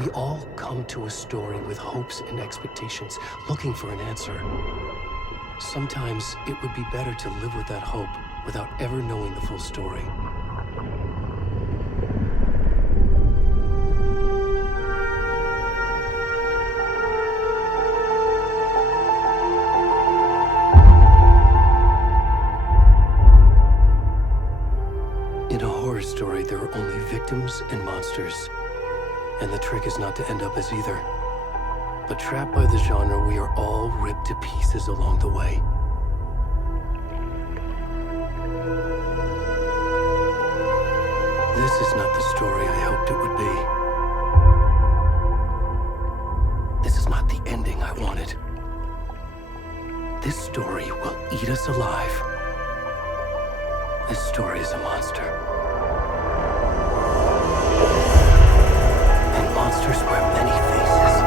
We all come to a story with hopes and expectations, looking for an answer. Sometimes it would be better to live with that hope without ever knowing the full story. In a horror story, there are only victims and monsters. And the trick is not to end up as either. But trapped by the genre, we are all ripped to pieces along the way. This is not the story I hoped it would be. This is not the ending I wanted. This story will eat us alive. This story is a monster. And monsters wear many faces.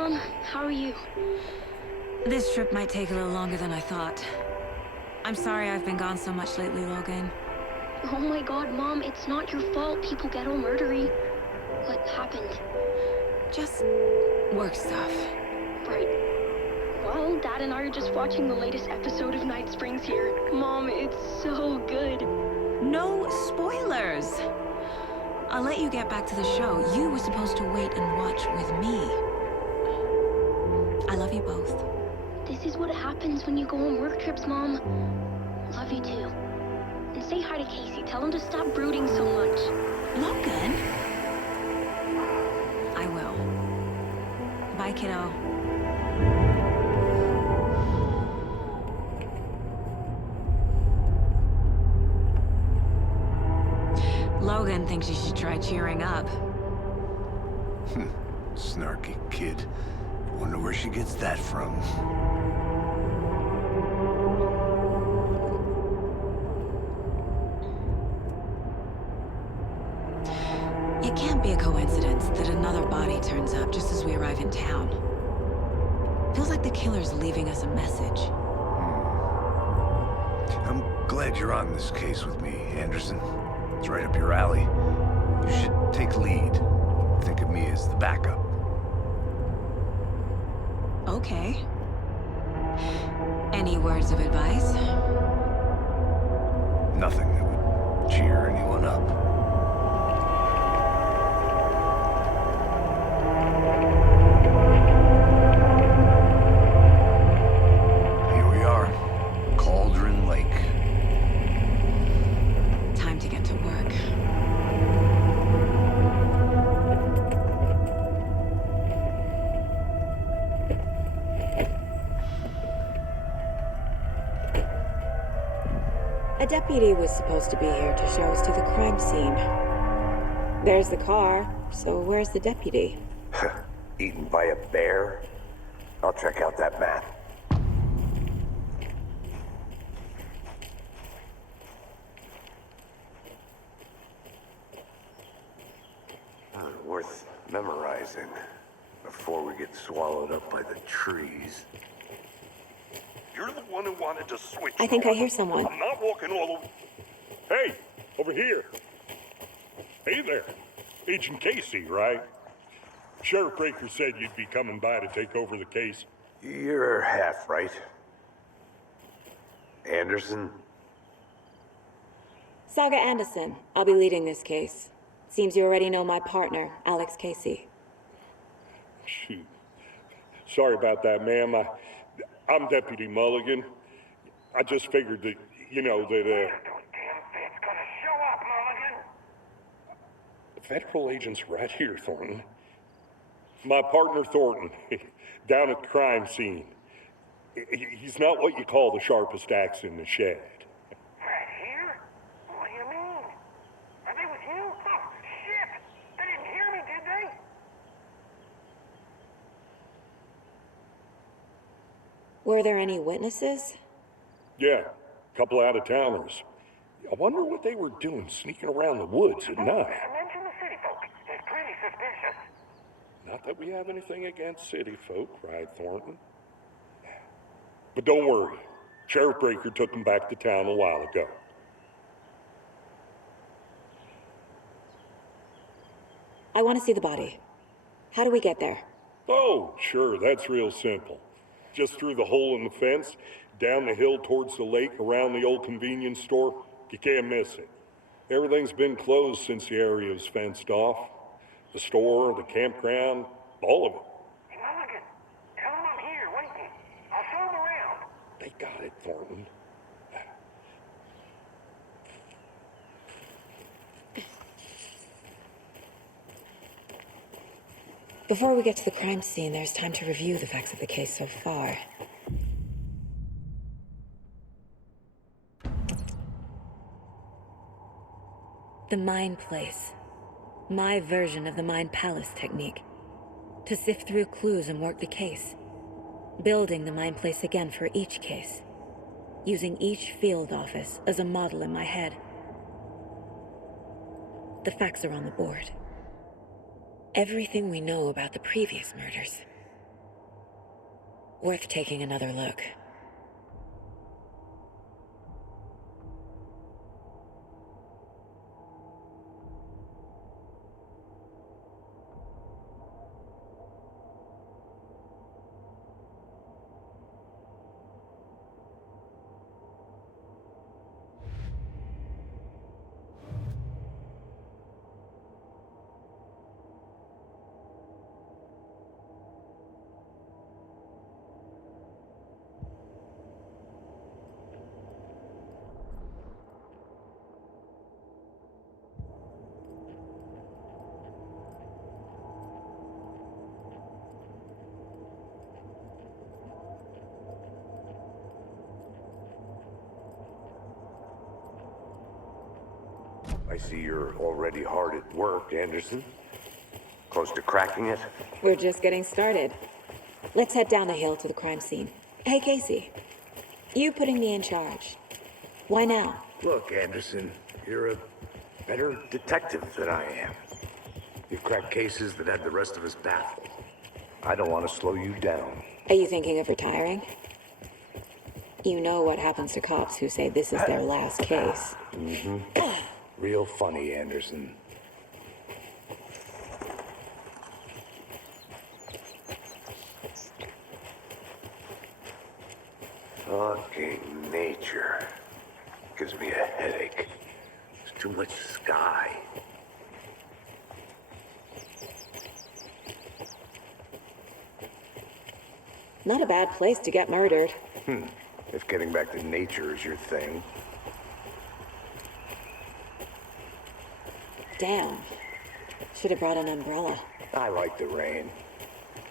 Mom. How are you? This trip might take a little longer than I thought. I'm sorry I've been gone so much lately, Logan. Oh my god, Mom, it's not your fault people get all murdery. What happened? Just work stuff. Right. Well, Dad and I are just watching the latest episode of Night Springs here. Mom, it's so good. No spoilers! I'll let you get back to the show. You were supposed to wait and watch with me. I love you both. This is what happens when you go on work trips, Mom. Love you too. And say hi to Casey. Tell him to stop brooding so much. Logan? I will. Bye, kiddo. Logan thinks you should try cheering up. Snarky kid. Wonder where she gets that from. It can't be a coincidence that another body turns up just as we arrive in town. Feels like the killer's leaving us a message. I'm glad you're on this case with me, Anderson. It's right up your alley. You should take lead. Think of me as the backup. Okay. Any words of advice? Nothing that would cheer anyone up. Here we are. Cauldron Lake. Time to get to work. A deputy was supposed to be here to show us to the crime scene. There's the car, so where's the deputy? Eaten by a bear? I'll check out that map. Worth memorizing before we get swallowed up by the trees. You're the one who wanted to switch. I think I hear someone. I'm not walking all the... Hey, over here. Hey there. Agent Casey, right? Sheriff Breaker said you'd be coming by to take over the case. You're half right. Anderson? Saga Anderson. I'll be leading this case. Seems you already know my partner, Alex Casey. Shoot. Sorry about that, ma'am. I'm Deputy Mulligan. I just figured that, you know, that, The federal agent's right here, Thornton. My partner, Thornton, down at the crime scene. He's not what you call the sharpest axe in the shed. Right here? What do you mean? Are they with you? Oh, shit! They didn't hear me, did they? Were there any witnesses? Yeah, a couple out-of-towners. I wonder what they were doing sneaking around the woods at night. Mention the city folk. It's pretty suspicious. Not that we have anything against city folk, right, Thornton? But don't worry. Sheriff Breaker took them back to town a while ago. I want to see the body. How do we get there? Oh, sure, that's real simple. Just through the hole in the fence, down the hill towards the lake, around the old convenience store. You can't miss it. Everything's been closed since the area was fenced off. The store, the campground, all of it. Hey, Mulligan, tell them I'm here, waiting. I'll show them around. They got it, Thornton. Before we get to the crime scene, there's time to review the facts of the case so far. The Mind Place. My version of the Mind Palace technique. To sift through clues and work the case. Building the Mind Place again for each case. Using each field office as a model in my head. The facts are on the board. Everything we know about the previous murders. Worth taking another look. I see you're already hard at work, Anderson. Close to cracking it? We're just getting started. Let's head down the hill to the crime scene. Hey, Casey. You putting me in charge. Why now? Look, Anderson, you're a better detective than I am. You've cracked cases that had the rest of us baffled. I don't want to slow you down. Are you thinking of retiring? You know what happens to cops who say this is their last case. Real funny, Anderson. Fucking nature. Gives me a headache. There's too much sky. Not a bad place to get murdered. If getting back to nature is your thing. Damn. Should have brought an umbrella. I like the rain.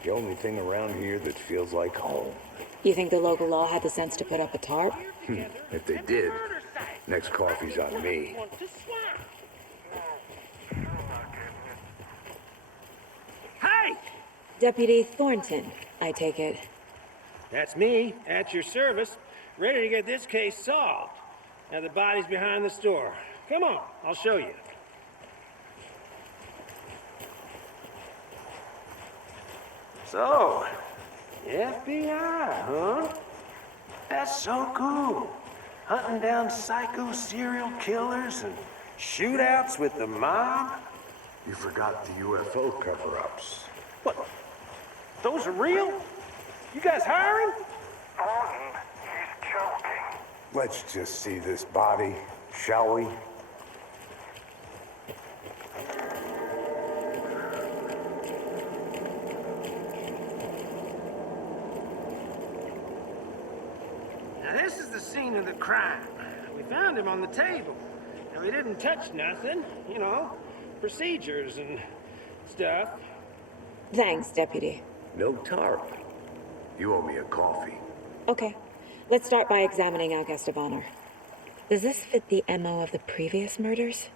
The only thing around here that feels like home. You think the local law had the sense to put up a tarp? If they did, next coffee's on me. Hey! Deputy Thornton, I take it. That's me, at your service, ready to get this case solved. Now the body's behind the store. Come on, I'll show you. So, FBI, huh? That's so cool. Hunting down psycho serial killers and shootouts with the mob. You forgot the UFO cover-ups. What? Those are real? You guys hiring? Thornton, he's joking. Let's just see this body, shall we? Now this is the scene of the crime. We found him on the table. And we didn't touch nothing, you know, procedures and stuff. Thanks, Deputy. No tarp. You owe me a coffee. Okay. Let's start by examining our guest of honor. Does this fit the MO of the previous murders?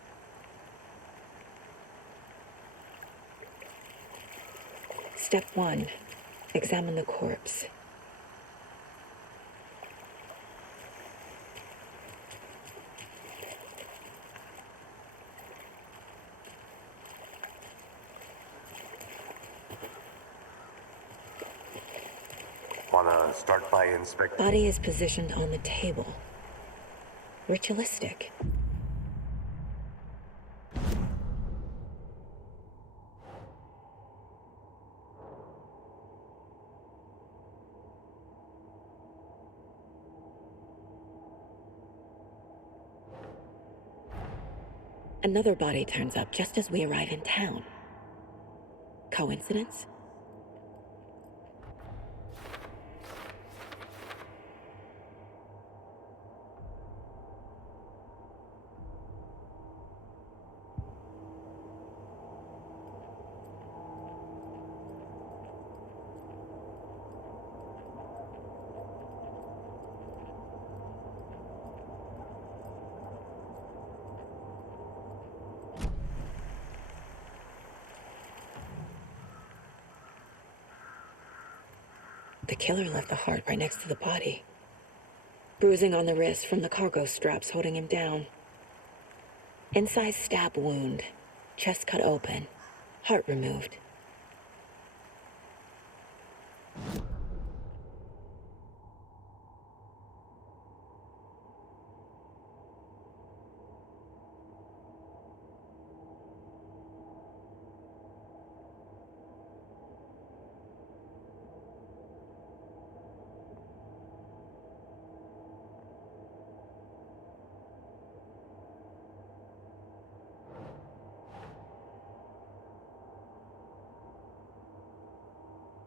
Step 1. Examine the corpse. Wanna start by inspecting? Body is positioned on the table. Ritualistic. Another body turns up just as we arrive in town. Coincidence? The killer left the heart right next to the body. Bruising on the wrist from the cargo straps holding him down. Inside stab wound, chest cut open, heart removed.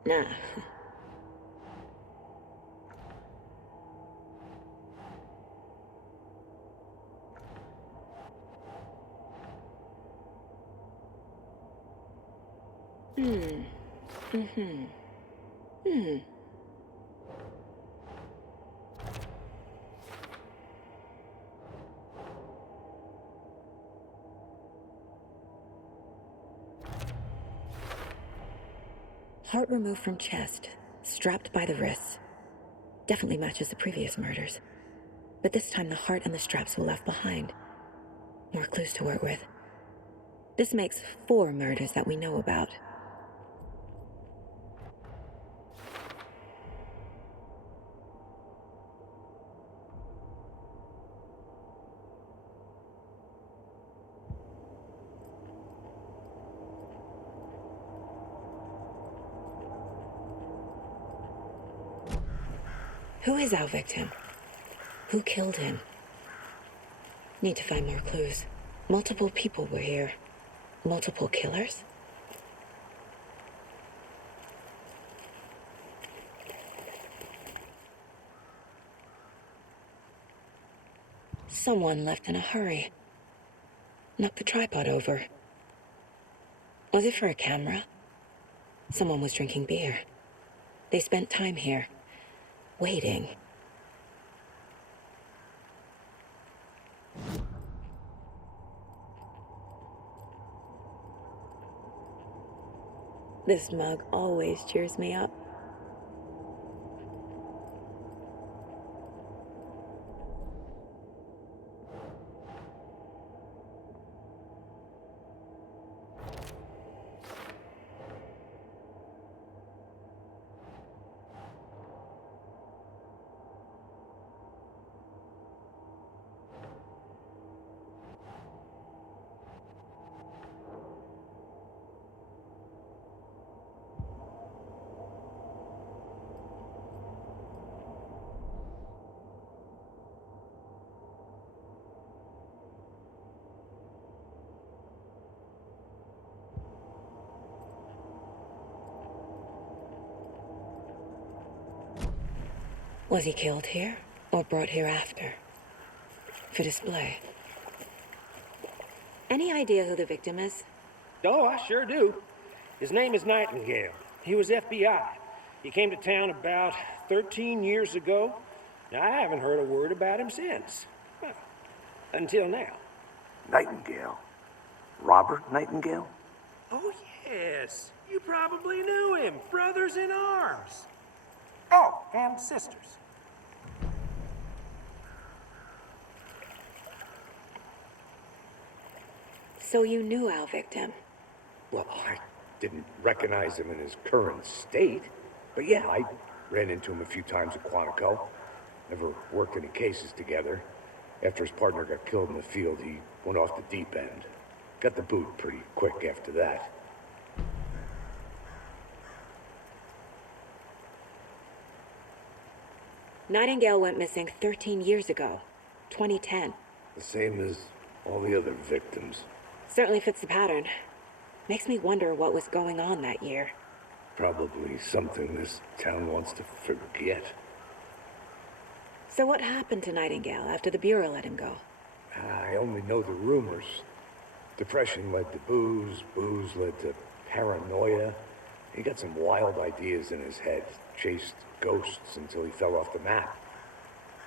Nah. Heart removed from chest, strapped by the wrists. Definitely matches the previous murders. But this time the heart and the straps were left behind. More clues to work with. This makes 4 murders that we know about. Who is our victim? Who killed him? Need to find more clues. Multiple people were here. Multiple killers? Someone left in a hurry. Knocked the tripod over. Was it for a camera? Someone was drinking beer. They spent time here, waiting. This mug always cheers me up. Was he killed here, or brought here after? For display. Any idea who the victim is? Oh, I sure do. His name is Nightingale. He was FBI. He came to town about 13 years ago. Now, I haven't heard a word about him since. Well, until now. Nightingale? Robert Nightingale? Oh, yes. You probably knew him. Brothers in arms. Oh, and sisters. So you knew our victim? Well, I didn't recognize him in his current state. But yeah, I ran into him a few times at Quantico. Never worked any cases together. After his partner got killed in the field, he went off the deep end. Got the boot pretty quick after that. Nightingale went missing 13 years ago, 2010. The same as all the other victims. Certainly fits the pattern. Makes me wonder what was going on that year. Probably something this town wants to forget. So what happened to Nightingale after the Bureau let him go? I only know the rumors. Depression led to booze, booze led to paranoia. He got some wild ideas in his head, chased ghosts until he fell off the map.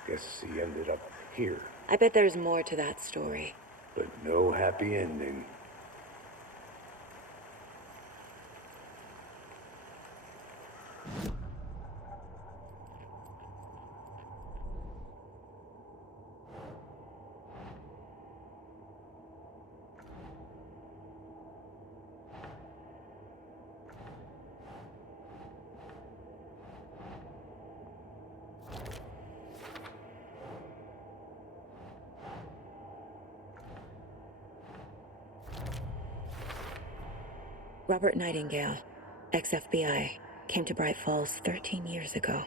Guess he ended up here, I bet there's more to that story. but no happy ending. Robert Nightingale, ex-FBI, came to Bright Falls 13 years ago.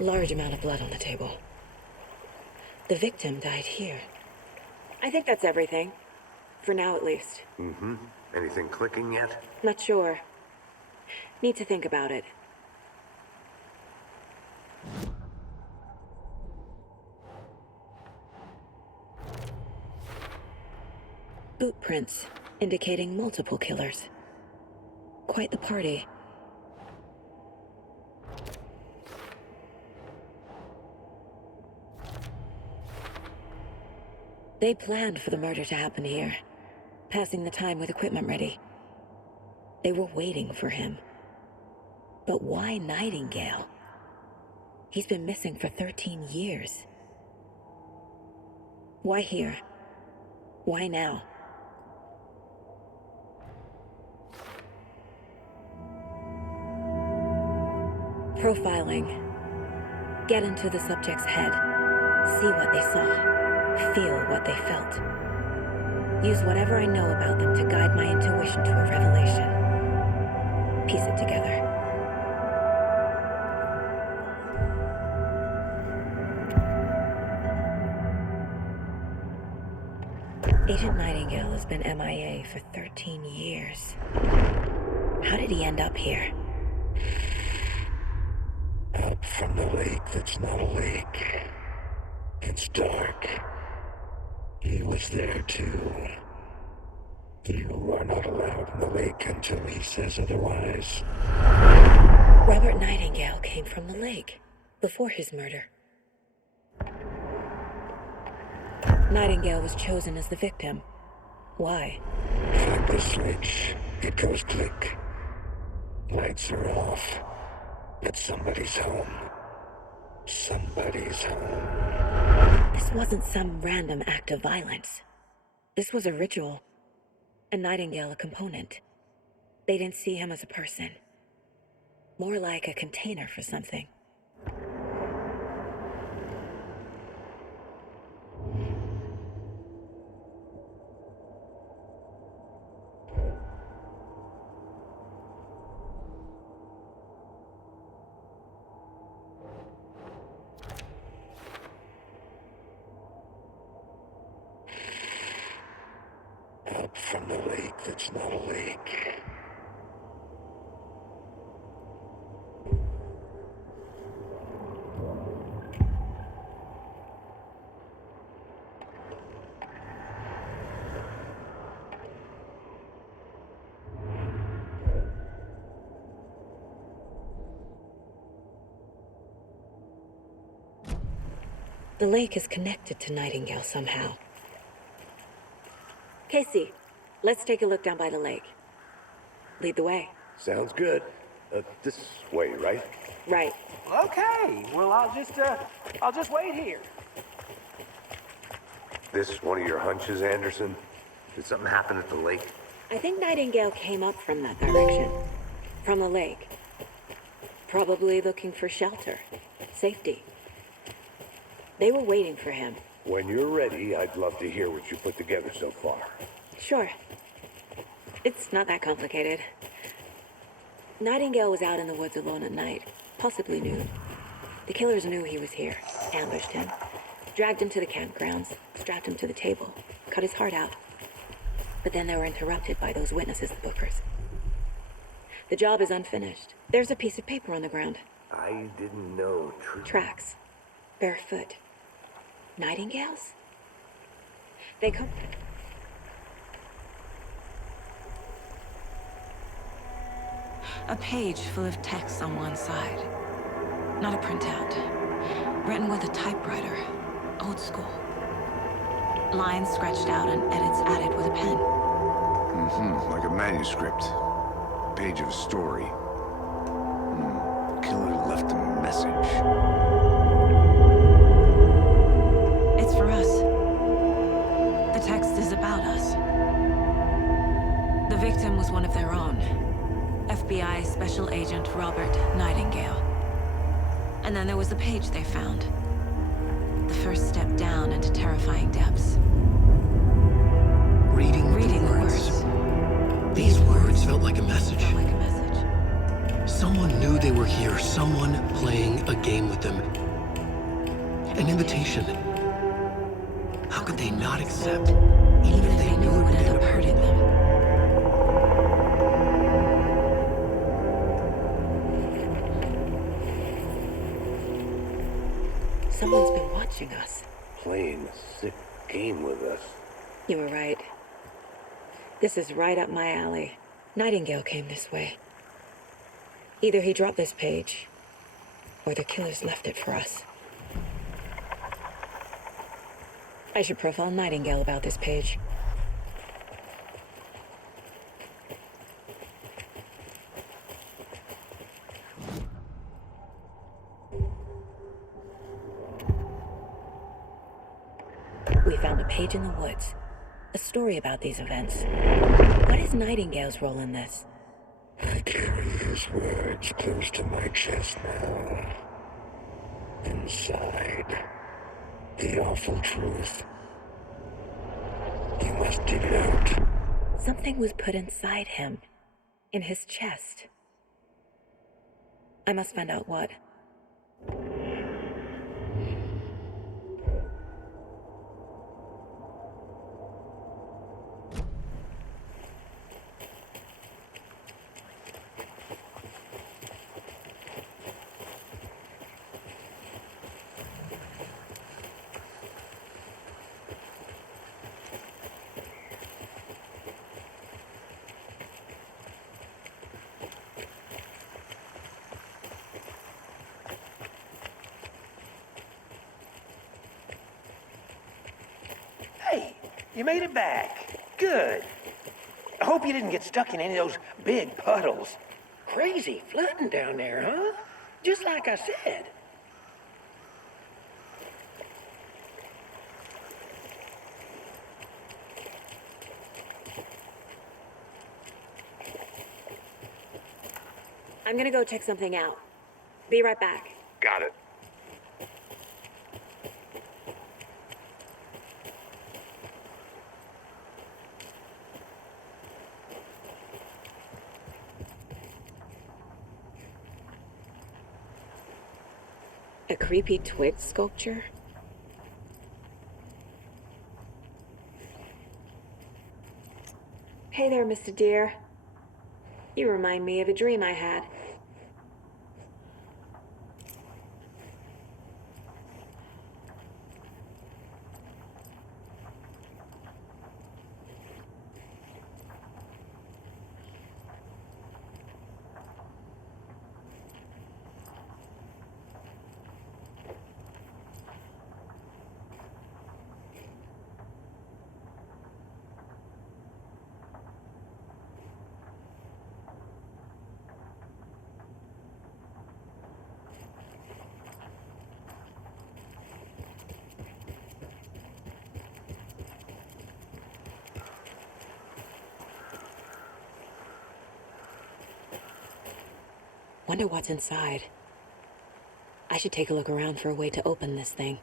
Large amount of blood on the table. The victim died here. I think that's everything. For now, at least. Mm-hmm. Anything clicking yet? Not sure. Need to think about it. Boot prints, indicating multiple killers. Quite the party. They planned for the murder to happen here, passing the time with equipment ready. They were waiting for him. But why Nightingale? He's been missing for 13 years. Why here? Why now? Profiling. Get into the subject's head. See what they saw. Feel what they felt. Use whatever I know about them to guide my intuition to a revelation. Piece it together. Agent Nightingale has been MIA for 13 years. How did he end up here? Up from the lake that's not a lake. It's dark. He was there too. You are not allowed in the lake until he says otherwise. Robert Nightingale came from the lake before his murder. Nightingale was chosen as the victim. Why? Flip the switch. It goes click. Lights are off. But somebody's home. Somebody's home. This wasn't some random act of violence. This was a ritual. And Nightingale a component. They didn't see him as a person. More like a container for something. Up from the lake that's not a lake. The lake is connected to Nightingale somehow. Casey, let's take a look down by the lake. Lead the way. Sounds good. This way, right? Right. Okay, well, I'll just wait here. This one of your hunches, Anderson? Did something happen at the lake? I think Nightingale came up from that direction. From the lake. Probably looking for shelter. Safety. They were waiting for him. When you're ready, I'd love to hear what you put together so far. Sure. It's not that complicated. Nightingale was out in the woods alone at night, possibly noon. The killers knew he was here, ambushed him, dragged him to the campgrounds, strapped him to the table, cut his heart out. But then they were interrupted by those witnesses, the bookers. The job is unfinished. There's a piece of paper on the ground. I didn't know. Tracks. Barefoot. Nightingales? They come... A page full of text on one side. Not a printout. Written with a typewriter. Old school. Lines scratched out and edits added with a pen. Like a manuscript. Page of a story. Killer left a message. It's for us. The text is about us. The victim was one of their own. FBI Special Agent Robert Nightingale. And then there was the page they found. The first step down into terrifying depths. Reading the words. These words felt like a message. Felt like a message. Someone knew they were here. Someone playing a game with them. An invitation. How could they not accept, Even if they knew it would end up hurting them. Someone's been watching us. Playing a sick game with us. You were right. This is right up my alley. Nightingale came this way. Either he dropped this page, or the killers left it for us. I should profile Nightingale about this page. We found a page in the woods. A story about these events. What is Nightingale's role in this? I carry his words close to my chest now. Inside, the awful truth. You must dig it out. Something was put inside him. In his chest. I must find out what. Hey, you made it back. Good. I hope you didn't get stuck in any of those big puddles. Crazy flooding down there, huh? Just like I said. I'm gonna go check something out. Be right back. Got it. A creepy twig sculpture? Hey there, Mr. Deer. You remind me of a dream I had. Wonder what's inside. I should take a look around for a way to open this thing.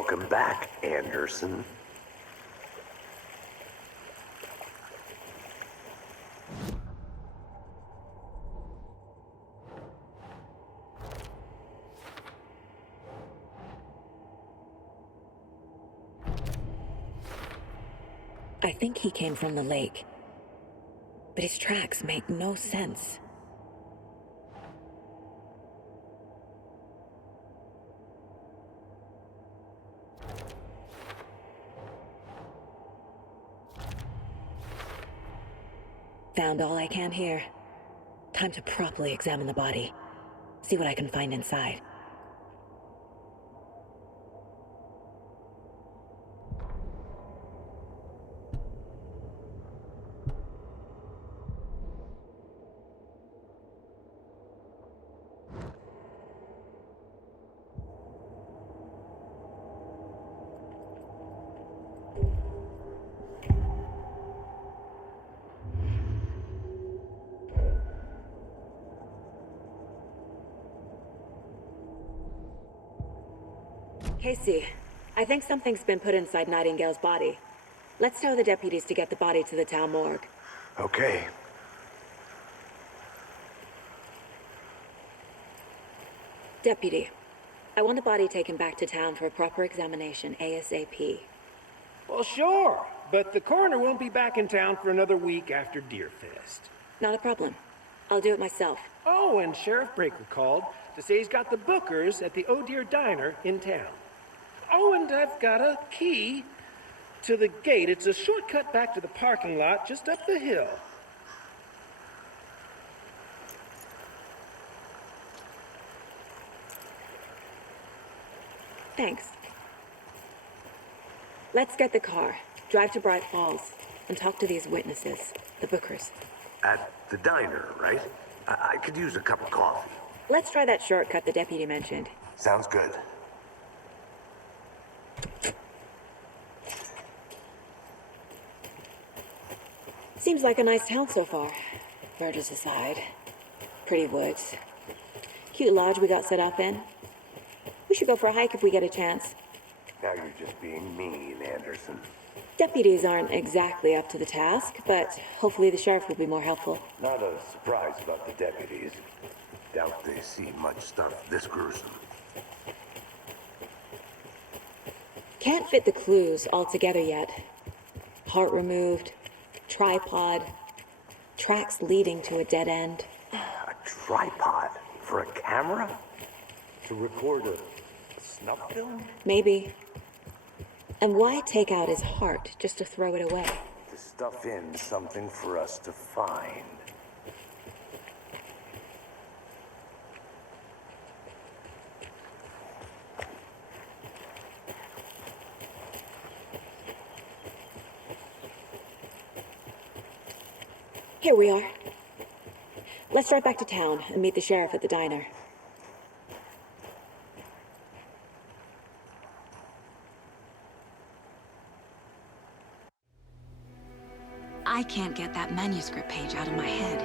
Welcome back, Anderson. I think he came from the lake, but his tracks make no sense. Found all I can here. Time to properly examine the body. See what I can find inside. Casey, I think something's been put inside Nightingale's body. Let's tell the deputies to get the body to the town morgue. Okay. Deputy, I want the body taken back to town for a proper examination ASAP. Well, sure, but the coroner won't be back in town for another week after Deerfest. Not a problem. I'll do it myself. Oh, and Sheriff Breaker called to say he's got the bookers at the Oh Dear Diner in town. Oh, and I've got a key to the gate. It's a shortcut back to the parking lot just up the hill. Thanks. Let's get the car, drive to Bright Falls, and talk to these witnesses, the bookers. At the diner, right? I could use a cup of coffee. Let's try that shortcut the deputy mentioned. Sounds good. Seems like a nice town so far. Murders aside. Pretty woods. Cute lodge we got set up in. We should go for a hike if we get a chance. Now you're just being mean, Anderson. Deputies aren't exactly up to the task, but hopefully the sheriff will be more helpful. Not a surprise about the deputies. Doubt they see much stuff this gruesome. Can't fit the clues all together yet. Heart removed, tripod, tracks leading to a dead end. A tripod? For a camera? To record a snuff film? Maybe. And why take out his heart just to throw it away? To stuff in something for us to find. Here we are. Let's drive back to town and meet the sheriff at the diner. I can't get that manuscript page out of my head.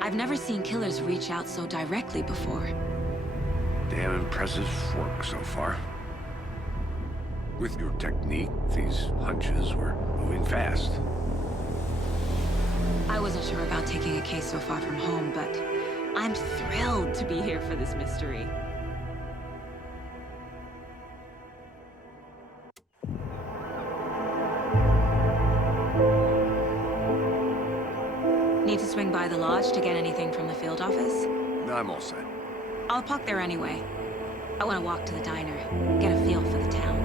I've never seen killers reach out so directly before. Damn impressive work so far. With your technique, these hunches were moving fast. I wasn't sure about taking a case so far from home, but I'm thrilled to be here for this mystery. Need to swing by the lodge to get anything from the field office? I'm all set. I'll park there anyway. I want to walk to the diner, get a feel for the town.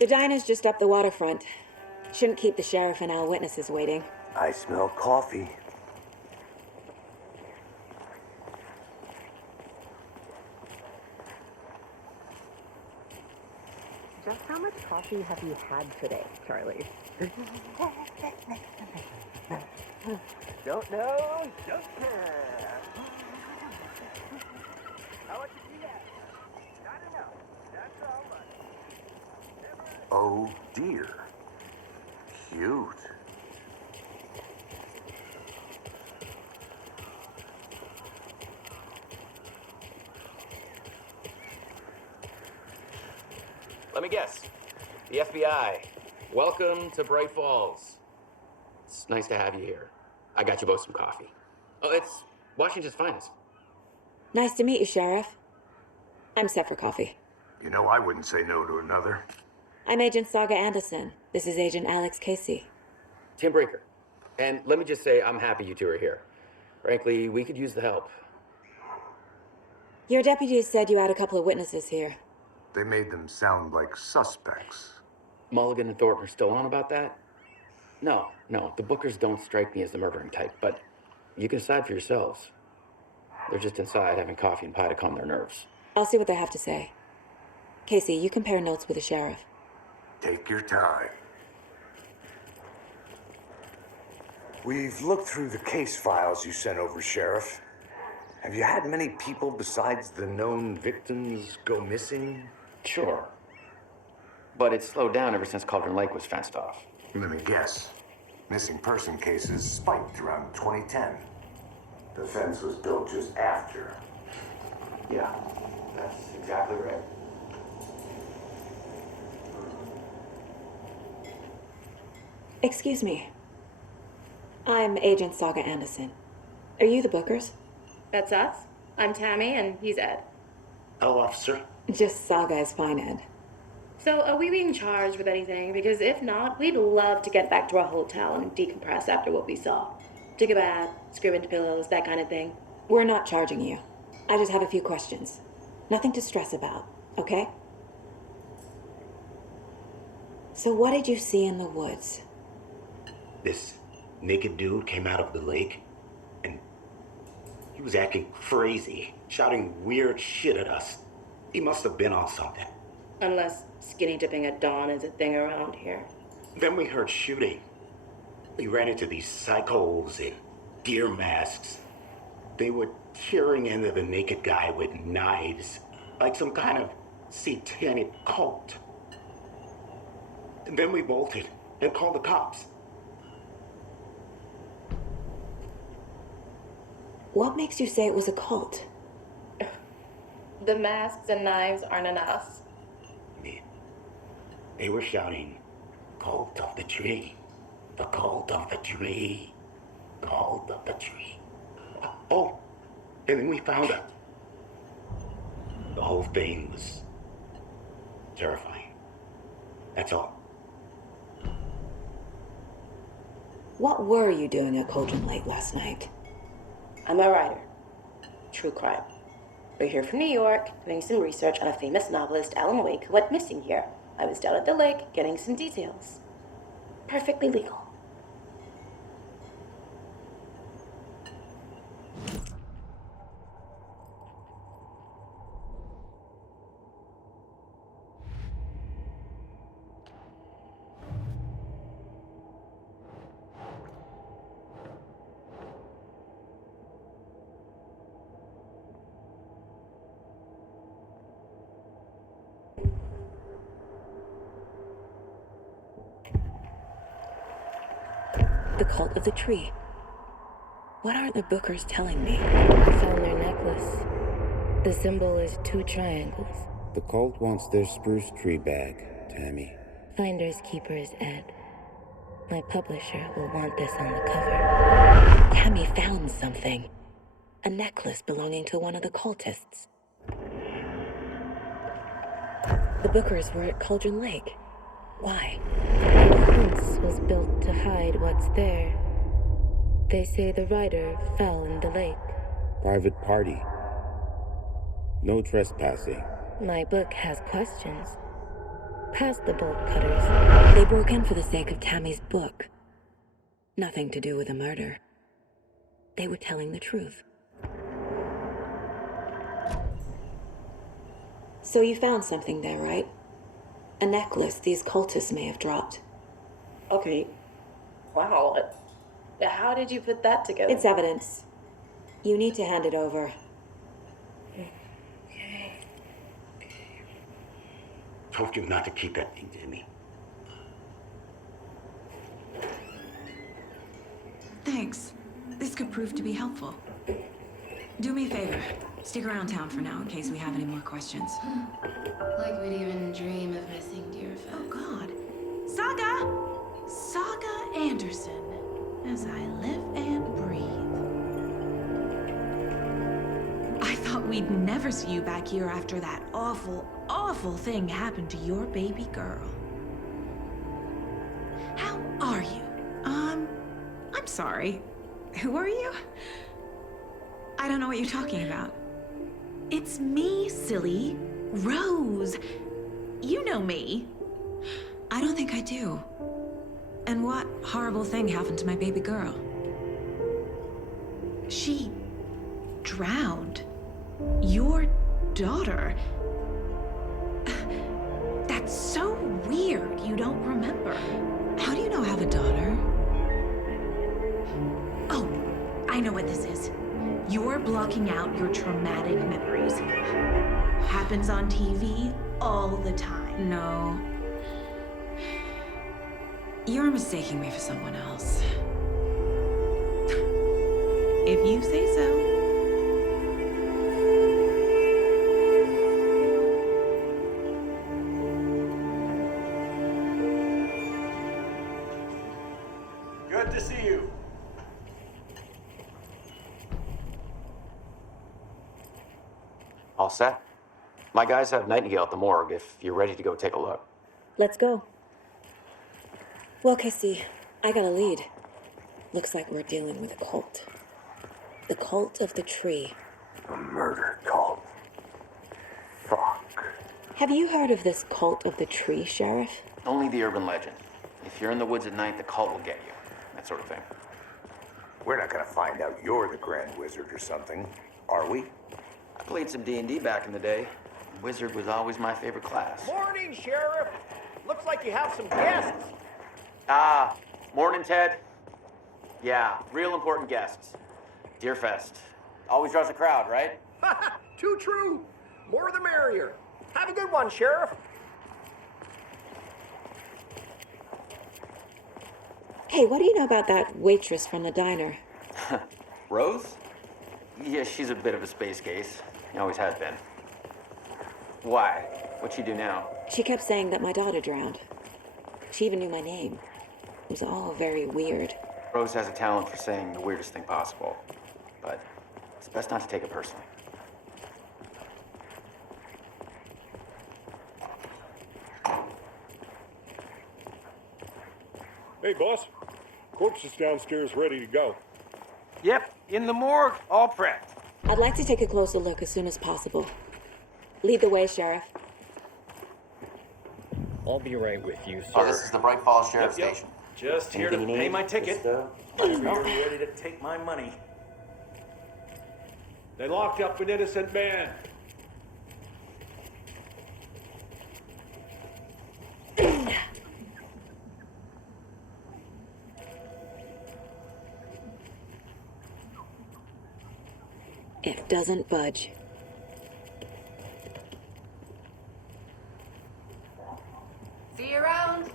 The diner's just up the waterfront. Shouldn't keep the sheriff and our witnesses waiting. I smell coffee. Just how much coffee have you had today, Charlie? Don't know, don't care. How much you got? Oh dear. Cute. Let me guess. The FBI. Welcome to Bright Falls. It's nice to have you here. I got you both some coffee. Oh, it's Washington's finest. Nice to meet you, Sheriff. I'm set for coffee. You know, I wouldn't say no to another. I'm Agent Saga Anderson. This is Agent Alex Casey. Tim Breaker. And let me just say, I'm happy you two are here. Frankly, we could use the help. Your deputies said you had a couple of witnesses here. They made them sound like suspects. Mulligan and Thornton are still on about that? No, the Bookers don't strike me as the murdering type, but you can decide for yourselves. They're just inside having coffee and pie to calm their nerves. I'll see what they have to say. Casey, you compare notes with the sheriff. Take your time. We've looked through the case files you sent over, Sheriff. Have you had many people besides the known victims go missing? Sure. But it's slowed down ever since Cauldron Lake was fenced off. Let me guess. Missing person cases spiked around 2010. The fence was built just after. Yeah, that's exactly right. Excuse me. I'm Agent Saga Anderson. Are you the Bookers? That's us. I'm Tammy, and he's Ed. Hello, officer. Just Saga is fine, Ed. So, are we being charged with anything? Because if not, we'd love to get back to our hotel and decompress after what we saw. Take a bath, scream into pillows, that kind of thing. We're not charging you. I just have a few questions. Nothing to stress about, okay? So what did you see in the woods? This naked dude came out of the lake, and he was acting crazy, shouting weird shit at us. He must have been on something. Unless skinny dipping at dawn is a thing around here. Then we heard shooting. We ran into these psychos in deer masks. They were tearing into the naked guy with knives, like some kind of satanic cult. And then we bolted and called the cops. What makes you say it was a cult? The masks and knives aren't enough. They were shouting, "Cult of the tree, the cult of the tree, cult of the tree." Oh, and then we found out. The whole thing was terrifying. That's all. What were you doing at Cauldron Lake last night? I'm a writer. True crime. We're here from New York, doing some research on a famous novelist, Alan Wake, who went missing here. I was down at the lake, getting some details. Perfectly legal. The cult of the tree. What are the Bookers telling me? I found their necklace. The symbol is 2 triangles. The cult wants their spruce tree back, Tammy. Finders keepers, Ed. My publisher will want this on the cover. Tammy found something. A necklace belonging to one of the cultists. The Bookers were at Cauldron Lake. Why? The fence was built to hide what's there. They say the writer fell in the lake. Private party. No trespassing. My book has questions. Past the bolt cutters. They broke in for the sake of Tammy's book. Nothing to do with a murder. They were telling the truth. So you found something there, right? A necklace these cultists may have dropped. Okay. Wow. How did you put that together? It's evidence. You need to hand it over. Told you not to keep that thing, Jimmy. Thanks. This could prove to be helpful. Do me a favor. Stick around town for now in case we have any more questions. Like we'd even dream of missing dear friends. Oh, God. Saga! Saga Anderson. As I live and breathe. I thought we'd never see you back here after that awful, awful thing happened to your baby girl. How are you? I'm sorry. Who are you? I don't know what you're talking about. It's me, silly. Rose. You know me. I don't think I do. And what horrible thing happened to my baby girl? She drowned. Your daughter. That's so weird you don't remember. How do you know I have a daughter? Oh, I know what this is. You're blocking out your traumatic memories. Happens on TV all the time. No. You're mistaking me for someone else. If you say so. Good to see you. All set? My guys have Nightingale at the morgue if you're ready to go take a look. Let's go. Well, Casey, I got a lead. Looks like we're dealing with a cult. The cult of the tree. A murder cult. Fuck. Have you heard of this cult of the tree, Sheriff? Only the urban legend. If you're in the woods at night, the cult will get you. That sort of thing. We're not gonna find out you're the Grand Wizard or something, are we? I played some D&D back in the day. Wizard was always my favorite class. Morning, Sheriff. Looks like you have some guests. Ah, morning, Ted. Yeah, real important guests. Deerfest. Always draws a crowd, right? Too true. More the merrier. Have a good one, Sheriff. Hey, what do you know about that waitress from the diner? Rose? Yeah, she's a bit of a space case. Always has been. Why? What'd she do now? She kept saying that my daughter drowned. She even knew my name. It was all very weird. Rose has a talent for saying the weirdest thing possible. But it's best not to take it personally. Hey, boss. Corpse is downstairs ready to go. Yep, in the morgue, all prepped. I'd like to take a closer look as soon as possible. Lead the way, Sheriff. I'll be right with you, sir. Oh, this is the Bright Falls Sheriff Yep. Station. Just here to Anything you pay need? my ticket. Whenever you're ready to take my money. They locked up an innocent man. It doesn't budge. See you around.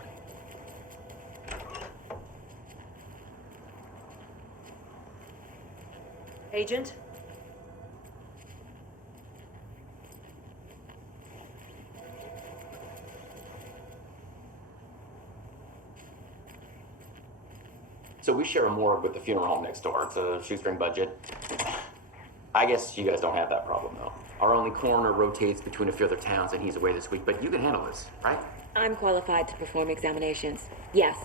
Agent? So we share a morgue with the funeral home next door. It's a shoestring budget. I guess you guys don't have that problem, though. Our only coroner rotates between a few other towns, and he's away this week, but you can handle this, right? I'm qualified to perform examinations. Yes.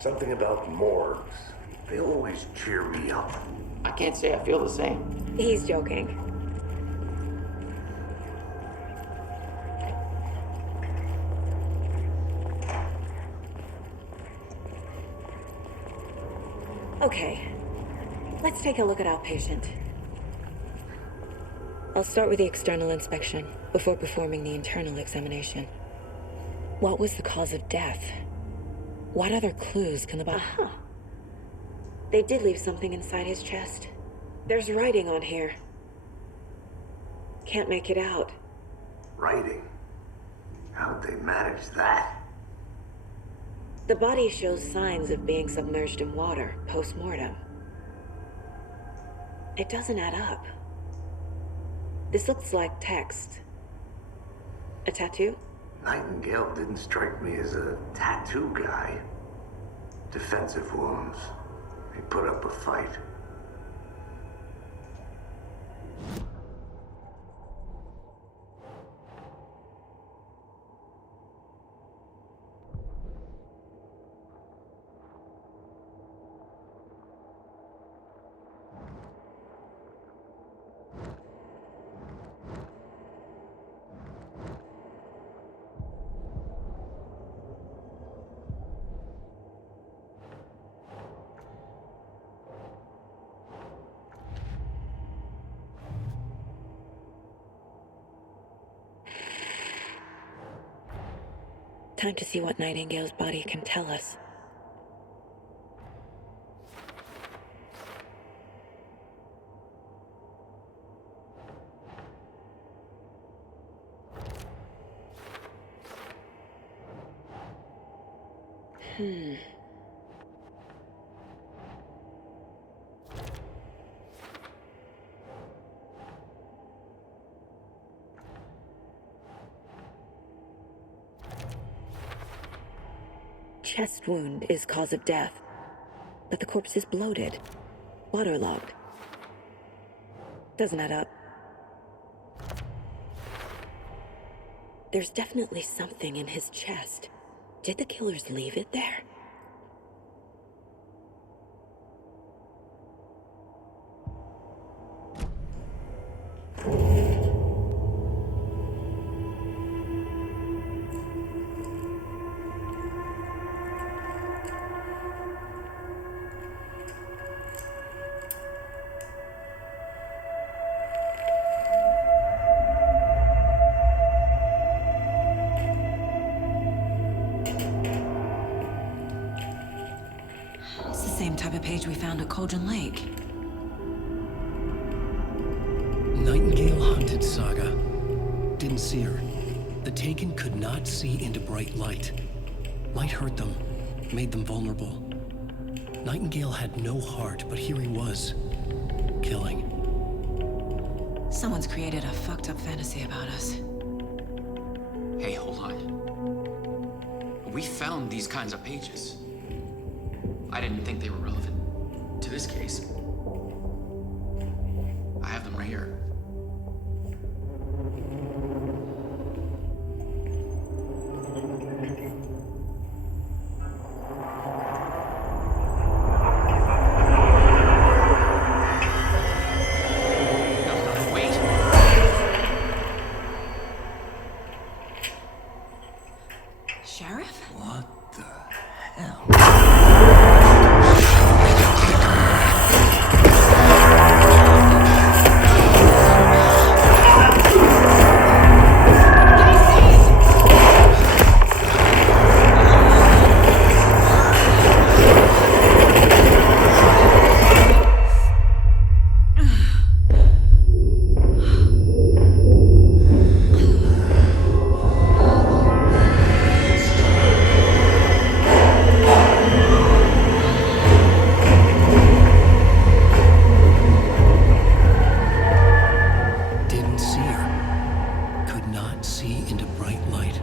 Something about morgues. They always cheer me up. I can't say I feel the same. He's joking. Okay, let's take a look at our patient. I'll start with the external inspection before performing the internal examination. What was the cause of death? What other clues can the body... They did leave something inside his chest. There's writing on here. Can't make it out. Writing? How'd they manage that? The body shows signs of being submerged in water post-mortem. It doesn't add up. This looks like text. A tattoo? Nightingale didn't strike me as a tattoo guy. Defensive wounds. He put up a fight. Time to see what Nightingale's body can tell us. Chest wound is cause of death, but the corpse is bloated, waterlogged. Doesn't add up. There's definitely something in his chest. Did the killers leave it there? It's the same type of page we found at Cauldron Lake. Nightingale hunted Saga. Didn't see her. The Taken could not see into bright light. Light hurt them, made them vulnerable. Nightingale had no heart, but here he was, killing. Someone's created a fucked up fantasy about us. Hey, hold on. We found these kinds of pages. I didn't think they were relevant to this case. I have them right here. No, wait. Sheriff? What the hell? Didn't see her. Could not see into bright light.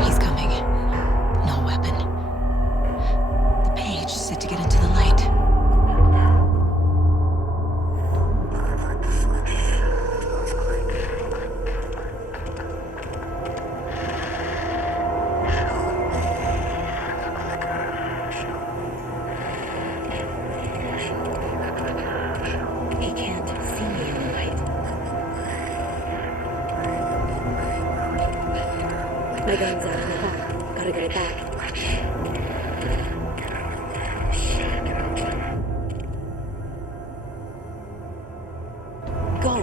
He's coming. No weapon. The page set to get into the light. He can't see me in the light. My gun's out in the hall. Gotta get it back. go.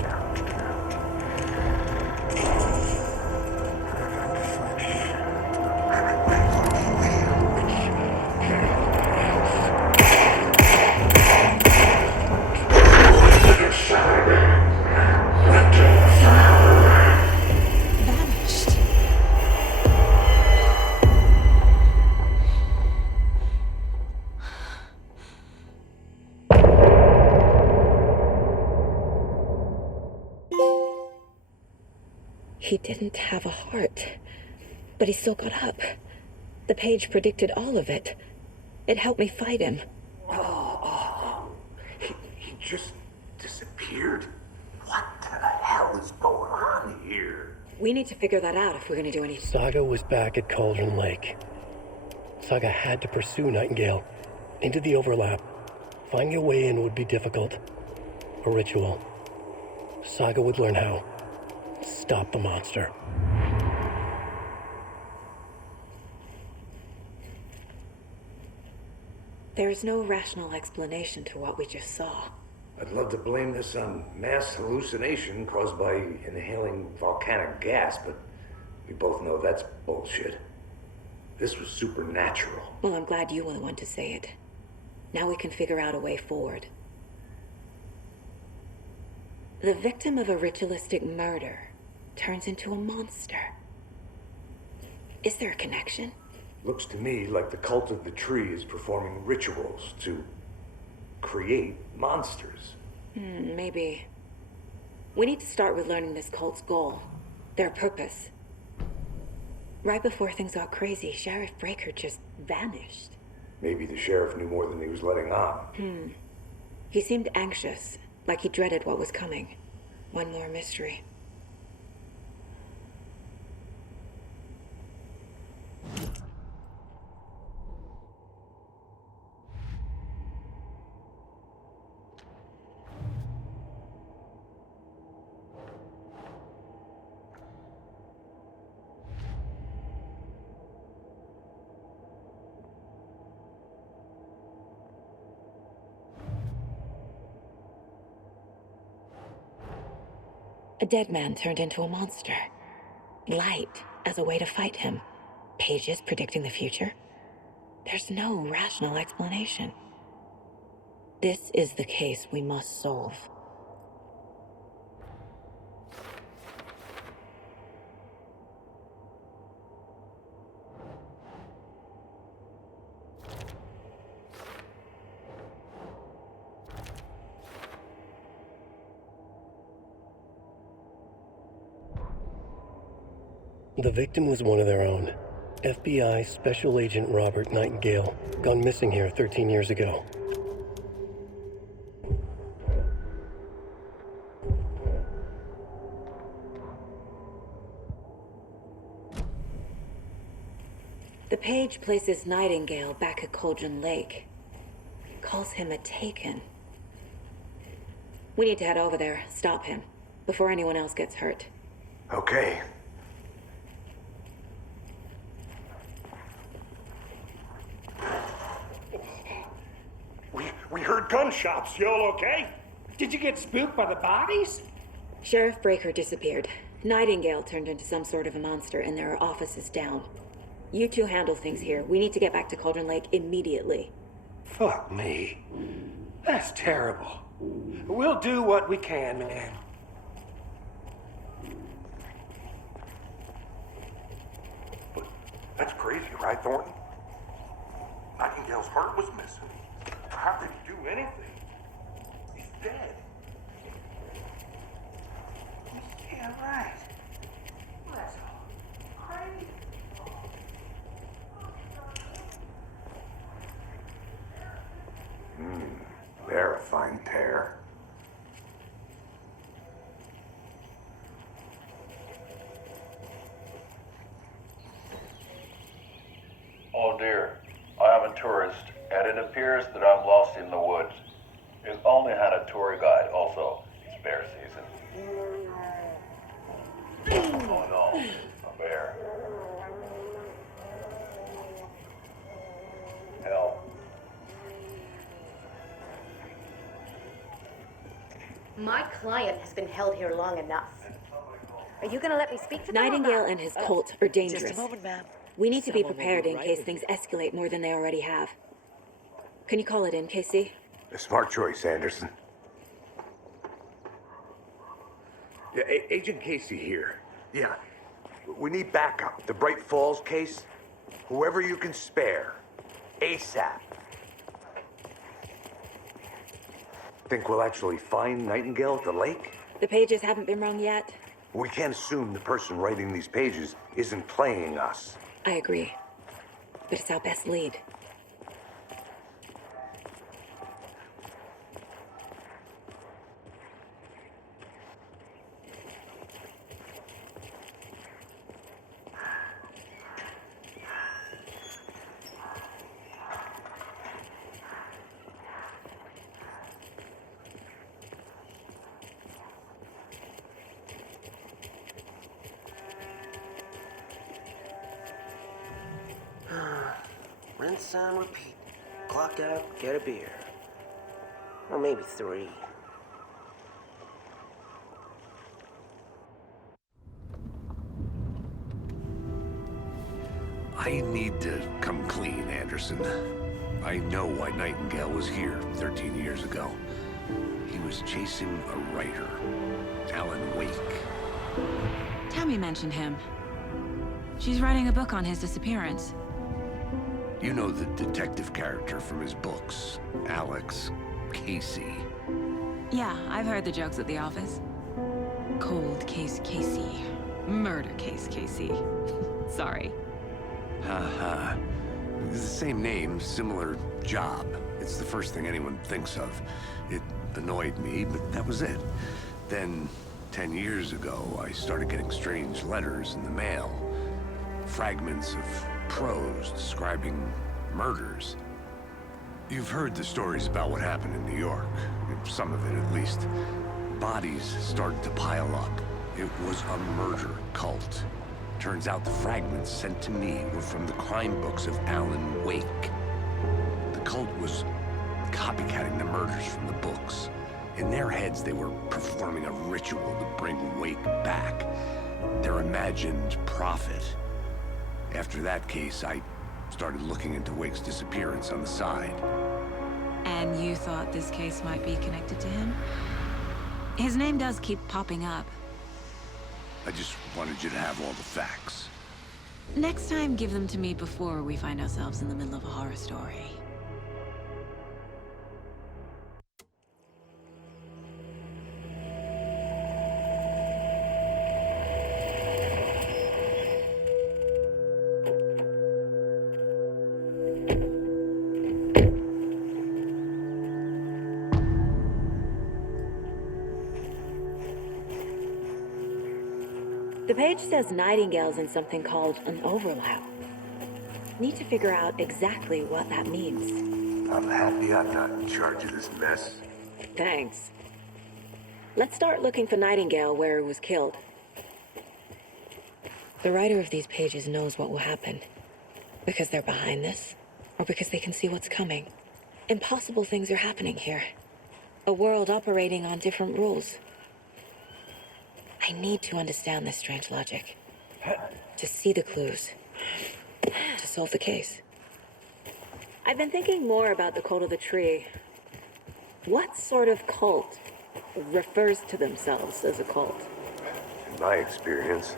Vanished. He didn't have a heart, but he still got up. The page predicted all of it. It helped me fight him. He just disappeared? What the hell is going on here? We need to figure that out if we're gonna do anything. Saga was back at Cauldron Lake. Saga had to pursue Nightingale into the overlap. Finding a way in would be difficult. A ritual. Saga would learn how. Stop the monster. There's no rational explanation to what we just saw. I'd love to blame this on mass hallucination caused by inhaling volcanic gas, but we both know that's bullshit. This was supernatural. Well, I'm glad you were the one to say it. Now we can figure out a way forward. The victim of a ritualistic murder turns into a monster. Is there a connection? Looks to me like the cult of the tree is performing rituals to create monsters. Maybe. We need to start with learning this cult's goal, their purpose. Right before things got crazy, Sheriff Breaker just vanished. Maybe the sheriff knew more than he was letting on. He seemed anxious, like he dreaded what was coming. One more mystery. A dead man turned into a monster. Light as a way to fight him. Pages predicting the future. There's no rational explanation. This is the case we must solve. The victim was one of their own. FBI Special Agent Robert Nightingale, gone missing here 13 years ago. The page places Nightingale back at Cauldron Lake. Calls him a Taken. We need to head over there, stop him, before anyone else gets hurt. Okay. We heard gunshots. Y'all okay? Did you get spooked by the bodies? Sheriff Breaker disappeared. Nightingale turned into some sort of a monster, and there are offices down. You two handle things here. We need to get back to Cauldron Lake immediately. Fuck me. That's terrible. We'll do what we can, man. But that's crazy, right, Thornton? Nightingale's heart was missing. How could he do anything? He's dead. Yeah, right. That's crazy. They're a fine pair. Oh dear, I am a tourist, and it appears that I'm lost in the woods. We've only had a tour guide, also. It's bear season. Oh no, a bear. Help. My client has been held here long enough. Are you gonna let me speak to them or Nightingale not? and his cult are dangerous. Just a moment, ma'am. We need to be Someone will prepared in right case with things you. escalate more than they already have. Can you call it in, Casey? A smart choice, Anderson. Yeah, Agent Casey here. Yeah. We need backup. The Bright Falls case. Whoever you can spare. ASAP. Think we'll actually find Nightingale at the lake? The pages haven't been rung yet. We can't assume the person writing these pages isn't playing us. I agree. But it's our best lead. Rinse and repeat. Clock out, get a beer. Or maybe 3. I need to come clean, Anderson. I know why Nightingale was here 13 years ago. He was chasing a writer, Alan Wake. Tammy mentioned him. She's writing a book on his disappearance. You know the detective character from his books, Alex, Casey. Yeah, I've heard the jokes at the office. Cold case Casey. Murder case Casey. Sorry. Haha. It's the same name, similar job. It's the first thing anyone thinks of. It annoyed me, but that was it. Then, 10 years ago, I started getting strange letters in the mail. Fragments of prose describing murders. You've heard the stories about what happened in New York. Some of it, at least. Bodies started to pile up. It was a murder cult. Turns out the fragments sent to me were from the crime books of Alan Wake. The cult was copycatting the murders from the books. In their heads, they were performing a ritual to bring Wake back. Their imagined prophet. After that case, I started looking into Wake's disappearance on the side. And you thought this case might be connected to him? His name does keep popping up. I just wanted you to have all the facts. Next time, give them to me before we find ourselves in the middle of a horror story. The page says Nightingale's in something called an overlap. Need to figure out exactly what that means. I'm happy I'm not in charge of this mess. Thanks. Let's start looking for Nightingale where he was killed. The writer of these pages knows what will happen. Because they're behind this, or because they can see what's coming. Impossible things are happening here. A world operating on different rules. I need to understand this strange logic. To see the clues. To solve the case. I've been thinking more about the cult of the tree. What sort of cult refers to themselves as a cult? In my experience,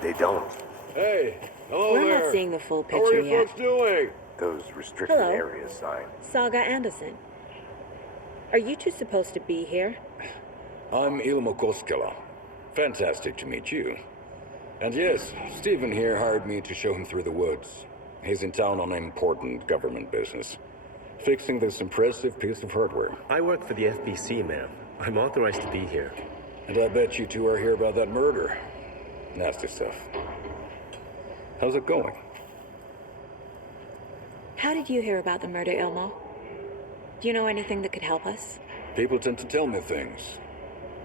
they don't. Hey, hello We're there. not seeing the full How are picture you yet. folks doing? Those restricted Hello. area signs. Saga Anderson. Are you two supposed to be here? I'm Ilmo Koskela. Fantastic to meet you. And yes, Stephen here hired me to show him through the woods. He's in town on important government business. Fixing this impressive piece of hardware. I work for the FBC, ma'am. I'm authorized to be here. And I bet you two are here about that murder. Nasty stuff. How's it going? How did you hear about the murder, Ilmo? Do you know anything that could help us? People tend to tell me things.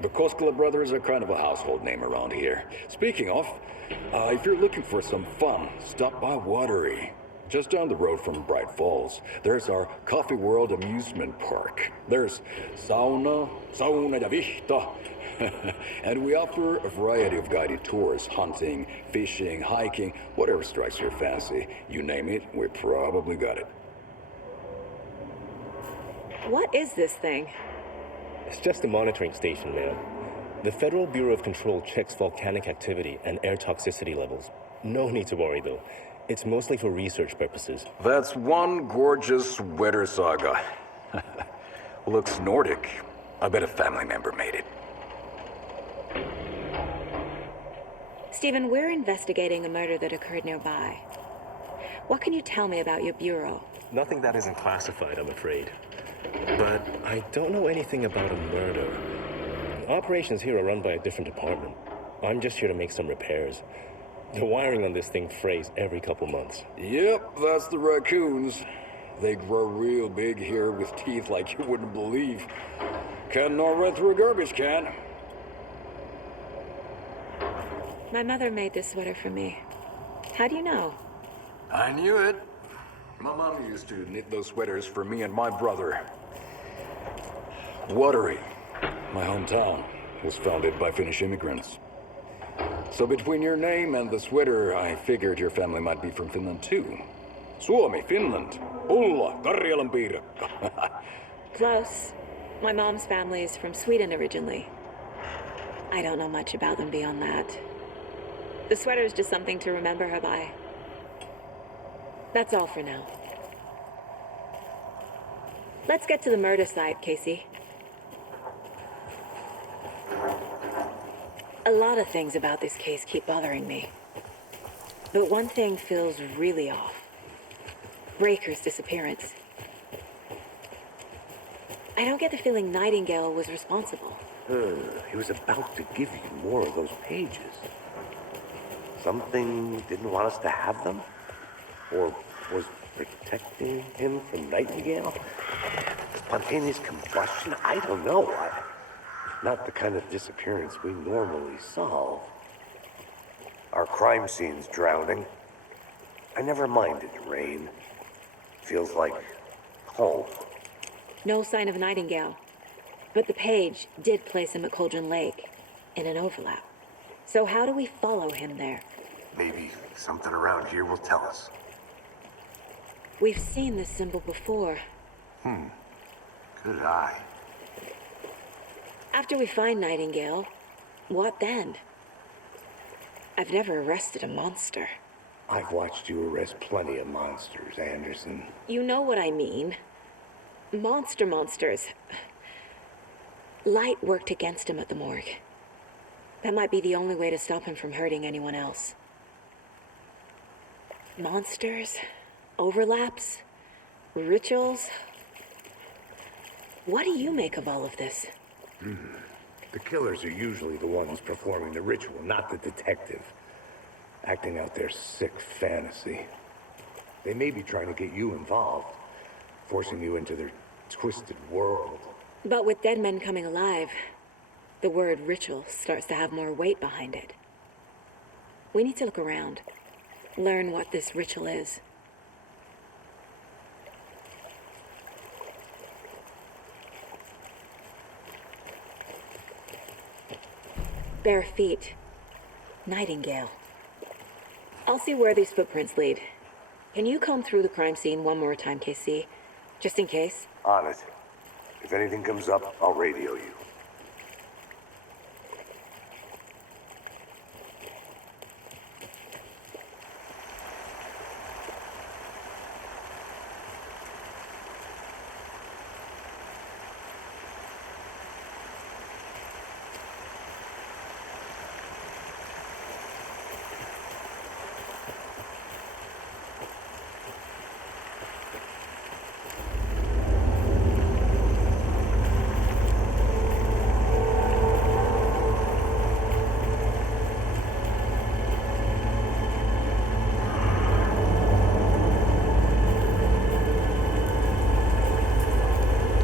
The Koskela brothers are kind of a household name around here. Speaking of, if you're looking for some fun, stop by Watery. Just down the road from Bright Falls, there's our Coffee World amusement park. There's sauna ja vihta. And we offer a variety of guided tours, hunting, fishing, hiking, whatever strikes your fancy. You name it, we probably got it. What is this thing? It's just a monitoring station, ma'am. The Federal Bureau of Control checks volcanic activity and air toxicity levels. No need to worry, though. It's mostly for research purposes. That's one gorgeous weather saga. Looks Nordic. I bet a family member made it. Stephen, we're investigating a murder that occurred nearby. What can you tell me about your bureau? Nothing that isn't classified, I'm afraid. But I don't know anything about a murder. Operations here are run by a different department. I'm just here to make some repairs. The wiring on this thing frays every couple months. Yep, that's the raccoons. They grow real big here with teeth like you wouldn't believe. Can't gnaw right through a garbage can. My mother made this sweater for me. How do you know? I knew it. My mom used to knit those sweaters for me and my brother. Watery, my hometown, was founded by Finnish immigrants. So between your name and the sweater, I figured your family might be from Finland too. Suomi, Finland. Ulla, Karjalan piirakka. Close. My mom's family is from Sweden originally. I don't know much about them beyond that. The sweater is just something to remember her by. That's all for now. Let's get to the murder site, Casey. A lot of things about this case keep bothering me. But one thing feels really off. Breaker's disappearance. I don't get the feeling Nightingale was responsible. He was about to give you more of those pages. Something didn't want us to have them? Or was protecting him from Nightingale? Spontaneous combustion? I don't know. Not the kind of disappearance we normally solve. Our crime scene's drowning. I never minded rain. Feels like home. No sign of Nightingale. But the page did place him at Cauldron Lake, in an overlap. So how do we follow him there? Maybe something around here will tell us. We've seen this symbol before. Good eye. After we find Nightingale, what then? I've never arrested a monster. I've watched you arrest plenty of monsters, Anderson. You know what I mean. Monsters. Light worked against him at the morgue. That might be the only way to stop him from hurting anyone else. Monsters, overlaps, rituals. What do you make of all of this? The killers are usually the ones performing the ritual, not the detective. Acting out their sick fantasy. They may be trying to get you involved, forcing you into their twisted world. But with dead men coming alive, the word ritual starts to have more weight behind it. We need to look around, learn what this ritual is. Bare feet. Nightingale. I'll see where these footprints lead. Can you comb through the crime scene one more time, KC? Just in case? On it. If anything comes up, I'll radio you.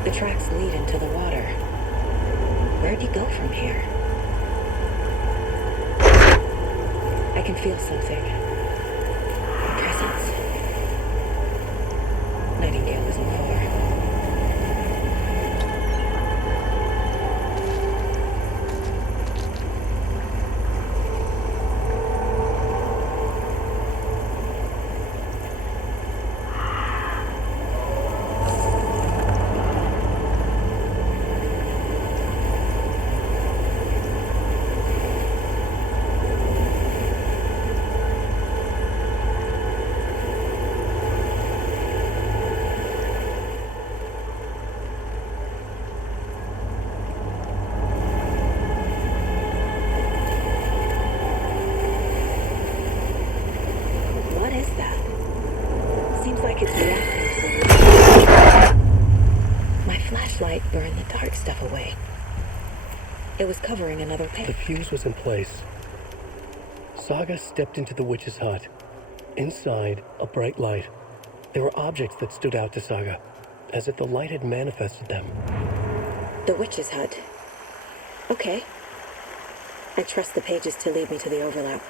The tracks lead into the water. Where'd he go from here? I can feel something. A presence. It was covering another The page. fuse was in place. Saga stepped into the witch's hut. Inside, a bright light. There were objects that stood out to Saga, as if the light had manifested them. The witch's hut. Okay. I trust the pages to lead me to the overlap.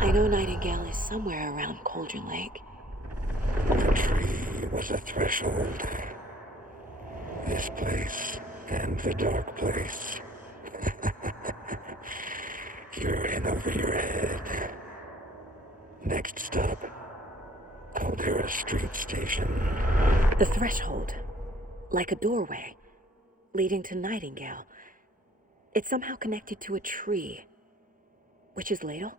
I know Nightingale is somewhere around Cauldron Lake. The tree was a threshold. This place and the dark place. You're in over your head. Next stop, Caldera Street Station. The threshold. Like a doorway. Leading to Nightingale. It's somehow connected to a tree. Witch's ladle?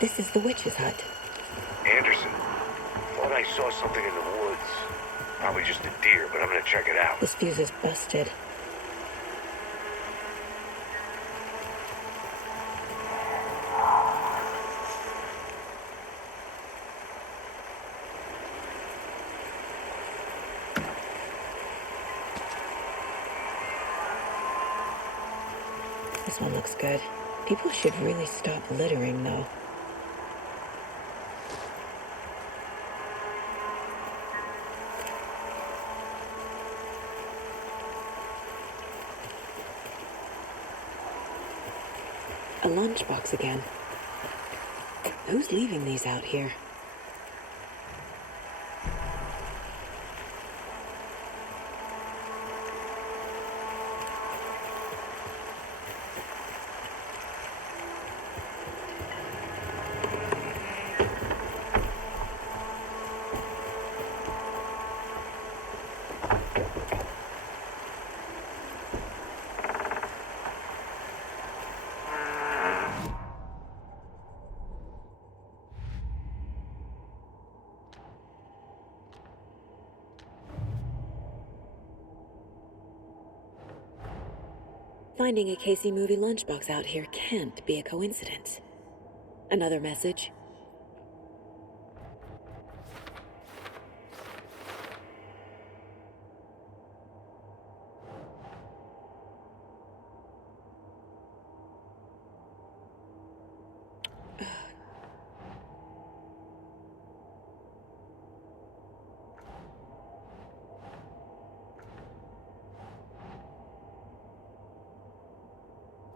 This is the witch's hut. Anderson, thought I saw something in the woods. Probably just a deer, but I'm gonna check it out. This fuse is busted. This one looks good. People should really stop littering, though. A lunchbox again. Who's leaving these out here? Finding a Casey movie lunchbox out here can't be a coincidence. Another message.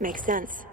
Makes sense.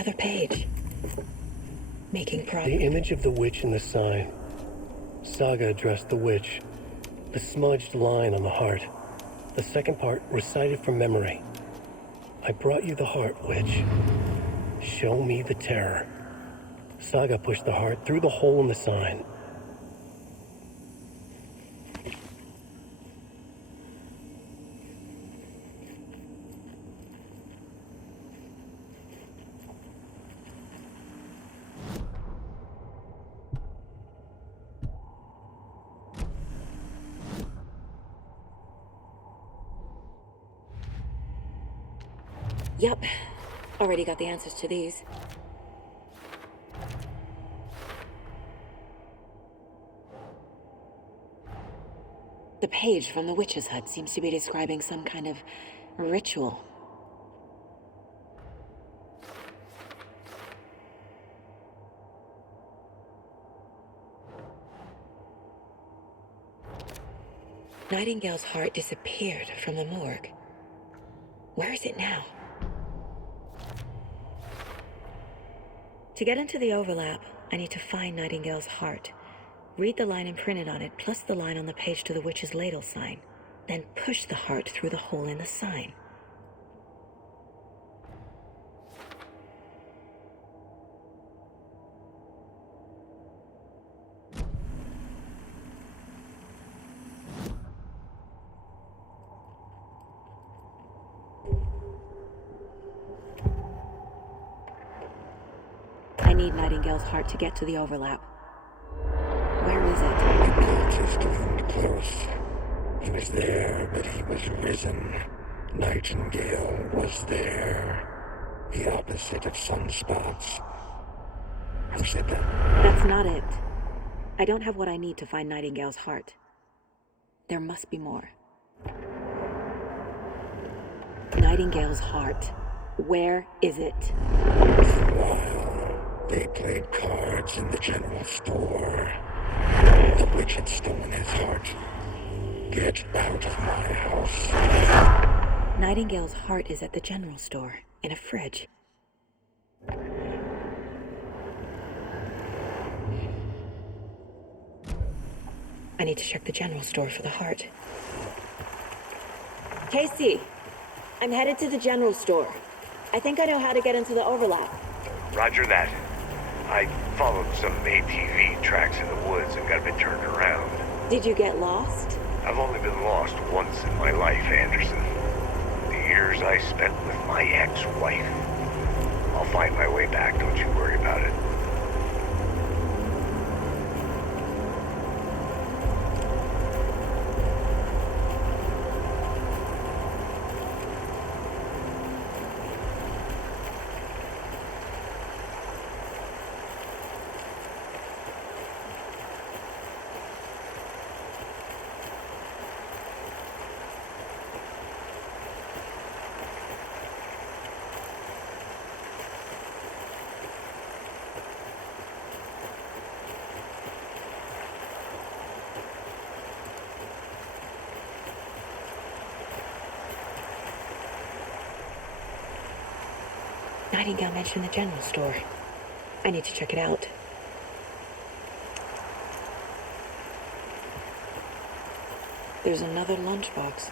Another page. Making The progress. image of the witch in the sign. Saga addressed the witch. The smudged line on the heart. The second part recited from memory. I brought you the heart, witch. Show me the terror. Saga pushed the heart through the hole in the sign. Yup. Already got the answers to these. The page from the witch's hut seems to be describing some kind of ritual. Nightingale's heart disappeared from the morgue. Where is it now? To get into the overlap, I need to find Nightingale's heart. Read the line imprinted on it, plus the line on the page to the witch's ladle sign. Then push the heart through the hole in the sign. I need Nightingale's heart to get to the overlap. Where is it? The cultist loomed close. He was there, but he was risen. Nightingale was there. The opposite of sunspots. Who said that? That's not it. I don't have what I need to find Nightingale's heart. There must be more. Nightingale's heart. Where is it? For a while, they played cards in the general store. The witch had stolen his heart. Get out of my house. Nightingale's heart is at the general store, in a fridge. I need to check the general store for the heart. Casey, I'm headed to the general store. I think I know how to get into the overlap. Roger that. I followed some ATV tracks in the woods and got a bit turned around. Did you get lost? I've only been lost once in my life, Anderson. The years I spent with my ex-wife. I'll find my way back, don't you worry about it. Nightingale mentioned the general store. I need to check it out. There's another lunchbox.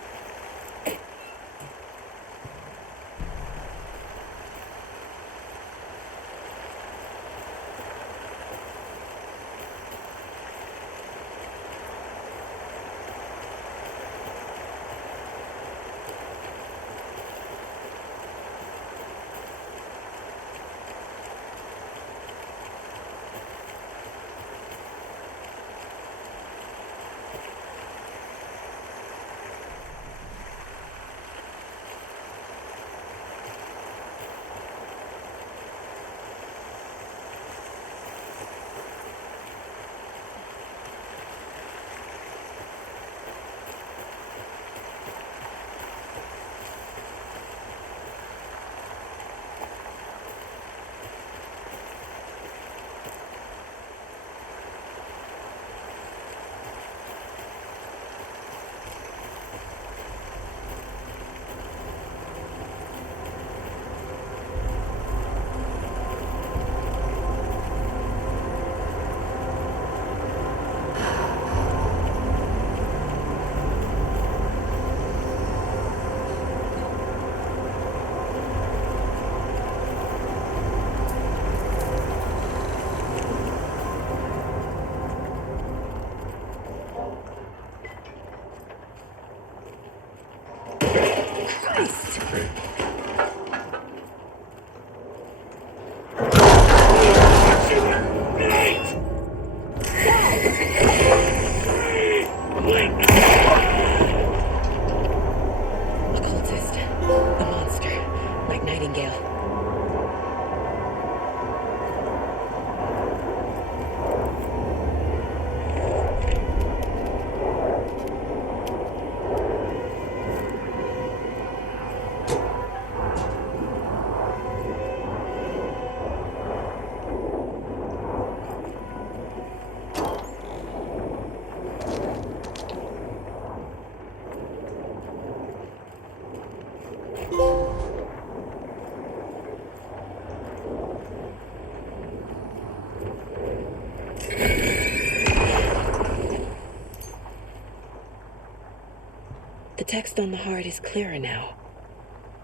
The text on the heart is clearer now.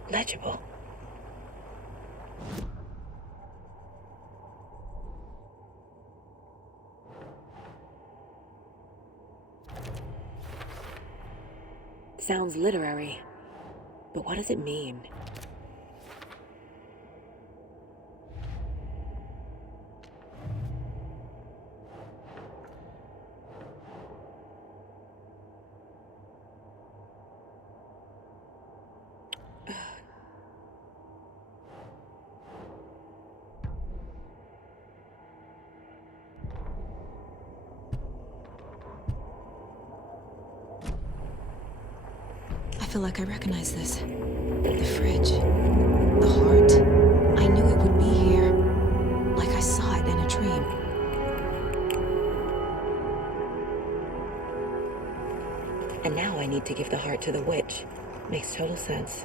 Legible. Sounds literary, but what does it mean? I feel like I recognize this. The fridge. The heart. I knew it would be here. Like I saw it in a dream. And now I need to give the heart to the witch. Makes total sense.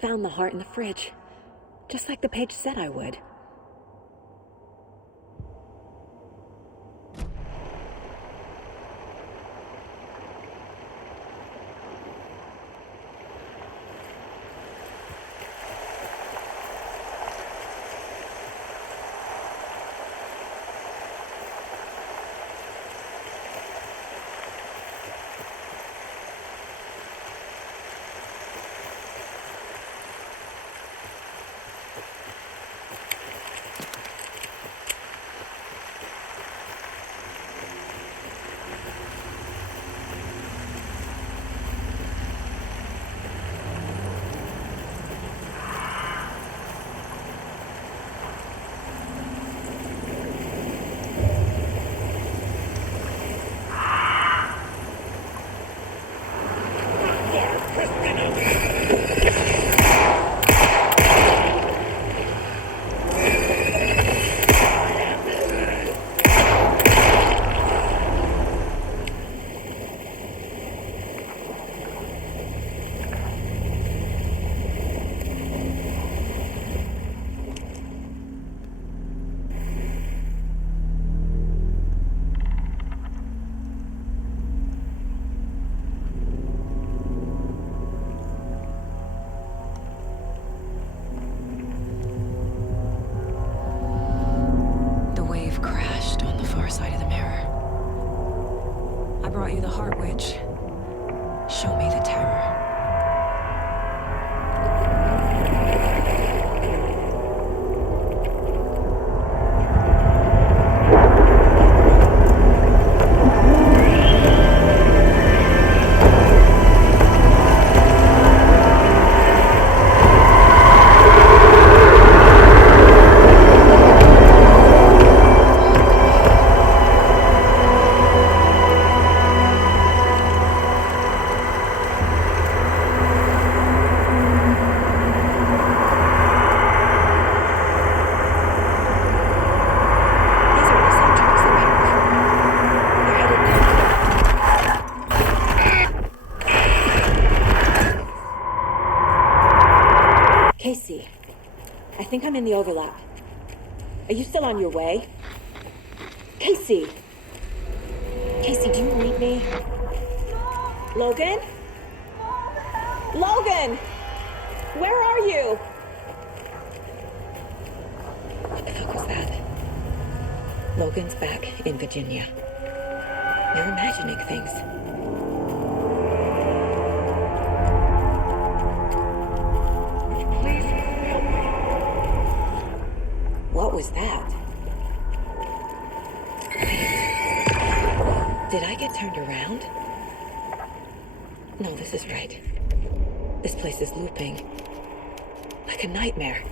Found the heart in the fridge. Just like the page said I would. brought you the heart, witch. Show me the terror. find the overlap. Are you still on your way? Casey! Casey, do you read me? Logan? Logan! Where are you? What the fuck was that? Logan's back in Virginia. You're imagining things. Please help me. What was that? Did I get turned around? No, this is right. This place is looping. Like a nightmare.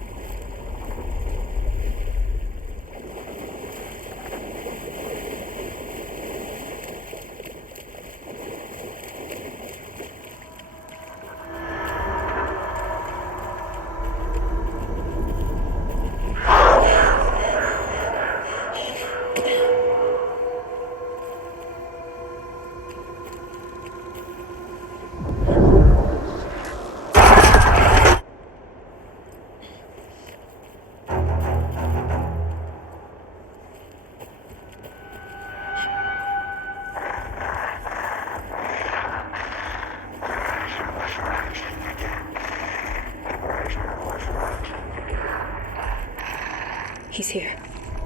He's here.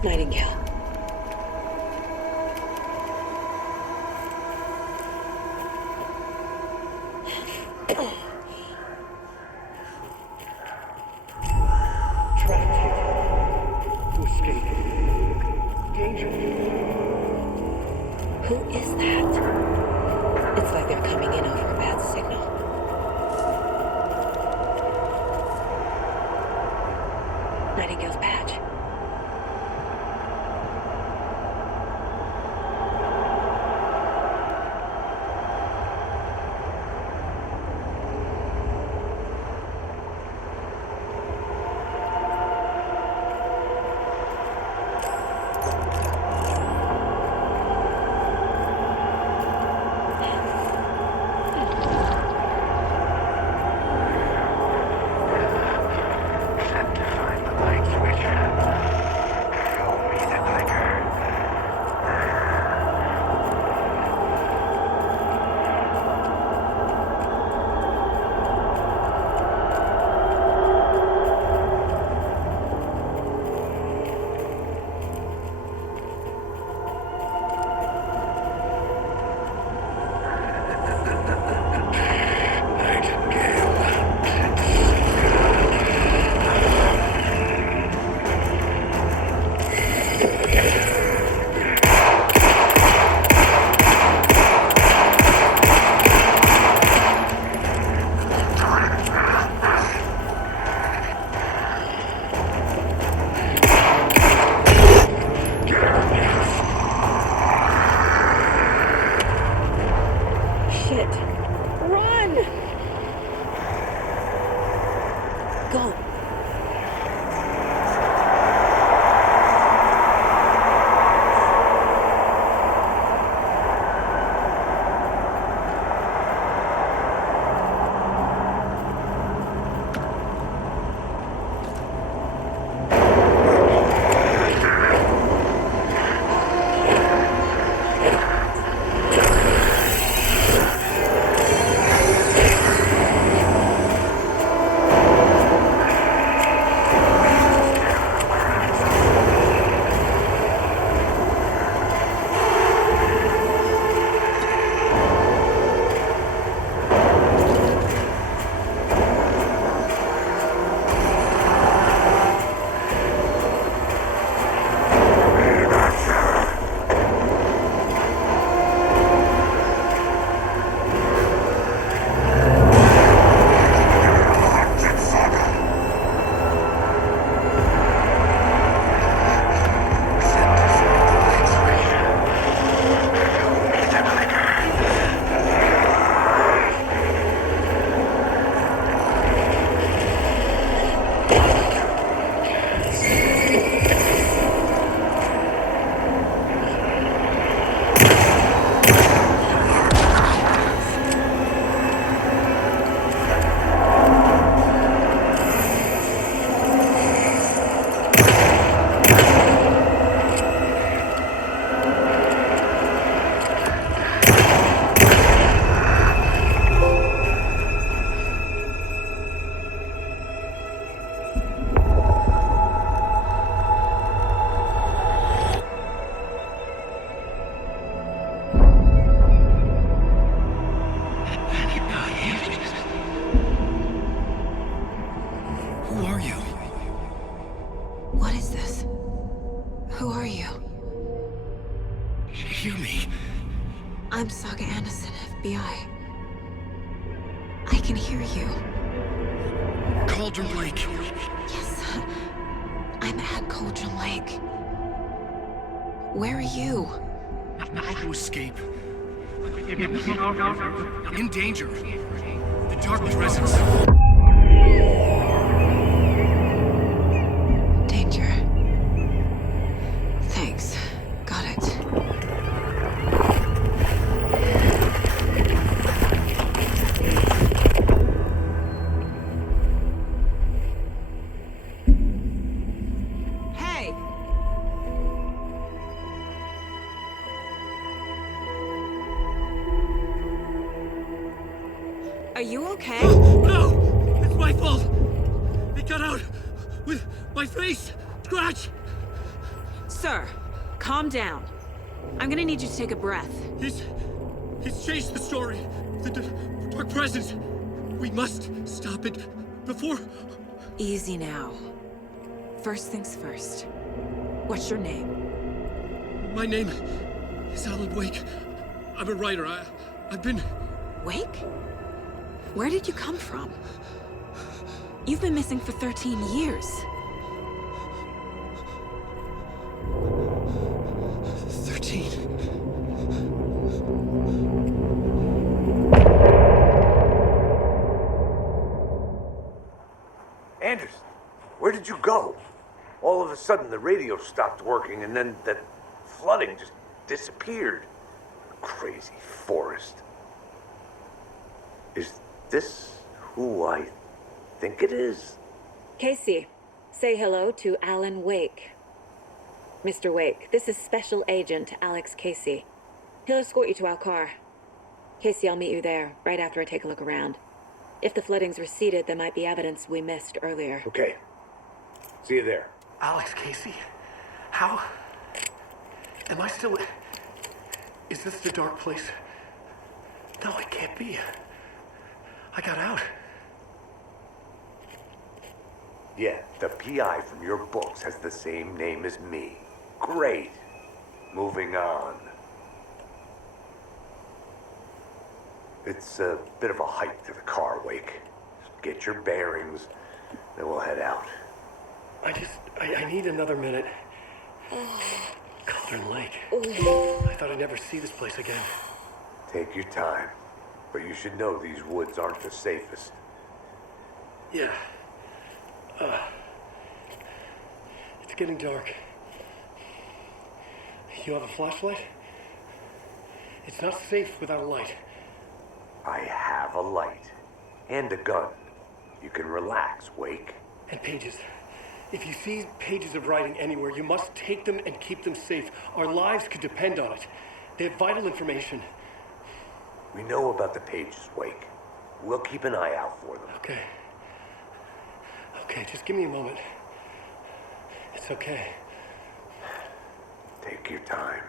Nightingale. Trapped here. To escape. Danger. Who is that? It's like they're coming in over a bad signal. Nightingale's badge. hear me? I'm Saga Anderson, FBI. I can hear you. Cauldron Lake. Yes, I'm at Cauldron Lake. Where are you? How to escape? In danger. The dark presence. Danger. Thanks. Got it. Hey! Are you okay? No! It's my fault! They got out with my face! Scratch! Sir, calm down. I'm gonna need you to take a breath. He's changed the story. The dark presence. We must stop it before... Easy now. First things first. What's your name? My name is Alan Wake. I'm a writer. I've been... Wake? Where did you come from? You've been missing for 13 years. 13. Anderson, where did you go? All of a sudden, the radio stopped working, and then that flooding just disappeared. Crazy forest. Is this who I think it is? Casey, say hello to Alan Wake. Mr. Wake, this is Special Agent Alex Casey. He'll escort you to our car. Casey, I'll meet you there, right after I take a look around. If the flooding's receded, there might be evidence we missed earlier. Okay. See you there. Alex Casey? How? Am I still... Is this the dark place? No, it can't be. I got out. Yeah, the PI from your books has the same name as me. Great. Moving on. It's a bit of a hike to the car, Wake. Just get your bearings, then we'll head out. I need another minute. Cauldron Lake. I thought I'd never see this place again. Take your time. But you should know these woods aren't the safest. Yeah. It's getting dark. You have a flashlight? It's not safe without a light. I have a light. And a gun. You can relax, Wake. And pages. If you see pages of writing anywhere, you must take them and keep them safe. Our lives could depend on it. They have vital information. We know about the pages, Wake. We'll keep an eye out for them. Okay. Okay, just give me a moment. It's okay. Take your time.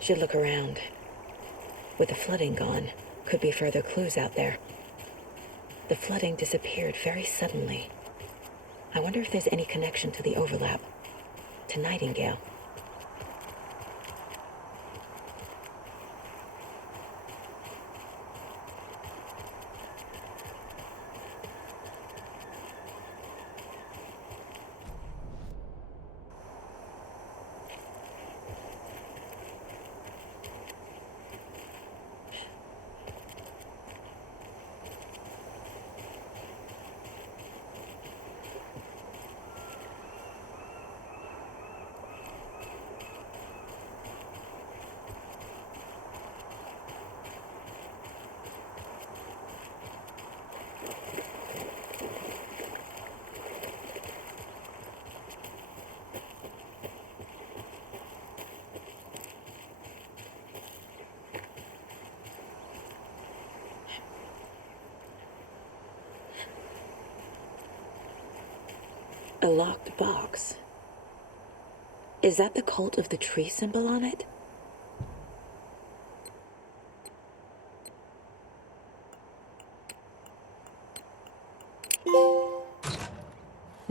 Should look around. With the flooding gone, could be further clues out there. The flooding disappeared very suddenly. I wonder if there's any connection to the overlap. To Nightingale. A locked box. Is that the cult of the tree symbol on it?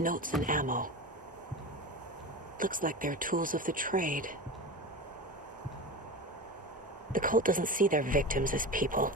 Notes and ammo. Looks like they're tools of the trade. The cult doesn't see their victims as people.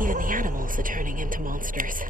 Even the animals are turning into monsters.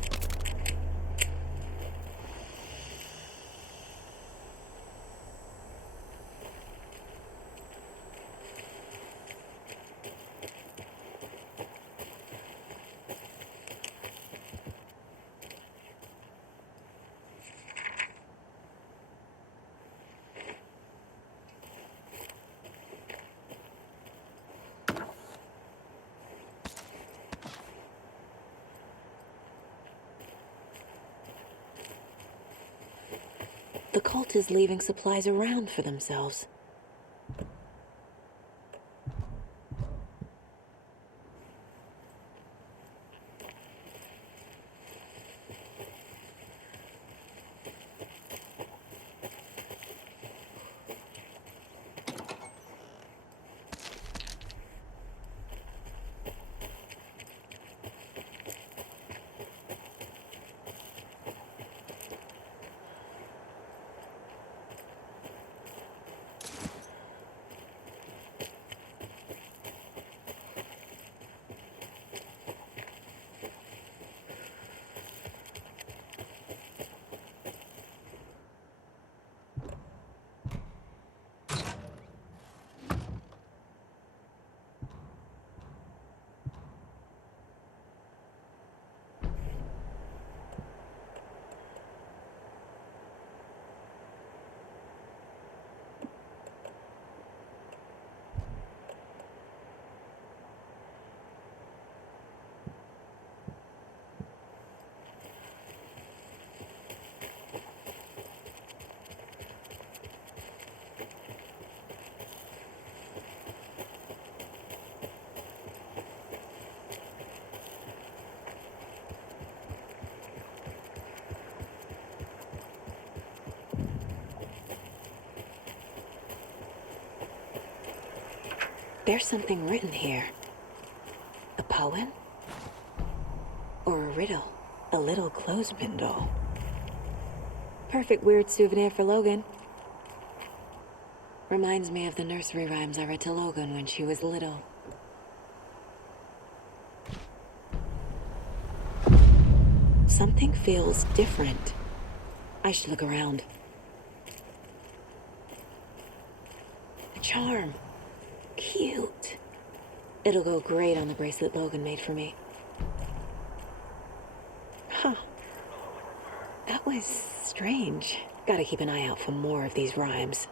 The cult is leaving supplies around for themselves. There's something written here. A poem? Or a riddle? A little clothespin doll. Perfect weird souvenir for Logan. Reminds me of the nursery rhymes I read to Logan when she was little. Something feels different. I should look around. A charm. Cute. It'll go great on the bracelet Logan made for me. Huh. That was strange. Gotta keep an eye out for more of these rhymes.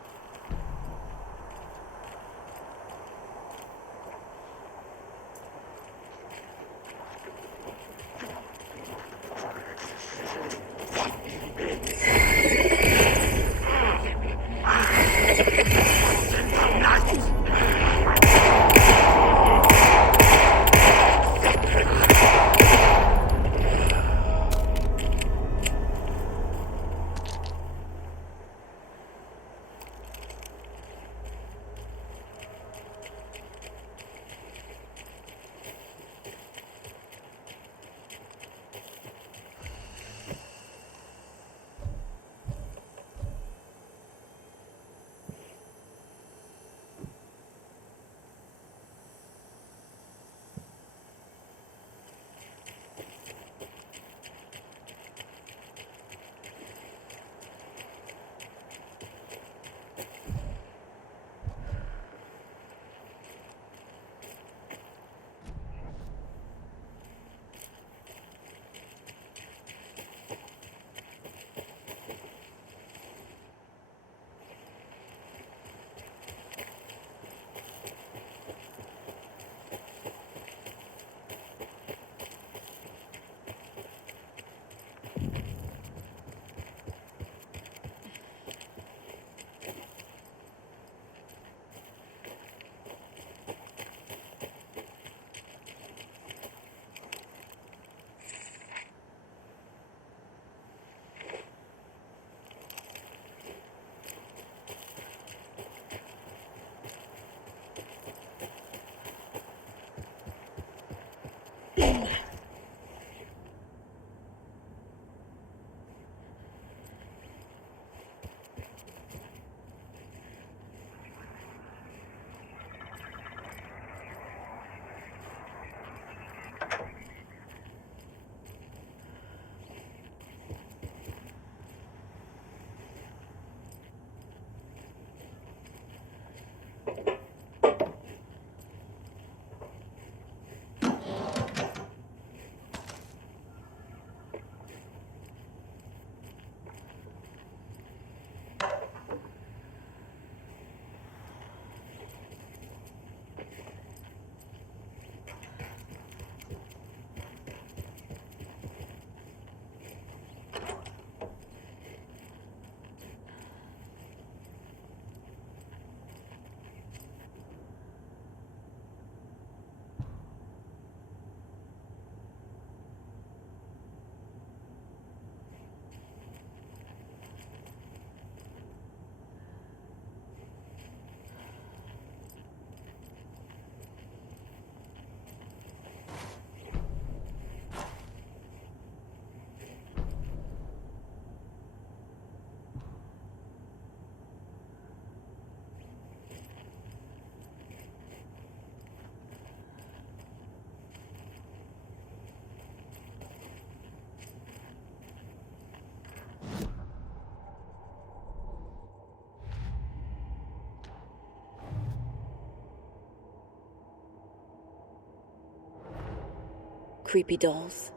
Creepy dolls,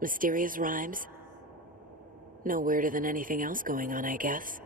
mysterious rhymes. No weirder than anything else going on, I guess.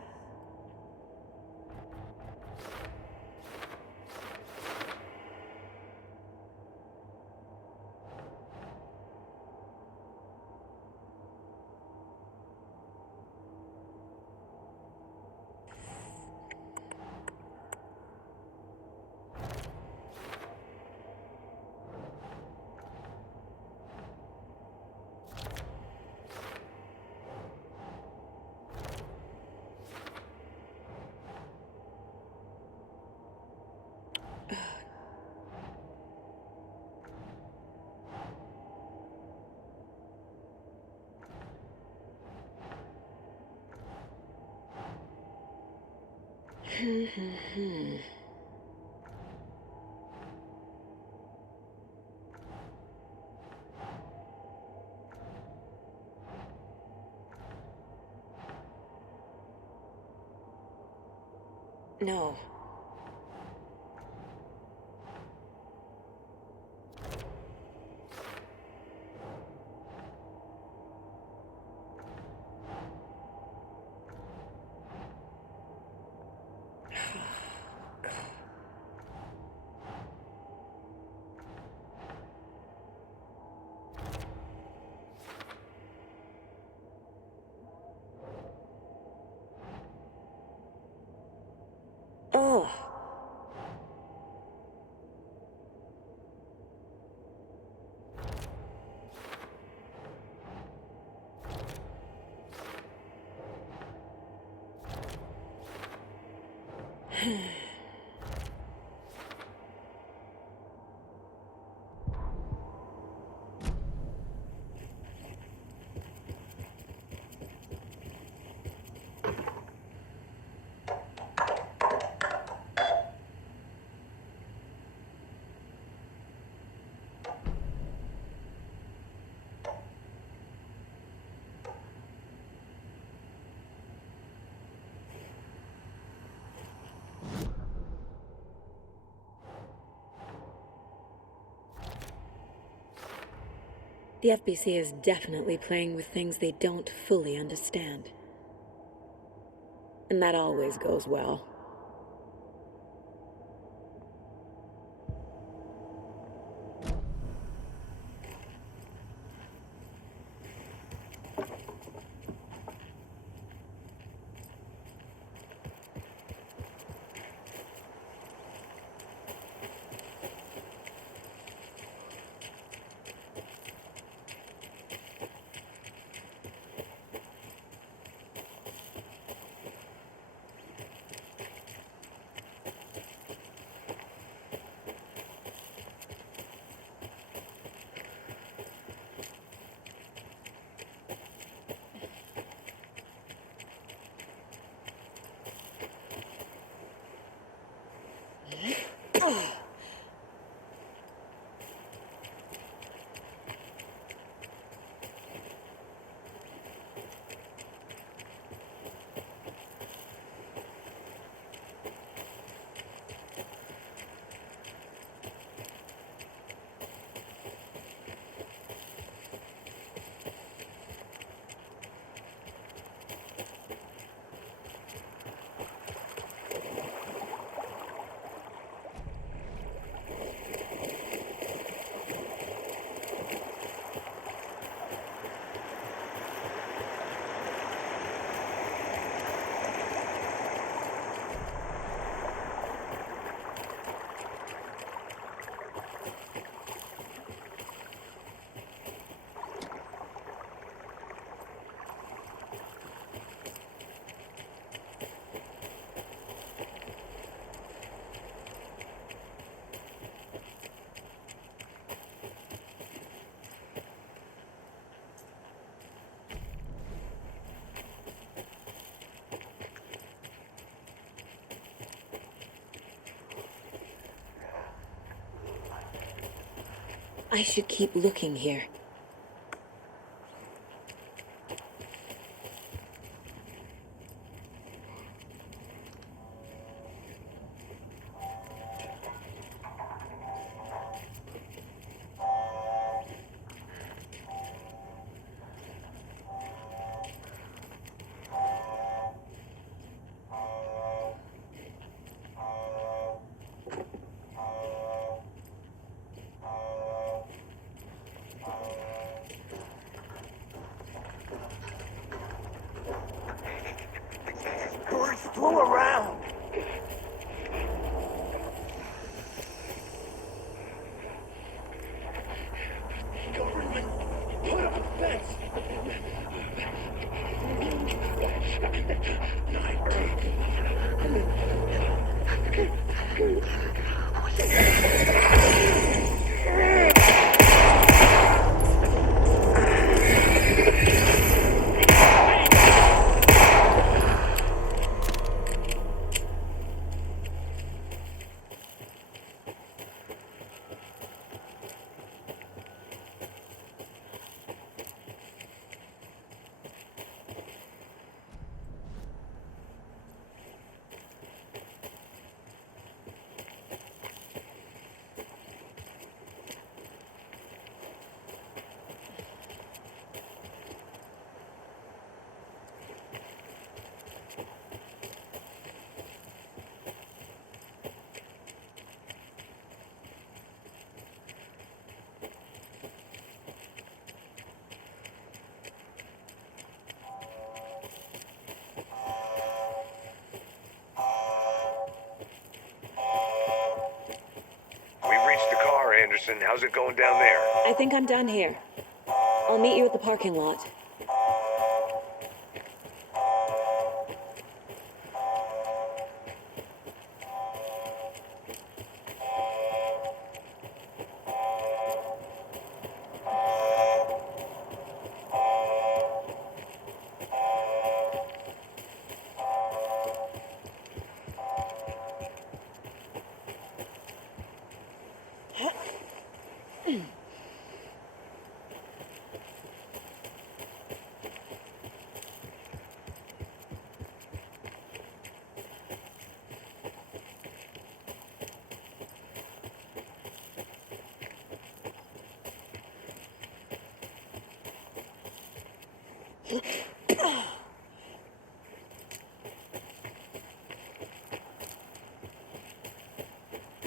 No. Oh. The FBC is definitely playing with things they don't fully understand. And that always goes well. I should keep looking here. Doors flew around. Government, put up a fence. 19. Anderson, how's it going down there? I think I'm done here. I'll meet you at the parking lot.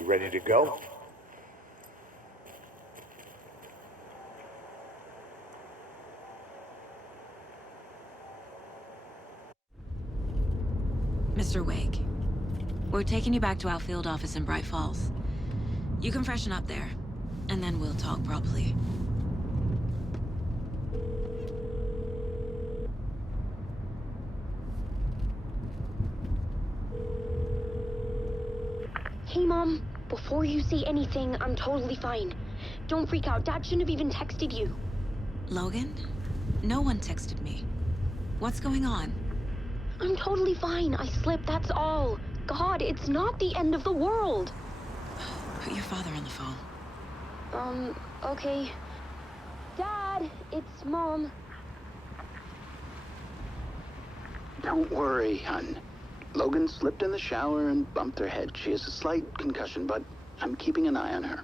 You ready to go? Mr. Wake, we're taking you back to our field office in Bright Falls. You can freshen up there, and then we'll talk properly. Hey, Mom. Before you say anything, I'm totally fine. Don't freak out. Dad shouldn't have even texted you. Logan? No one texted me. What's going on? I'm totally fine. I slipped, that's all. God, it's not the end of the world. Put your father on the phone. Okay. Dad, it's Mom. Don't worry, hon. Logan slipped in the shower and bumped her head. She has a slight concussion, but I'm keeping an eye on her.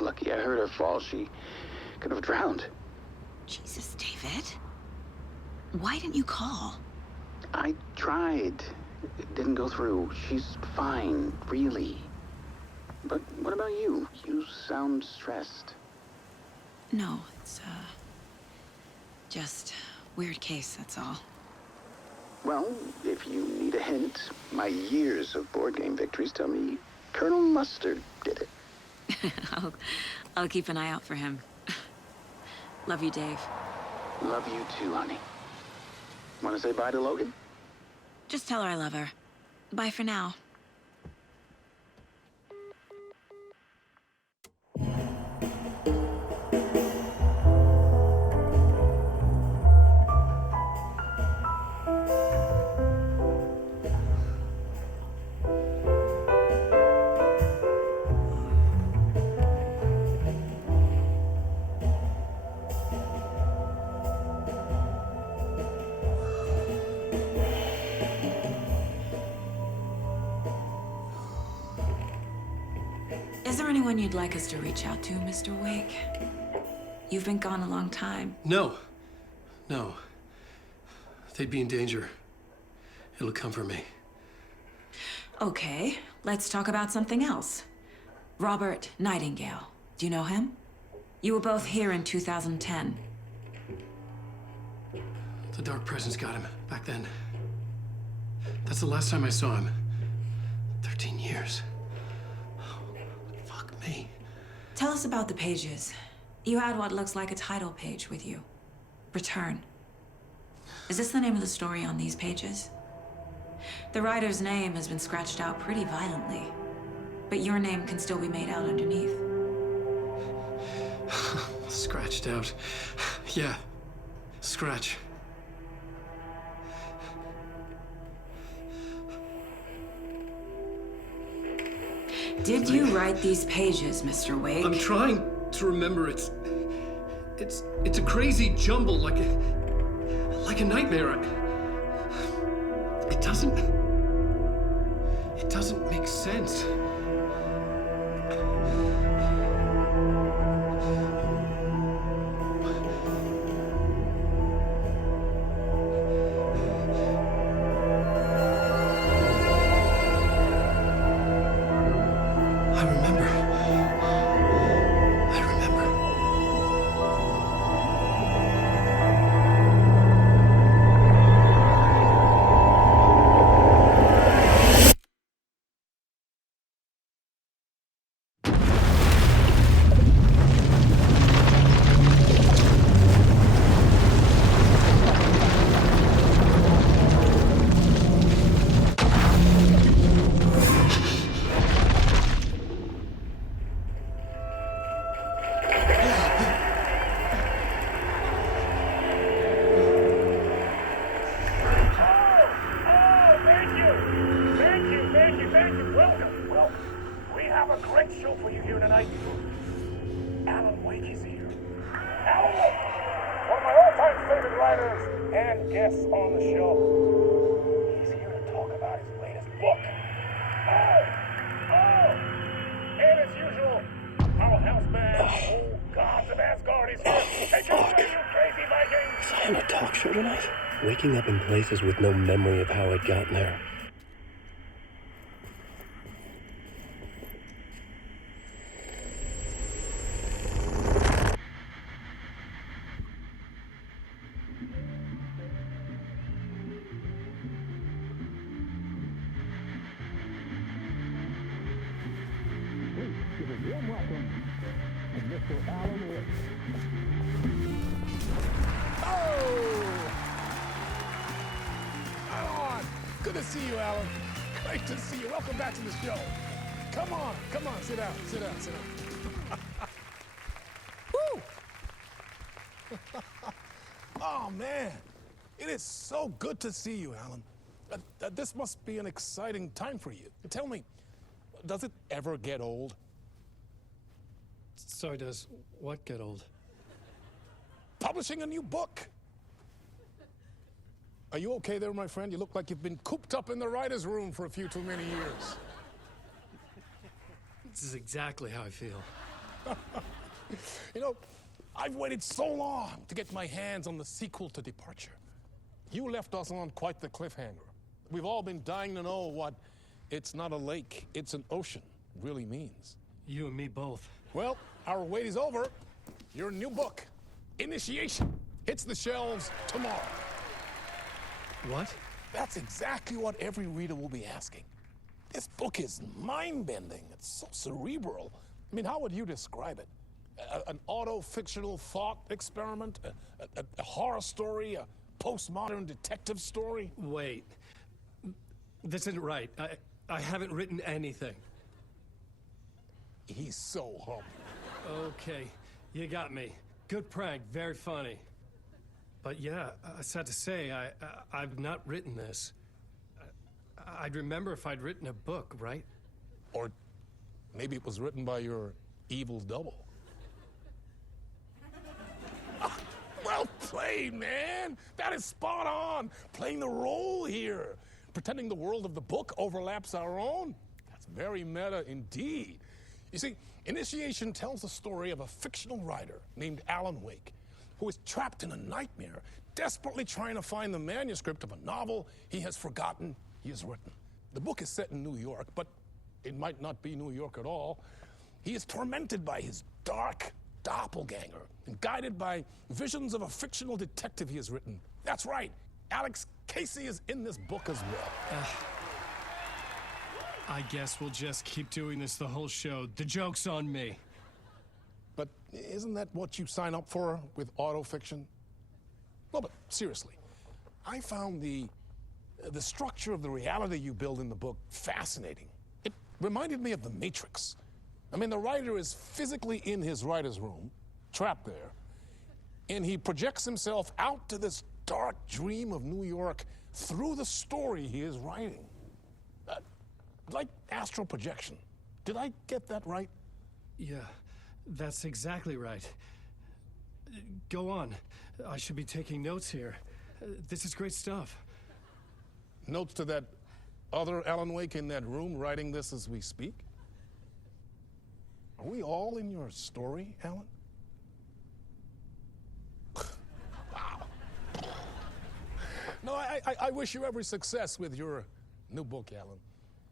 Lucky I heard her fall. She could have drowned. Jesus, David. Why didn't you call? I tried. It didn't go through. She's fine, really. But what about you? You sound stressed. No, it's, just weird case, that's all. Well, if you need a hint, my years of board game victories tell me Colonel Mustard did it. I'll keep an eye out for him. Love you, Dave. Love you too, honey. Want to say bye to Logan? Just tell her I love her. Bye for now. Is there anyone you'd like us to reach out to, Mr. Wake? You've been gone a long time. No. No. They'd be in danger. It'll come for me. Okay, let's talk about something else. Robert Nightingale. Do you know him? You were both here in 2010. The Dark Presence got him back then. That's the last time I saw him. 13 years. Fuck me. Tell us about the pages. You had what looks like a title page with you. Return. Is this the name of the story on these pages? The writer's name has been scratched out pretty violently, but your name can still be made out underneath. Scratched out. Yeah. Scratch. Did you write these pages, Mr. Wake? I'm trying to remember. It's a crazy jumble, like a nightmare. It doesn't make sense. Waking up in places with no memory of how I'd gotten there. Good to see you, Alan. Great to see you. Welcome back to the show. Come on, sit down. Woo! Oh, man. It is so good to see you, Alan. This must be an exciting time for you. Tell me, does it ever get old? So does what get old? Publishing a new book. Are you okay there, my friend? You look like you've been cooped up in the writer's room for a few too many years. This is exactly how I feel. You know, I've waited so long to get my hands on the sequel to Departure. You left us on quite the cliffhanger. We've all been dying to know what "it's not a lake, it's an ocean" really means. You and me both. Well, our wait is over. Your new book, Initiation, hits the shelves tomorrow. What? That's exactly what every reader will be asking. This book is mind-bending. It's so cerebral. I mean, how would you describe it? An auto-fictional thought experiment? A horror story? A postmodern detective story? Wait. This isn't right. I haven't written anything. He's so humble. Okay, you got me. Good prank, very funny. But yeah, sad to say, I've not written this. I'd remember if I'd written a book, right? Or maybe it was written by your evil double. Well played, man. That is spot on. Playing the role here. Pretending the world of the book overlaps our own. That's very meta indeed. You see, Initiation tells the story of a fictional writer named Alan Wake, who is trapped in a nightmare, desperately trying to find the manuscript of a novel he has forgotten he has written. The book is set in New York, but it might not be New York at all. He is tormented by his dark doppelganger and guided by visions of a fictional detective he has written. That's right, Alex Casey is in this book as well. I guess we'll just keep doing this the whole show. The joke's on me. But isn't that what you sign up for with autofiction? No, but seriously, I found the structure of the reality you build in the book fascinating. It reminded me of The Matrix. I mean, the writer is physically in his writer's room, trapped there, and he projects himself out to this dark dream of New York through the story he is writing. Like astral projection. Did I get that right? Yeah, that's exactly right. Go on. I should be taking notes here. This is great stuff. Notes to that other Alan Wake in that room writing this as we speak? Are we all in your story, Alan? Wow. No, I wish you every success with your new book, Alan.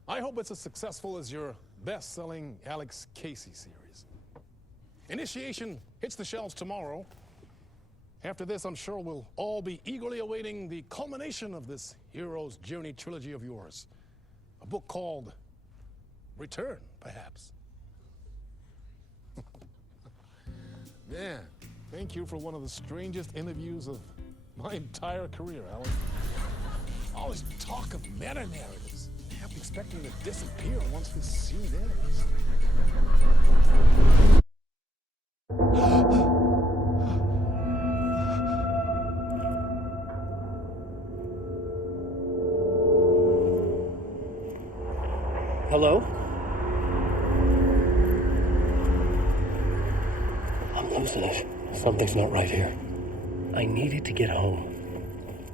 I hope it's as successful as your best-selling Alex Casey series. Initiation hits the shelves tomorrow. After this, I'm sure we'll all be eagerly awaiting the culmination of this hero's journey trilogy of yours. A book called Return, perhaps. Yeah, thank you for one of the strangest interviews of my entire career, Alan. All this talk of meta-narratives. I have to expect them to disappear once this scene ends. Hello? I'm losing it. Something's not right here. I needed to get home.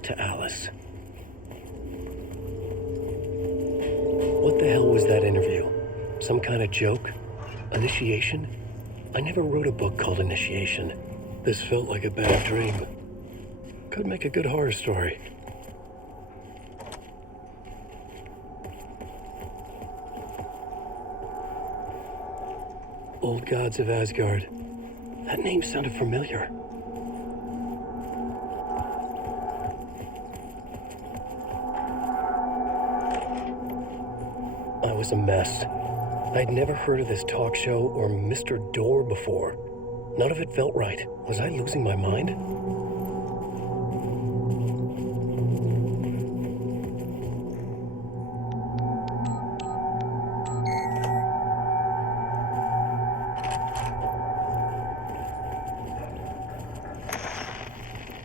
To Alice. What the hell was that interview? Some kind of joke? Initiation? I never wrote a book called Initiation. This felt like a bad dream. Could make a good horror story. Old Gods of Asgard. That name sounded familiar. I was a mess. I'd never heard of this talk show or Mr. Door before. None of it felt right. Was I losing my mind?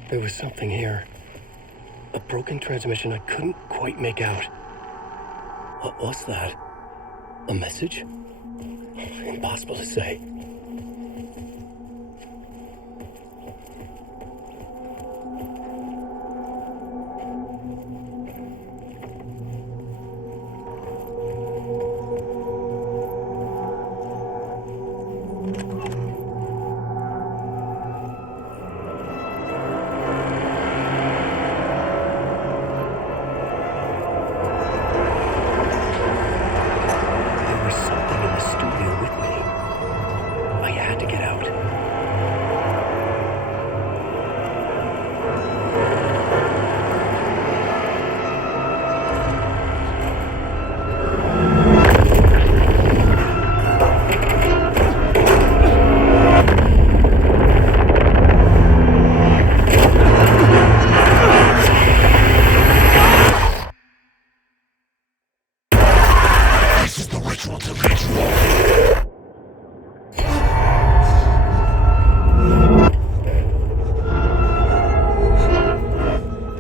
There was something here. A broken transmission I couldn't quite make out. What was that? A message? Impossible to say. to get out.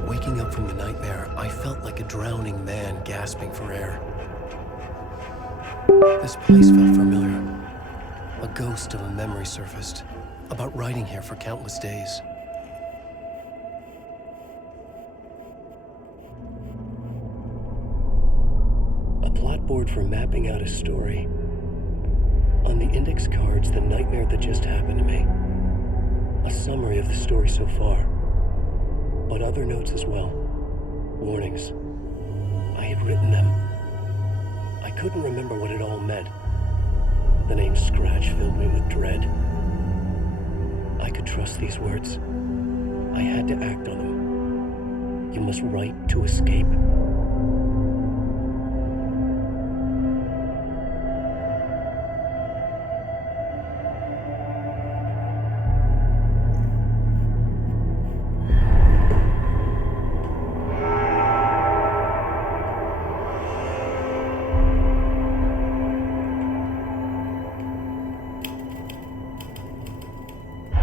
Waking up from the nightmare, I felt like a drowning man gasping for air. This place felt familiar. A ghost of a memory surfaced, about riding here for countless days. A plot board for mapping out a story. On the index cards, the nightmare that just happened to me. A summary of the story so far. But other notes as well. Warnings. I had written them. I couldn't remember what it all meant. The name Scratch filled me with dread. I could trust these words. I had to act on them. You must write to escape.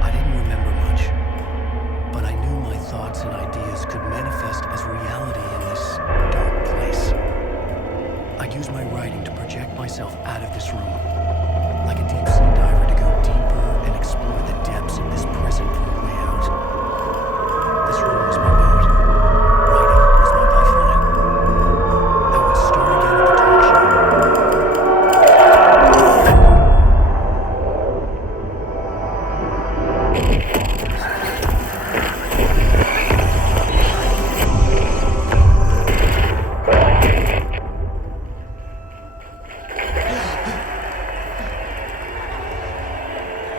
I didn't remember much, but I knew my thoughts and ideas could manifest as reality in this dark place. I'd use my writing to project myself out of this room, like a deep sea diver to go deeper and explore the depths of this prison for a way out. This room was my boat. Writing was my lifeline. I would start again at the talk show.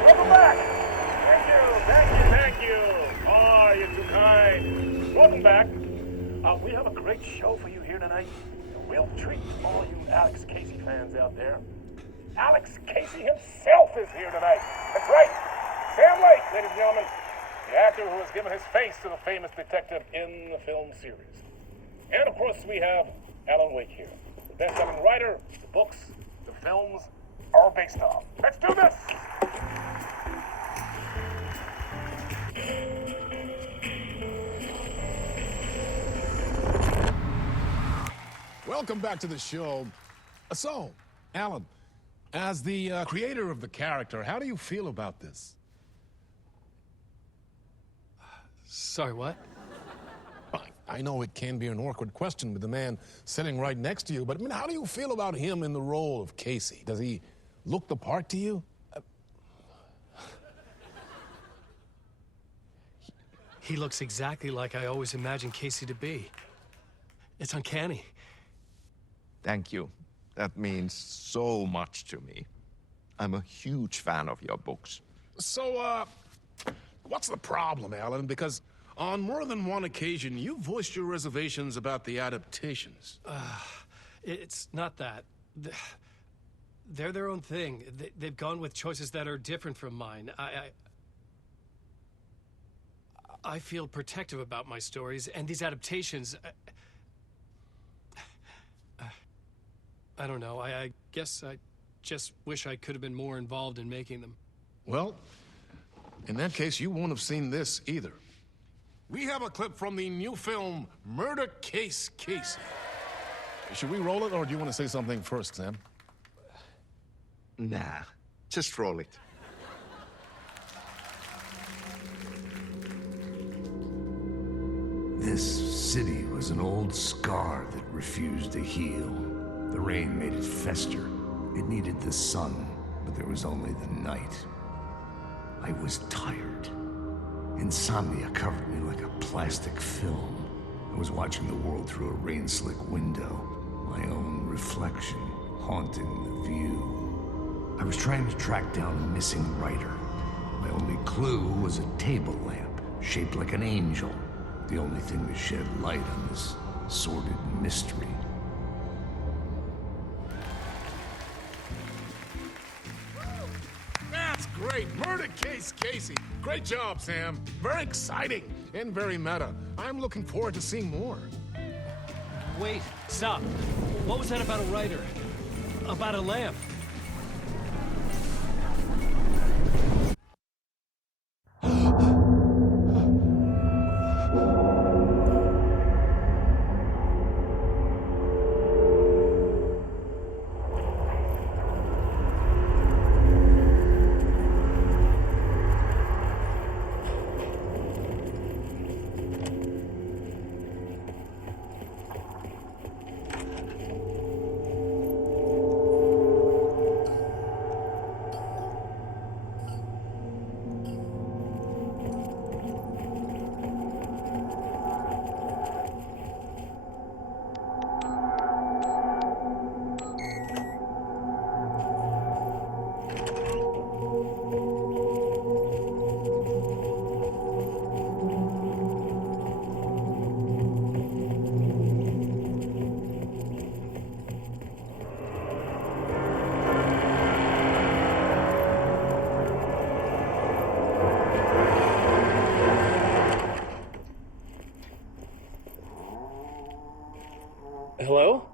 Welcome back! Thank you! Oh, you're too kind. Welcome back. We have a great show for you here tonight. A real treat for all you Alex Casey fans out there. Alex Casey himself is here tonight. That's right. Sam Lake, ladies and gentlemen. The actor who has given his face to the famous detective in the film series. And of course we have Alan Wake here. The best-selling writer, the books, the films are based on. Let's do this! Welcome back to the show. So, Alan, as the creator of the character, how do you feel about this? Sorry, what? I know it can be an awkward question with the man sitting right next to you, but I mean, how do you feel about him in the role of Casey? Does he look the part to you? He looks exactly like I always imagined Casey to be. It's uncanny. Thank you. That means so much to me. I'm a huge fan of your books. So, what's the problem, Alan? Because on more than one occasion, you voiced your reservations about the adaptations. It's not that. They're their own thing. They've gone with choices that are different from mine. I feel protective about my stories, and these adaptations... I don't know. I guess I just wish I could have been more involved in making them. Well, in that case, you won't have seen this either. We have a clip from the new film, Murder Case Casey. Should we roll it, or do you want to say something first, Sam? Nah, just roll it. This city was an old scar that refused to heal. The rain made it fester. It needed the sun, but there was only the night. I was tired. Insomnia covered me like a plastic film. I was watching the world through a rain-slick window, my own reflection haunting the view. I was trying to track down a missing writer. My only clue was a table lamp, shaped like an angel. The only thing to shed light on this sordid mystery. That's great. Murder case, Casey. Great job, Sam. Very exciting and very meta. I'm looking forward to seeing more. Wait, stop. What was that about a writer? About a lamp? Hello?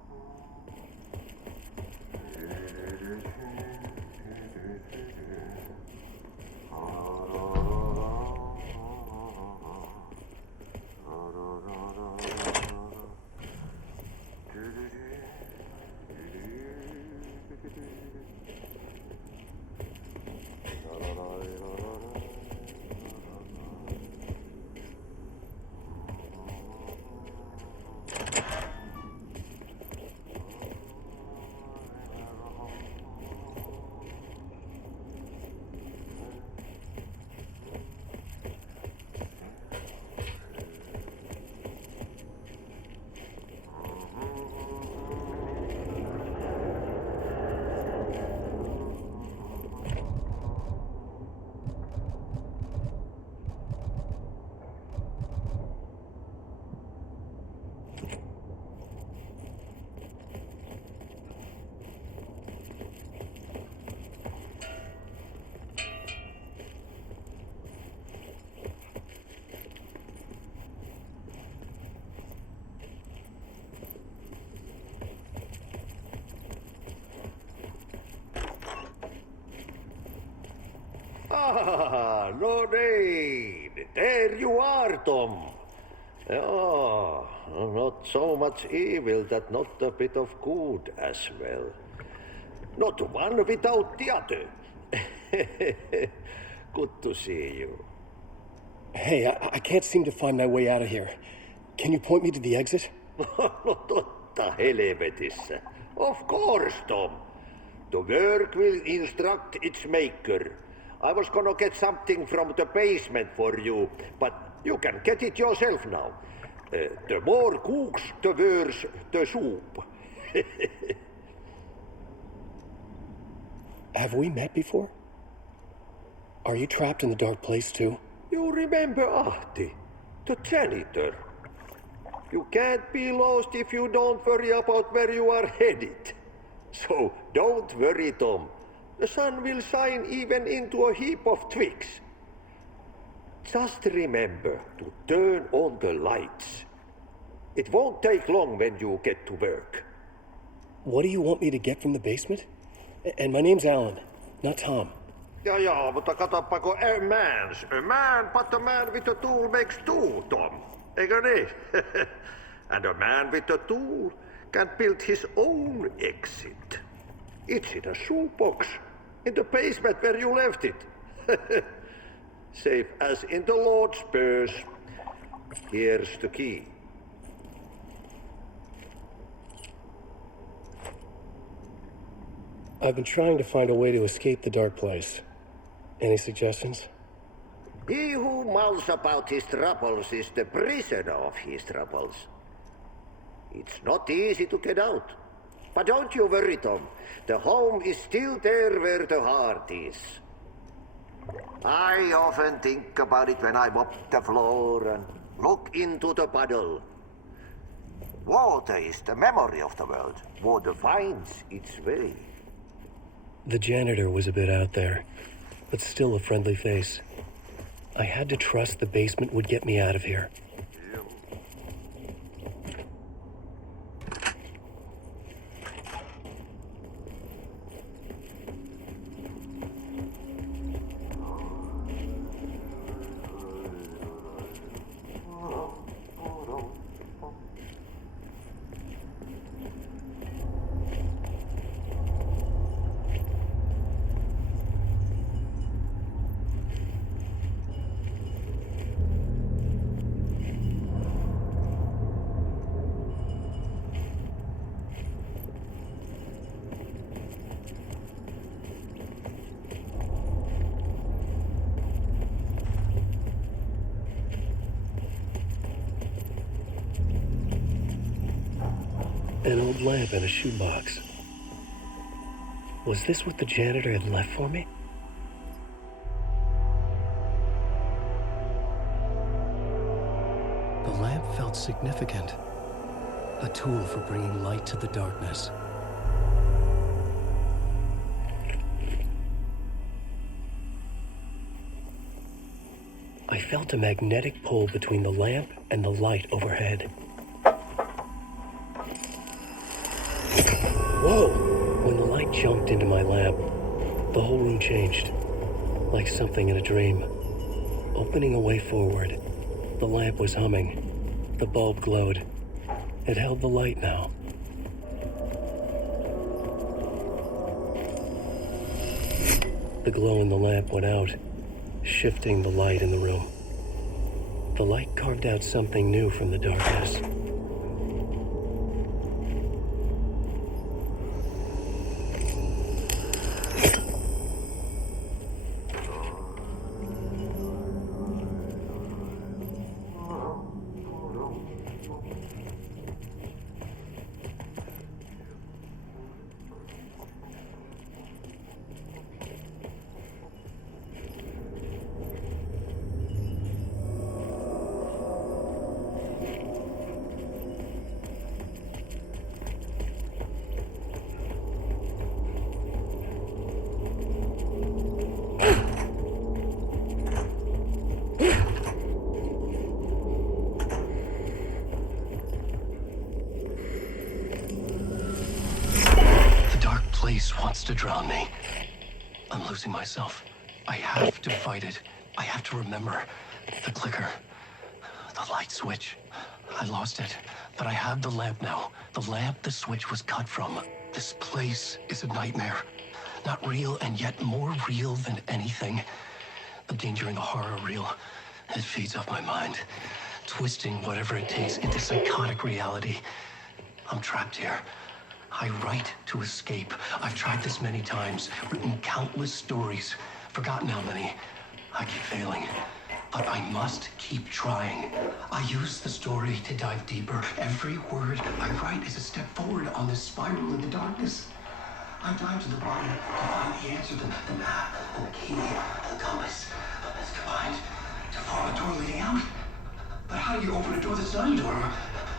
Ah, no need. There you are, Tom. Oh, not so much evil that not a bit of good as well. Not one without the other. Good to see you. Hey, I can't seem to find my way out of here. Can you point me to the exit? No totta helvetissä. Of course, Tom. The work will instruct its maker. I was gonna get something from the basement for you, but you can get it yourself now. The more cooks, the worse the soup. Have we met before? Are you trapped in the dark place too? You remember Ahti, the janitor. You can't be lost if you don't worry about where you are headed. So don't worry, Tom. The sun will shine even into a heap of twigs. Just remember to turn on the lights. It won't take long when you get to work. What do you want me to get from the basement? And my name's Alan, not Tom. Ja, mutta katopako a man, but a man with a tool makes two, Tom. Eikö niin? And a man with a tool can build his own exit. It's in a shoebox, in the basement where you left it. Safe as in the Lord's purse. Here's the key. I've been trying to find a way to escape the dark place. Any suggestions? He who mouths about his troubles is the prisoner of his troubles. It's not easy to get out. But don't you worry, Tom. The home is still there where the heart is. I often think about it when I mop the floor and look into the puddle. Water is the memory of the world. Water finds its way. The janitor was a bit out there, but still a friendly face. I had to trust the basement would get me out of here. An old lamp in a shoebox. Was this what the janitor had left for me? The lamp felt significant. A tool for bringing light to the darkness. I felt a magnetic pull between the lamp and the light overhead. Whoa! When the light jumped into my lamp, the whole room changed, like something in a dream. Opening a way forward, the lamp was humming. The bulb glowed. It held the light now. The glow in the lamp went out, shifting the light in the room. The light carved out something new from the darkness. Wants to drown me. I'm losing myself. I have to fight it. I have to remember. The clicker. The light switch. I lost it. But I have the lamp now. The lamp the switch was cut from. This place is a nightmare. Not real, and yet more real than anything. The danger and the horror real. It feeds off my mind. Twisting whatever it takes into psychotic reality. I'm trapped here. I write to escape. I've tried this many times, written countless stories, forgotten how many. I keep failing, but I must keep trying. I use the story to dive deeper. Every word I write is a step forward on this spiral in the darkness. I dive to the bottom to find the answer, the map, and the key, and the compass. It's combined to form a door leading out. But how do you open a door that's not a door?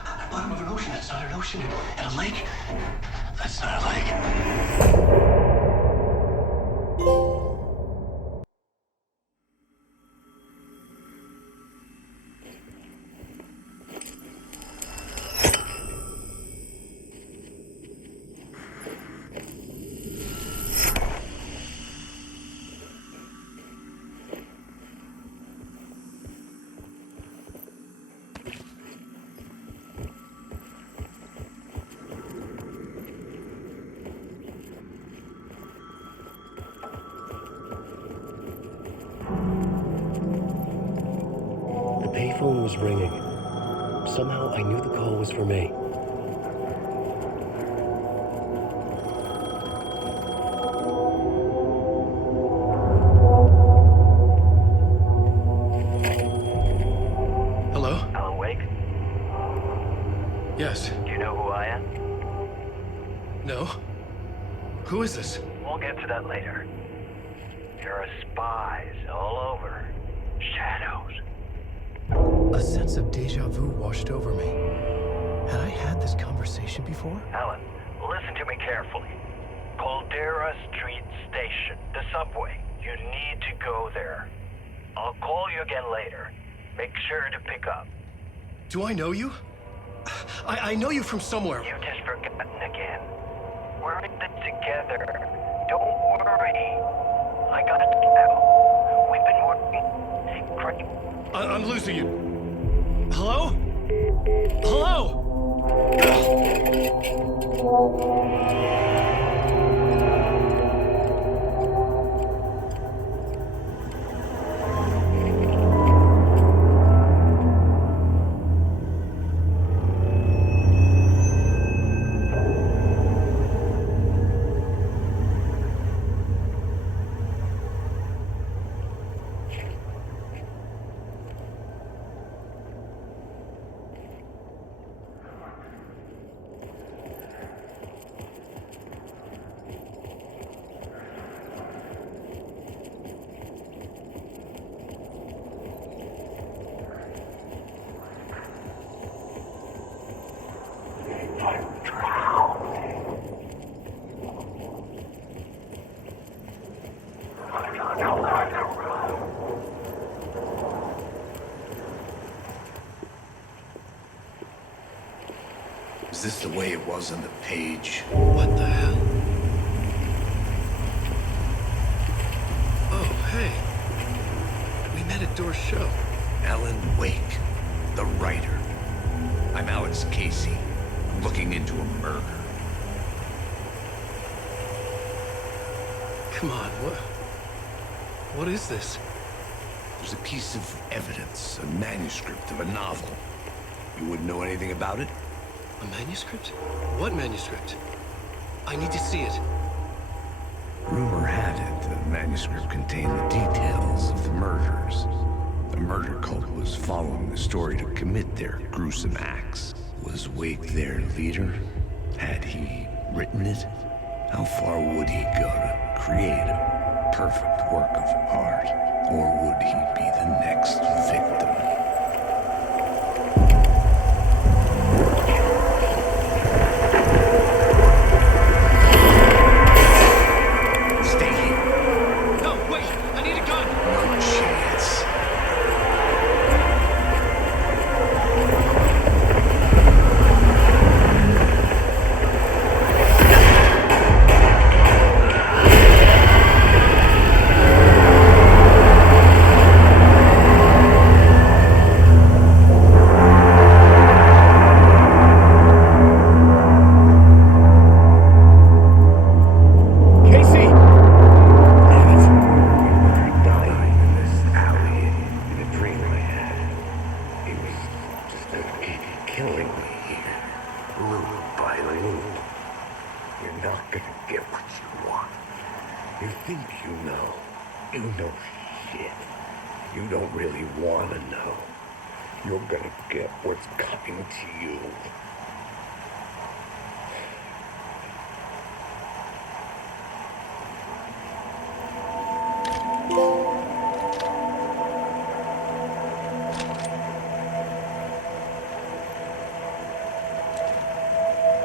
At the bottom of an ocean, that's not an ocean. And a lake, that's not a lake. The payphone was ringing. Somehow I knew the call was for me. Hello? Alan Wake? Yes. Do you know who I am? No. Who is this? We'll get to that later. There are spies all over. Shadows. A sense of deja vu washed over me. Had I had this conversation before? Alan, listen to me carefully. Caldera Street Station, the subway. You need to go there. I'll call you again later. Make sure to pick up. Do I know you? I know you from somewhere. You've just forgotten again. We're in this together. Don't worry. I got it now. We've been working great. I'm losing you. Hello? Hello? Is this the way it was on the page? What the hell? Oh, hey. We met at Door's show. Alan Wake, the writer. I'm Alex Casey. I'm looking into a murder. Come on, what is this? There's a piece of evidence, a manuscript of a novel. You wouldn't know anything about it? A manuscript? What manuscript? I need to see it. Rumor had it the manuscript contained the details of the murders. The murder cult was following the story to commit their gruesome acts. Was Wake their leader? Had he written it? How far would he go to create a perfect work of art? Or would he be the next victim?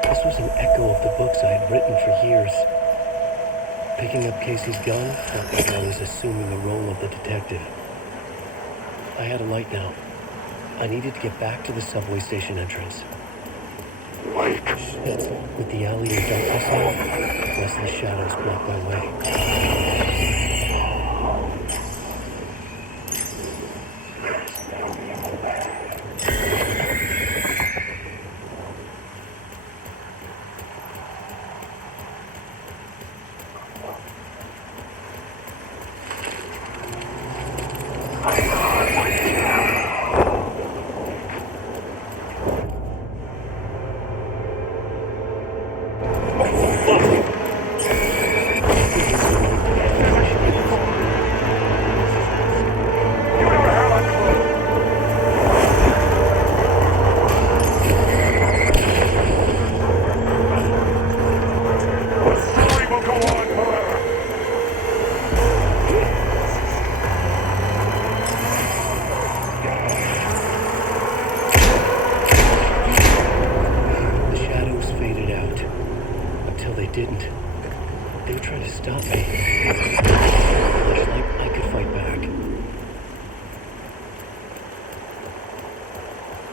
This was an echo of the books I had written for years. Picking up Casey's gun felt like I was assuming the role of the detective. I had a light now. I needed to get back to the subway station entrance. Shit. With the alley in darkness now, lest the shadows block my way. We'll go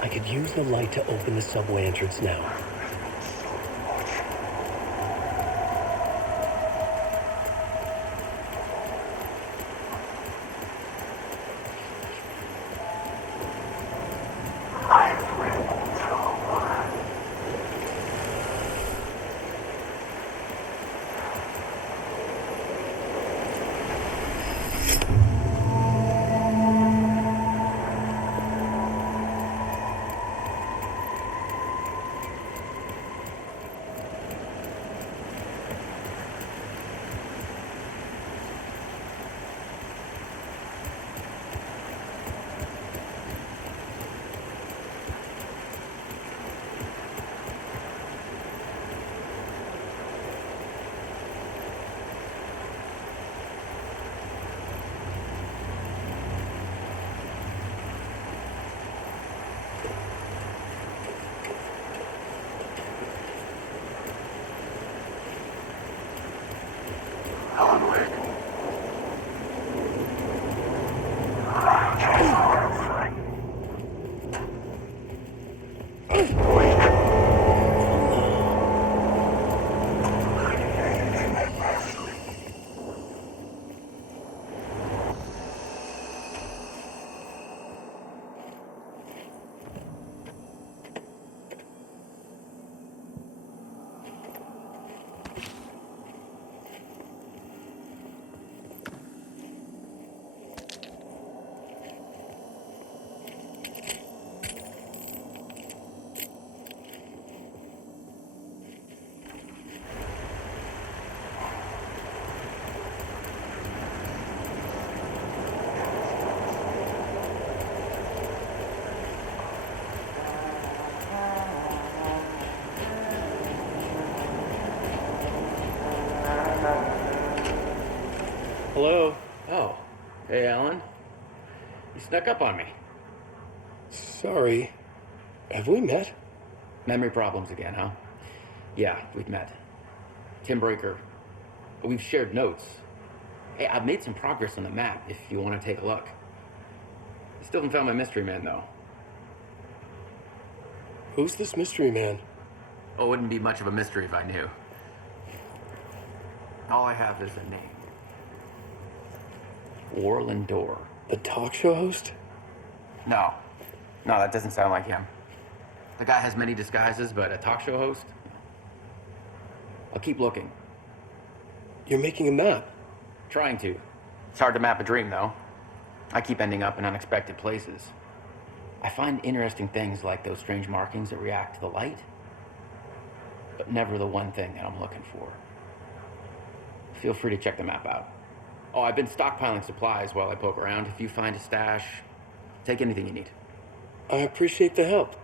could use the light to open the subway entrance now. Hello? Oh. Hey, Alan. You snuck up on me. Sorry. Have we met? Memory problems again, huh? Yeah, we've met. Tim Breaker. We've shared notes. Hey, I've made some progress on the map if you want to take a look. Still haven't found my mystery man, though. Who's this mystery man? Oh, it wouldn't be much of a mystery if I knew. All I have is a name. Warland Dorr. The talk show host? No. No, that doesn't sound like him. The guy has many disguises, but a talk show host? I'll keep looking. You're making a map? Trying to. It's hard to map a dream, though. I keep ending up in unexpected places. I find interesting things like those strange markings that react to the light, but never the one thing that I'm looking for. Feel free to check the map out. Oh, I've been stockpiling supplies while I poke around. If you find a stash, take anything you need. I appreciate the help.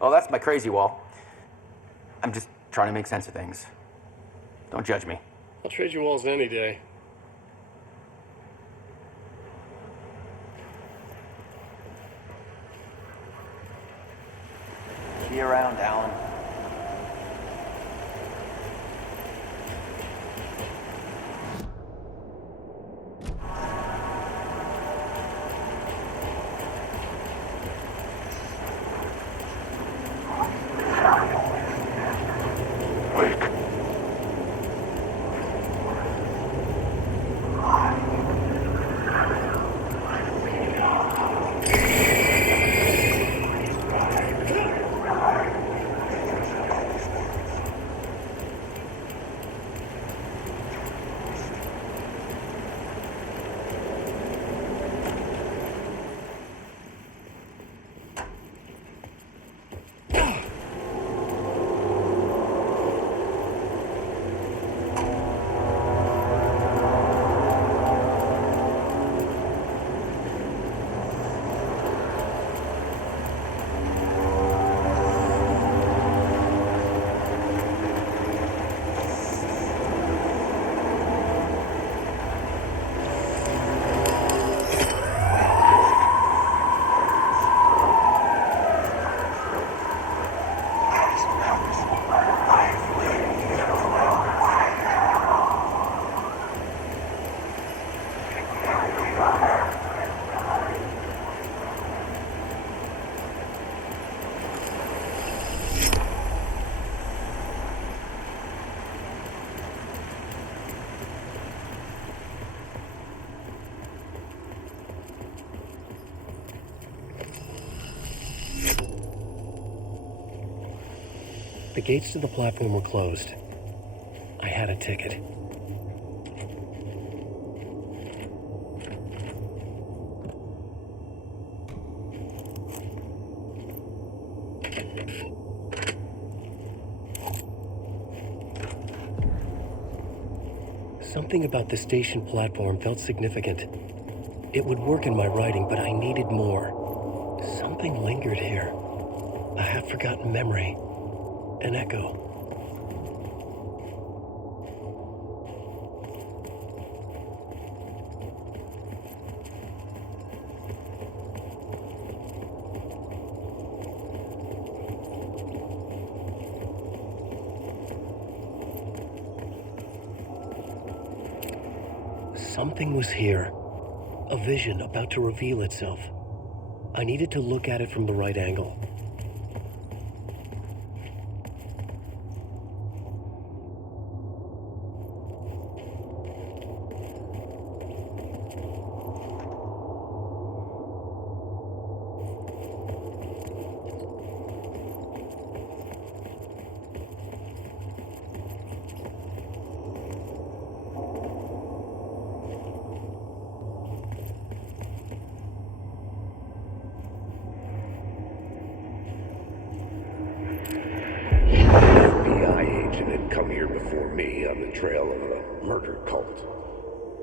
Oh, that's my crazy wall. I'm just trying to make sense of things. Don't judge me. I'll trade you walls any day. See you around, Alan. The gates to the platform were closed. I had a ticket. Something about the station platform felt significant. It would work in my writing, but I needed more. Something lingered here. A half-forgotten memory. An echo. Something was here. A vision about to reveal itself. I needed to look at it from the right angle. Come here before me on the trail of a murder cult.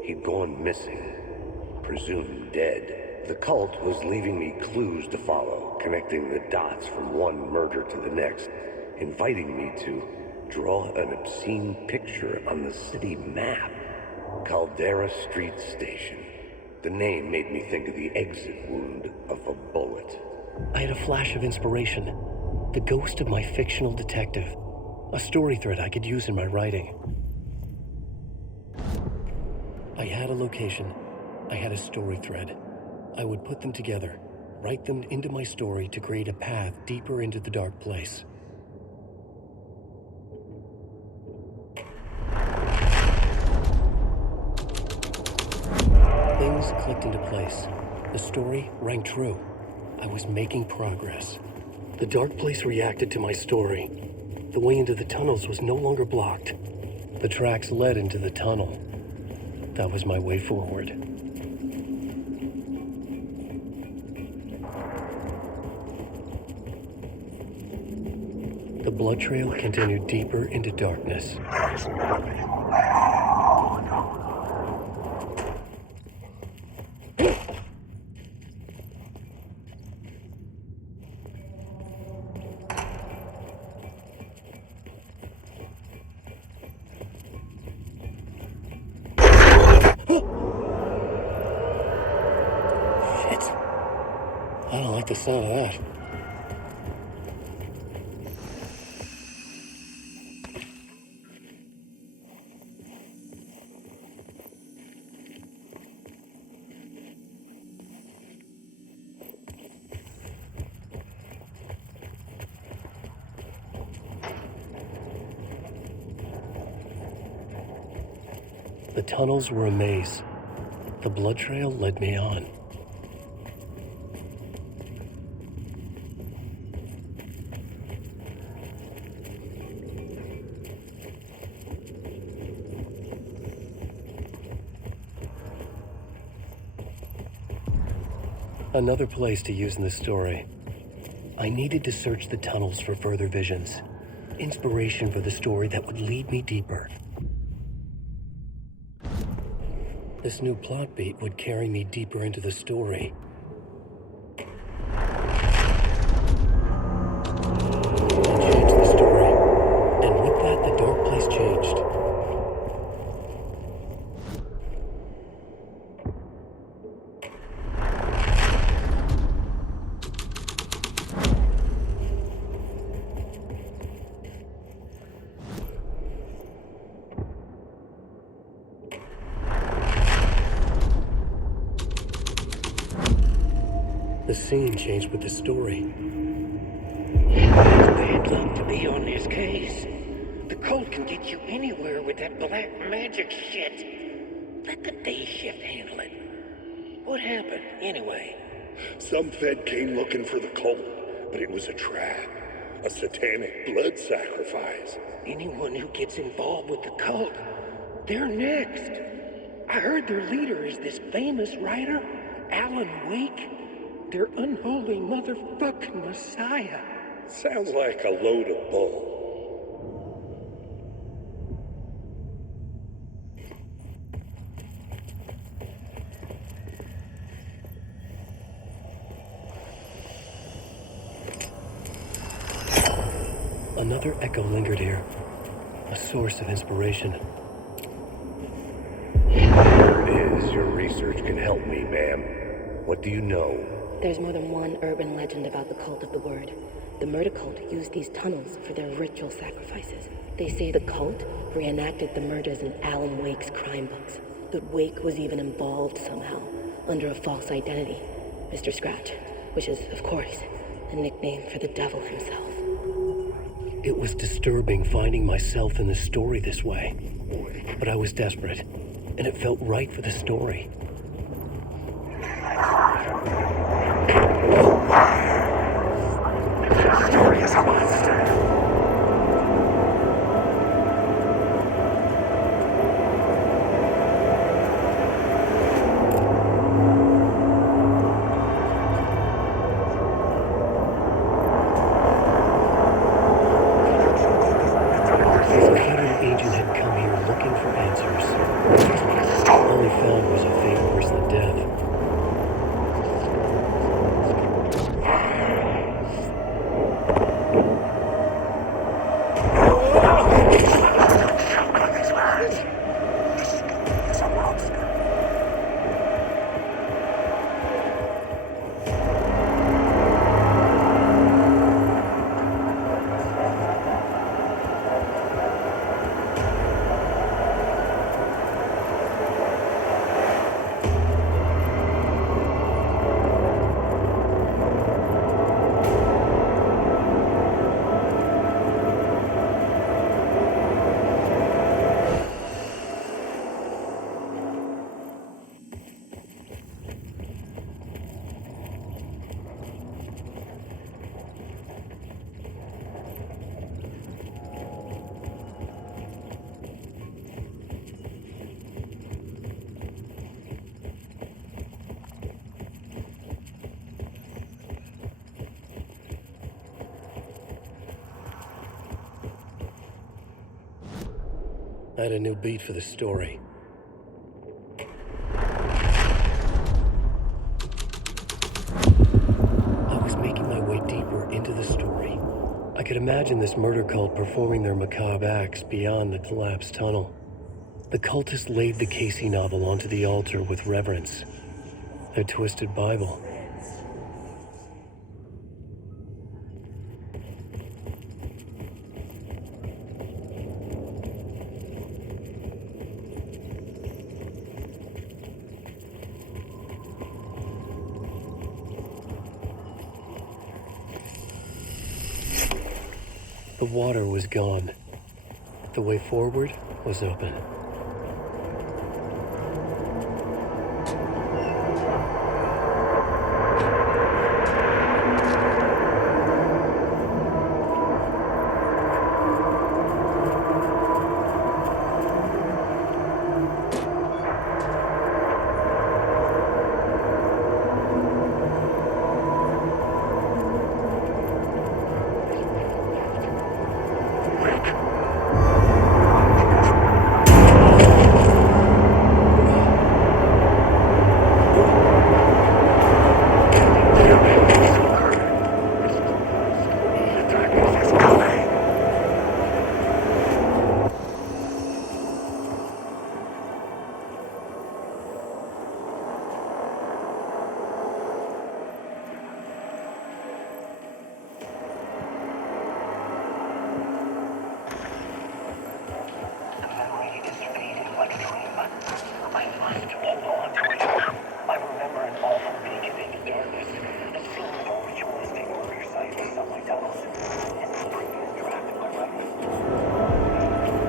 He'd gone missing, presumed dead. The cult was leaving me clues to follow, connecting the dots from one murder to the next, inviting me to draw an obscene picture on the city map. Caldera Street Station. The name made me think of the exit wound of a bullet. I had a flash of inspiration. The ghost of my fictional detective. A story thread I could use in my writing. I had a location. I had a story thread. I would put them together, write them into my story to create a path deeper into the dark place. Things clicked into place. The story rang true. I was making progress. The dark place reacted to my story. The way into the tunnels was no longer blocked. The tracks led into the tunnel. That was my way forward. The blood trail continued deeper into darkness. I don't like the sound of that. The tunnels were a maze. The blood trail led me on. Another place to use in the story. I needed to search the tunnels for further visions. Inspiration for the story that would lead me deeper. This new plot beat would carry me deeper into the story. I changed the story, and with that, the dark place changed. The scene changed with the story. Bad luck to be on this case. The cult can get you anywhere with that black magic shit. Let the day shift handle it. What happened, anyway? Some Fed came looking for the cult, but it was a trap. A satanic blood sacrifice. Anyone who gets involved with the cult, they're next. I heard their leader is this famous writer, Alan Wake. Their unholy motherfucking messiah. Sounds like a load of bull. Another echo lingered here, a source of inspiration. There it is. Your research can help me, ma'am. What do you know? There's more than one urban legend about the cult of the word. The murder cult used these tunnels for their ritual sacrifices. They say the cult reenacted the murders in Alan Wake's crime books. That Wake was even involved somehow, under a false identity, Mr. Scratch, which is, of course, a nickname for the devil himself. It was disturbing finding myself in the story this way. But I was desperate, and it felt right for the story. The story is a monster. I had a new beat for the story. I was making my way deeper into the story. I could imagine this murder cult performing their macabre acts beyond the collapsed tunnel. The cultists laid the Casey novel onto the altar with reverence. Their twisted Bible. The water was gone. The way forward was open.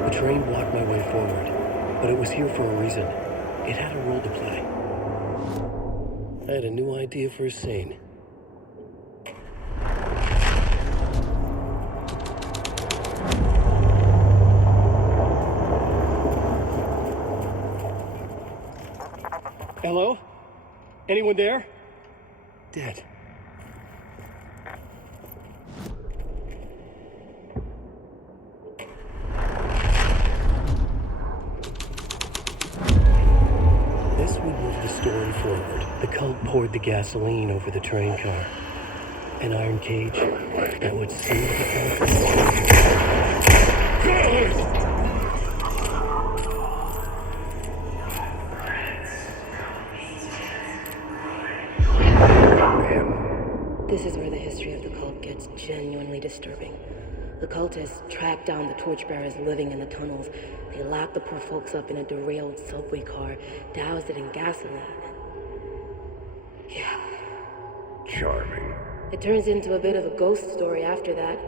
The train blocked my way forward, but it was here for a reason. It had a role to play. I had a new idea for a scene. Hello? Anyone there? Dead. This would move the story forward. The cult poured the gasoline over the train car. An iron cage that would seal the This is where the history of the cult gets genuinely disturbing. The cultists tracked down the torchbearers living in the tunnels. They locked the poor folks up in a derailed subway car, doused it in gasoline. Yeah. Charming. It turns into a bit of a ghost story after that.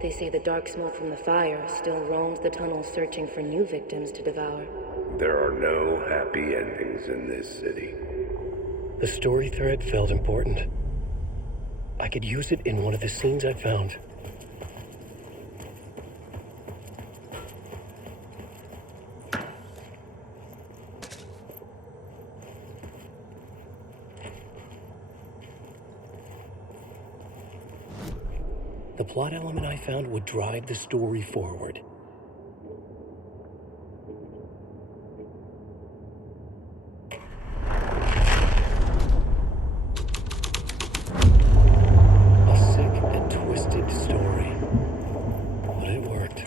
They say the dark smoke from the fire still roams the tunnels searching for new victims to devour. There are no happy endings in this city. The story thread felt important. I could use it in one of the scenes I found. The plot element I found would drive the story forward. A sick and twisted story, but it worked.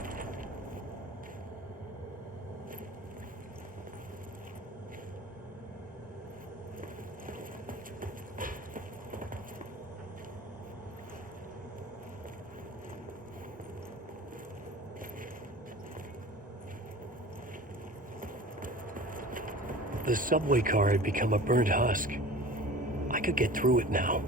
The subway car had become a burnt husk. I could get through it now.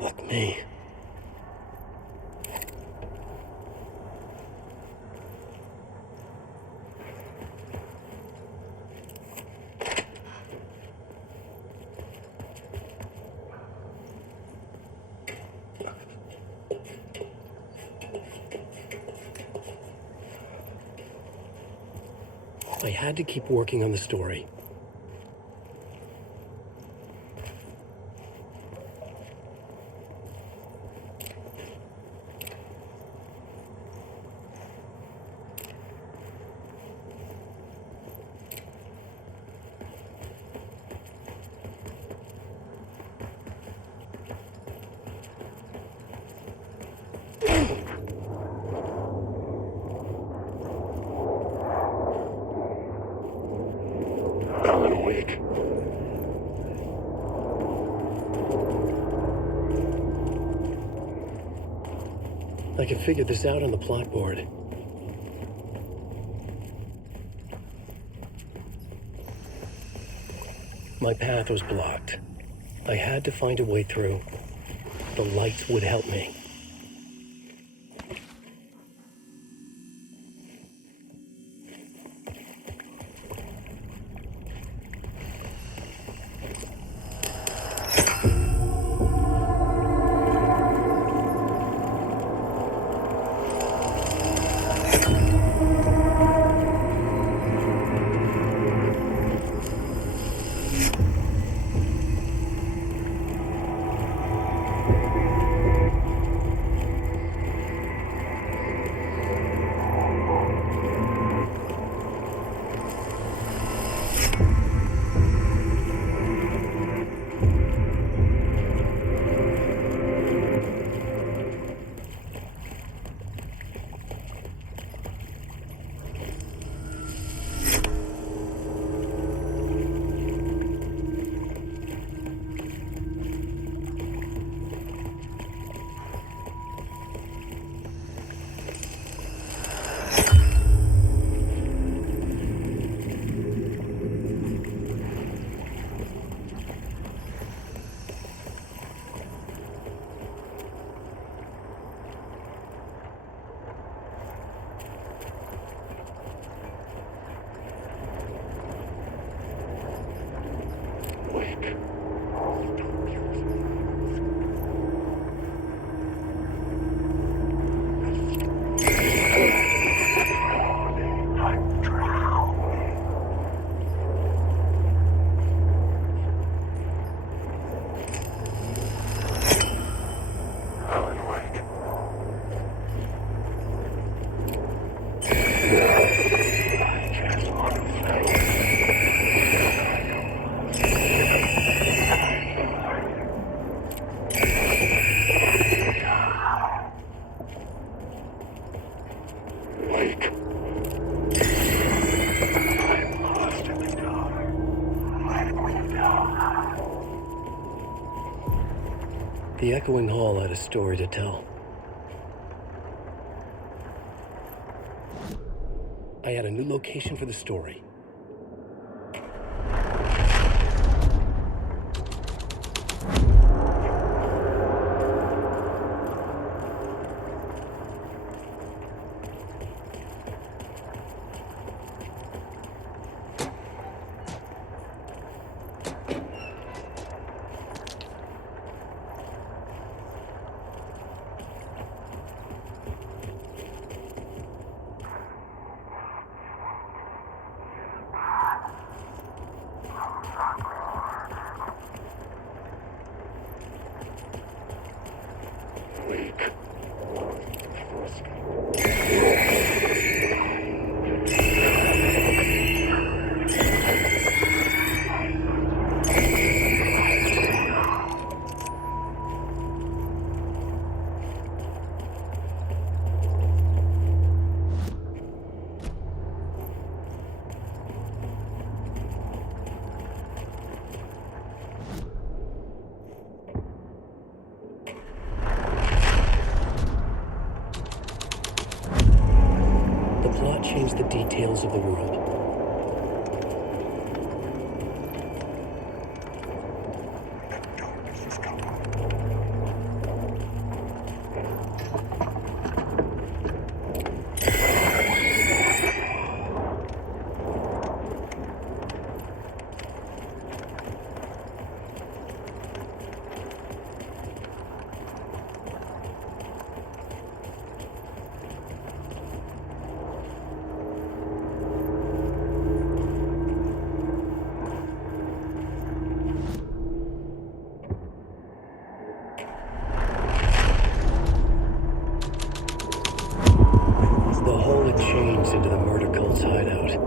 Fuck me. I had to keep working on the story. Alan Wake. I can figure this out on the plot board. My path was blocked. I had to find a way through. The lights would help me. The echoing hall had a story to tell. I had a new location for the story. The plot changed the details of the world. The hole had changed into the murder cult's hideout.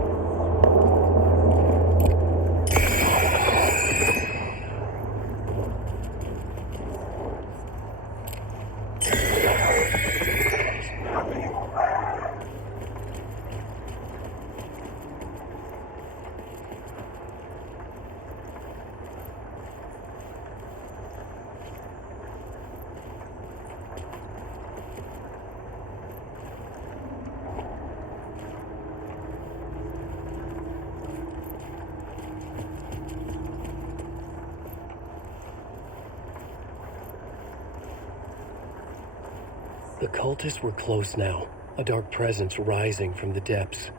The cultists were close now, a dark presence rising from the depths.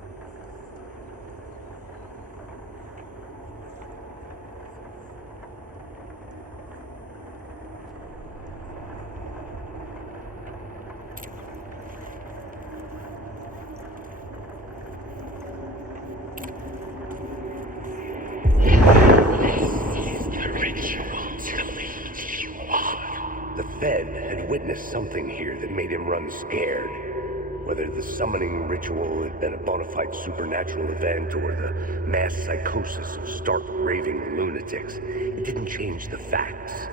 The Fed had witnessed something here that made him run scared. Whether the summoning ritual had been a bona fide supernatural event or the mass psychosis of stark raving lunatics, it didn't change the facts.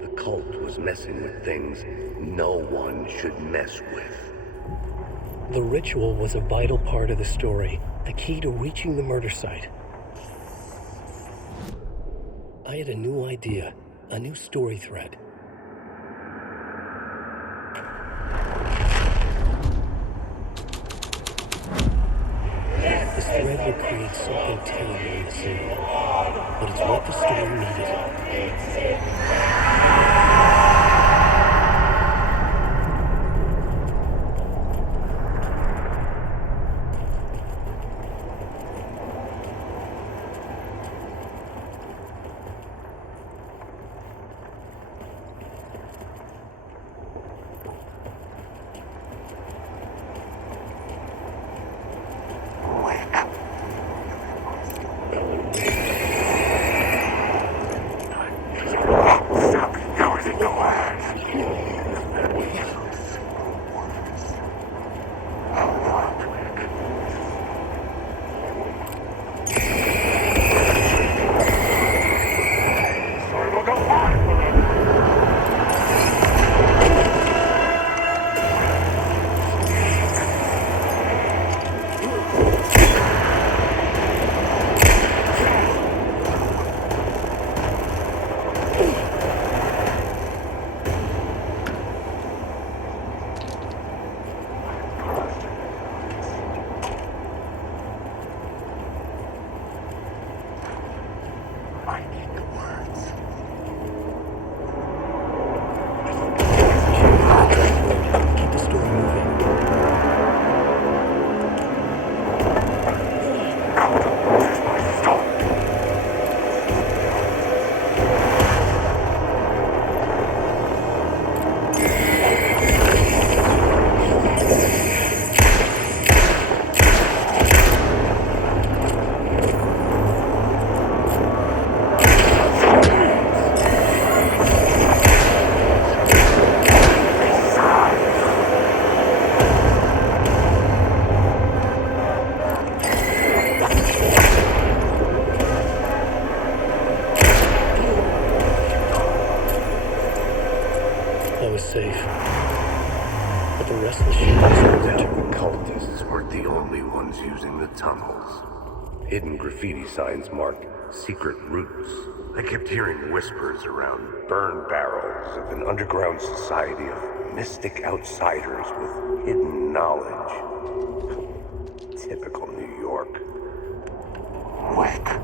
The cult was messing with things no one should mess with. The ritual was a vital part of the story, the key to reaching the murder site. I had a new idea, a new story thread. This thread will create something terrible in the scene, but it's what the story needed. tunnels. Hidden graffiti signs mark secret routes. I kept hearing whispers around. Burn barrels of an underground society of mystic outsiders with hidden knowledge. Typical New York. Wake.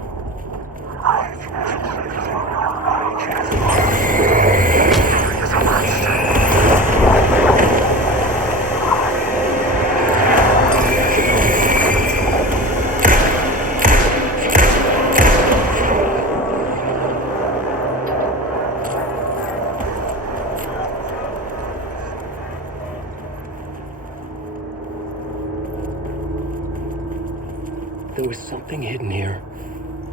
There was something hidden here.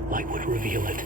Light would reveal it.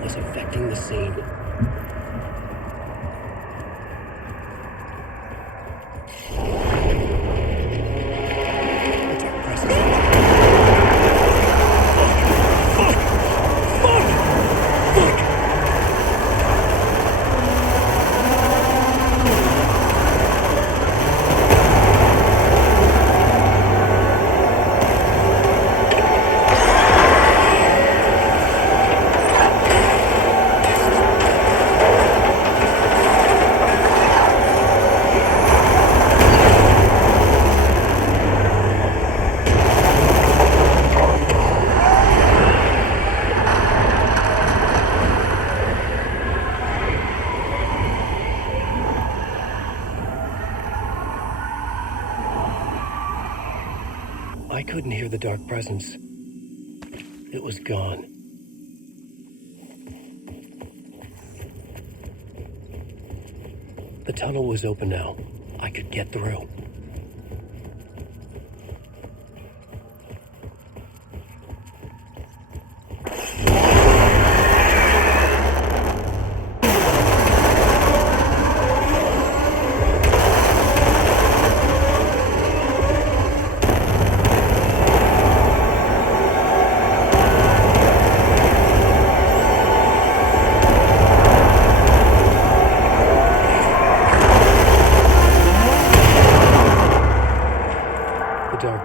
Was affecting the scene. The dark presence. I couldn't hear the dark presence. It was gone. The tunnel was open now. I could get through.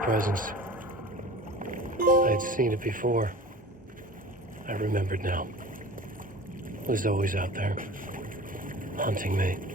Presence. I had seen it before. I remembered now. It was always out there, haunting me.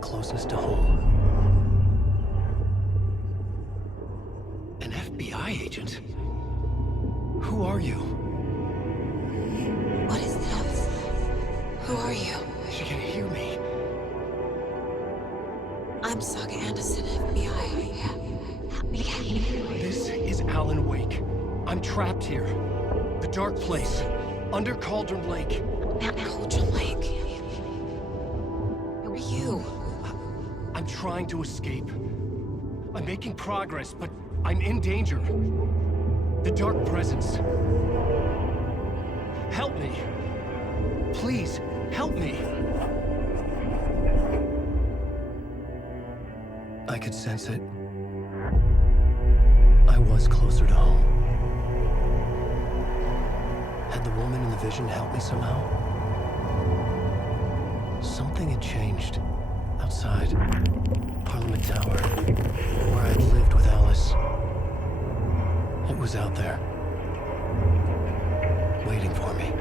Closeness to home. An FBI agent? Who are you? What is this? Who are you? She can hear me. I'm Saga Anderson, FBI. This is Alan Wake. I'm trapped here. The dark place. Under Cauldron Lake. trying to escape. I'm making progress, but I'm in danger. The Dark Presence. Help me. Please, help me. I could sense it. I was closer to home. Had the woman in the vision helped me somehow? Something had changed. Outside. Parliament Tower. Where I'd lived with Alice. It was out there. Waiting for me.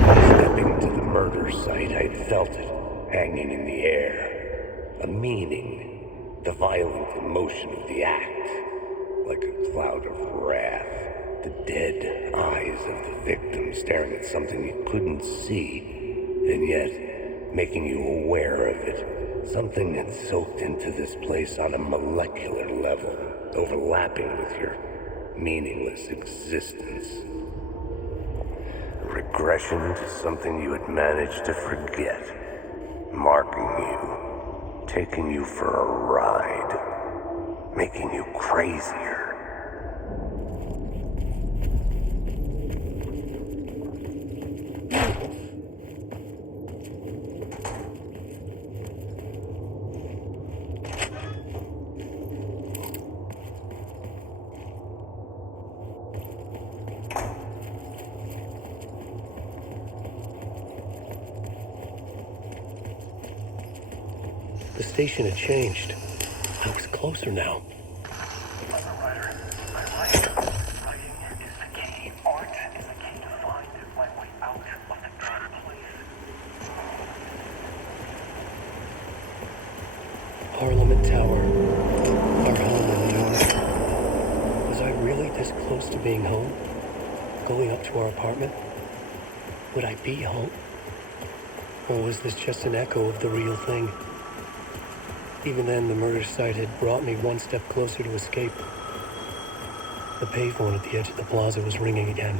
Stepping to the murder site, I'd felt it, hanging in the air. A meaning, the violent emotion of the act, like a cloud of wrath. The dead eyes of the victim staring at something you couldn't see, and yet making you aware of it. Something that soaked into this place on a molecular level, overlapping with your meaningless existence. Regression to something you had managed to forget, marking you, taking you for a ride, making you crazier. The station had changed. I was closer now. Parliament Tower. Our home in New York. Was I really this close to being home? Going up to our apartment? Would I be home? Or was this just an echo of the real thing? Even then, the murder site had brought me one step closer to escape. The payphone at the edge of the plaza was ringing again.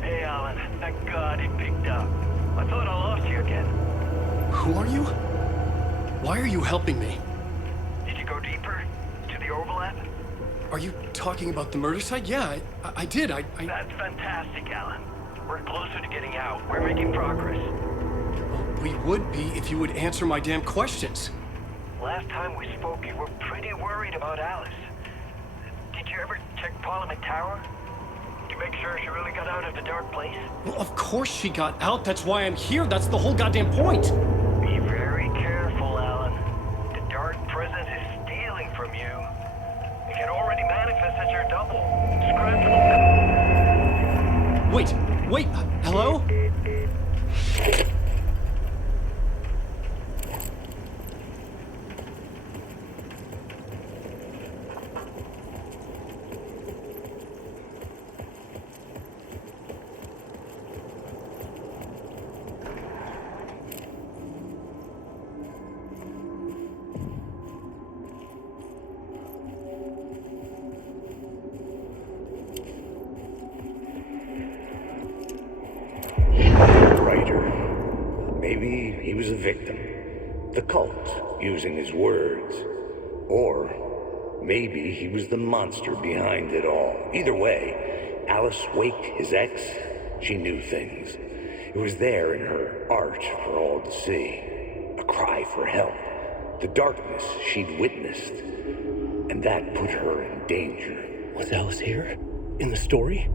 Hey, Alan. Thank God he picked up. I thought I lost you again. Who are you? Why are you helping me? Did you go deeper? To the overlap? Are you talking about the murder site? Yeah, I did. I... That's fantastic, Alan. We're closer to getting out. We're making progress. We would be if you would answer my damn questions. Last time we spoke, you were pretty worried about Alice. Did you ever check Parliament Tower? To make sure she really got out of the dark place? Well, of course she got out. That's why I'm here. That's the whole goddamn point. Be very careful, Alan. The dark presence is stealing from you. It can already manifest as your double. Scramble. Wait, hello? Maybe he was a victim. The cult, using his words. Or maybe he was the monster behind it all. Either way, Alice Wake, his ex, she knew things. It was there in her art for all to see. A cry for help. The darkness she'd witnessed. And that put her in danger. Was Alice here? In the story?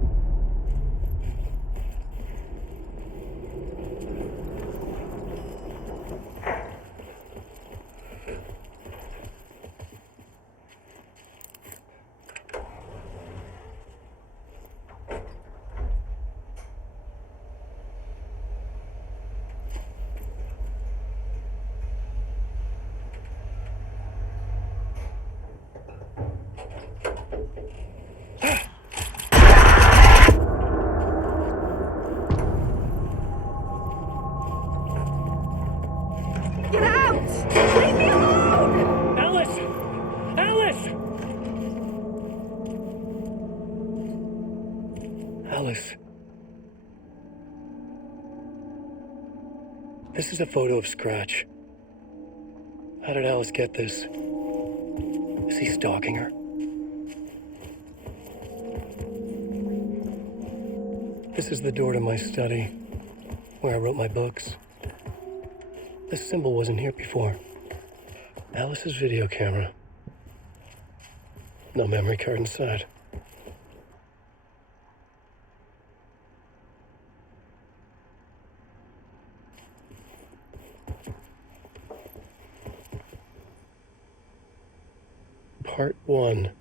Alice. This is a photo of Scratch. How did Alice get this? Is he stalking her? This is the door to my study, where I wrote my books. This symbol wasn't here before. Alice's video camera. No memory card inside. Part 1.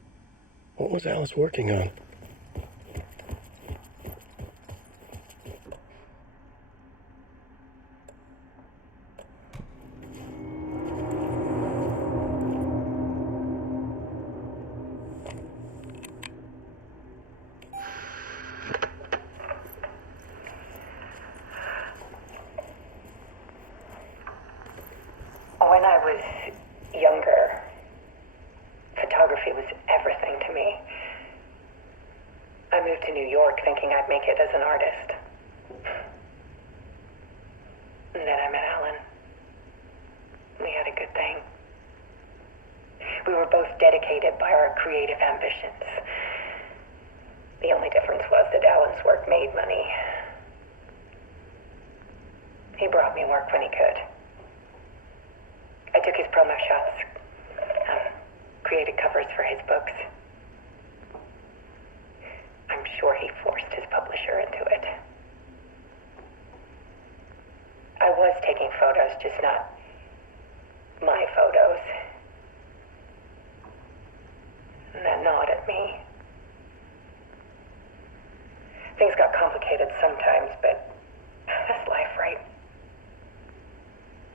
What was Alice working on? When I was younger, photography was everything to me. I moved to New York thinking I'd make it as an artist. And then I met Alan. We had a good thing. We were both dedicated by our creative ambitions. The only difference was that Alan's work made money. He brought me work when he could. I took his promo shots, created covers for his books. I'm sure he forced his publisher into it. I was taking photos, just not my photos. And that gnawed at me. Things got complicated sometimes, but that's life, right?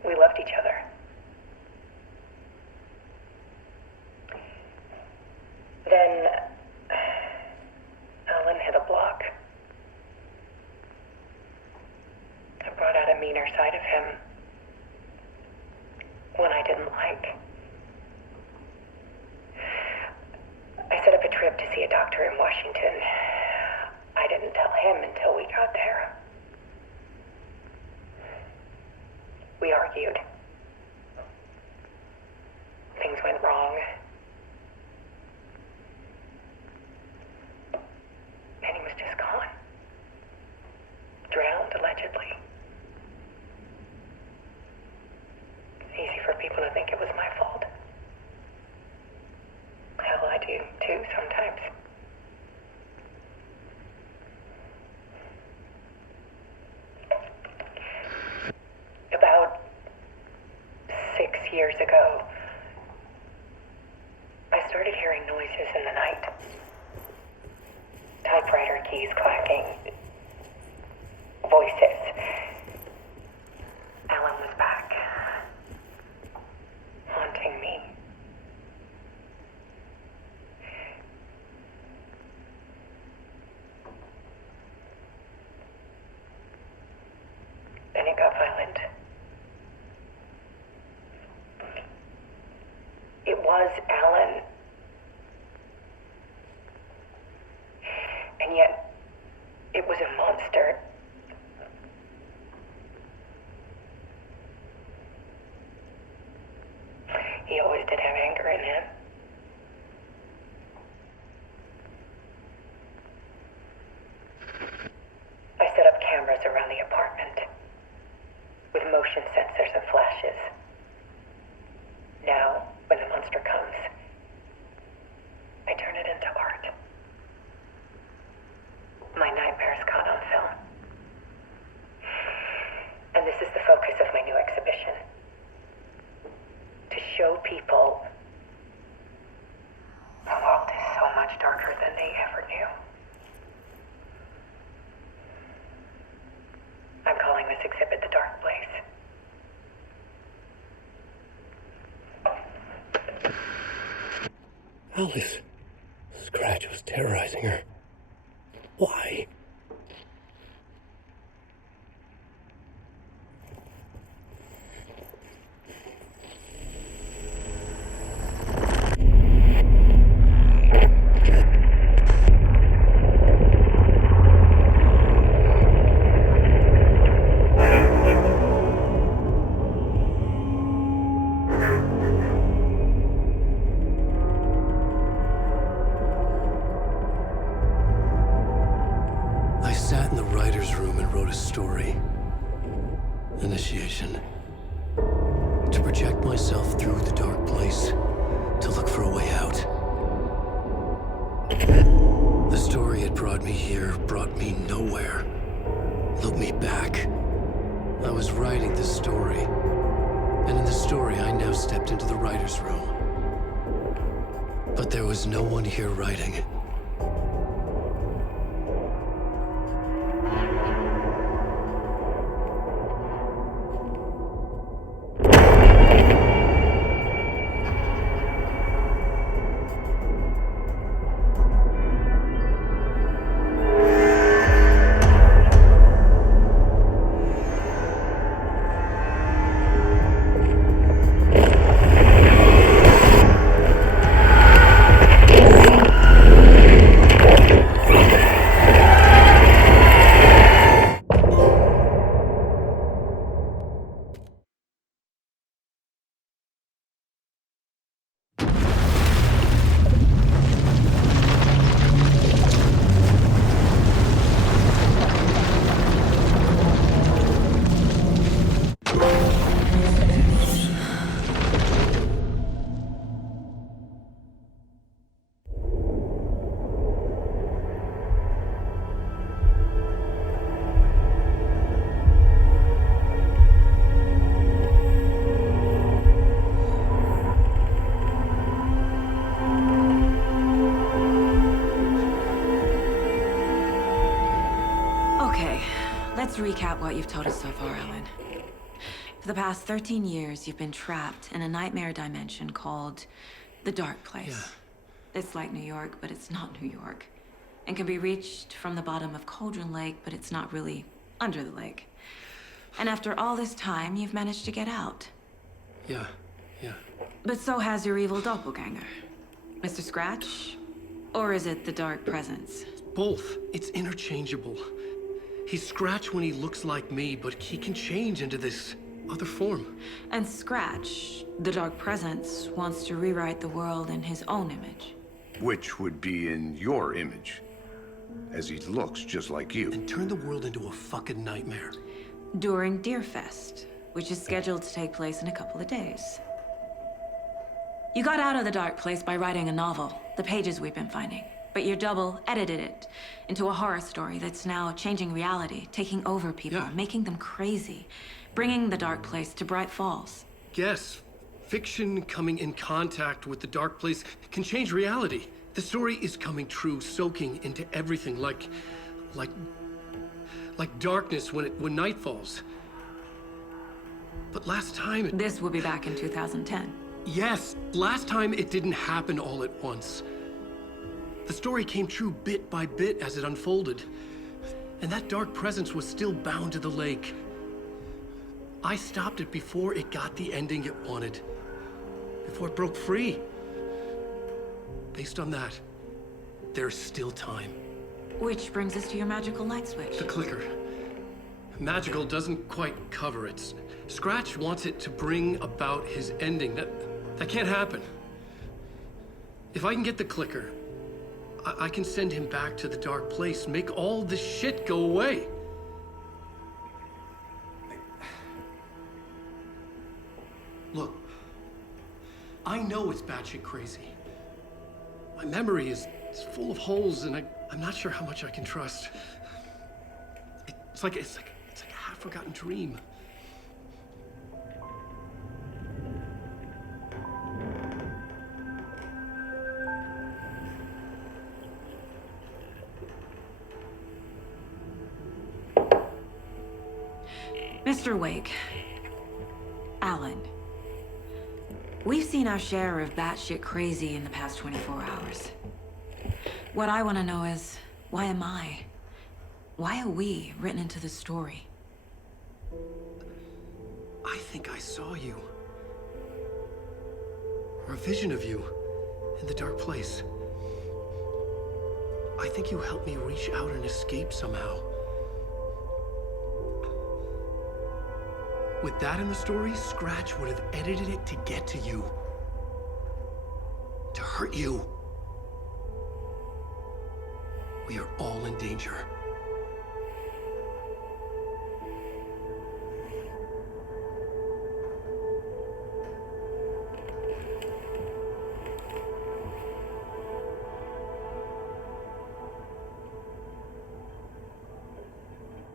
We loved each other. Then Alan hit a block. It brought out a meaner side of him. One I didn't like. I set up a trip to see a doctor in Washington. I didn't tell him until we got there. We argued. Things went wrong. And he was just gone. Drowned, allegedly. It's easy for people to think it was my fault. Hell, I do too sometimes. About 6 years ago, I started hearing noises in the night. Typewriter keys clacking. Voices. Alan was back. Haunting me. Then it got violent. It was Alan. And yet, it was a monster. He always did have anger in him. I set up cameras around the apartment with motion sensors and flashes. Now, when the monster comes, I turn it into art. My nightmares caught on film. And this is the focus of my new exhibition. To show people the world is so much darker than they ever knew. I'm calling this exhibit The Dark Place. Alice. Scratch was terrorizing her. Why? wrote a story. Initiation. To project myself through the dark place, to look for a way out. The story had brought me here, brought me nowhere. Look me back. I was writing the story. And in the story, I now stepped into the writer's room. But there was no one here writing. Let's recap what you've told us so far, Alan. For the past 13 years, you've been trapped in a nightmare dimension called the Dark Place. Yeah. It's like New York, but it's not New York. And can be reached from the bottom of Cauldron Lake, but it's not really under the lake. And after all this time, you've managed to get out. Yeah. But so has your evil doppelganger. Mr. Scratch? Or is it the Dark Presence? Both. It's interchangeable. He's Scratch when he looks like me, but he can change into this other form. And Scratch, the Dark Presence, wants to rewrite the world in his own image. Which would be in your image, as he looks just like you. And turn the world into a fucking nightmare. During Deerfest, which is scheduled to take place in a couple of days. You got out of the Dark Place by writing a novel, the pages we've been finding. But your double edited it into a horror story that's now changing reality, taking over people, making them crazy, bringing the Dark Place to Bright Falls. Yes, fiction coming in contact with the Dark Place can change reality. The story is coming true, soaking into everything, like darkness when night falls. But last time This will be back in 2010. Yes, last time it didn't happen all at once. The story came true bit by bit as it unfolded. And that dark presence was still bound to the lake. I stopped it before it got the ending it wanted. Before it broke free. Based on that, there's still time. Which brings us to your magical light switch. The clicker. Magical doesn't quite cover it. Scratch wants it to bring about his ending. That can't happen. If I can get the clicker, I can send him back to the Dark Place, make all this shit go away. Look, I know it's batshit crazy. My memory is full of holes, and I'm not sure how much I can trust. It's like a half-forgotten dream. Mr. Wake, Alan, we've seen our share of batshit crazy in the past 24 hours. What I want to know is, why am I? Why are we written into the story? I think I saw you. Or a vision of you in the Dark Place. I think you helped me reach out and escape somehow. With that in the story, Scratch would have edited it to get to you. To hurt you. We are all in danger.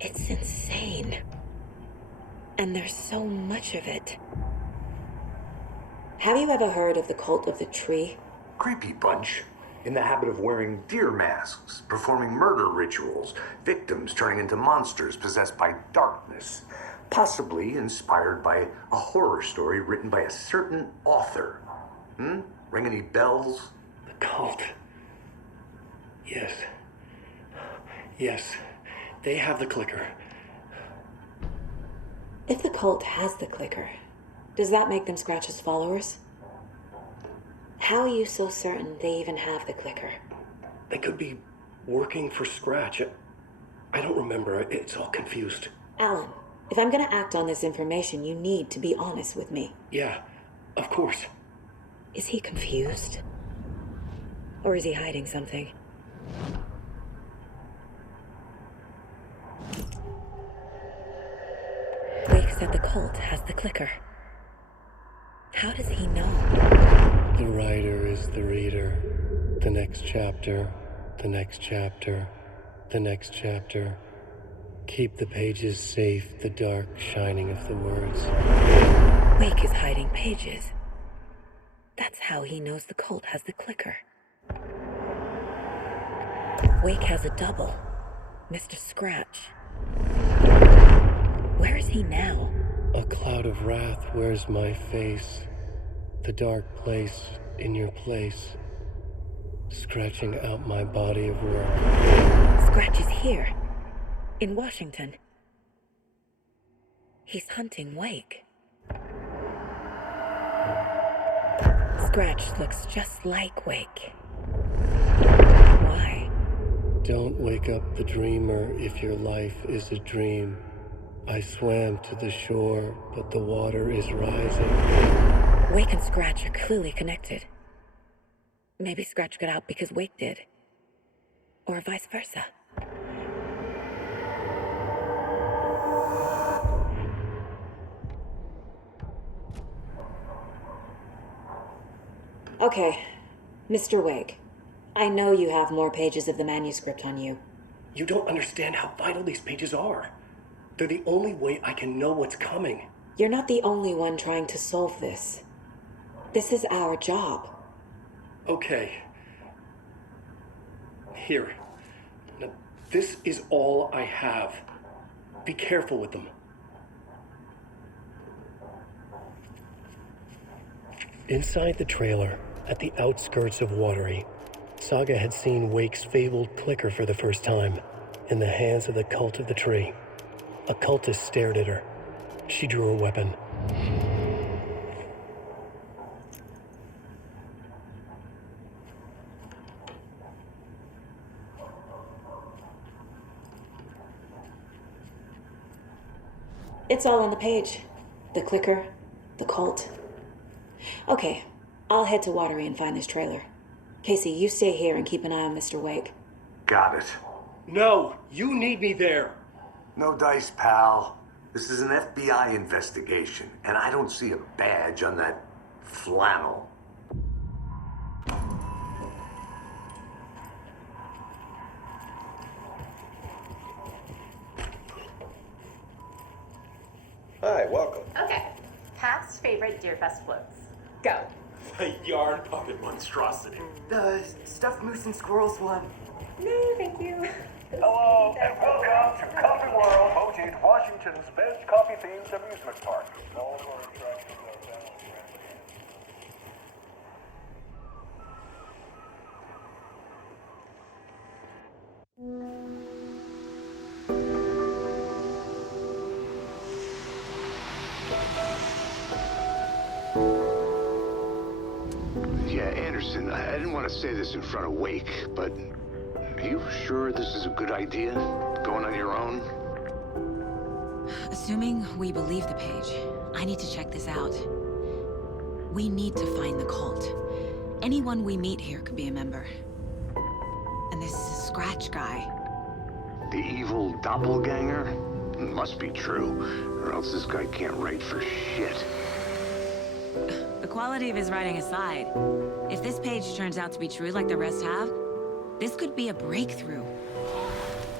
It's insane. And there's so much of it. Have you ever heard of the cult of the tree? Creepy bunch. In the habit of wearing deer masks, performing murder rituals, victims turning into monsters possessed by darkness. Possibly inspired by a horror story written by a certain author. Ring any bells? The cult. Yes. Yes. They have the clicker. If the cult has the clicker, does that make them Scratch's followers? How are you so certain they even have the clicker? They could be working for Scratch. I don't remember. It's all confused. Alan, if I'm gonna act on this information, you need to be honest with me. Yeah, of course. Is he confused? Or is he hiding something? Wake said the cult has the clicker. How does he know? The writer is the reader. The next chapter, the next chapter, the next chapter. Keep the pages safe, the dark shining of the words. Wake is hiding pages. That's how he knows the cult has the clicker. Wake has a double, Mr. Scratch. Where is he now? A cloud of wrath wears my face. The dark place in your place. Scratching out my body of work. Scratch is here, in Washington. He's hunting Wake. Scratch looks just like Wake. Why? Don't wake up the dreamer if your life is a dream. I swam to the shore, but the water is rising. Wake and Scratch are clearly connected. Maybe Scratch got out because Wake did. Or vice versa. Okay, Mr. Wake. I know you have more pages of the manuscript on you. You don't understand how vital these pages are. They're the only way I can know what's coming. You're not the only one trying to solve this. This is our job. Okay. Here. Now, this is all I have. Be careful with them. Inside the trailer, at the outskirts of Watery, Saga had seen Wake's fabled clicker for the first time, in the hands of the cult of the tree. A cultist stared at her. She drew a weapon. It's all on the page. The clicker, the cult. Okay, I'll head to Watery and find this trailer. Casey, you stay here and keep an eye on Mr. Wake. Got it. No, you need me there. No dice, pal. This is an FBI investigation, and I don't see a badge on that flannel. Hi, welcome. Okay. Past favorite Deerfest floats. Go. The yarn puppet monstrosity. The stuffed moose and squirrels one. No, thank you. Hello, and welcome to Coffee World, voted Washington's best coffee-themed amusement park. All of our attractions are family-friendly. Yeah, Anderson, I didn't want to say this in front of Wake, but are you sure this is a good idea? Going on your own? Assuming we believe the page, I need to check this out. We need to find the cult. Anyone we meet here could be a member. And this Scratch guy. The evil doppelganger? It must be true, or else this guy can't write for shit. The quality of his writing aside, if this page turns out to be true like the rest have, this could be a breakthrough.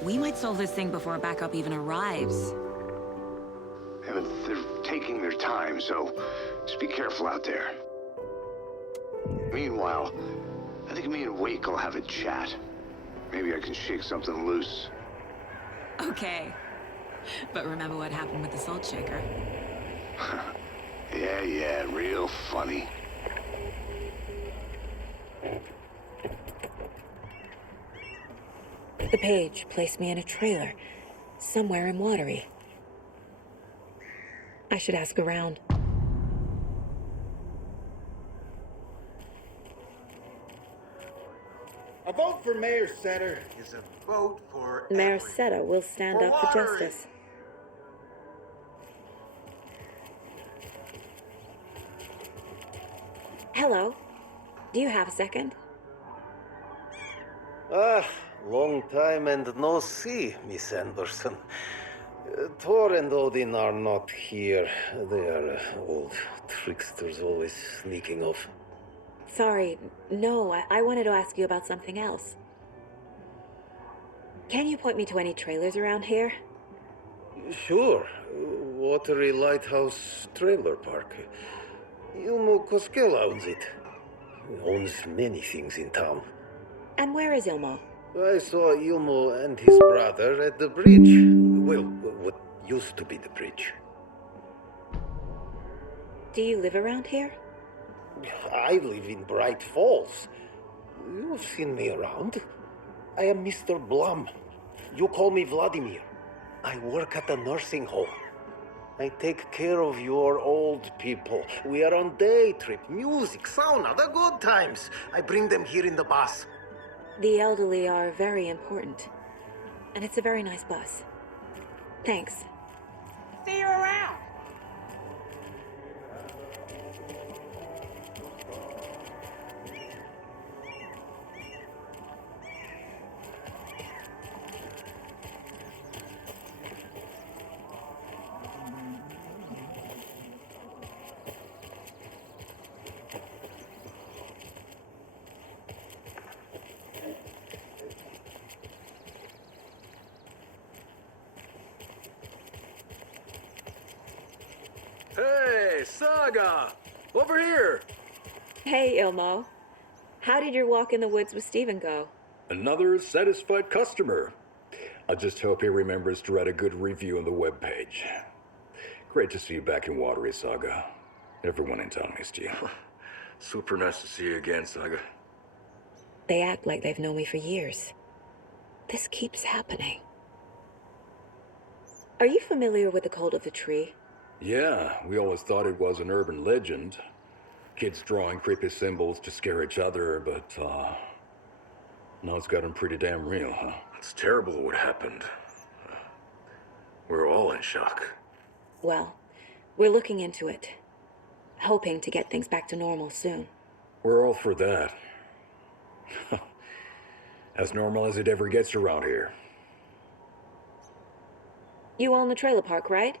We might solve this thing before backup even arrives. Yeah, but they're taking their time, so just be careful out there. Meanwhile, I think me and Wake will have a chat. Maybe I can shake something loose. Okay. But remember what happened with the salt shaker? Yeah, real funny. The page placed me in a trailer, somewhere in Watery. I should ask around. A vote for Mayor Setter is a vote for Mayor Seta will stand up for Watery. justice. Hello. Do you have a second? Long time and no see, Miss Anderson. Thor and Odin are not here. They are old tricksters always sneaking off. Sorry, no, I wanted to ask you about something else. Can you point me to any trailers around here? Sure. Watery Lighthouse Trailer Park. Ilmo Koskela owns it. Owns many things in town. And where is Ilmo? I saw Ilmo and his brother at the bridge. Well, what used to be the bridge. Do you live around here? I live in Bright Falls. You've seen me around. I am Mr. Blum. You call me Vladimir. I work at a nursing home. I take care of your old people. We are on day trip, music, sauna, the good times. I bring them here in the bus. The elderly are very important. And it's a very nice bus. Thanks. See you around. Hey, Saga! Over here! Hey, Ilmo. How did your walk in the woods with Steven go? Another satisfied customer. I just hope he remembers to write a good review on the webpage. Great to see you back in Watery, Saga. Everyone in town missed you. Super nice to see you again, Saga. They act like they've known me for years. This keeps happening. Are you familiar with the Cult of the Tree? Yeah, we always thought it was an urban legend. Kids drawing creepy symbols to scare each other, but, now it's gotten pretty damn real, huh? It's terrible what happened. We're all in shock. Well, we're looking into it. Hoping to get things back to normal soon. We're all for that. As normal as it ever gets around here. You own the trailer park, right?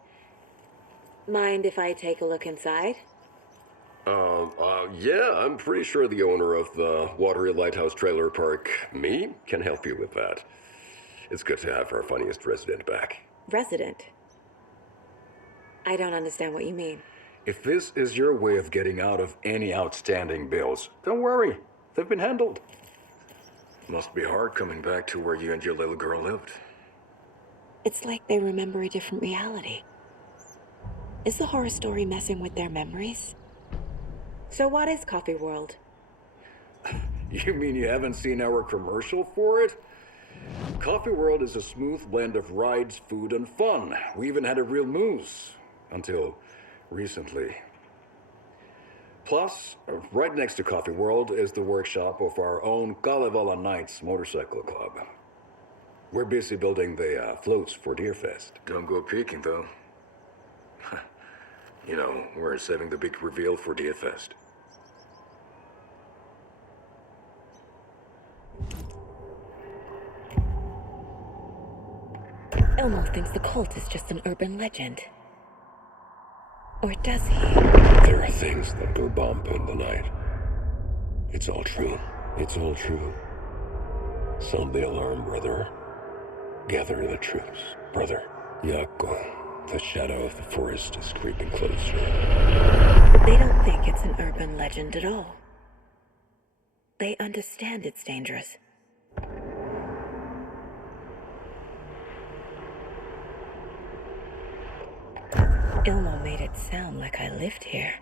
Mind if I take a look inside? Yeah, I'm pretty sure the owner of the Watery Lighthouse Trailer Park, me, can help you with that. It's good to have our funniest resident back. Resident? I don't understand what you mean. If this is your way of getting out of any outstanding bills, don't worry. They've been handled. Must be hard coming back to where you and your little girl lived. It's like they remember a different reality. Is the horror story messing with their memories? So what is Coffee World? You mean you haven't seen our commercial for it? Coffee World is a smooth blend of rides, food, and fun. We even had a real moose. Until recently. Plus, right next to Coffee World is the workshop of our own Kalevala Knights Motorcycle Club. We're busy building the floats for Deerfest. Don't go peeking, though. You know, we're saving the big reveal for Deerfest. Elmo thinks the cult is just an urban legend. Or does he? There are things that go bump in the night. It's all true. It's all true. Sound the alarm, brother. Gather the troops, brother. Yako, the shadow of the forest is creeping closer. They don't think it's an urban legend at all. They understand it's dangerous. Ilmo made it sound like I lived here.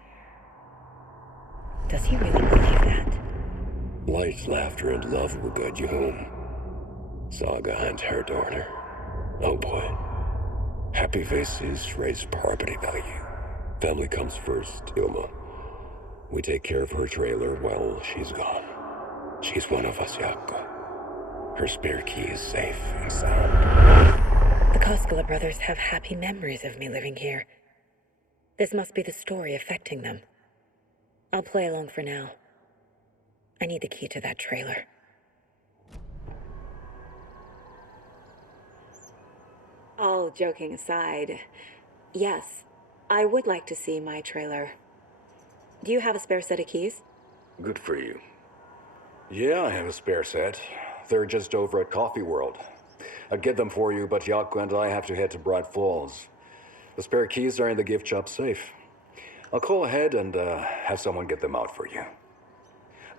Does he really believe that? Light, laughter, and love will guide you home. Saga and her daughter. Oh boy. Happy faces raise property value. Family comes first, Ilma. We take care of her trailer while she's gone. She's one of us, Yako. Her spare key is safe and sound. The Koskela brothers have happy memories of me living here. This must be the story affecting them. I'll play along for now. I need the key to that trailer. All joking aside, yes, I would like to see my trailer. Do you have a spare set of keys? Good for you. Yeah, I have a spare set. They're just over at Coffee World. I'd get them for you, but Yako and I have to head to Bright Falls. The spare keys are in the gift shop safe. I'll call ahead and have someone get them out for you.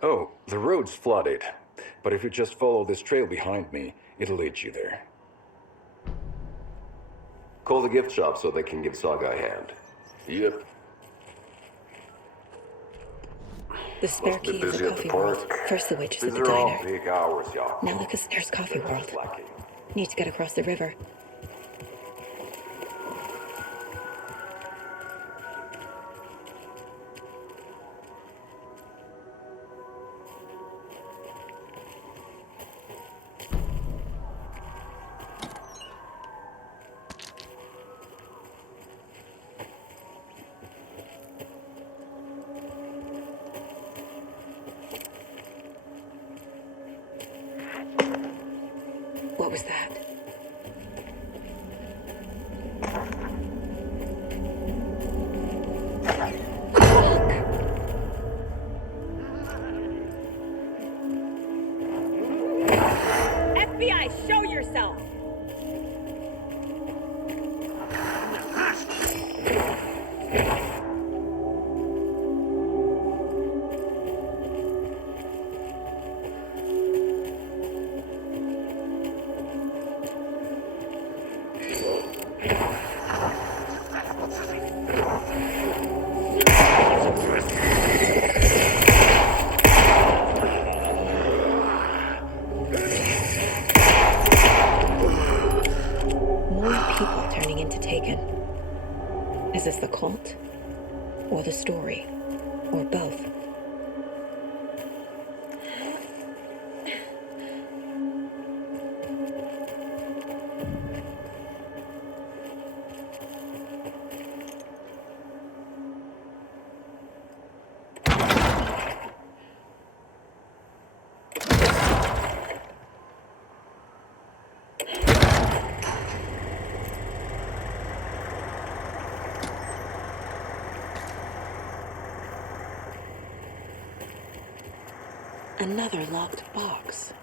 Oh, the road's flooded, but if you just follow this trail behind me, it'll lead you there. Call the gift shop so they can give Saga a hand. Yep. The spare key is at Coffee World. First the witches at the diner. Now look, there's Coffee World. Need to get across the river. What was that? FBI, show yourself! People turning into Taken. Is this the cult? Or the story? Or both? Another locked box.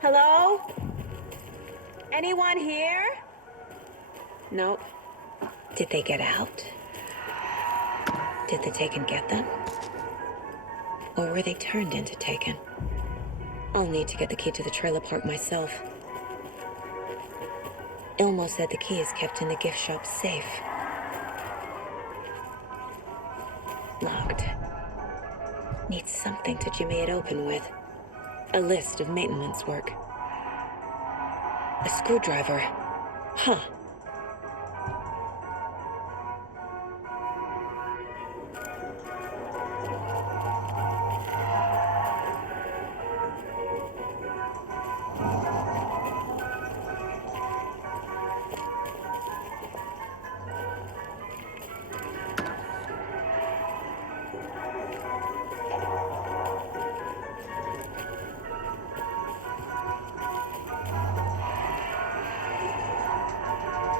Hello? Anyone here? Nope. Did they get out? Did the Taken get them? Or were they turned into Taken? I'll need to get the key to the trailer park myself. Ilmo said the key is kept in the gift shop safe. Locked. Need something to jimmy it open with. A list of maintenance work. A screwdriver. Huh.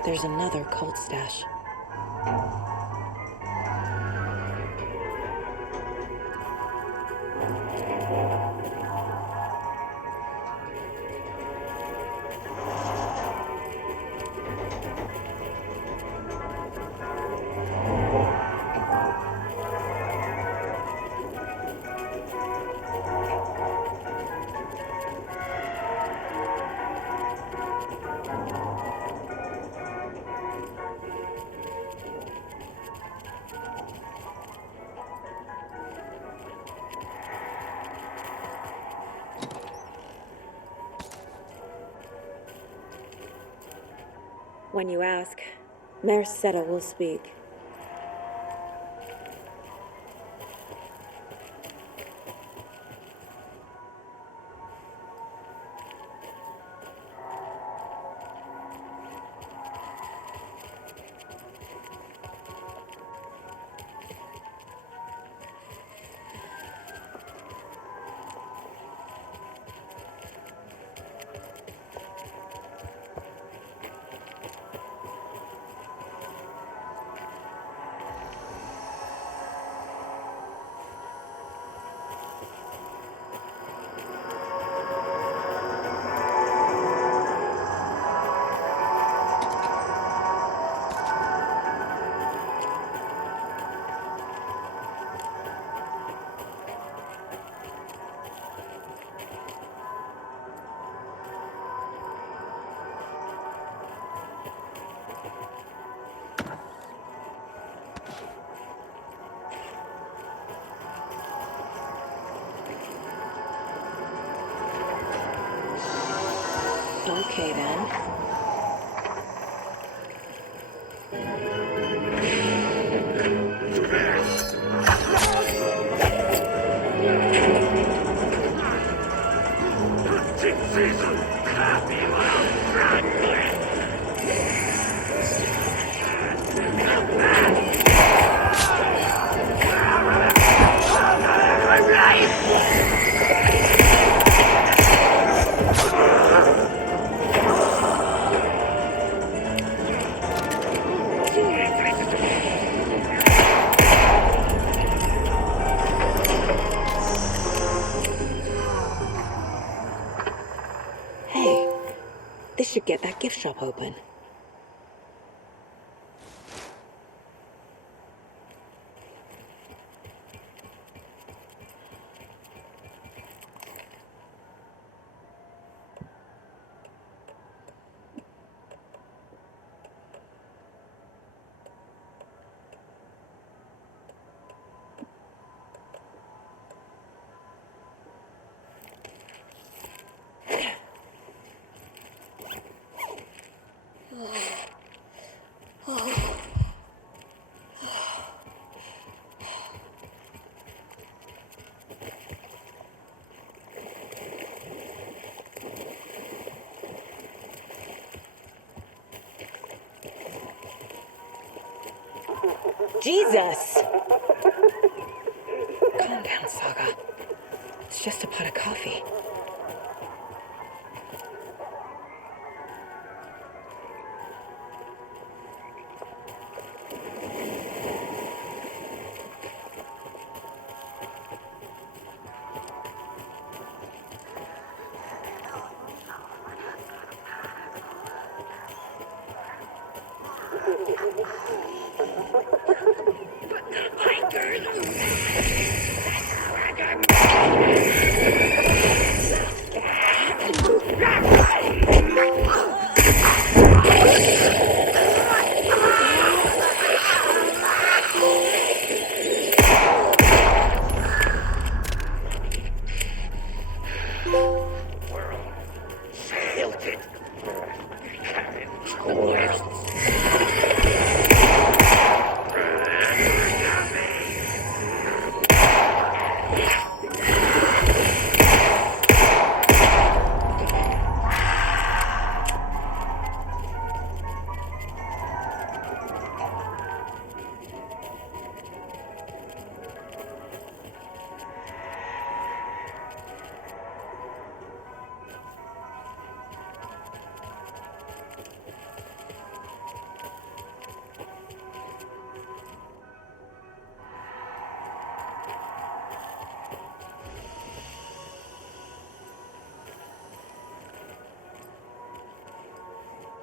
There's another cult stash. When you ask, Merceda will speak. Okay then. Hey, this should get that gift shop open. Jesus! Calm down, Saga. It's just a pot of coffee.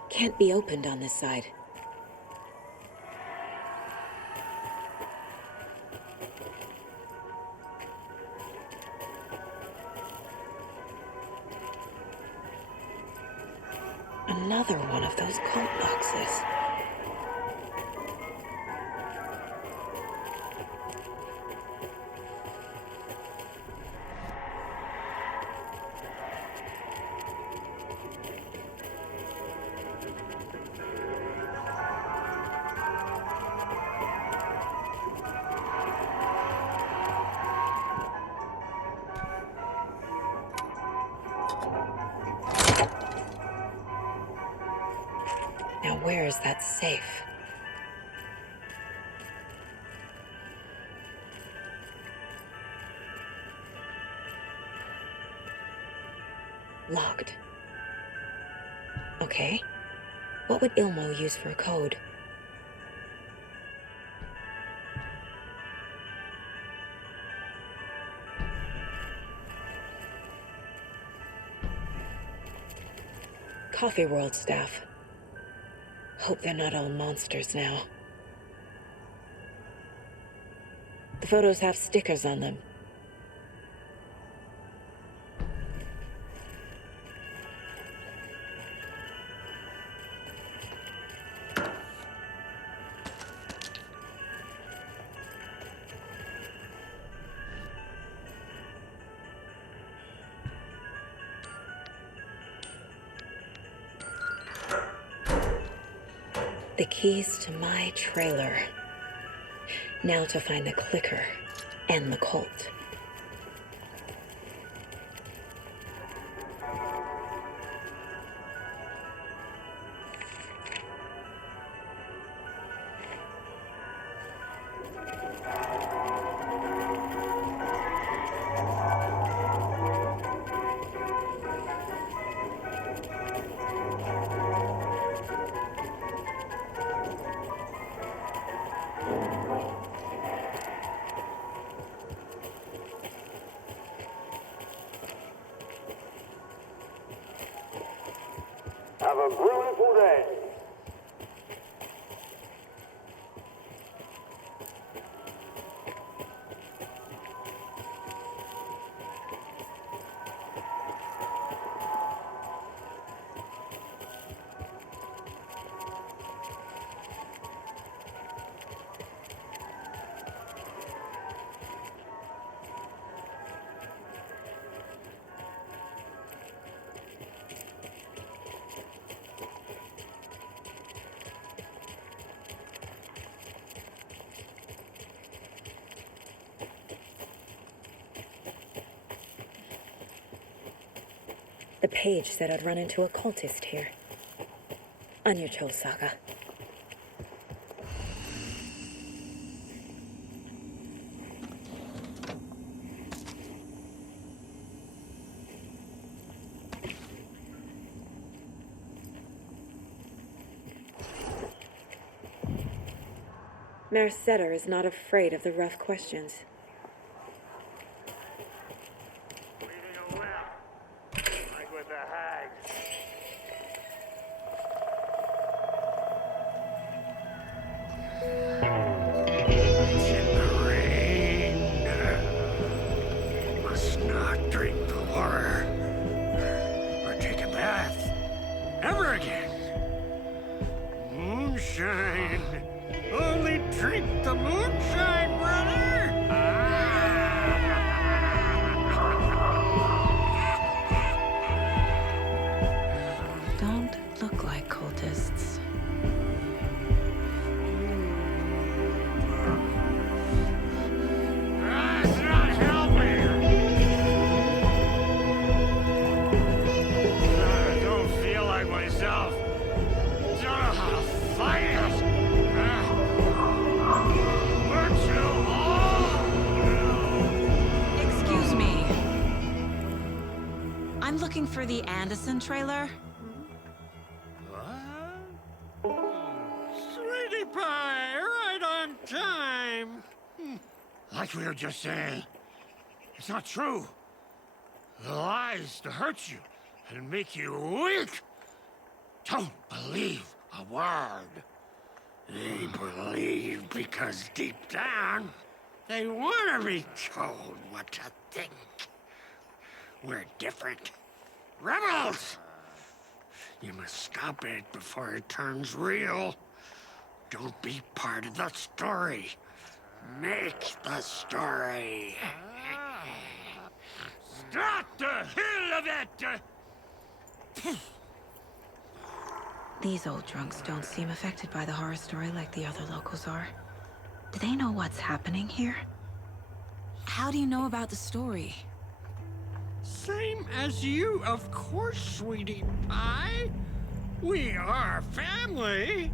Can't be opened on this side. Another one of those cult boxes. Now where is that safe? Locked. Okay. What would Ilmo use for a code? Coffee World staff. Hope they're not all monsters now. The photos have stickers on them. The keys to my trailer. Now to find the clicker and the cult. Have a beautiful day. The page said I'd run into a cultist here. On your toes, Saga. Mayor Setter is not afraid of the rough questions. Like with the hags. death. Ever again. Moonshine. Only drink the moonshine, brother! Don't look like cultists. It's not helping! I don't feel like myself. Don't know how to fight it! We're too old! Excuse me. I'm looking for the Anderson trailer. Sweetie pie, right on time. Like we were just saying, it's not true. The lies to hurt you and make you weak. Don't believe a word. They believe because deep down, they want to be told what to think. We're different. Rebels! You must stop it before it turns real. Don't be part of the story. Make the story. Start the hell of it! These old drunks don't seem affected by the horror story like the other locals are. Do they know what's happening here? How do you know about the story? Same as you, of course, sweetie pie. We are family.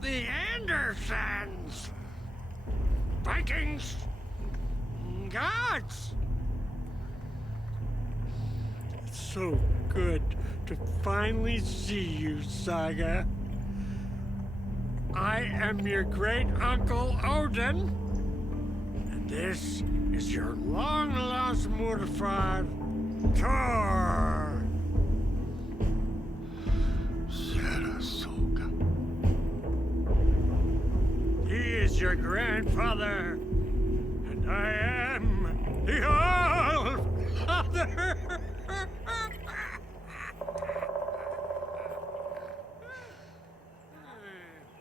The Andersons. Vikings. Gods. It's so good to finally see you, Saga. I am your great uncle Odin. And this is your long-lost mortified Thor. Sarasota. He is your grandfather, and I am the All-Father.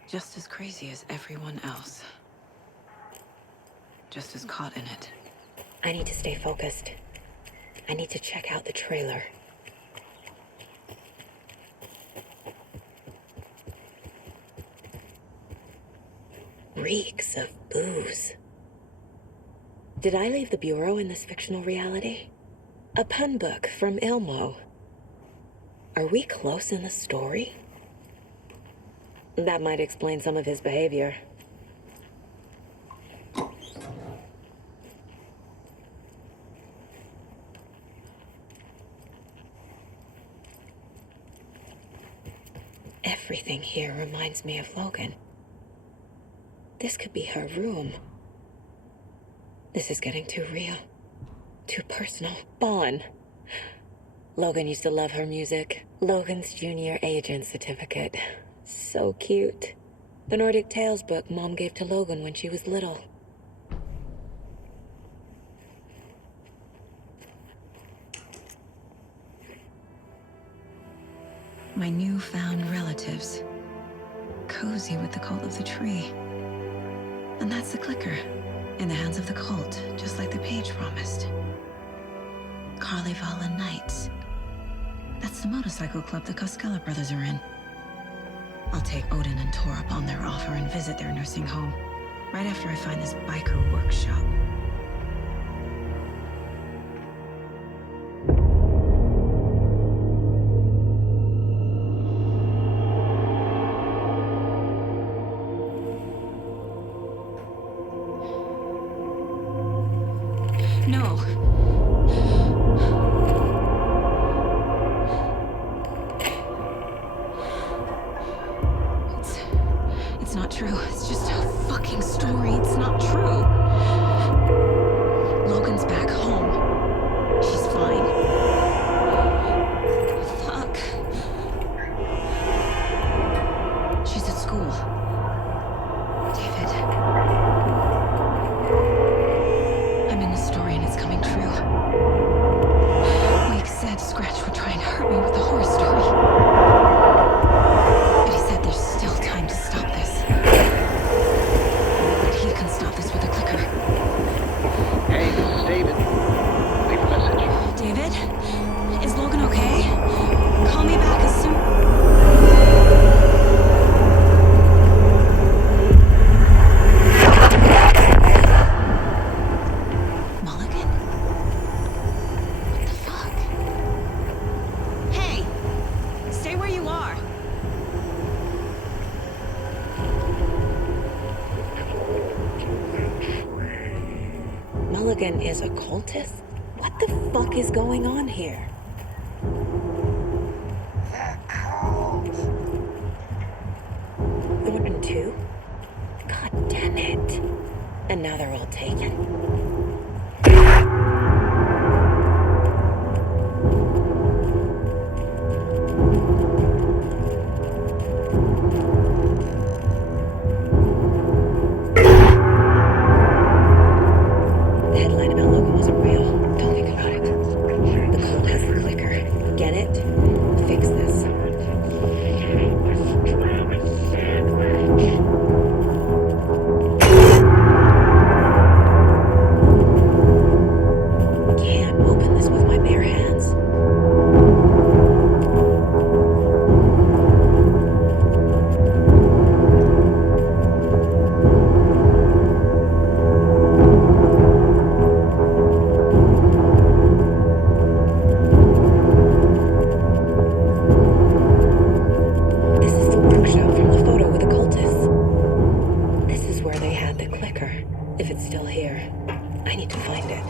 Just as crazy as everyone else. Just as caught in it. I need to stay focused. I need to check out the trailer. Reeks of booze. Did I leave the Bureau in this fictional reality? A pun book from Ilmo. Are we close in the story? That might explain some of his behavior. Everything here reminds me of Logan. This could be her room. This is getting too real. Too personal. Bon. Logan used to love her music. Logan's junior agent certificate. So cute. The Nordic Tales book Mom gave to Logan when she was little. My newfound relatives. Cozy with the cult of the tree. And that's the clicker. In the hands of the cult, just like the page promised. Carnival Nights. That's the motorcycle club the Costello brothers are in. I'll take Odin and Tor up on their offer and visit their nursing home. Right after I find this biker workshop. No. It's not true. It's just a fucking story. It's not true. Logan is a cultist? What the fuck is going on here? Thornton too? God damn it. And now they're all taken. The headline about Logan wasn't real. Don't think about it. The cult has the clicker. Get it? Fix this. Can't open this with my bare hands. This is the workshop from the photo with the cultists. This is where they had the clicker. If it's still here, I need to find it.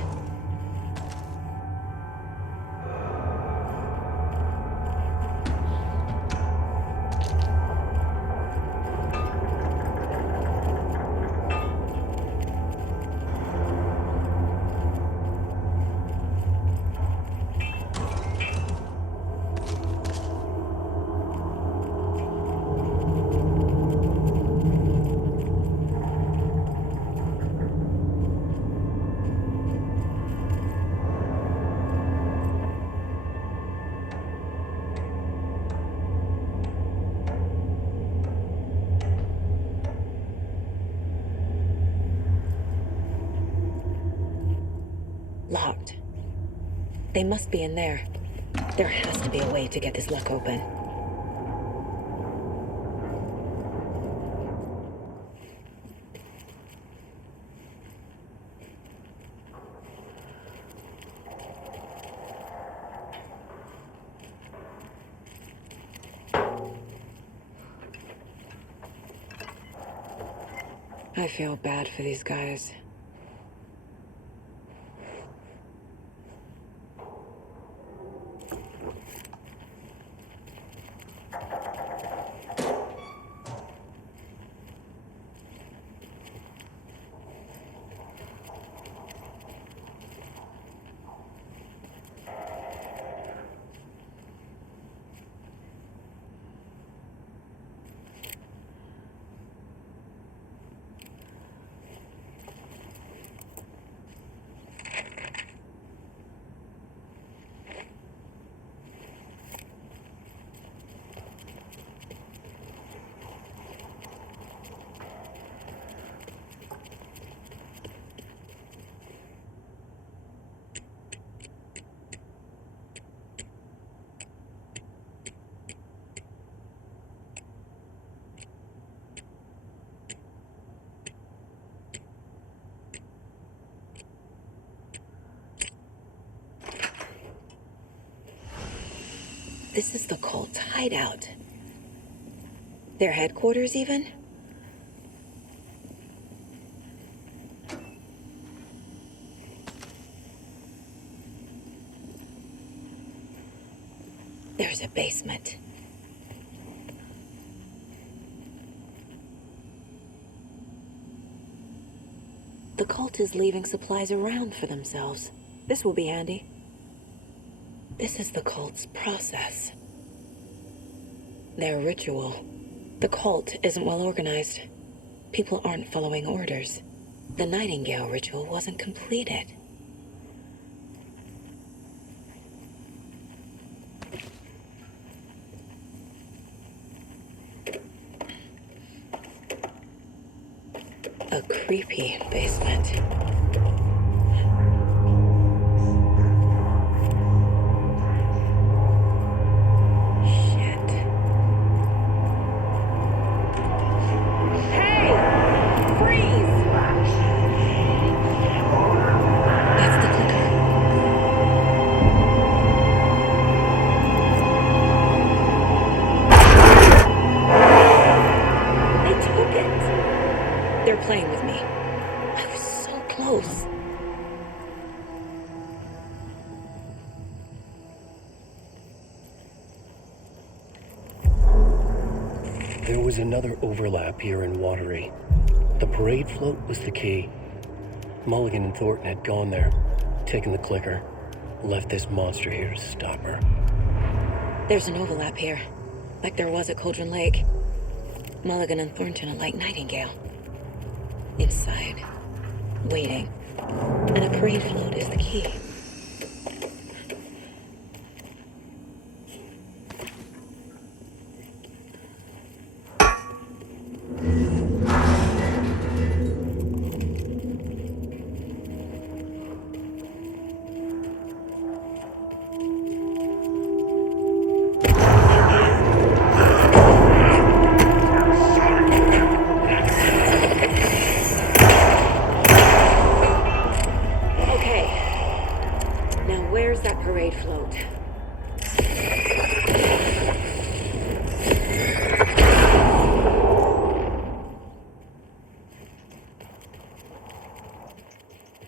Locked. They must be in there. There has to be a way to get this lock open. I feel bad for these guys. This is the cult's hideout. Their headquarters, even? There's a basement. The cult is leaving supplies around for themselves. This will be handy. This is the cult's process. Their ritual. The cult isn't well organized. People aren't following orders. The Nightingale ritual wasn't completed. A creepy basement. Shit. Hey! Freeze! That's the clicker. They took it! They're playing with me. I was so close. There was another overlap here in Watery. The parade float was the key. Mulligan and Thornton had gone there, taken the clicker, left this monster here to stop her. There's an overlap here, like there was at Cauldron Lake. Mulligan and Thornton are like Nightingale. Inside, waiting. And a parade float is the key. Parade float.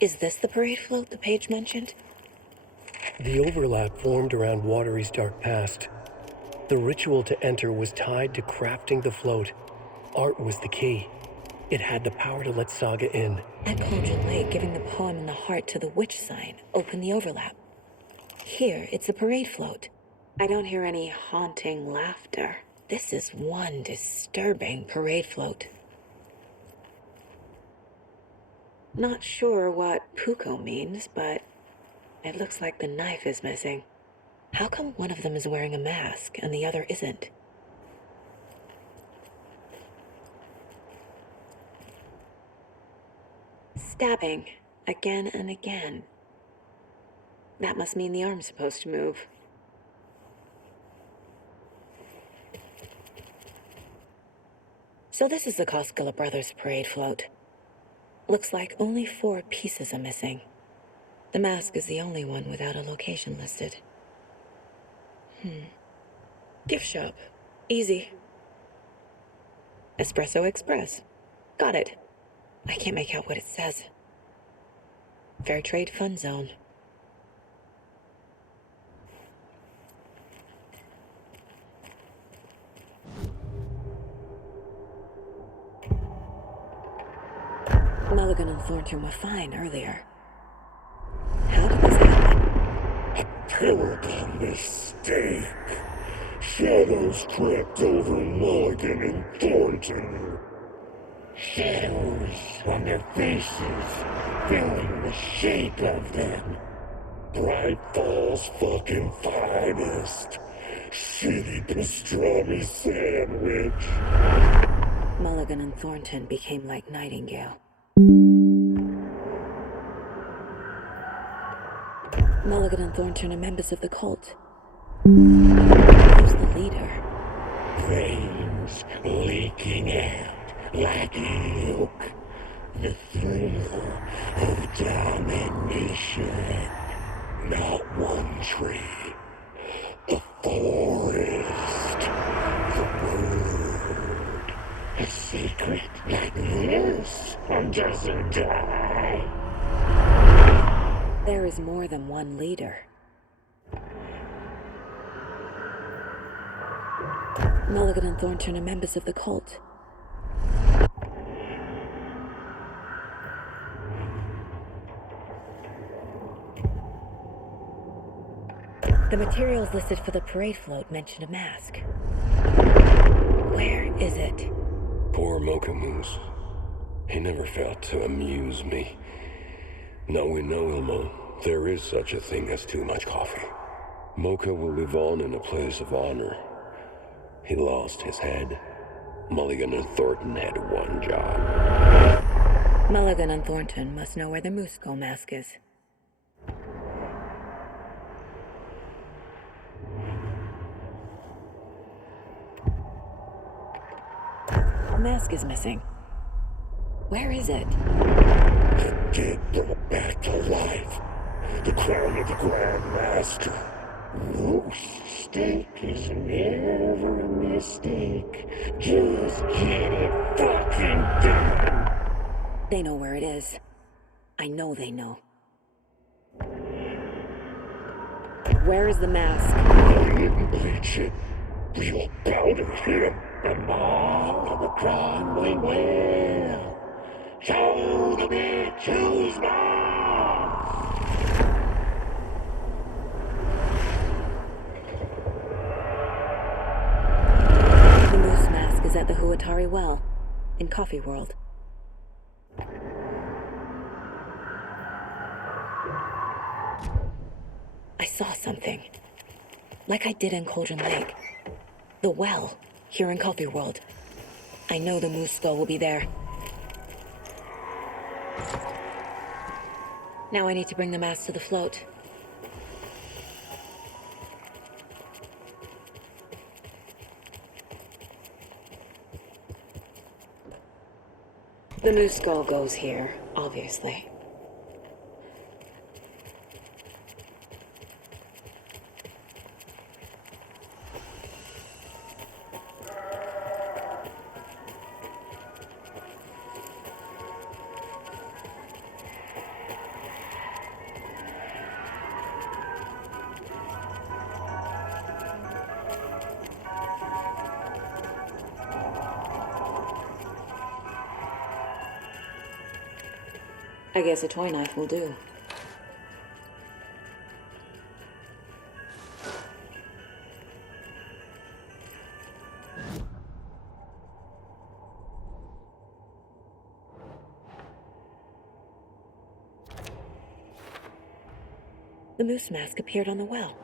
Is this the parade float the page mentioned? The overlap formed around Watery's dark past. The ritual to enter was tied to crafting the float. Art was the key. It had the power to let Saga in. At Cauldron Lake, giving the poem in the heart to the witch sign opened the overlap. Here, it's the parade float. I don't hear any haunting laughter. This is one disturbing parade float. Not sure what Puko means, but it looks like the knife is missing. How come one of them is wearing a mask and the other isn't? Stabbing, again and again. That must mean the arm's supposed to move. So this is the Koskela Brothers parade float. Looks like only 4 pieces are missing. The mask is the only one without a location listed. Gift shop. Easy. Espresso Express. Got it. I can't make out what it says. Fair Trade Fun Zone. Mulligan and Thornton were fine earlier. How did this happen? A terrible mistake. Shadows crept over Mulligan and Thornton. Shadows on their faces, filling the shape of them. Bright Falls fucking finest. Shitty pastrami sandwich. Mulligan and Thornton became like Nightingale. Mulligan and Thornton are members of the cult. Who's the leader? Veins leaking out like milk. The thrill of domination. Not one tree. A forest. The word. A secret like this doesn't die. There is more than one leader. Mulligan and Thornton are members of the cult. The materials listed for the parade float mention a mask. Where is it? Poor Mocha Moose. He never failed to amuse me. Now we know, Ilmo, there is such a thing as too much coffee. Mocha will live on in a place of honor. He lost his head. Mulligan and Thornton had one job. Mulligan and Thornton must know where the Moose Skull mask is. The mask is missing. Where is it? The dead brought back to life. The crown of the Grand Master. Roast steak is never a mistake. Just get it fucking done. They know where it is. I know they know. Where is the mask? I didn't bleach it. Real powder here. The mall of the crime we will. Show the bitch who's boss. The moose mask is at the Huatari Well, in Coffee World. I saw something. Like I did in Cauldron Lake. The well, here in Coffee World. I know the moose skull will be there. Now I need to bring the mask to the float. The moose skull goes here, obviously. I guess a toy knife will do. The moose mask appeared on the well.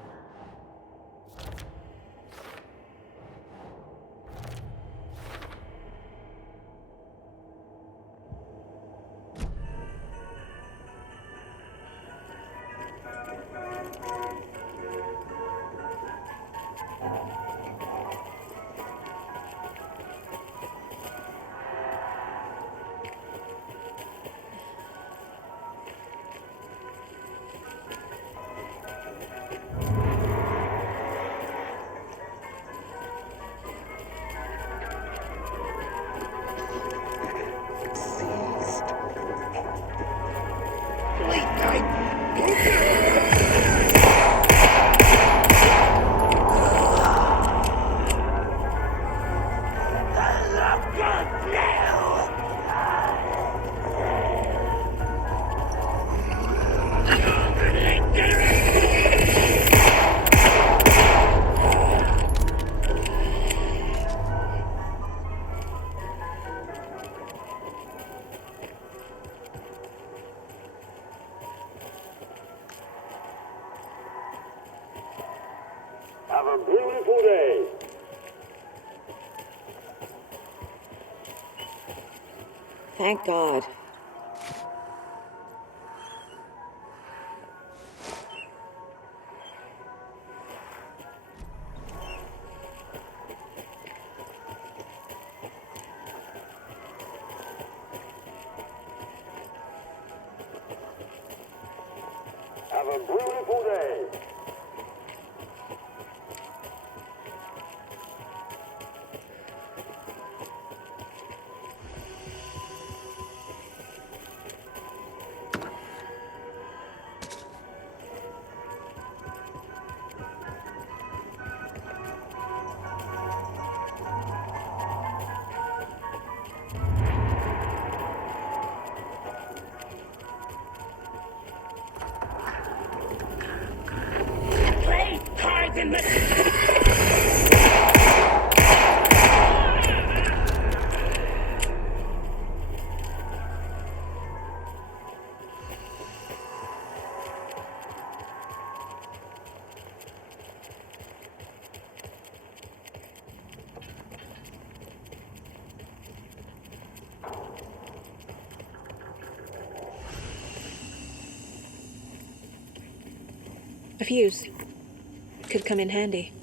Have a beautiful day. Thank God. Have a beautiful day. Play cards in the... A fuse. Could come in handy.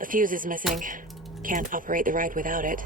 A fuse is missing. Can't operate the ride without it.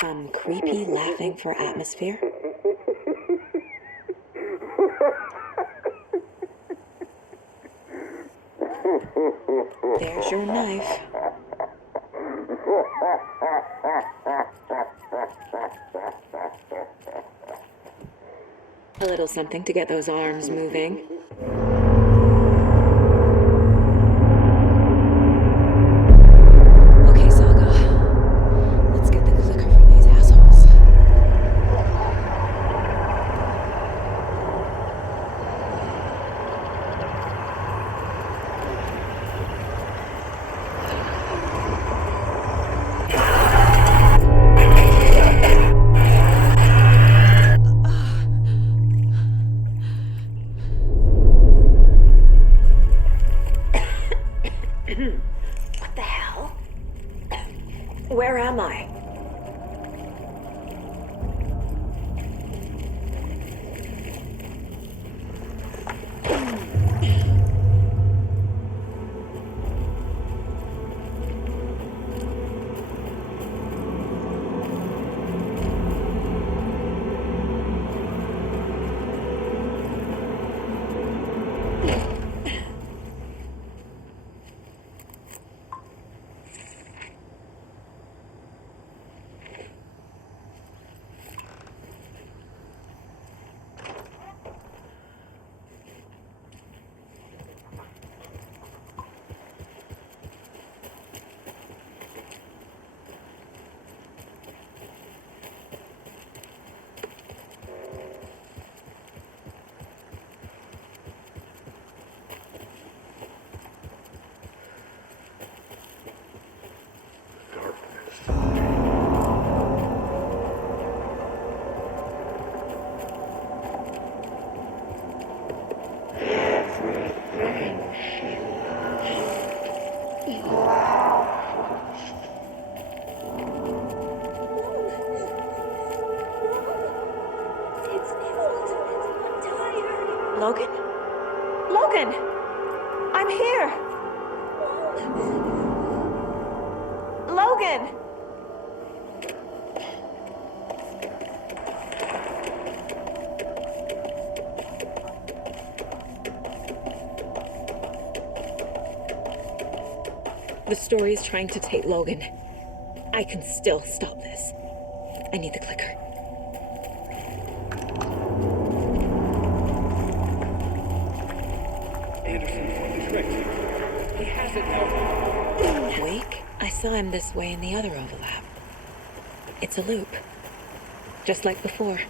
Some creepy laughing for atmosphere? There's your knife. A little something to get those arms moving. Okay, Saga. Let's get the clicker from these assholes. What the hell? Where am I? Logan? Logan! I'm here! Logan! The story's trying to take Logan. I can still stop this. I need the clicker. He has it now. Wake? I saw him this way in the other overlap. It's a loop. Just like before.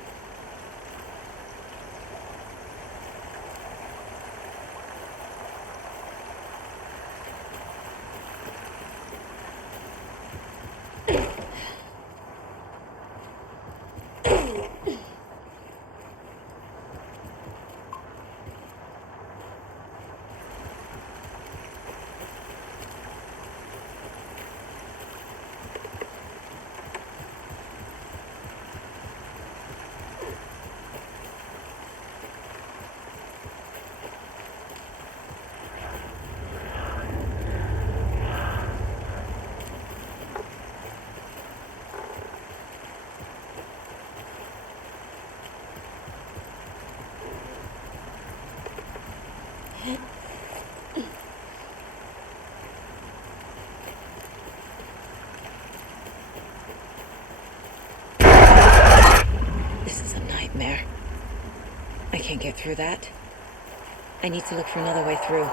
This is a nightmare. I can't get through that. I need to look for another way through.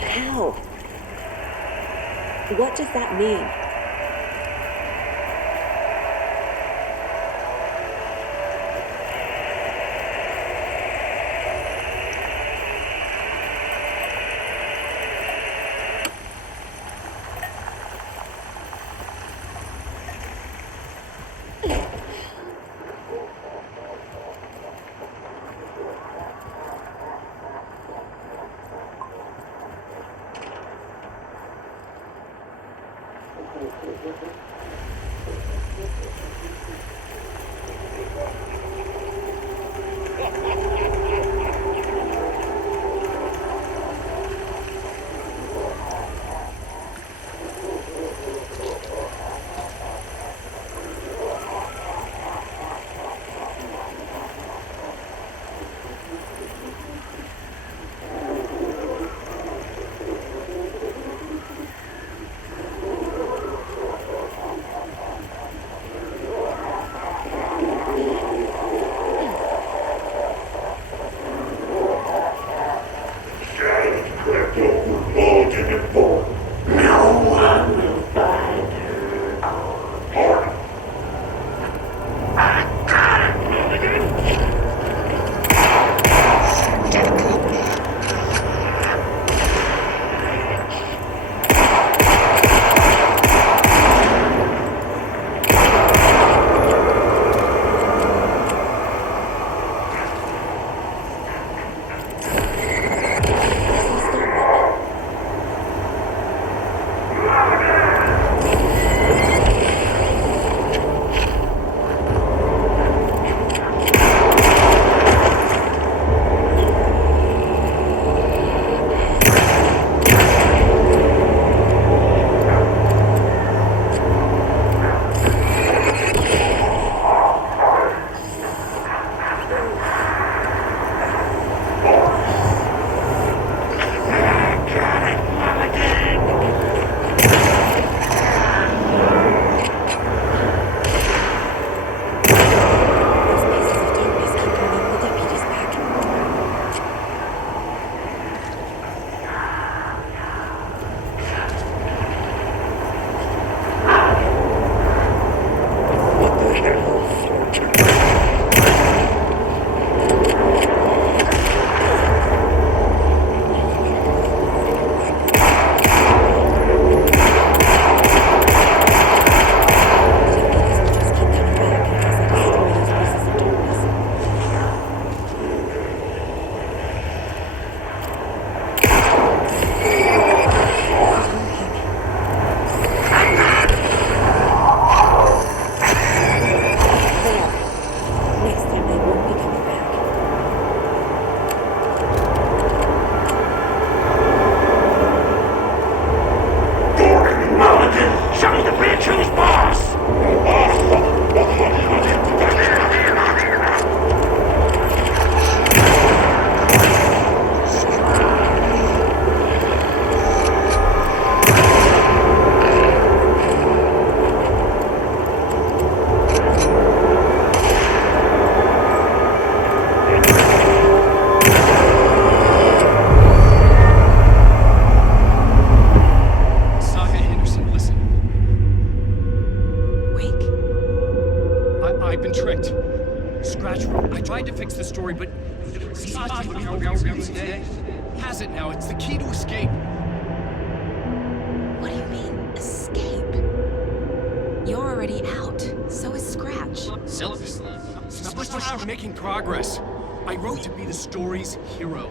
How? What does that mean? Has it now. It's the key to escape. What do you mean, escape? You're already out. So is Scratch. We're making progress. I wrote to be the story's hero.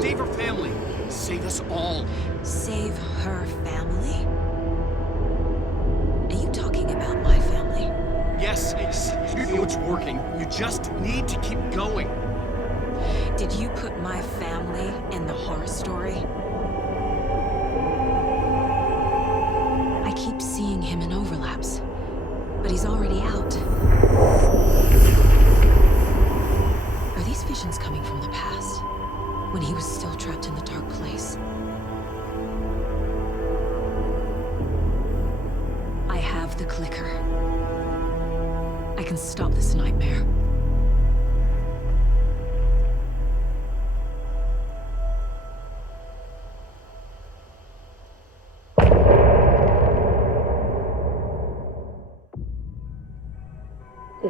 Save her family. Save us all. Save her family? Are you talking about my family? Yes, you know it's working. You just need to keep going. Did you put my family in the horror story? I keep seeing him in overlaps, but he's already out. Are these visions coming from the past, when he was still trapped in the dark place? I have the clicker. I can stop this nightmare.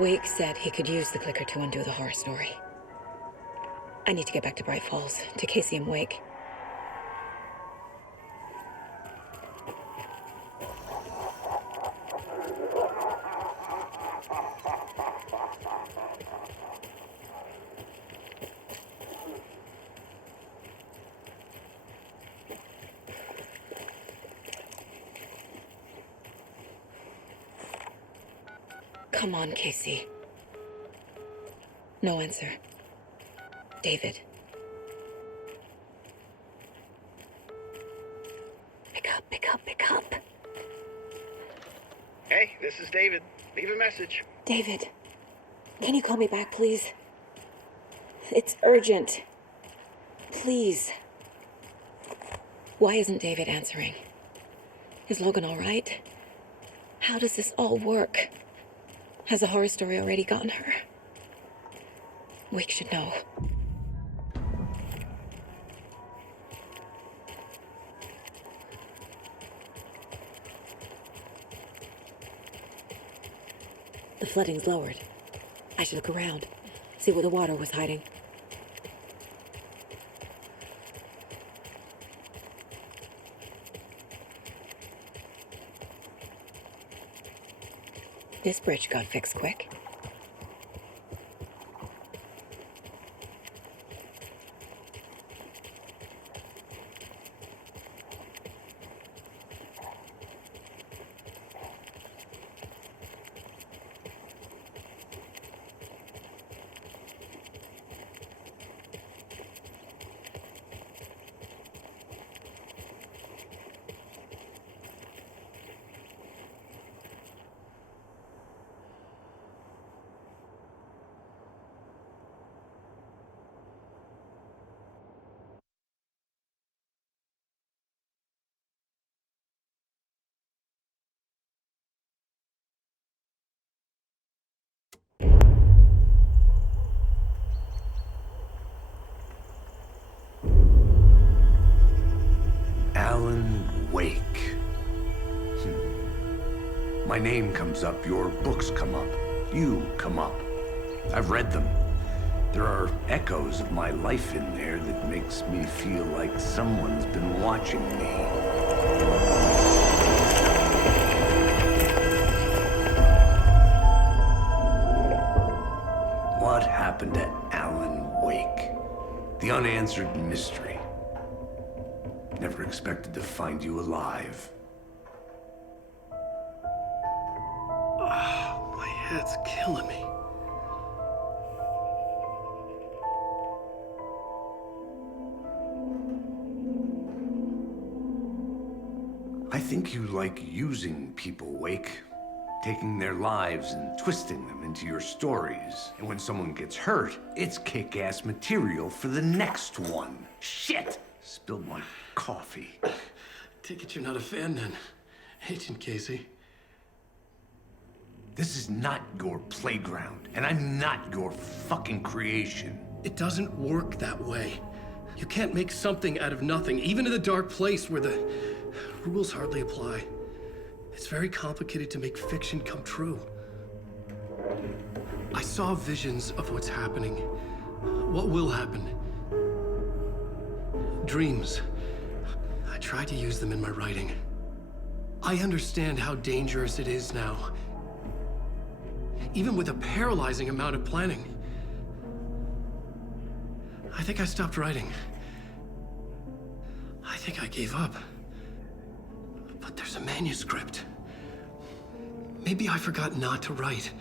Wake said he could use the clicker to undo the horror story. I need to get back to Bright Falls, to Casey and Wake. Come on, Casey. No answer. David. Pick up, pick up, pick up. Hey, this is David. Leave a message. David, can you call me back, please? It's urgent. Please. Why isn't David answering? Is Logan all right? How does this all work? Has the horror story already gotten her? Wake should know. The flooding's lowered. I should look around, see where the water was hiding. This bridge got fixed quick. Alan Wake. My name comes up, your books come up, you come up. I've read them. There are echoes of my life in there that makes me feel like someone's been watching me. What happened to Alan Wake? The unanswered mystery. Never expected to find you alive. My head's killing me. I think you like using people, Wake. Taking their lives and twisting them into your stories. And when someone gets hurt, it's kick-ass material for the next one. Shit! Spilled my coffee. Take it you're not a fan then, Agent Casey. This is not your playground, and I'm not your fucking creation. It doesn't work that way. You can't make something out of nothing, even in a dark place where the rules hardly apply. It's very complicated to make fiction come true. I saw visions of what's happening, what will happen. Dreams. I tried to use them in my writing. I understand how dangerous it is now. Even with a paralyzing amount of planning. I think I stopped writing. I think I gave up. But there's a manuscript. Maybe I forgot not to write.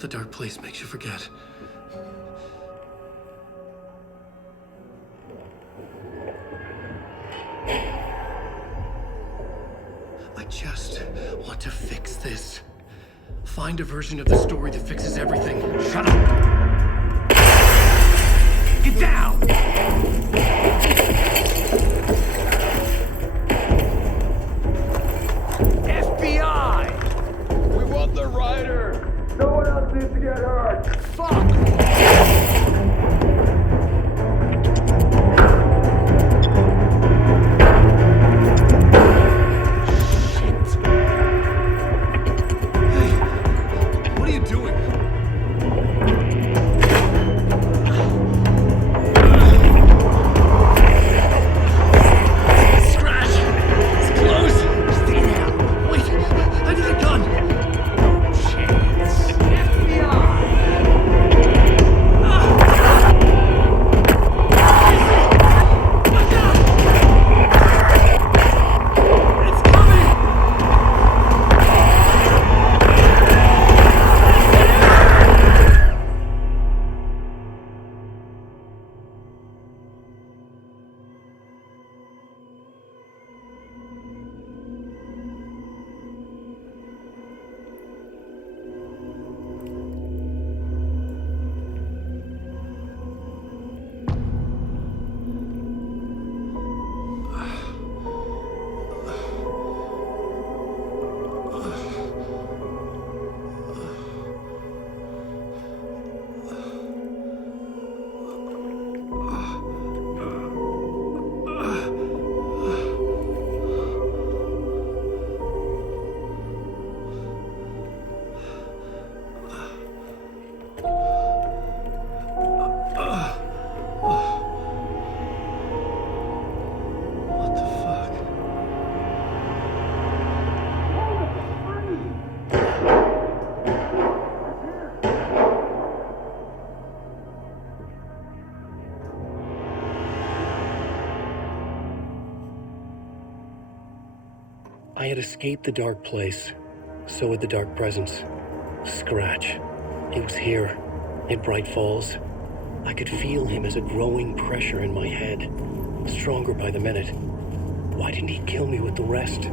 The dark place makes you forget. I just want to fix this. Find a version of the story that fixes everything. Shut up! Get down! FBI! We want the rider! No one else needs to get hurt! Fuck! I had escaped the dark place. So had the dark presence. Scratch. He was here, in Bright Falls. I could feel him as a growing pressure in my head, stronger by the minute. Why didn't he kill me with the rest?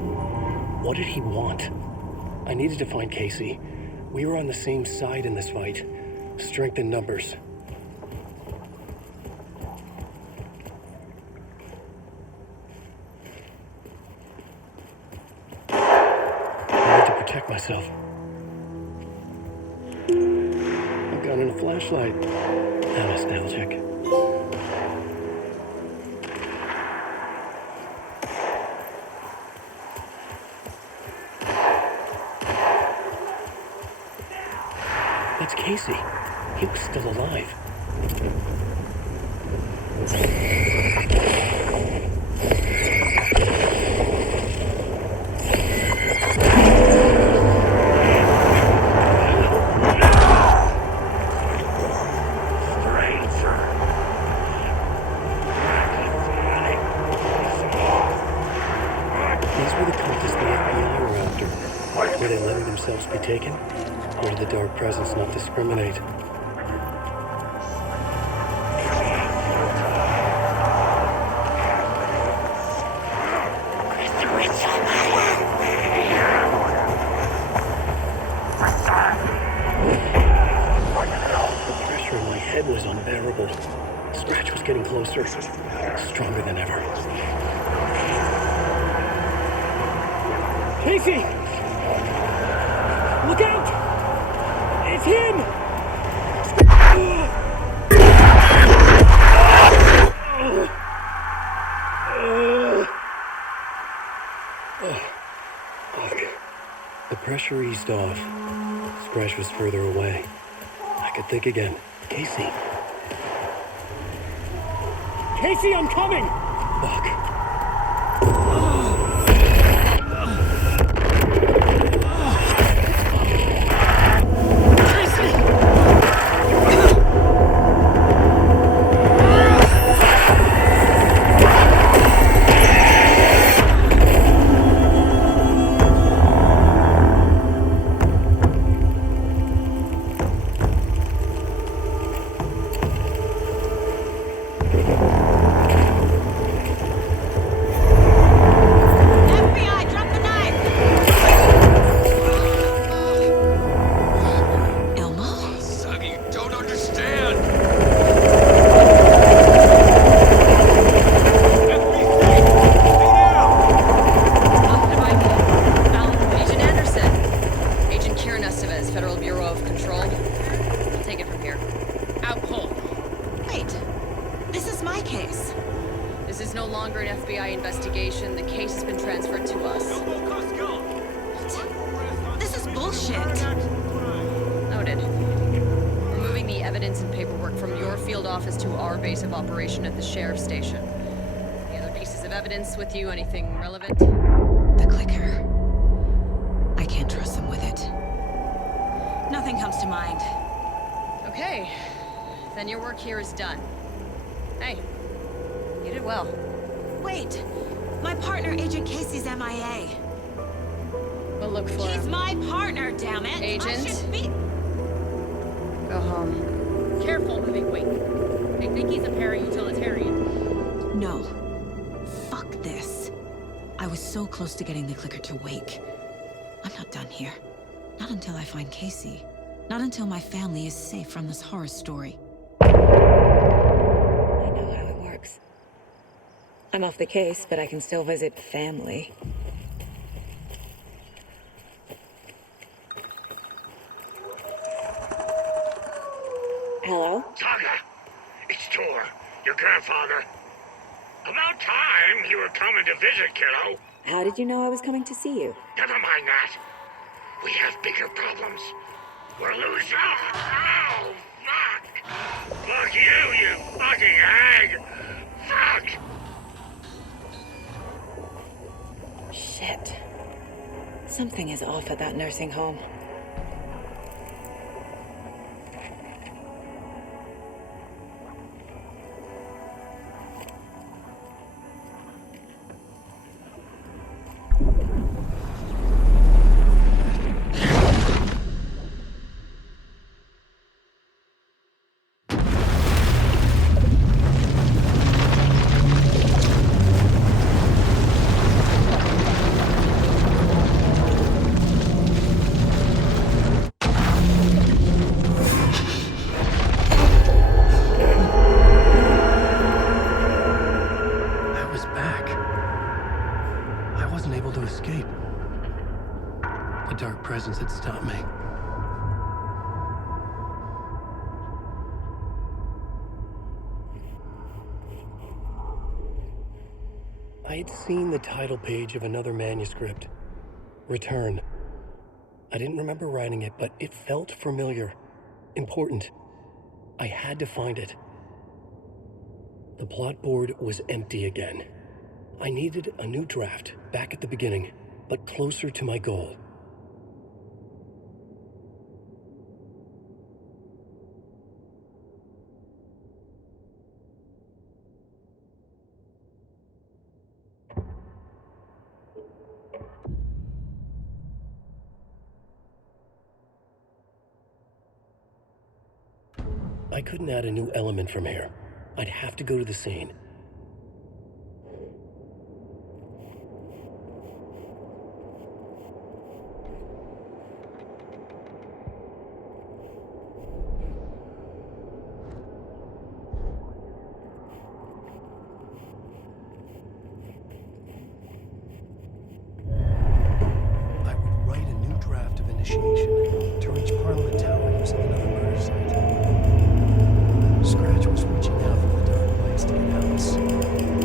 What did he want? I needed to find Casey. We were on the same side in this fight. Strength in numbers. I need to protect myself. A gun and a flashlight. How nostalgic. That's Casey. He was still alive. These were the cultists the FBI were after. Were they letting themselves be taken? Or did the dark presence not discriminate? The pressure in my head was unbearable. Scratch was getting closer, stronger than ever. Casey! Look out! It's him! Fuck. The pressure eased off. Scratch was further away. I could think again. Casey. Casey, I'm coming! Fuck. With you, anything relevant? The clicker. I can't trust them with it. Nothing comes to mind. Okay, then your work here is done. Hey, you did well. Wait, my partner, Agent Casey's MIA. We'll look for him. He's my partner, damn it! Agent? I should be... Go home. Careful, moving wake. I think he's a para-utilitarian. No. Fuck this. I was so close to getting the clicker to wake. I'm not done here. Not until I find Casey. Not until my family is safe from this horror story. I know how it works. I'm off the case, but I can still visit family. Hello? Saga! It's Tor, your grandfather. About time you were coming to visit, kiddo. How did you know I was coming to see you? Never mind that. We have bigger problems. We're losing. Oh, fuck! Fuck you fucking hag! Fuck! Shit. Something is off at that nursing home. escape. A dark presence had stopped me. I had seen the title page of another manuscript, Return. I didn't remember writing it, but it felt familiar, important. I had to find it. The plot board was empty again. I needed a new draft, back at the beginning, but closer to my goal. I couldn't add a new element from here. I'd have to go to the scene. I would write a new draft of initiation to reach Parliament Tower using another murder site. Scratch was reaching out from the dark place to get Alice.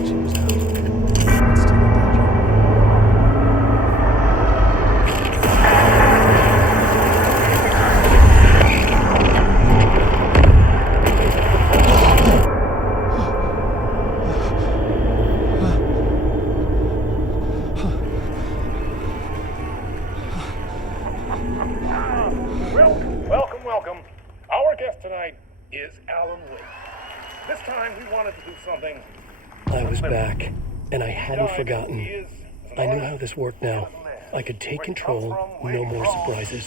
She was out, but still in danger. Welcome. Our guest tonight is Alan Wake. This time he wanted to do something. I was back, and I hadn't forgotten. I knew how this worked now. I could take control, no more surprises.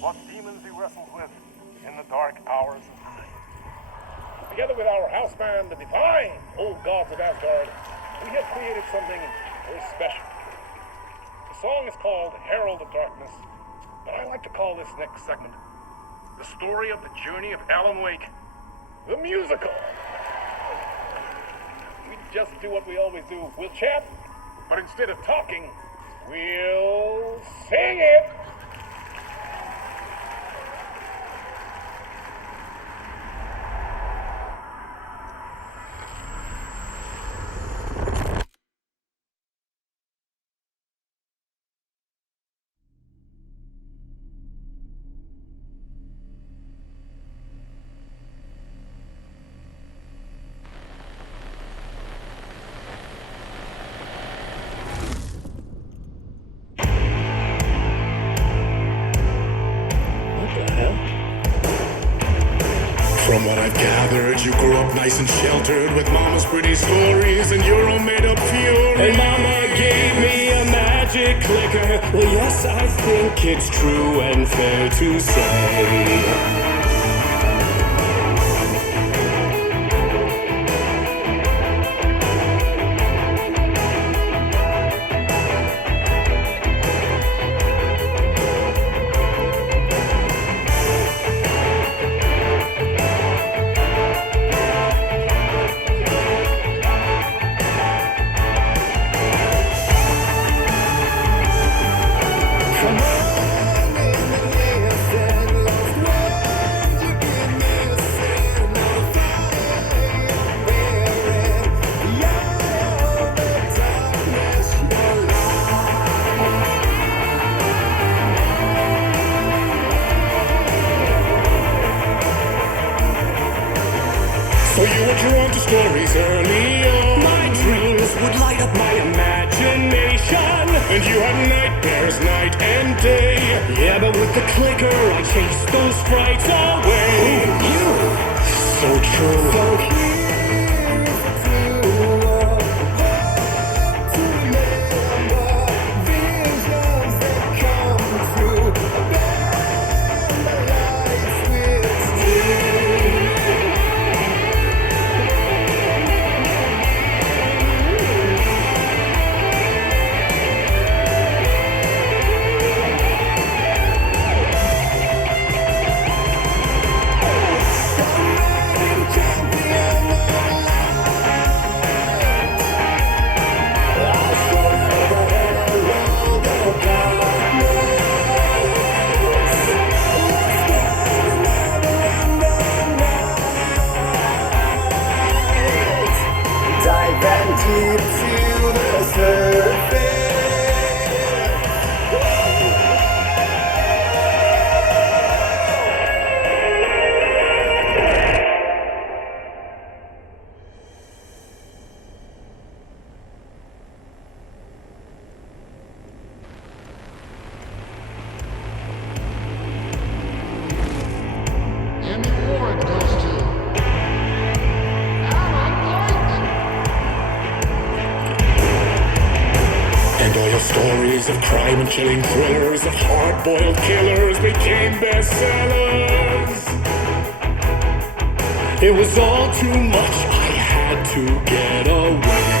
What demons he wrestled with in the dark hours of night. Together with our house band, the divine old gods of Asgard, we have created something very special. The song is called Herald of Darkness, but I like to call this next segment the story of the journey of Alan Wake, the musical. We just do what we always do. We'll chat, but instead of talking, we'll sing it. From what I've gathered, you grew up nice and sheltered with mama's pretty stories and your own made-up fury. And mama gave me a magic clicker. Well, yes, I think it's true and fair to say. So you were drawn to stories early on. My dreams would light up my imagination, And you had nightmares night and day. Yeah, but with the clicker I chased those frights away. Who knew? So true. So here's a clue of what to remember. Visions that come true. Bend my life with steel. Champion. slip to the surface. And all your stories of crime and chilling thrillers of hard-boiled killers became bestsellers. It was all too much, I had to get away.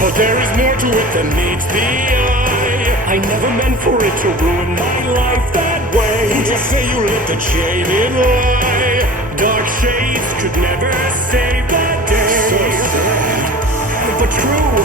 But there is more to it than meets the eye. I never meant for it to ruin my life that way. You just say you lit the jaded lie. Dark shades could never save that day. So sad, but true.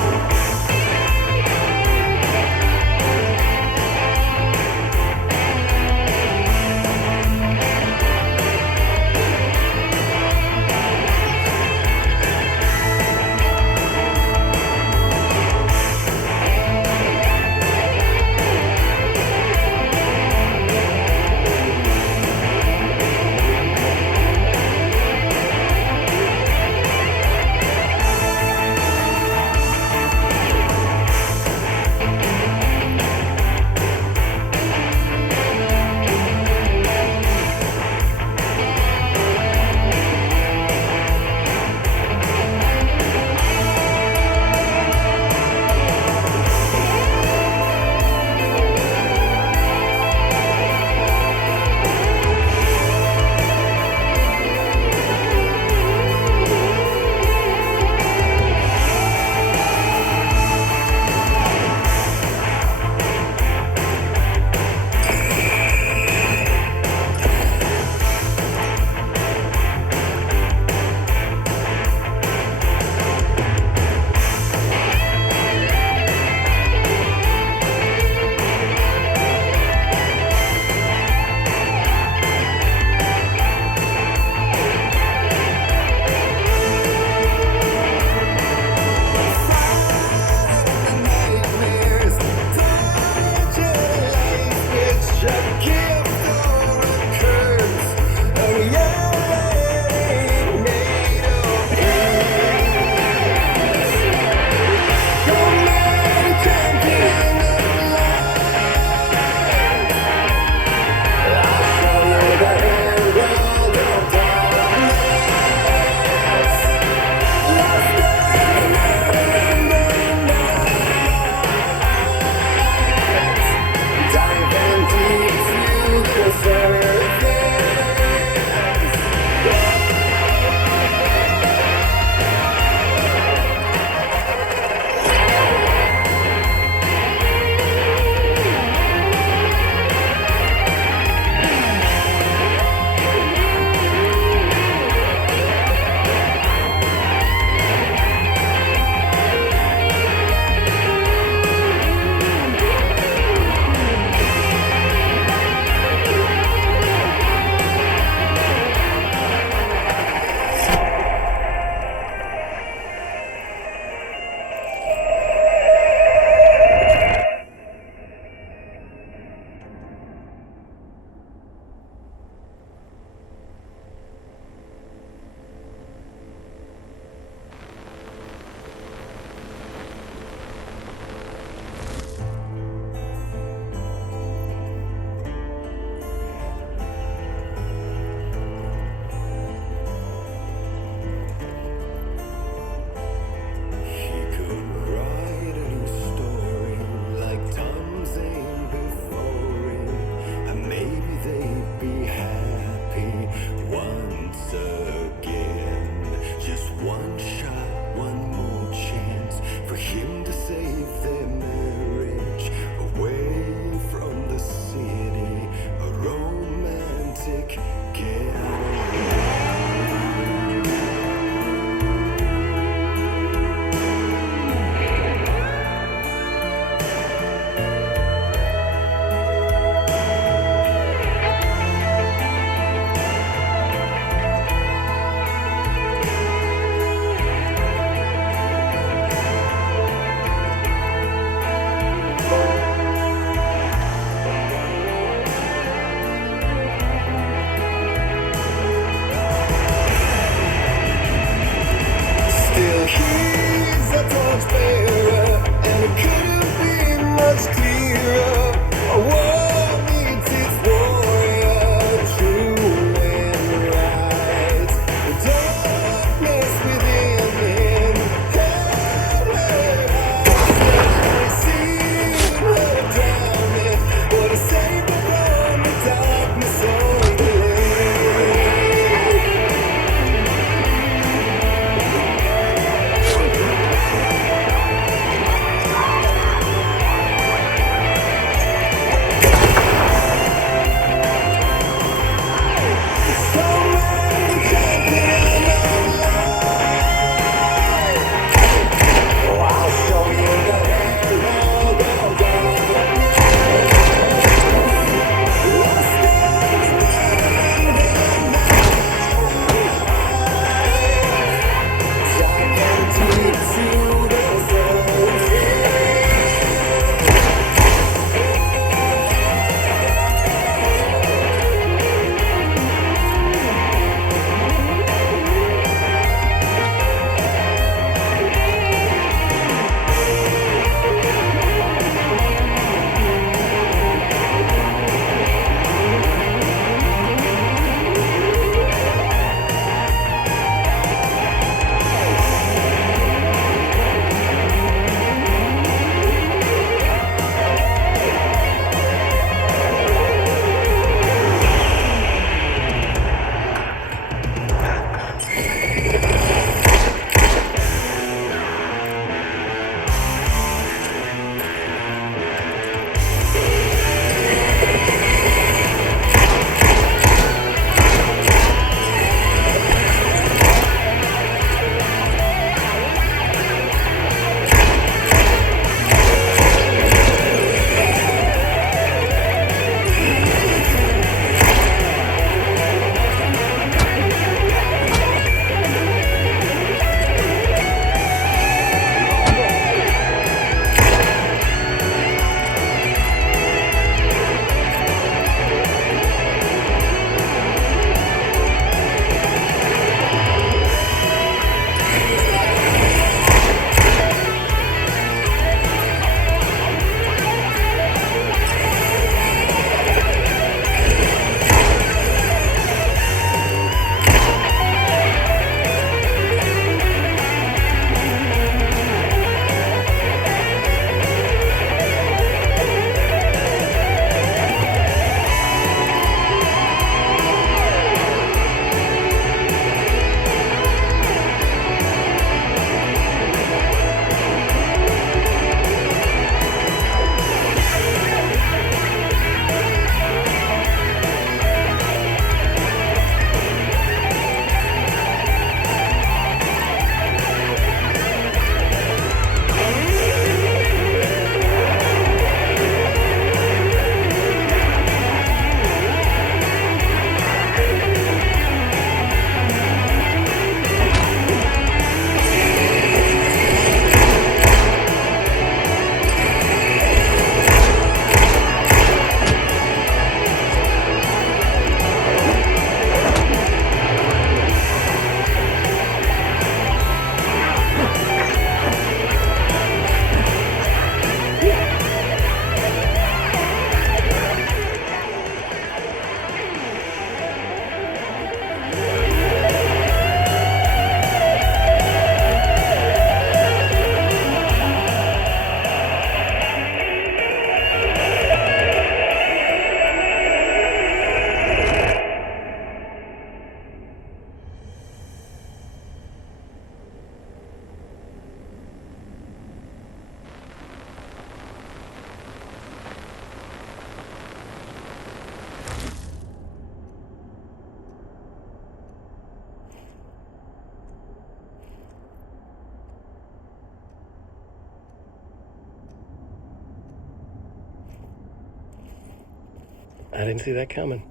I didn't see that coming.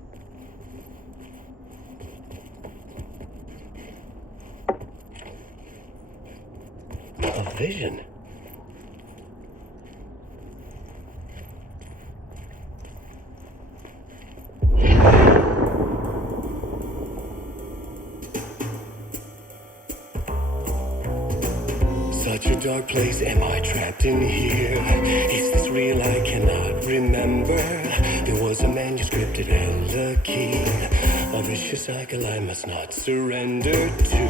A vision. Such a dark place, am I trapped in here? Is this real? I cannot remember. There was a manuscript that held a key. A vicious cycle I must not surrender to.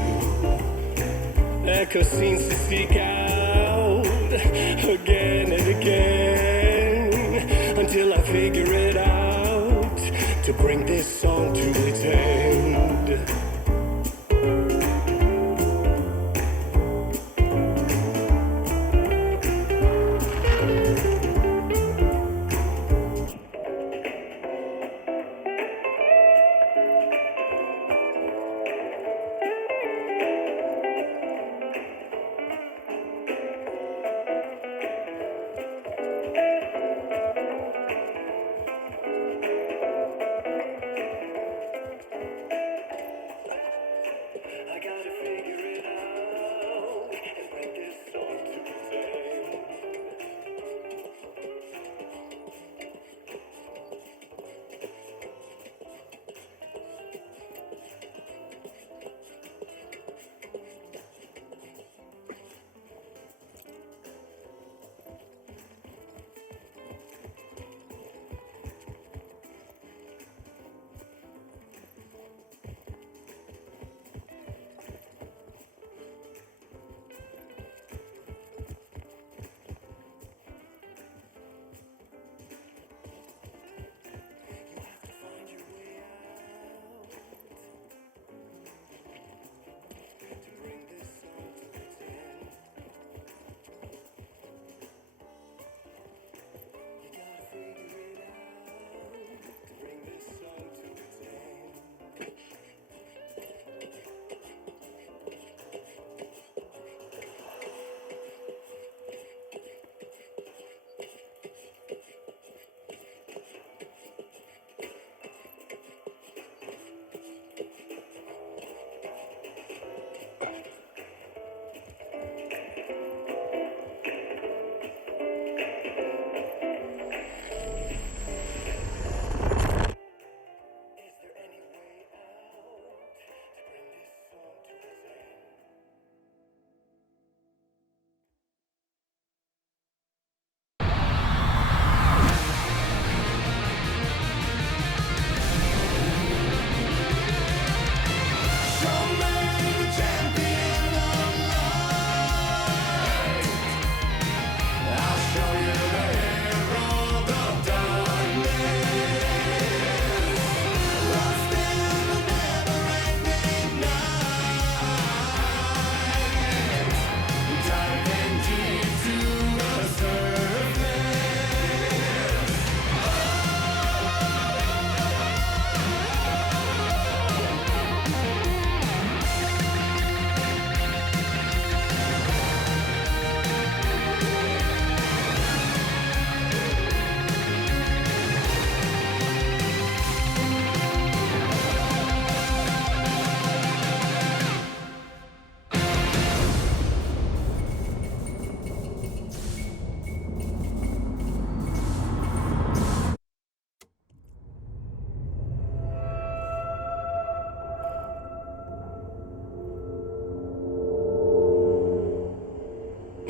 Echo scenes to seek out again and again until I figure it out to bring this song to its end.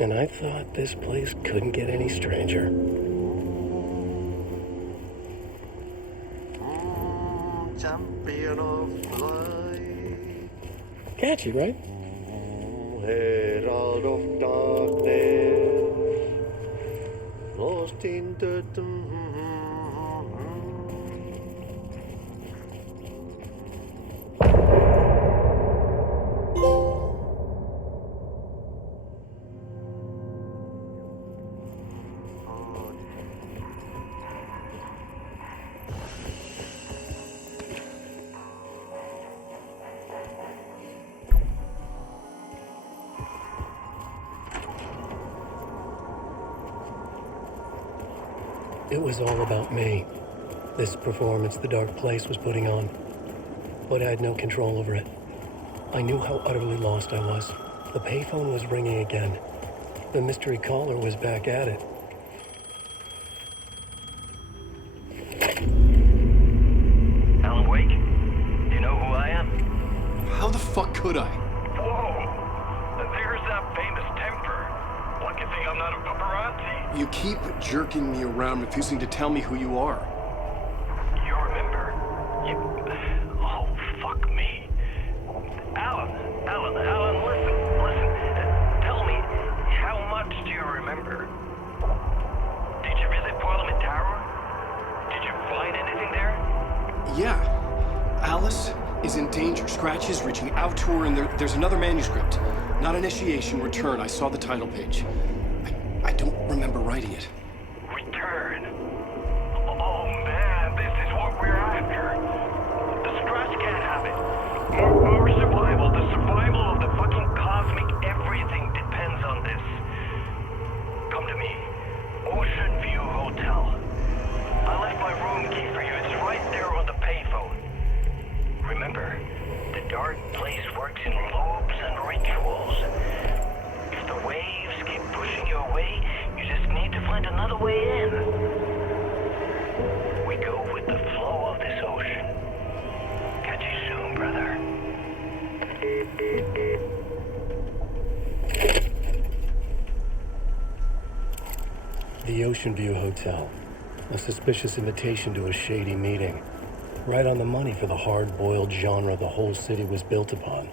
And I thought this place couldn't get any stranger. Champion of light. Catchy, right? Herald of darkness. Lost in the... It was all about me. This performance the dark place was putting on, but I had no control over it. I knew how utterly lost I was. The payphone was ringing again. The mystery caller was back at it. Alan Wake? Do you know who I am? How the fuck could I? Whoa! There's that famous temper. Like you think I'm not a paparazzi? You keep jerking me around, refusing to tell me who you are. You remember? Oh, fuck me. Alan, listen. Tell me, how much do you remember? Did you visit Parliament Tower? Did you find anything there? Yeah. Alice is in danger. Scratch is reaching out to her, and there's another manuscript. Not initiation, return. I saw the title page. I don't remember writing it. Return? Oh man, this is what we're after. The Scratch can't have it. Our survival, the survival of the fucking cosmic everything depends on this. Come to me. Ocean View Hotel. I left my room key for you. It's right there on the payphone. Remember, the dark place works in loops and rituals. If the waves keep pushing you away, you just need to find another way in. We go with the flow of this ocean. Catch you soon, brother. The Ocean View Hotel. A suspicious invitation to a shady meeting. Right on the money for the hard-boiled genre the whole city was built upon.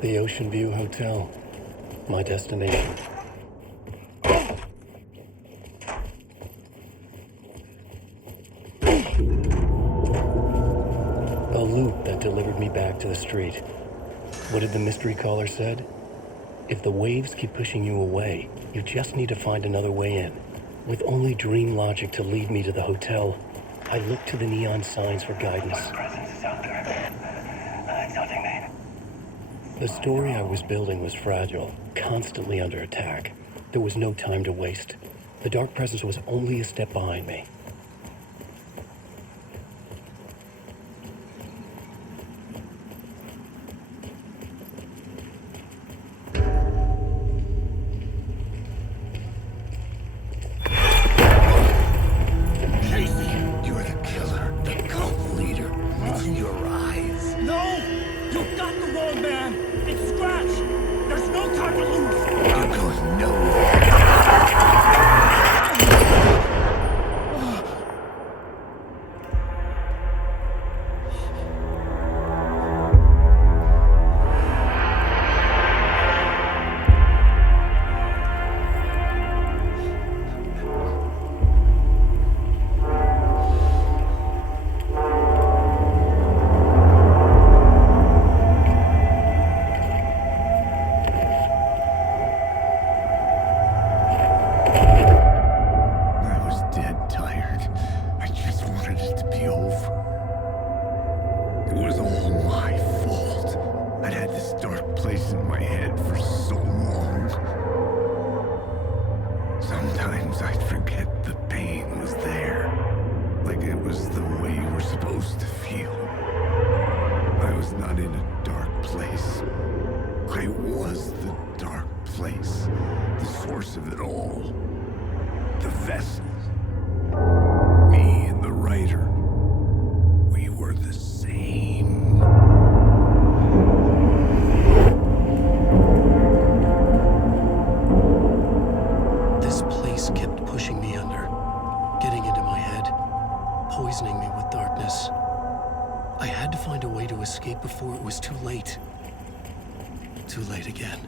The Ocean View Hotel. My destination. A loop that delivered me back to the street. What did the mystery caller said? If the waves keep pushing you away, you just need to find another way in. With only dream logic to lead me to the hotel, I looked to the neon signs for guidance. The story I was building was fragile, constantly under attack. There was no time to waste. The dark presence was only a step behind me. You're the killer, the cult leader. It's in your eyes. No! You've got the wrong man! It's Scratch! There's no time to lose! You're going nowhere. Sometimes I'd forget the pain was there, like it was the way you were supposed to feel. I was not in a dark place. I was the dark place, the source of it all. The vessel. Me and the writer. We were the same. This place kept pushing me under, getting into my head, poisoning me with darkness. I had to find a way to escape before it was too late. Too late again.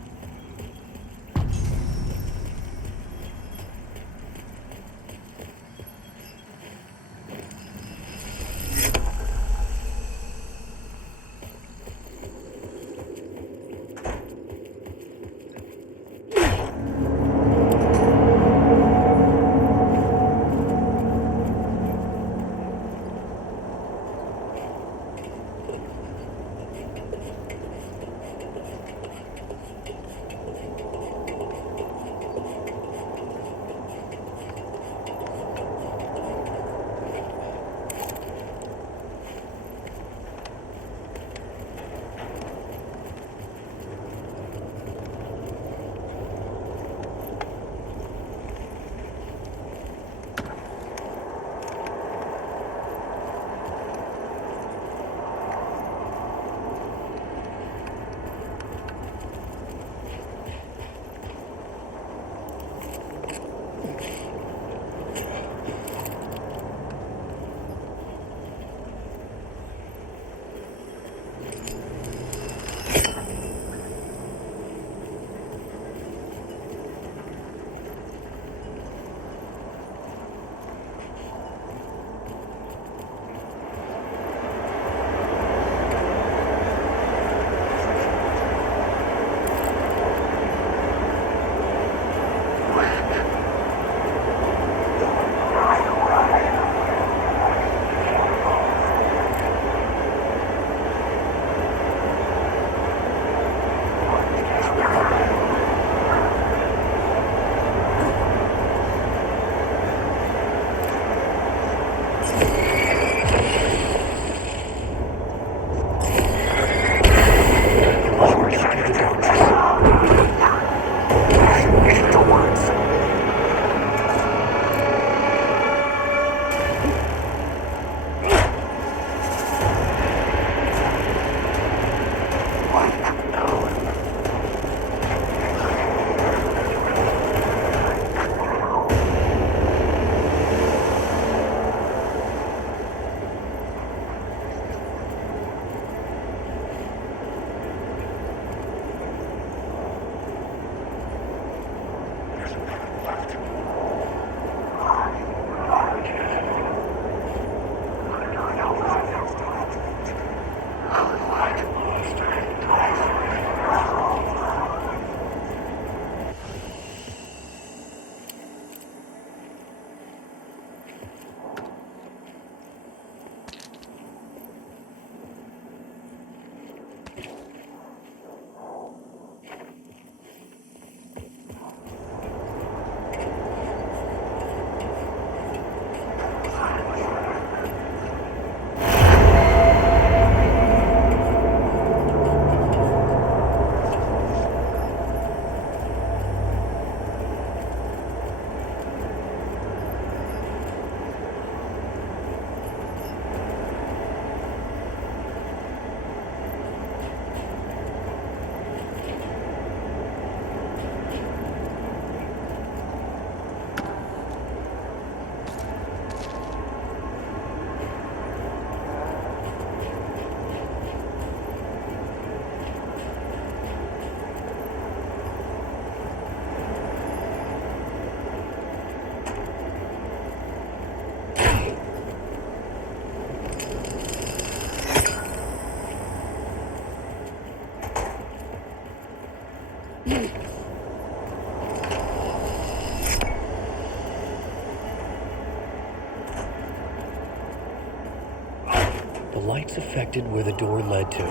lights affected where the door led to.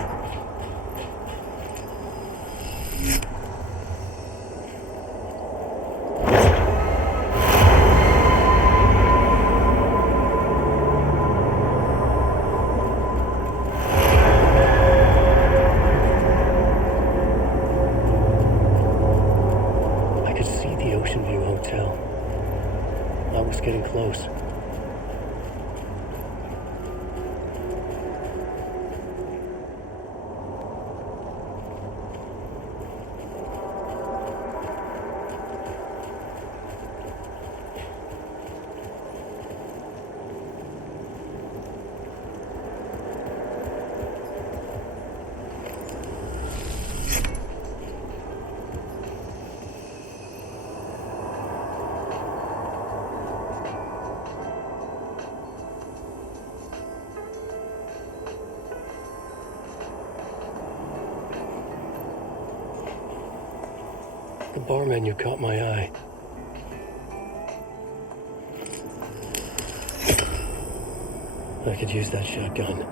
I could see the Ocean View Hotel. I was getting close. The bar menu caught my eye. I could use that shotgun.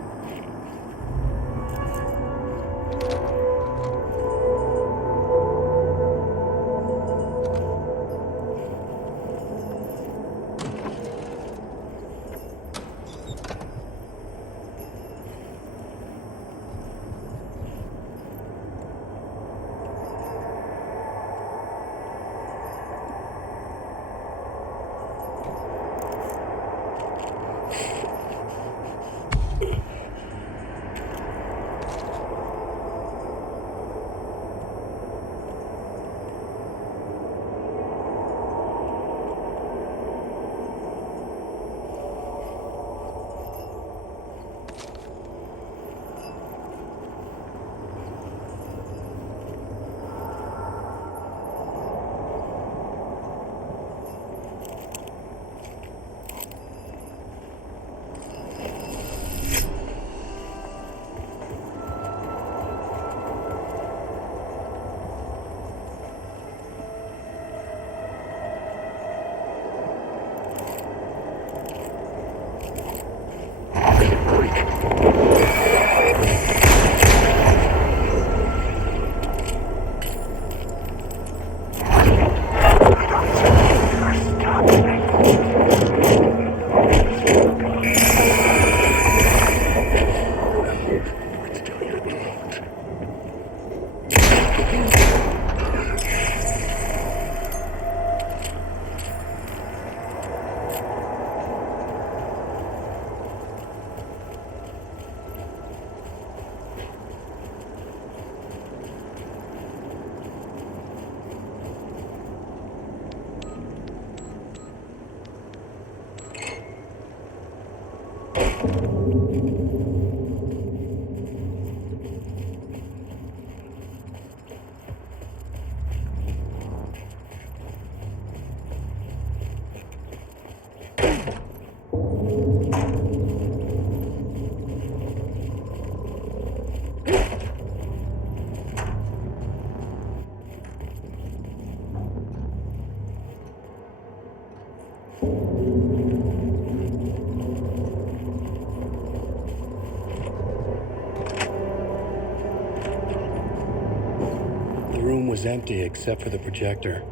The room was empty except for the projector.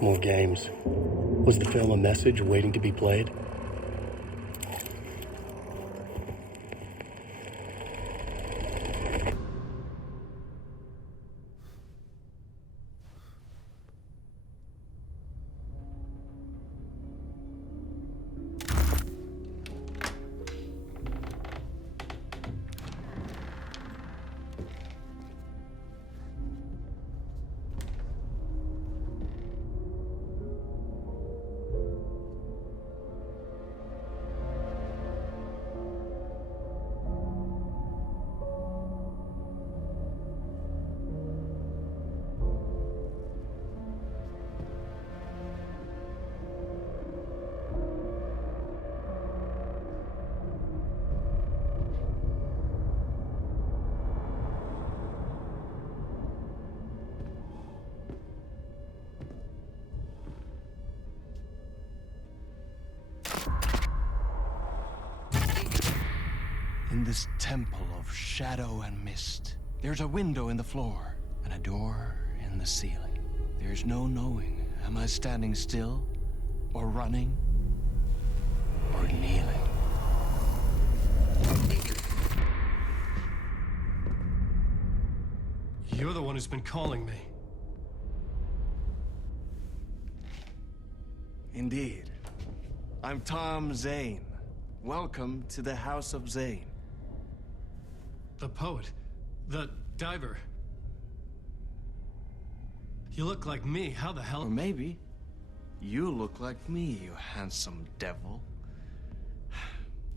More games. Was the film a message waiting to be played? In this temple of shadow and mist, there's a window in the floor and a door in the ceiling. There's no knowing, am I standing still, or running, or kneeling? You're the one who's been calling me. Indeed. I'm Tom Zane. Welcome to the House of Zane. The poet. The diver. You look like me. How the hell? Or maybe you look like me, you handsome devil.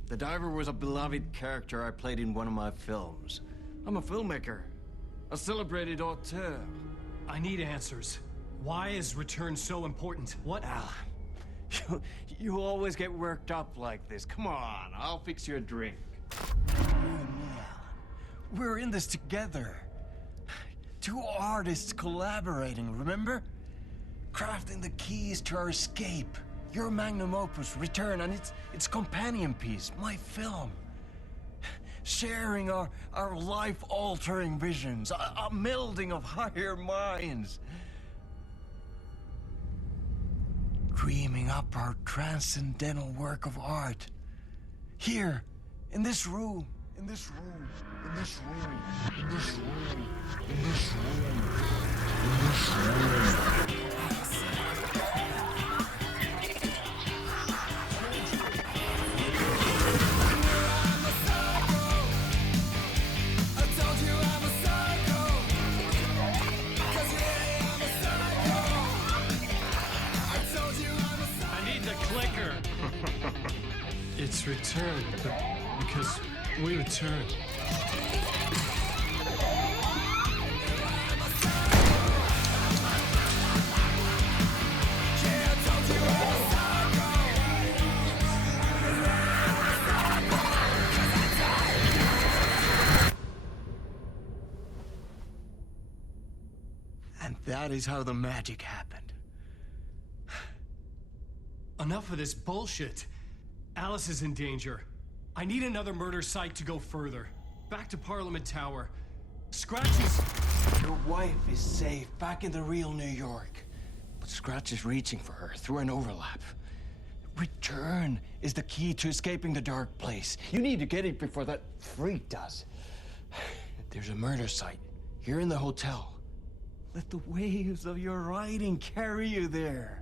The diver was a beloved character I played in one of my films. I'm a filmmaker, a celebrated auteur. I need answers. Why is Return so important? What? Alan, you always get worked up like this. Come on, I'll fix you a drink. We're in this together. Two artists collaborating, remember? Crafting the keys to our escape. Your magnum opus, Return, and its companion piece, my film. Sharing our life-altering visions, a melding of higher minds. Dreaming up our transcendental work of art. Here, in this room, in this room, in this room, in this room, in this room, in this room. It's Return, because we return. And that is how the magic happened. Enough of this bullshit. Alice is in danger. I need another murder site to go further. Back to Parliament Tower. Scratch is... Your wife is safe, back in the real New York. But Scratch is reaching for her through an overlap. Return is the key to escaping the dark place. You need to get it before that freak does. There's a murder site here in the hotel. Let the waves of your writing carry you there.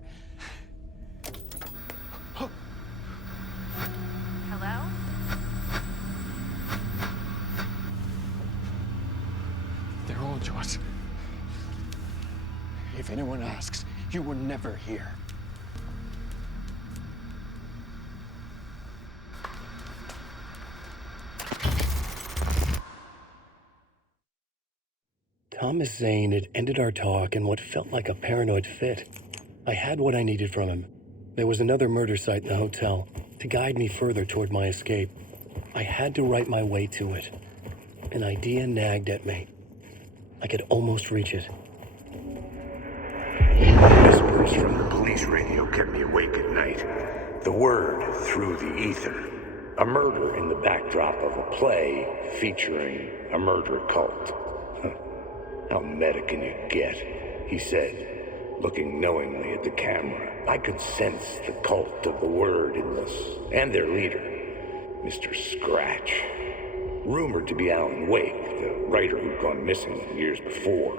Hello? They're all yours. If anyone asks, you were never here. Thomas Zane had ended our talk in what felt like a paranoid fit. I had what I needed from him. There was another murder site in the hotel to guide me further toward my escape. I had to write my way to it. An idea nagged at me. I could almost reach it. Whispers from the police radio kept me awake at night. The word through the ether. A murder in the backdrop of a play featuring a murder cult. How meta can you get? He said, looking knowingly at the camera. I could sense the cult of the word in this, and their leader, Mr. Scratch. Rumored to be Alan Wake, the writer who'd gone missing years before.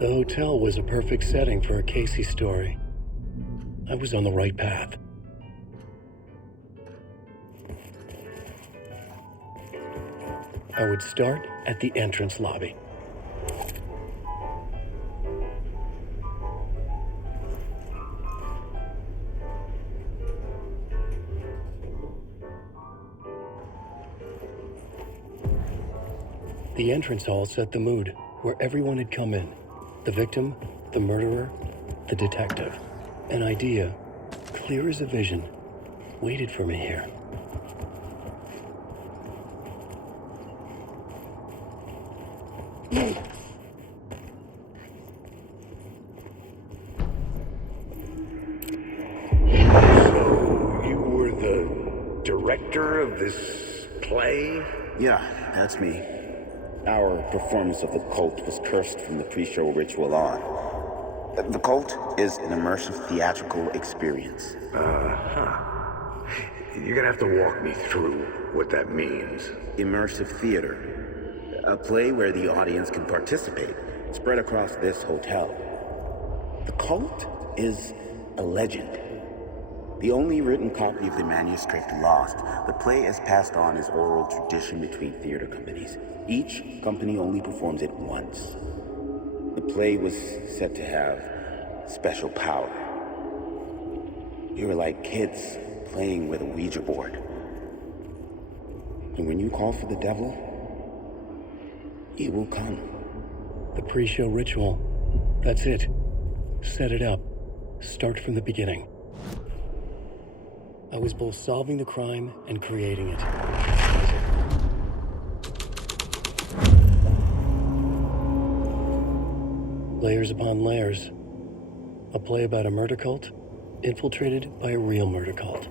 The hotel was a perfect setting for a Casey story. I was on the right path. I would start at the entrance lobby. The entrance hall set the mood, where everyone had come in. The victim, the murderer, the detective. An idea, clear as a vision, waited for me here. So, you were the director of this play? Yeah, that's me. Our performance of The Cult was cursed from the pre-show ritual on. The Cult is an immersive theatrical experience. You're gonna have to walk me through what that means. Immersive theater. A play where the audience can participate, spread across this hotel. The Cult is a legend. The only written copy of the manuscript lost, the play is passed on as oral tradition between theater companies. Each company only performs it once. The play was said to have special power. We were like kids playing with a Ouija board. And when you call for the devil, he will come. The pre-show ritual. That's it. Set it up. Start from the beginning. I was both solving the crime and creating it. Layers upon layers. A play about a murder cult, infiltrated by a real murder cult.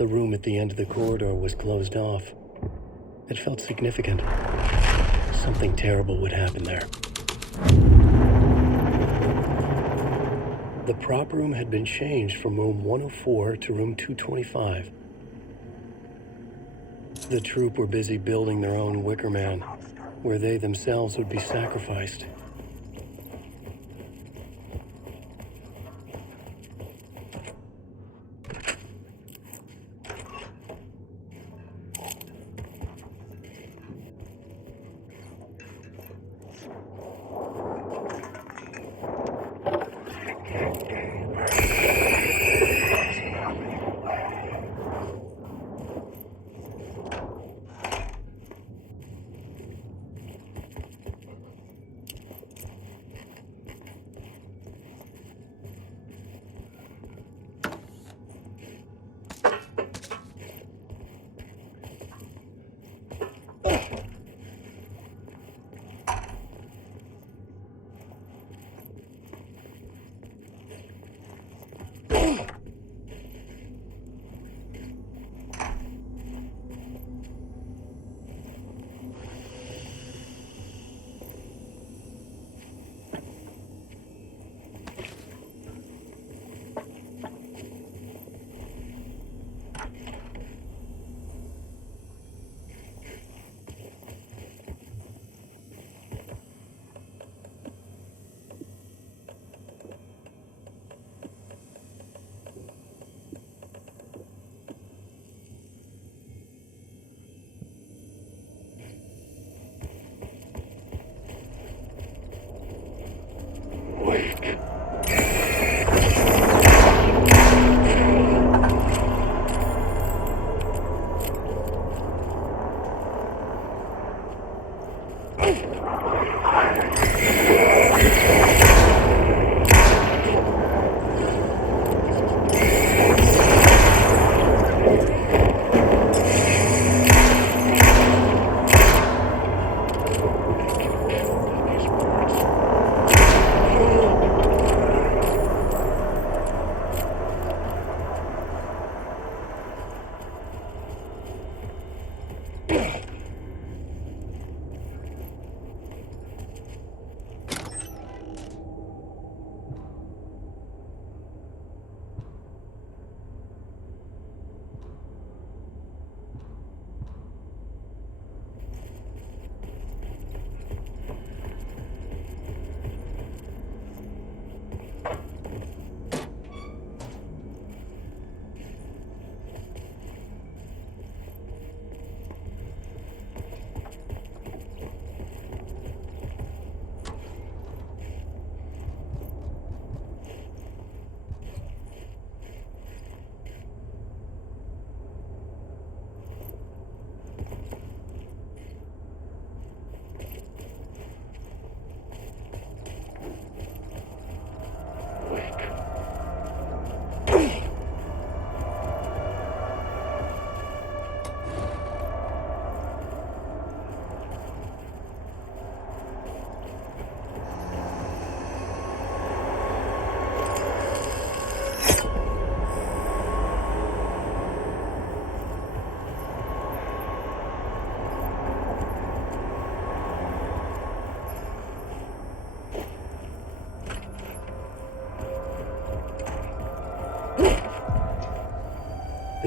The room at the end of the corridor was closed off. It felt significant. Something terrible would happen there. The prop room had been changed from room 104 to room 225. The troupe were busy building their own Wicker Man, where they themselves would be sacrificed.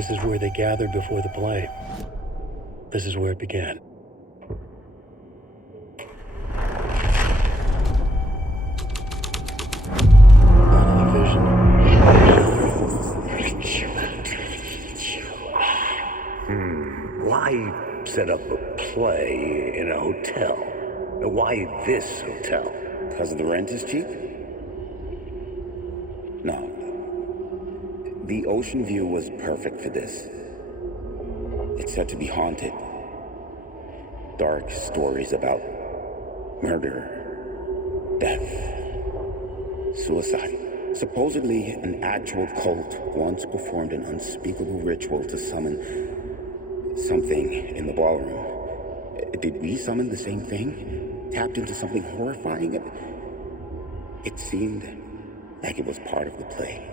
This is where they gathered before the play. This is where it began. Another vision. Why set up a play in a hotel? Why this hotel? Because the rent is cheap? No. The ocean view was perfect for this. It's said to be haunted. Dark stories about murder, death, suicide. Supposedly, an actual cult once performed an unspeakable ritual to summon something in the ballroom. Did we summon the same thing? Tapped into something horrifying? It seemed like it was part of the play,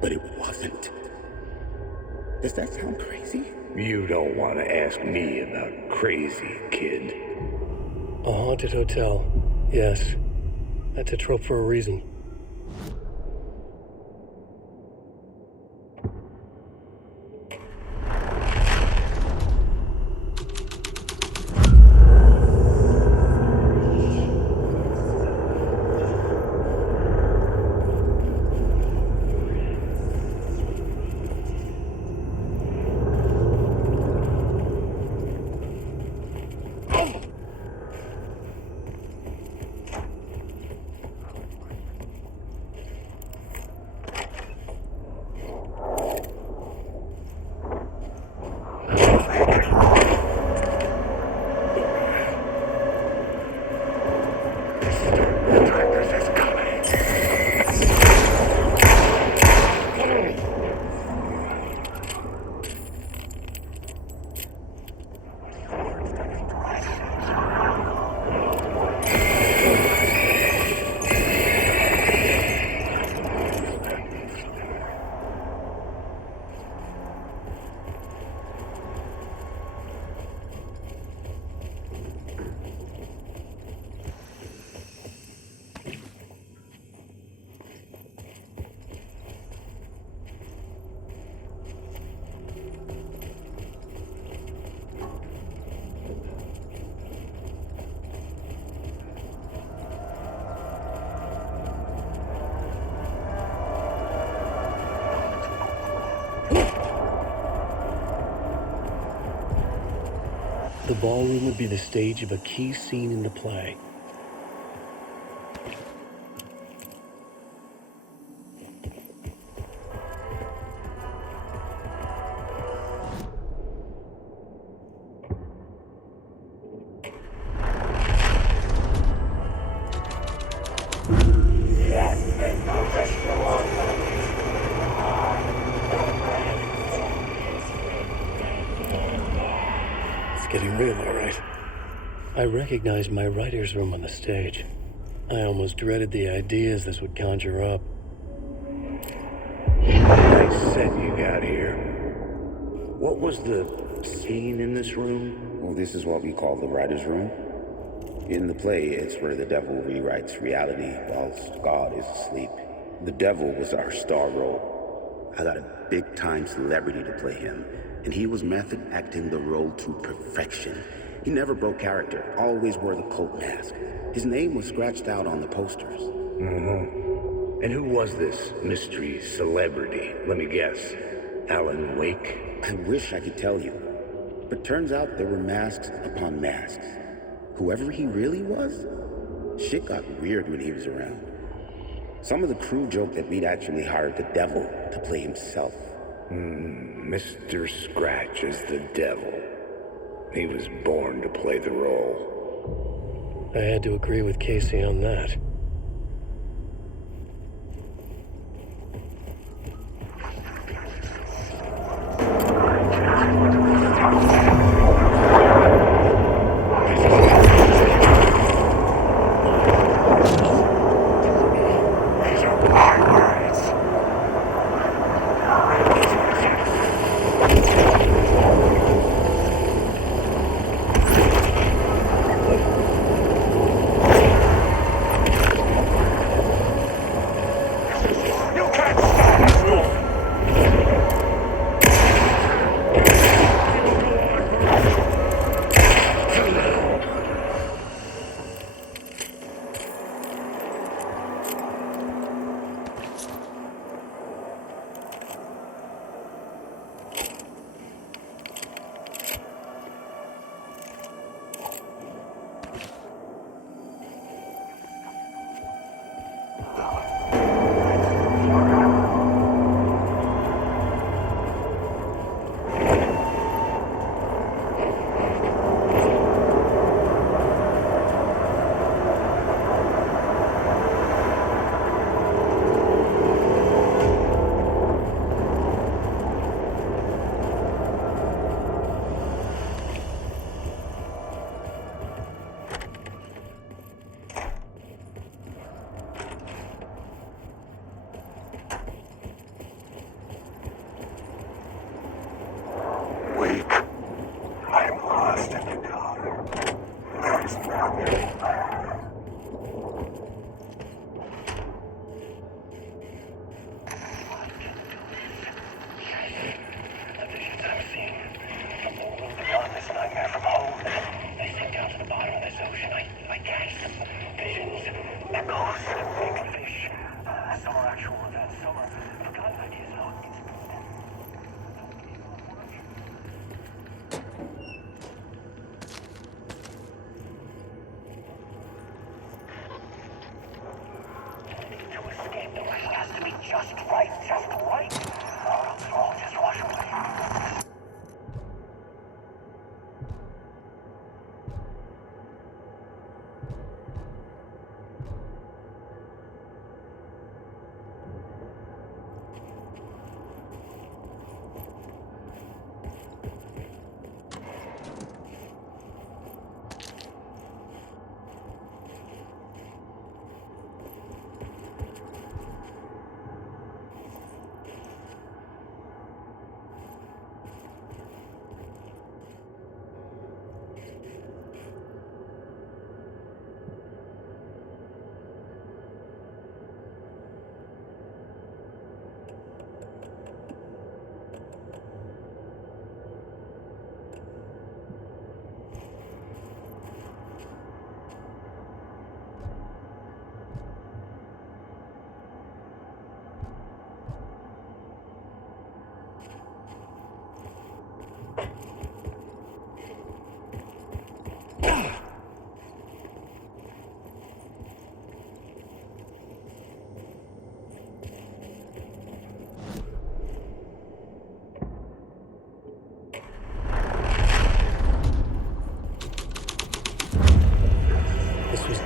but it wasn't. Does that sound crazy? You don't want to ask me about crazy, kid. A haunted hotel. Yes. That's a trope for a reason. The ballroom would be the stage of a key scene in the play. Getting real, all right. I recognized my writer's room on the stage. I almost dreaded the ideas this would conjure up. Nice set you got here. What was the scene in this room? Well, this is what we call the writer's room. In the play, it's where the devil rewrites reality whilst God is asleep. The devil was our star role. I got a big-time celebrity to play him, and he was method acting the role to perfection. He never broke character, always wore the cult mask. His name was scratched out on the posters. Mm-hmm. And who was this mystery celebrity? Let me guess. Alan Wake? I wish I could tell you, but turns out there were masks upon masks. Whoever he really was, shit got weird when he was around. Some of the crew joked that we'd actually hired the devil to play himself. Mr. Scratch is the devil. He was born to play the role. I had to agree with Casey on that.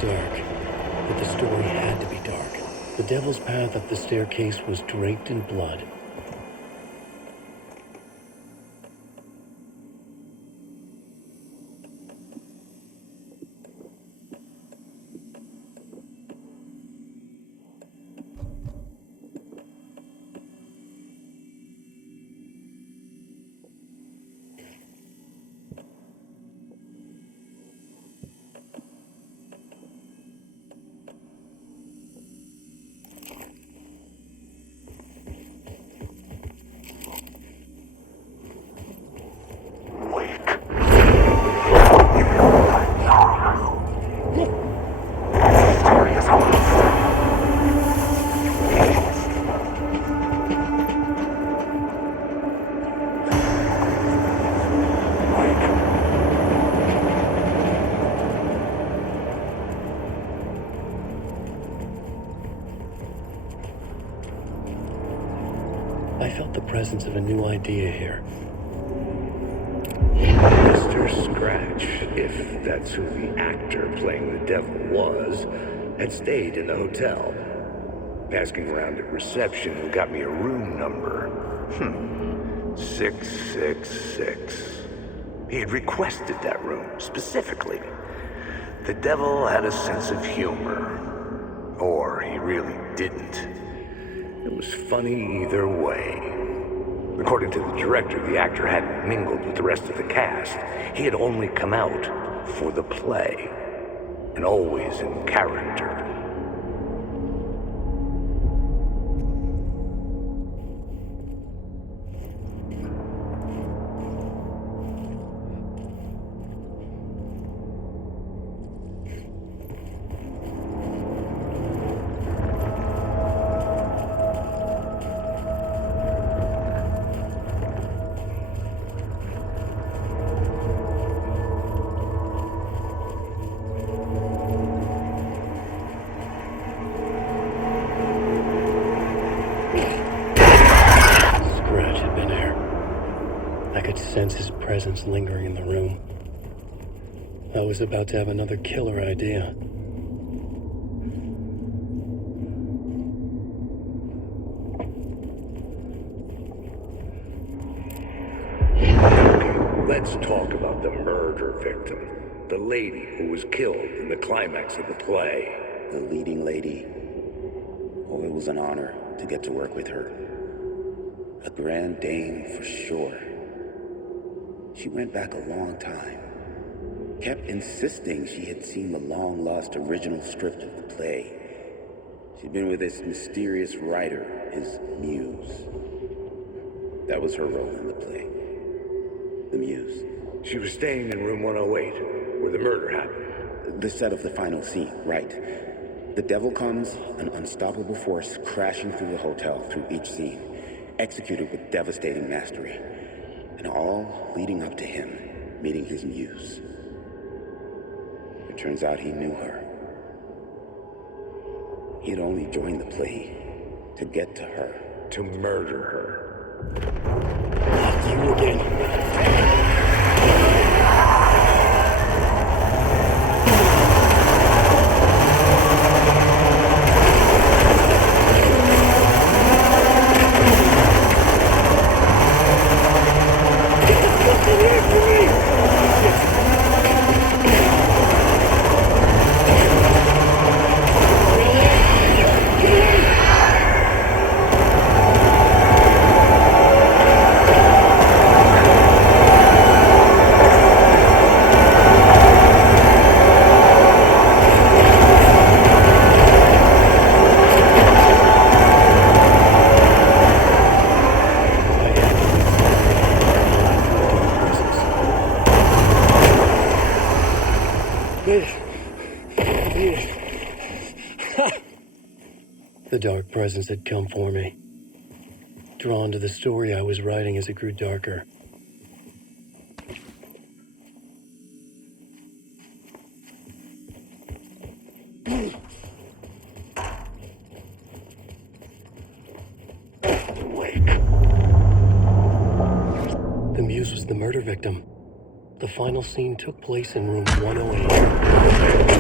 Dark, but the story had to be dark. The devil's path up the staircase was draped in blood. I felt the presence of a new idea here. Mr. Scratch, if that's who the actor playing the devil was, had stayed in the hotel. Asking around at reception got me a room number. 666. He had requested that room, specifically. The devil had a sense of humor. Or he really didn't. It was funny either way. According to the director, the actor hadn't mingled with the rest of the cast. He had only come out for the play, and always in character. Sense his presence lingering in the room. I was about to have another killer idea. Let's talk about the murder victim. The lady who was killed in the climax of the play. The leading lady. Oh, it was an honor to get to work with her. A grand dame for sure. She went back a long time. kept insisting she had seen the long-lost original script of the play. She'd been with this mysterious writer, his muse. That was her role in the play. The muse. She was staying in room 108, where the murder happened. The set of the final scene, right. The devil comes, an unstoppable force crashing through the hotel through each scene, executed with devastating mastery, and all leading up to him meeting his muse. It turns out he knew her. He had only joined the play to get to her. To murder her. You again. The dark presence had come for me, drawn to the story I was writing as it grew darker. The muse was the murder victim. The final scene took place in room 108.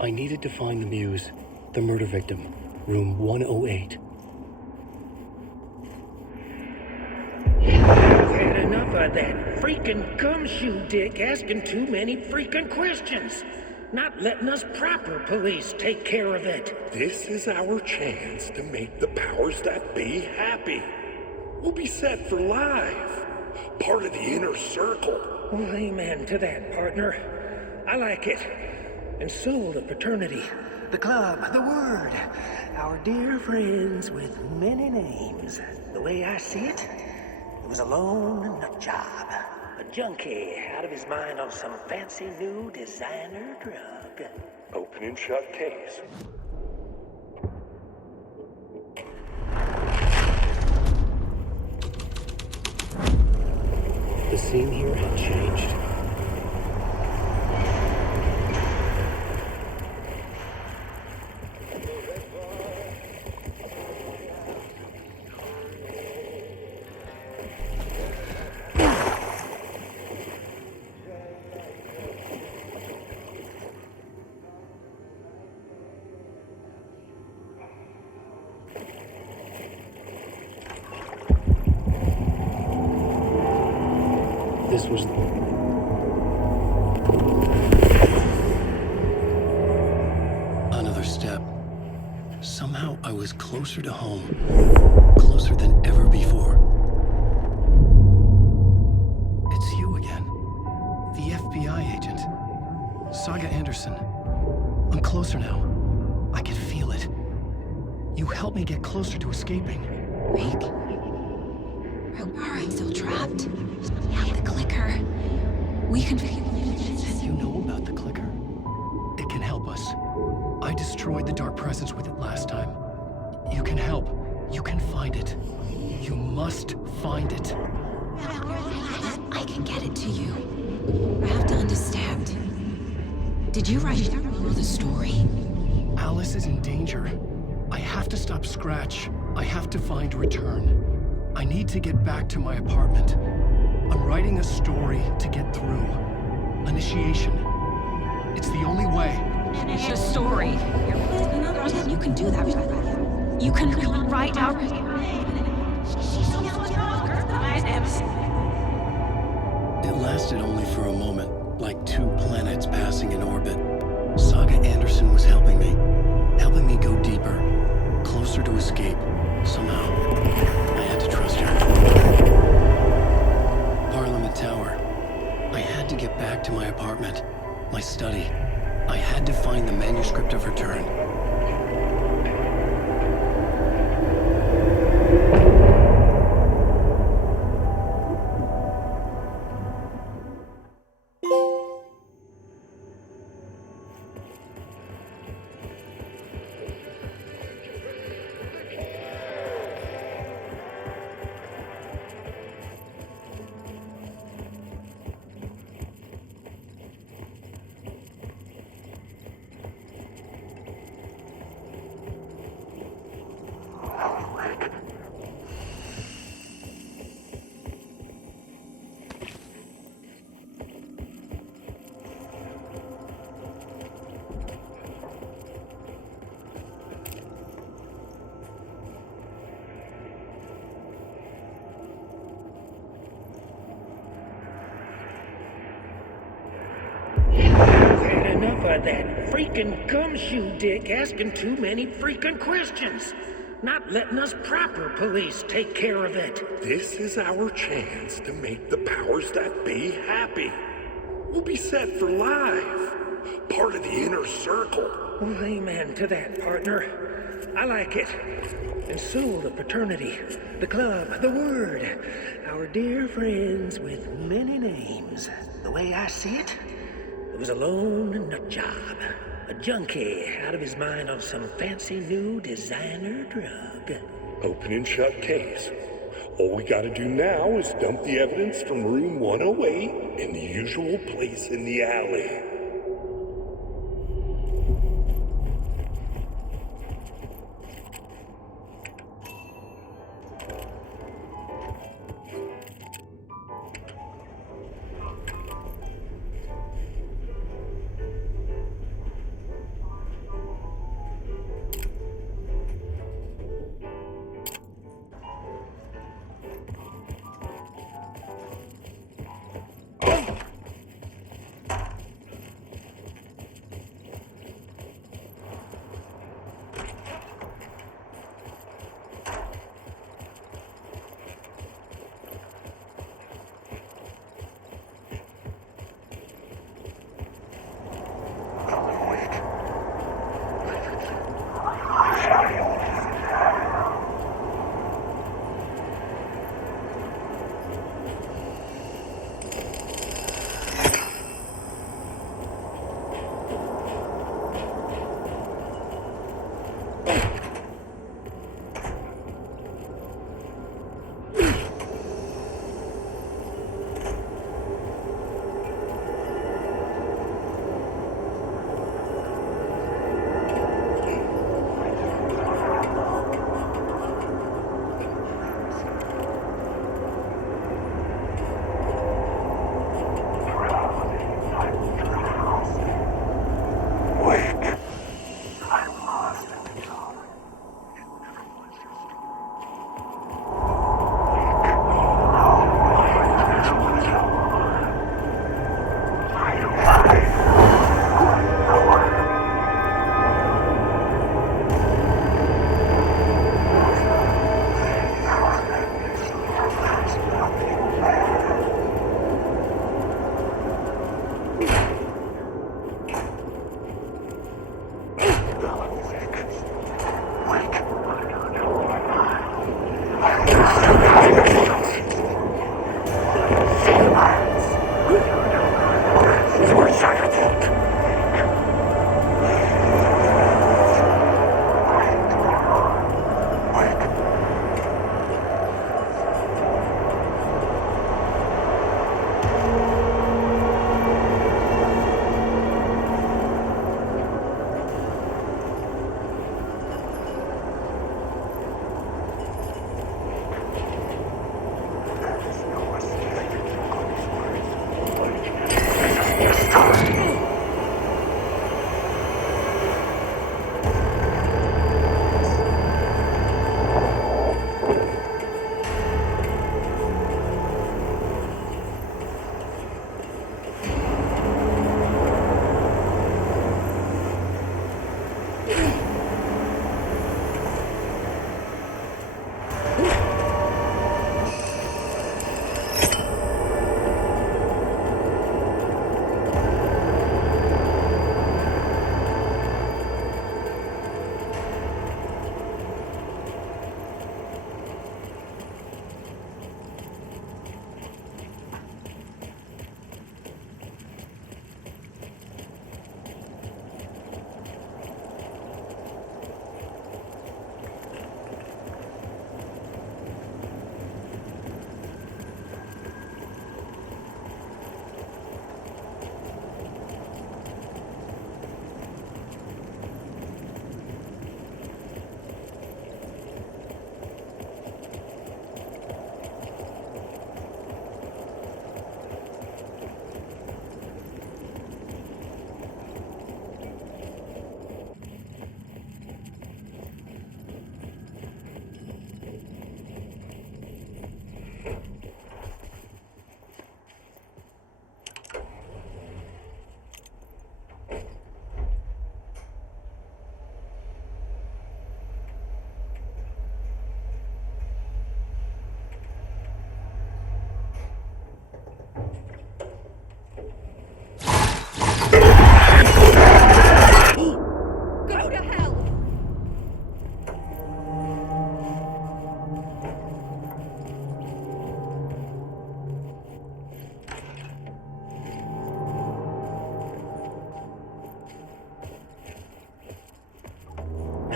I needed to find the muse, the murder victim, room 108. Had enough of that freaking gumshoe dick asking too many freaking questions. Not letting us proper police take care of it. This is our chance to make the powers that be happy. We'll be set for life. Part of the inner circle. Well, amen to that, partner. I like it. And so will the fraternity. The club, the word. Our dear friends with many names. The way I see it, it was a lone nut job. A junkie out of his mind on some fancy new designer drug. Open and shut case. The scene here had changed. This was another step. Somehow I was closer to home, closer than ever before. It's you again, the FBI agent, Saga Anderson. I'm closer now. I can feel it. You helped me get closer to escaping. Rick? Are I still trapped? We have the clicker. We can figure this. You know about the clicker? us. I destroyed the Dark Presence with it last time. You can help. You can find it. You must find it. I can get it to you. You have to understand. Did you write the story? Alice is in danger. I have to stop Scratch. I have to find Return. I need to get back to my apartment. I'm writing a story to get through. Initiation. It's the only way. The story. You can do that. You can write out. It lasted only for a moment, like 2 planets passing in orbit. Saga Anderson was helping me go deeper, closer to escape. Somehow, I had to trust her. Parliament Tower. I had to get back to my apartment, my study. I had to find the manuscript of Return. Enough of that freaking gumshoe dick asking too many freaking questions. Not letting us proper police take care of it. This is our chance to make the powers that be happy. We'll be set for life. Part of the inner circle. Well, amen to that, partner. I like it. And so the fraternity, the club, the word. Our dear friends with many names. The way I see it, it was a lone nut job. A junkie out of his mind on some fancy new designer drug. Open and shut case. All we gotta do now is dump the evidence from room 108 in the usual place in the alley.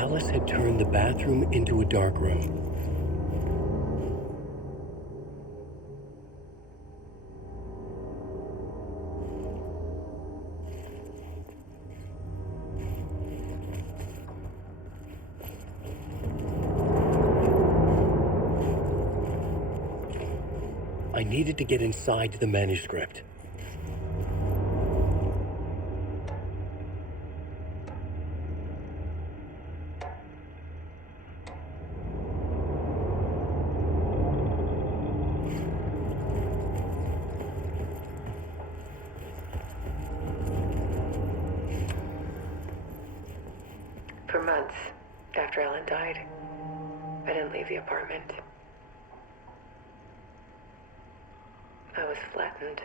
Alice had turned the bathroom into a dark room. I needed to get inside the manuscript. For months after Ellen died, I didn't leave the apartment. I was flattened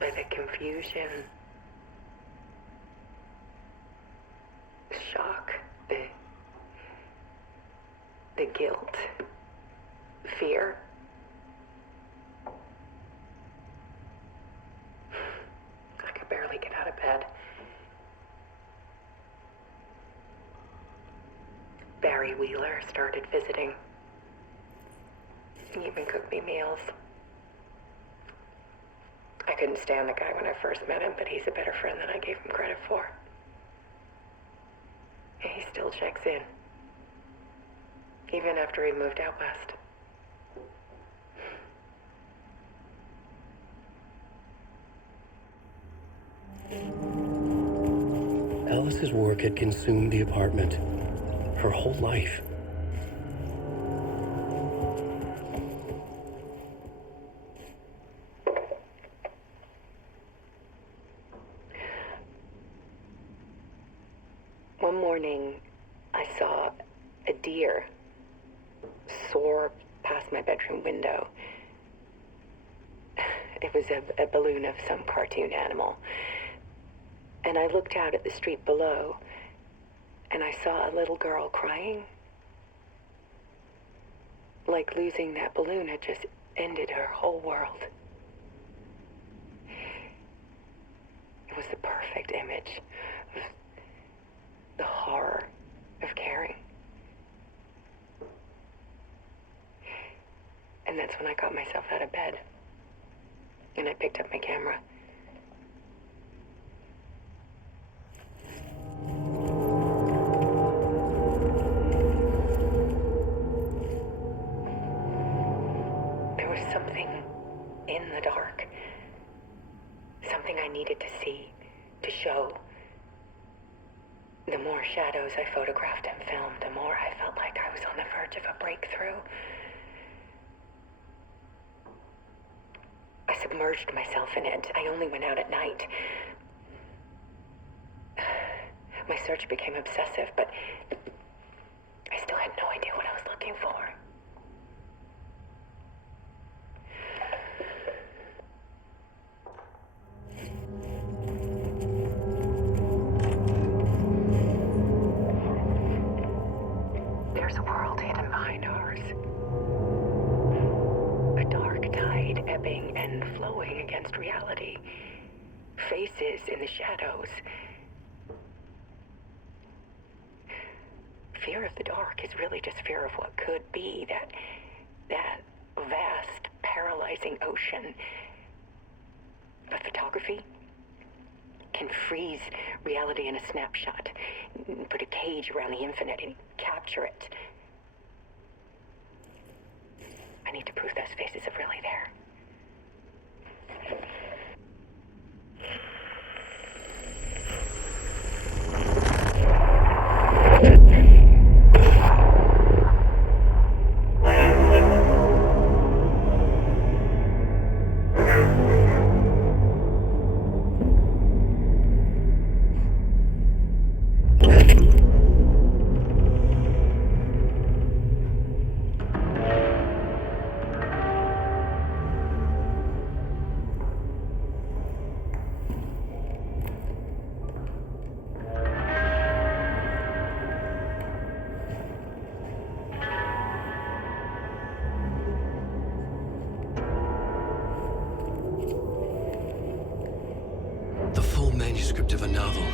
by the confusion, the shock, the guilt, fear. I could barely get out of bed. Barry Wheeler started visiting. He even cooked me meals. I couldn't stand the guy when I first met him, but he's a better friend than I gave him credit for. And he still checks in, even after he moved out west. Alice's work had consumed the apartment. Her whole life. One morning, I saw a deer soar past my bedroom window. It was a balloon of some cartoon animal. And I looked out at the street below, and I saw a little girl crying. Like losing that balloon had just ended her whole world. It was the perfect image of the horror of caring. And that's when I got myself out of bed. And I picked up my camera. There was something in the dark. Something I needed to see, to show. The more shadows I photographed and filmed, the more I felt like I was on the verge of a breakthrough. I submerged myself in it. I only went out at night. My search became obsessive, but I still had no idea what I was looking for. There's a world hidden behind ours. A dark tide ebbing and flowing against reality. Faces in the shadows. Fear of the dark is really just fear of what could be, that vast, paralyzing ocean. But photography can freeze reality in a snapshot, put a cage around the infinite and capture it. I need to prove those faces are really there. The full manuscript of a novel.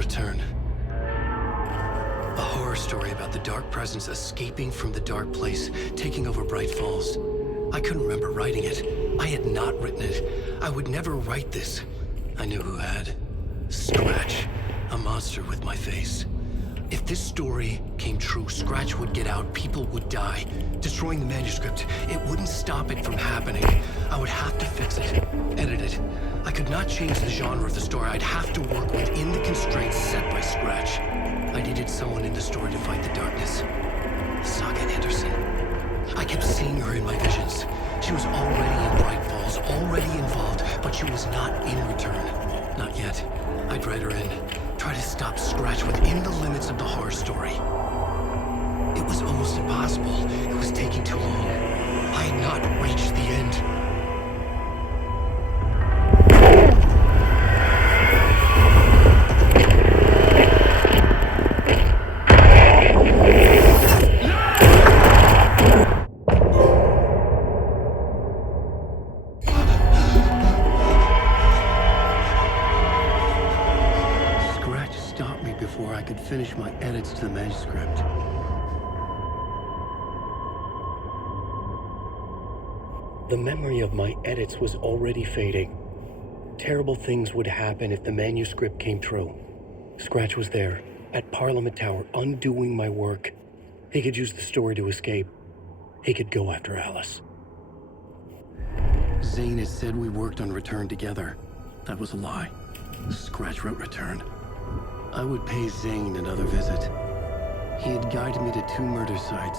Return. A horror story about the dark presence escaping from the dark place, taking over Bright Falls. I couldn't remember writing it. I had not written it. I would never write this. I knew who had. Scratch. A monster with my face. If this story came true, Scratch would get out, people would die. Destroying the manuscript, it wouldn't stop it from happening. I would have to fix it, edit it. I could not change the genre of the story. I'd have to work within the constraints set by Scratch. I needed someone in the story to fight the darkness. Saga Anderson. I kept seeing her in my visions. She was already in Bright Falls, already involved, but she was not in Return. Not yet. I'd write her in. Try to stop Scratch within the limits of the horror story. It was almost impossible. It was taking too long. I had not reached the end. Before I could finish my edits to the manuscript. The memory of my edits was already fading. Terrible things would happen if the manuscript came true. Scratch was there, at Parliament Tower, undoing my work. He could use the story to escape. He could go after Alice. Zane had said we worked on Return together. That was a lie. Scratch wrote Return. I would pay Zane another visit. He had guided me to 2 murder sites.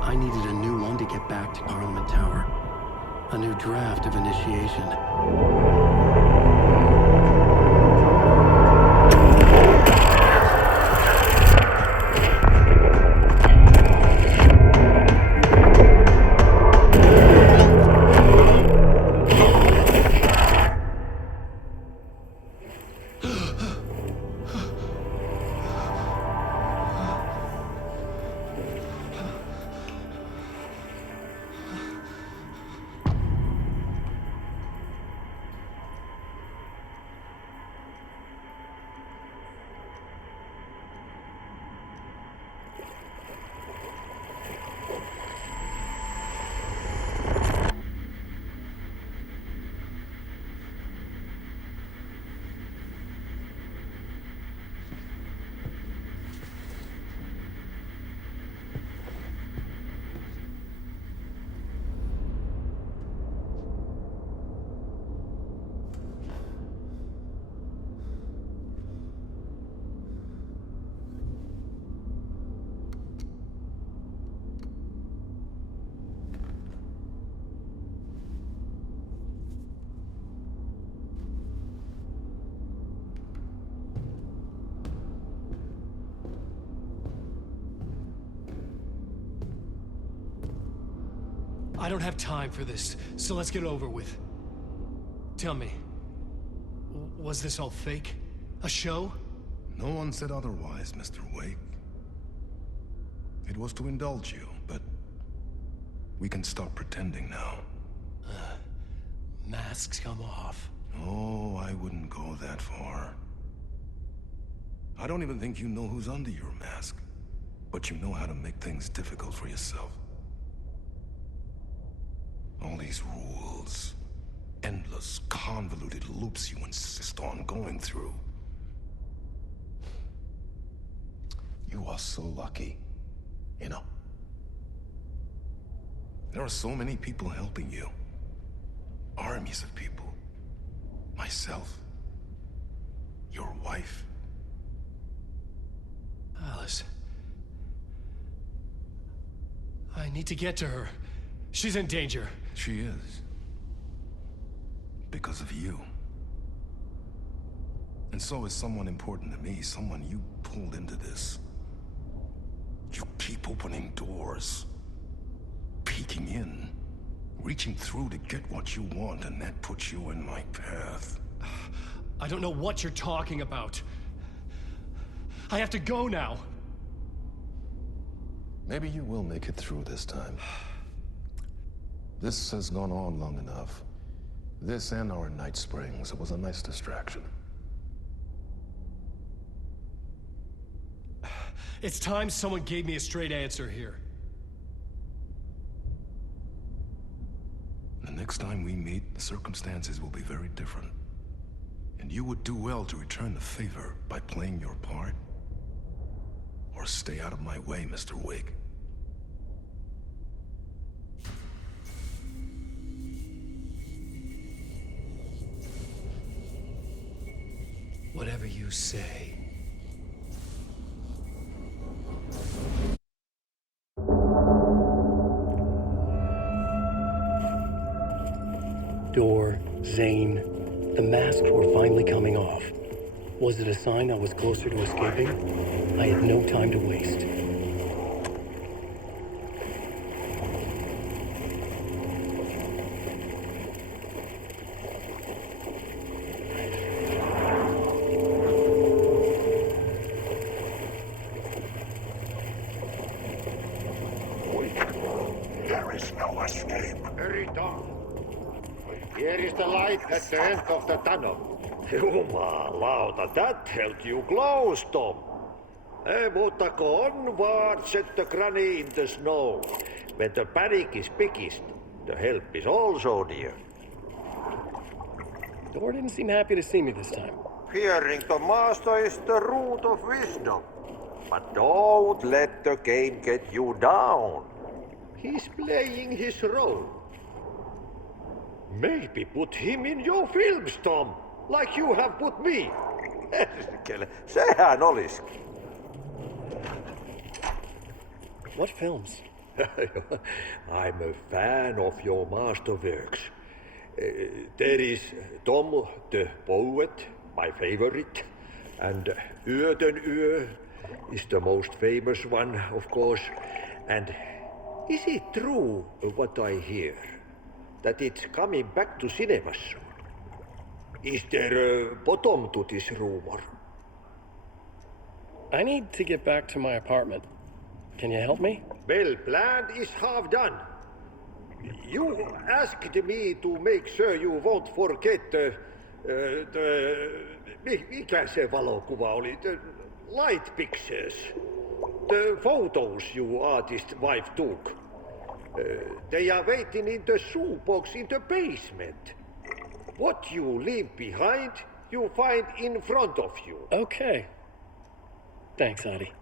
I needed a new one to get back to Parliament Tower. A new draft of initiation. I don't have time for this, so let's get it over with. Tell me, was this all fake? A show? No one said otherwise, Mr. Wake. It was to indulge you, but we can stop pretending now. Masks come off. Oh, I wouldn't go that far. I don't even think you know who's under your mask, but you know how to make things difficult for yourself. All these rules, endless, convoluted loops you insist on going through. You are so lucky, you know. There are so many people helping you. Armies of people. Myself. Your wife. Alice. I need to get to her. She's in danger. She is. Because of you. And so is someone important to me, someone you pulled into this. You keep opening doors. Peeking in. Reaching through to get what you want, and that puts you in my path. I don't know what you're talking about. I have to go now. Maybe you will make it through this time. This has gone on long enough. This and our night springs. It was a nice distraction. It's time someone gave me a straight answer here. The next time we meet, the circumstances will be very different. And you would do well to return the favor by playing your part. Or stay out of my way, Mr. Wig. Whatever you say. Door, Zane, the masks were finally coming off. Was it a sign I was closer to escaping? I had no time to waste. There is no escape. Hurry, Tom. Here is the light at the end of the tunnel. Jumalauta, that held you close, Tom. Mutta on vaan set the granny in the snow. When the panic is biggest, the help is also near. Door didn't seem happy to see me this time. Fearing the master is the root of wisdom. But don't let the game get you down. He's playing his role. Maybe put him in your films, Tom, like you have put me. Sehän olis. What films? I'm a fan of your masterworks. There is Tom the Poet, my favorite, and Yöden Yö is the most famous one, of course. And is it true what I hear? That it's coming back to cinemas? Is there a bottom to this rumor? I need to get back to my apartment. Can you help me? Well, plan is half done. You asked me to make sure you won't forget mikä se valokuva oli? The light pictures. The photos your artist wife took. They are waiting in the shoebox in the basement. What you leave behind, you find in front of you. Okay. Thanks, Adi.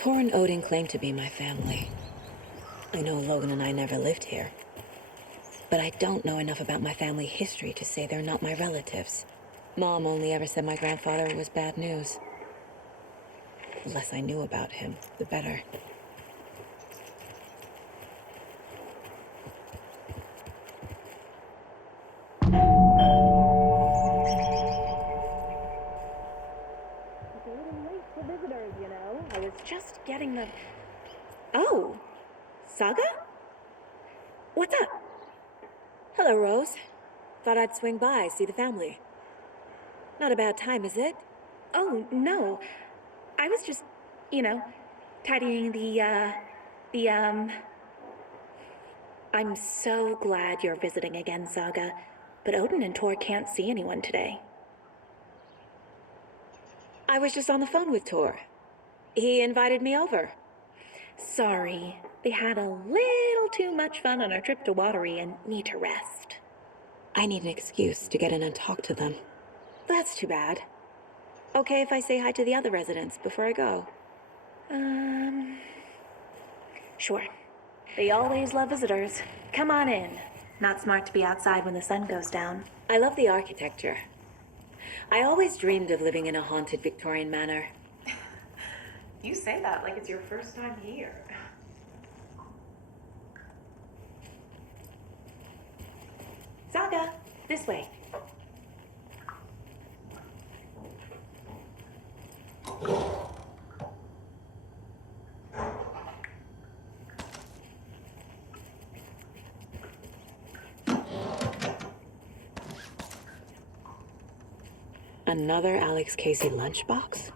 Tor and Odin claim to be my family. I know Logan and I never lived here. But I don't know enough about my family history to say they're not my relatives. Mom only ever said my grandfather was bad news. The less I knew about him, the better. Visitors, you know. I was just getting the... Oh, Saga? What's up? Hello, Rose. Thought I'd swing by, see the family. Not a bad time, is it? Oh, no. I was just, you know, tidying I'm so glad you're visiting again, Saga. But Odin and Tor can't see anyone today. I was just on the phone with Tor. He invited me over. Sorry. They had a little too much fun on our trip to Watery and need to rest. I need an excuse to get in and talk to them. That's too bad. Okay if I say hi to the other residents before I go? Sure. They always love visitors. Come on in. Not smart to be outside when the sun goes down. I love the architecture. I always dreamed of living in a haunted Victorian manor. You say that like it's your first time here. Saga, this way. Another Alex Casey lunchbox?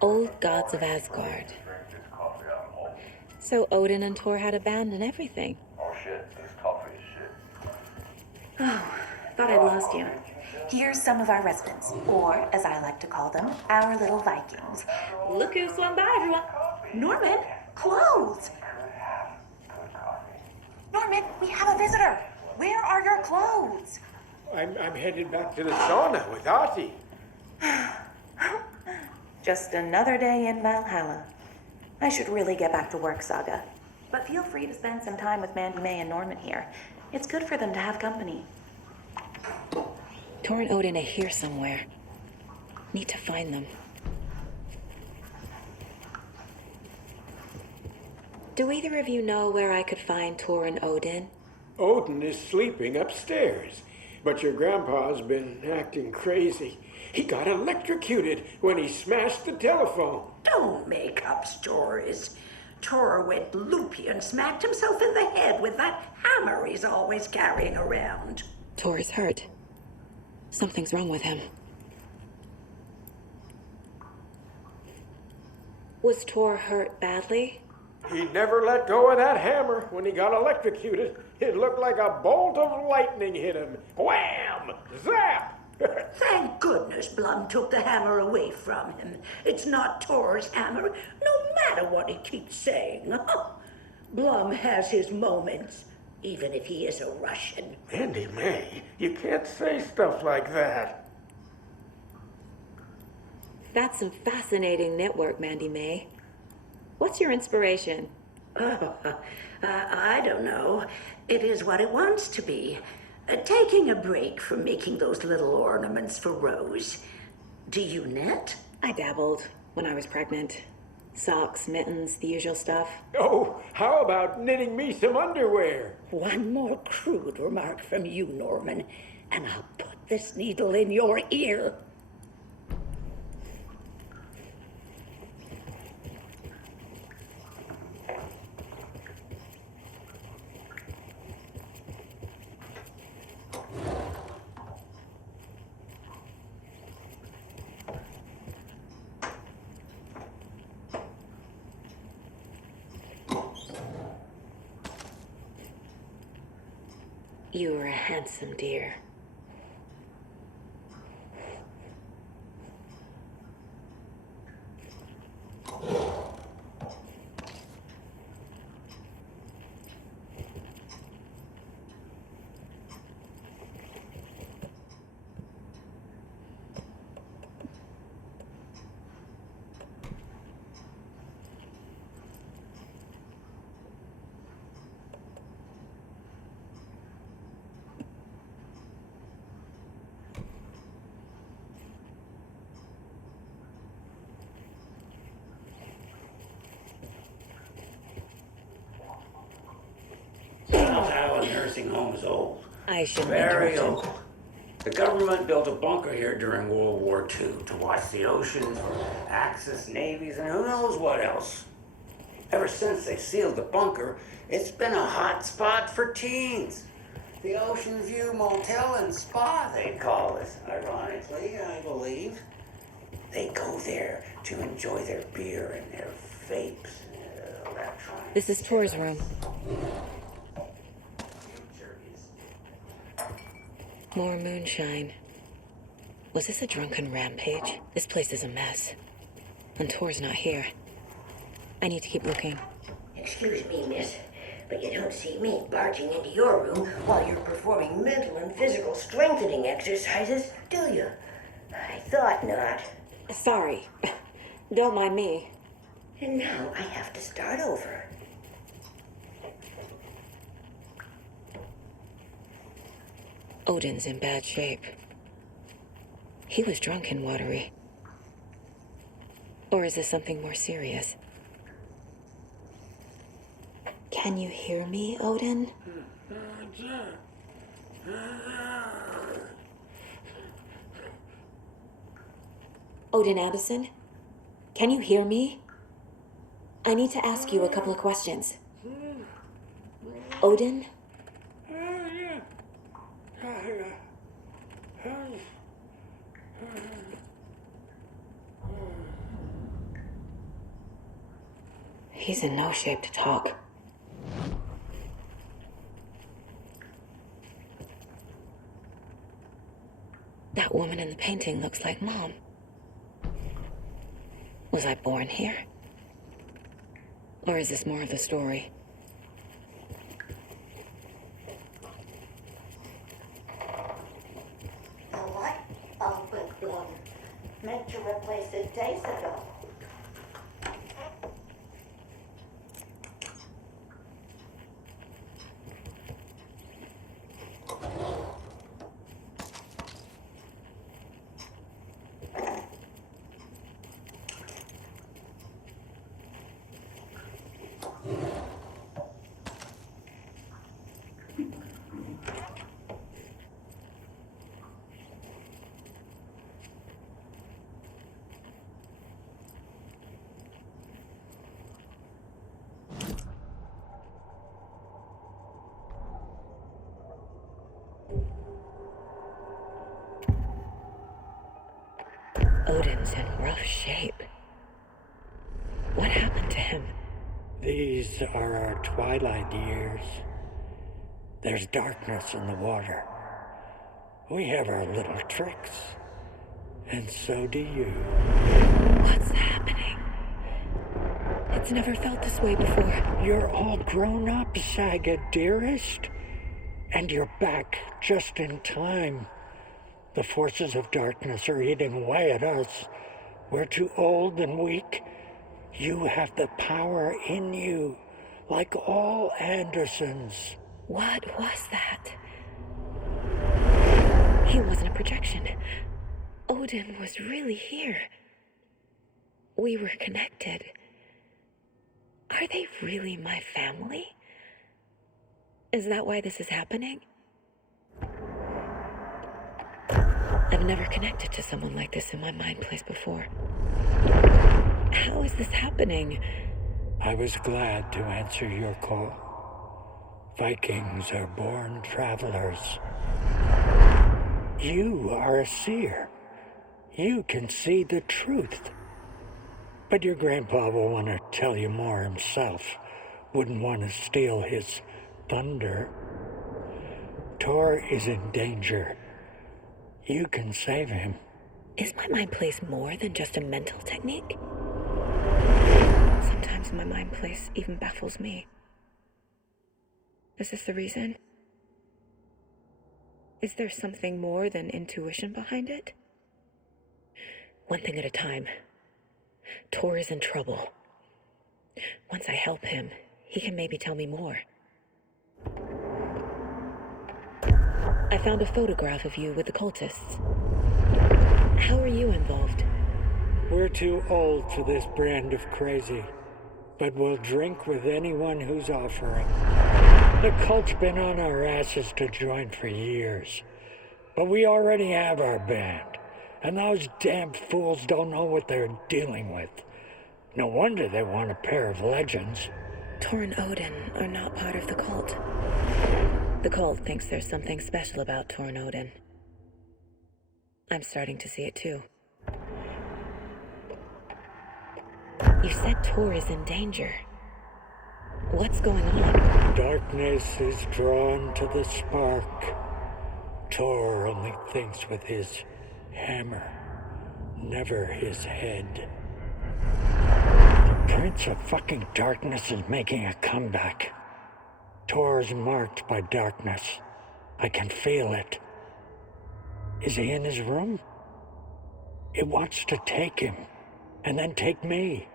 Old gods of Asgard. So Odin and Tor had a band and everything. Oh shit, this coffee is shit. Oh, thought I'd lost you. Here's some of our residents, or as I like to call them, our little Vikings. Look who swung by, everyone. Norman, clothes. Norman, we have a visitor. Where are your clothes? I'm headed back to the sauna with Artie. Just another day in Valhalla. I should really get back to work, Saga. But feel free to spend some time with Mandy May and Norman here. It's good for them to have company. Tor and Odin are here somewhere. Need to find them. Do either of you know where I could find Tor and Odin? Odin is sleeping upstairs, but your grandpa's been acting crazy. He got electrocuted when he smashed the telephone. Don't make up stories. Tor went loopy and smacked himself in the head with that hammer he's always carrying around. Tor is hurt. Something's wrong with him. Was Tor hurt badly? He never let go of that hammer when he got electrocuted. It looked like a bolt of lightning hit him. Wham! Zap! Thank goodness Blum took the hammer away from him. It's not Tor's hammer, no matter what he keeps saying. Blum has his moments, even if he is a Russian. Mandy May, you can't say stuff like that. That's some fascinating network, Mandy May. What's your inspiration? I don't know. It is what it wants to be. Taking a break from making those little ornaments for Rose. Do you knit? I dabbled when I was pregnant. Socks, mittens, the usual stuff. Oh, how about knitting me some underwear? One more crude remark from you, Norman, and I'll put this needle in your ear. You were a handsome deer. Somehow a nursing home is old. I shouldn't Very interrupt old. The government built a bunker here during World War II to watch the oceans for Axis navies and who knows what else. Ever since they sealed the bunker, it's been a hot spot for teens. The Ocean View Motel and Spa, they call it. Ironically, I believe. They go there to enjoy their beer and their vapes. This is Tor's room. More moonshine. Was this a drunken rampage? This place is a mess. And Tor's not here. I need to keep looking. Excuse me, miss, but you don't see me barging into your room while you're performing mental and physical strengthening exercises, do you? I thought not. Sorry. Don't mind me. And now I have to start over. Odin's in bad shape. He was drunk and watery. Or is this something more serious? Can you hear me, Odin? Odin Addison? Can you hear me? I need to ask you a couple of questions. Odin? He's in no shape to talk. That woman in the painting looks like Mom. Was I born here? Or is this more of the story? A light bulb went blown. Meant to replace it days ago. Odin's in rough shape. What happened to him? These are our twilight years. There's darkness in the water. We have our little tricks. And so do you. What's happening? It's never felt this way before. You're all grown up, Saga, dearest. And you're back just in time. The forces of darkness are eating away at us. We're too old and weak. You have the power in you, like all Andersons. What was that? He wasn't a projection. Odin was really here. We were connected. Are they really my family? Is that why this is happening? I've never connected to someone like this in my mind place before. How is this happening? I was glad to answer your call. Vikings are born travelers. You are a seer. You can see the truth. But your grandpa will want to tell you more himself. Wouldn't want to steal his thunder. Tor is in danger. You can save him. Is my mind place more than just a mental technique? Sometimes my mind place even baffles me. Is this the reason? Is there something more than intuition behind it? One thing at a time. Tor is in trouble. Once I help him, he can maybe tell me more. I found a photograph of you with the cultists. How are you involved? We're too old for this brand of crazy, but we'll drink with anyone who's offering. The cult's been on our asses to join for years, but we already have our band, and those damn fools don't know what they're dealing with. No wonder they want a pair of legends. Tor and Odin are not part of the cult. The cult thinks there's something special about Tor and Odin. I'm starting to see it too. You said Tor is in danger. What's going on? Darkness is drawn to the spark. Tor only thinks with his hammer, never his head. The Prince of fucking Darkness is making a comeback. Tor's marked by darkness. I can feel it. Is he in his room? It wants to take him, and then take me.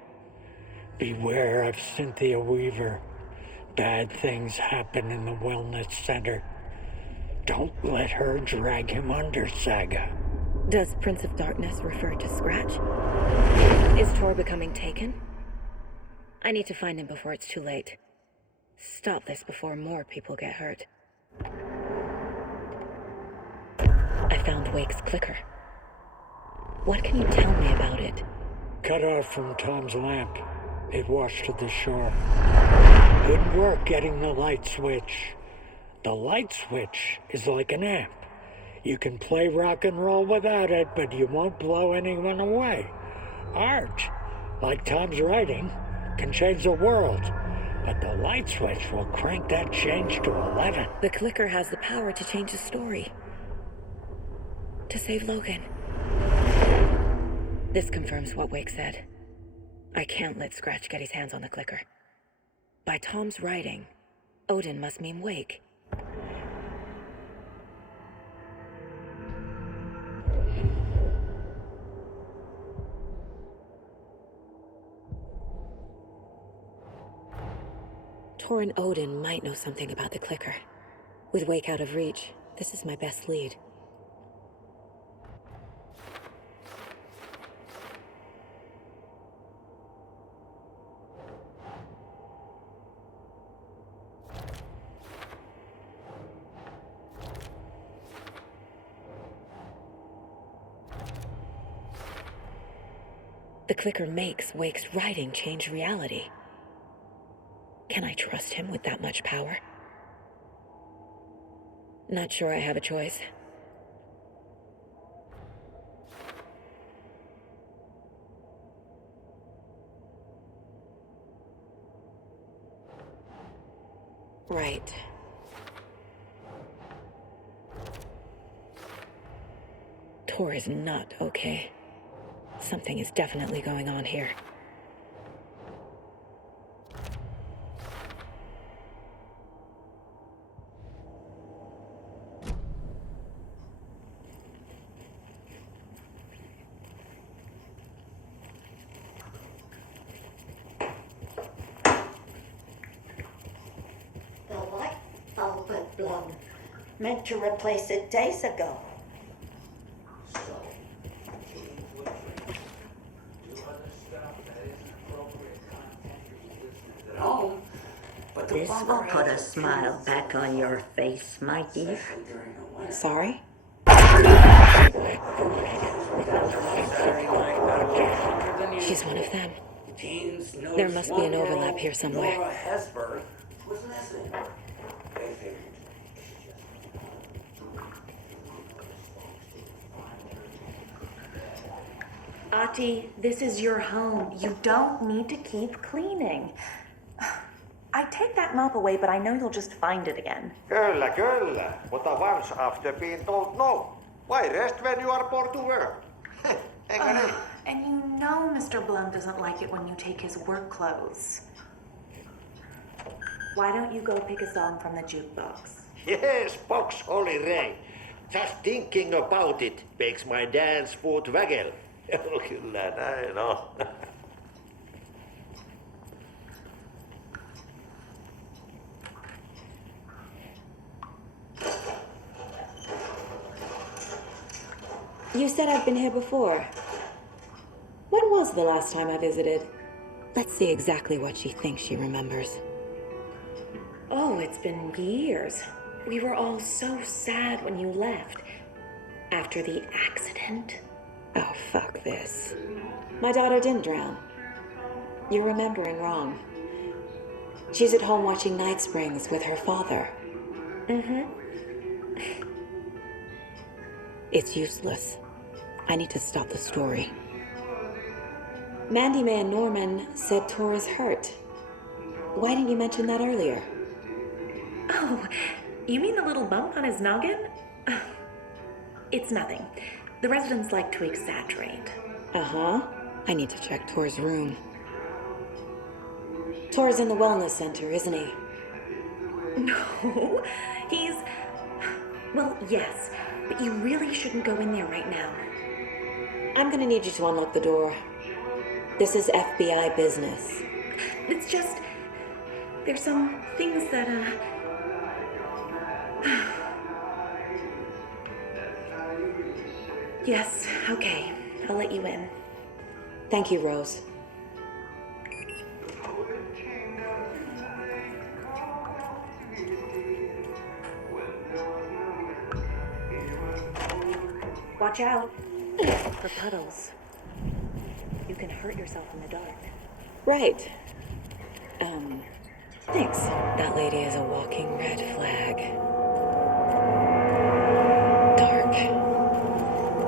Beware of Cynthia Weaver. Bad things happen in the wellness center. Don't let her drag him under, Saga. Does Prince of Darkness refer to Scratch? Is Tor becoming taken? I need to find him before it's too late. Stop this before more people get hurt. I found Wake's clicker. What can you tell me about it? Cut off from Tom's lamp. It washed to the shore. Wouldn't work getting the light switch. The light switch is like an amp. You can play rock and roll without it, but you won't blow anyone away. Art, like Tom's writing, can change the world. But the light switch will crank that change to 11. The clicker has the power to change the story. To save Logan. This confirms what Wake said. I can't let Scratch get his hands on the clicker. By Tom's writing, Odin must mean Wake. Tor and Odin might know something about the clicker. With Wake out of reach, this is my best lead. The clicker makes Wake's writing change reality. Can I trust him with that much power? Not sure I have a choice. Right. Tor is not okay. Something is definitely going on here. The light bulb had blown. Meant to replace it days ago. This will put a smile back on your face, my dear. Sorry? She's one of them. There must be an overlap here somewhere. Ati, this is your home. You don't need to keep cleaning. I take that mop away, but I know you'll just find it again. Kyllä, kyllä. Mutta once after being told no. Why rest when you are born to work? Eikä niin? And you know Mr. Blum doesn't like it when you take his work clothes. Why don't you go pick a song from the jukebox? Yes, box Holy Ray. Just thinking about it makes my dance foot waggle. Kyllä näin on. You said I've been here before. When was the last time I visited? Let's see exactly what she thinks she remembers. Oh, it's been years. We were all so sad when you left. After the accident. Oh, fuck this. My daughter didn't drown. You're remembering wrong. She's at home watching Night Springs with her father. Mm-hmm. It's useless. I need to stop the story. Mandy May and Norman said Tor is hurt. Why didn't you mention that earlier? Oh, you mean the little bump on his noggin? It's nothing. The residents like to exaggerate. Uh-huh. I need to check Tor's room. Tor's in the wellness center, isn't he? No, he's... Well, yes, but you really shouldn't go in there right now. I'm gonna need you to unlock the door. This is FBI business. It's just... There's some things that, Yes, okay. I'll let you in. Thank you, Rose. Watch out for puddles. You can hurt yourself in the dark. Right. Thanks. That lady is a walking red flag. Dark.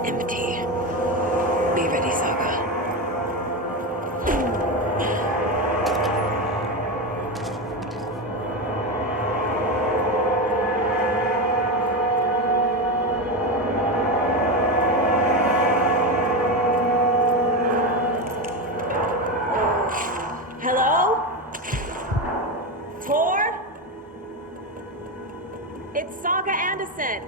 Empty. Be ready, Saga. Hello? Tor? It's Saga Anderson.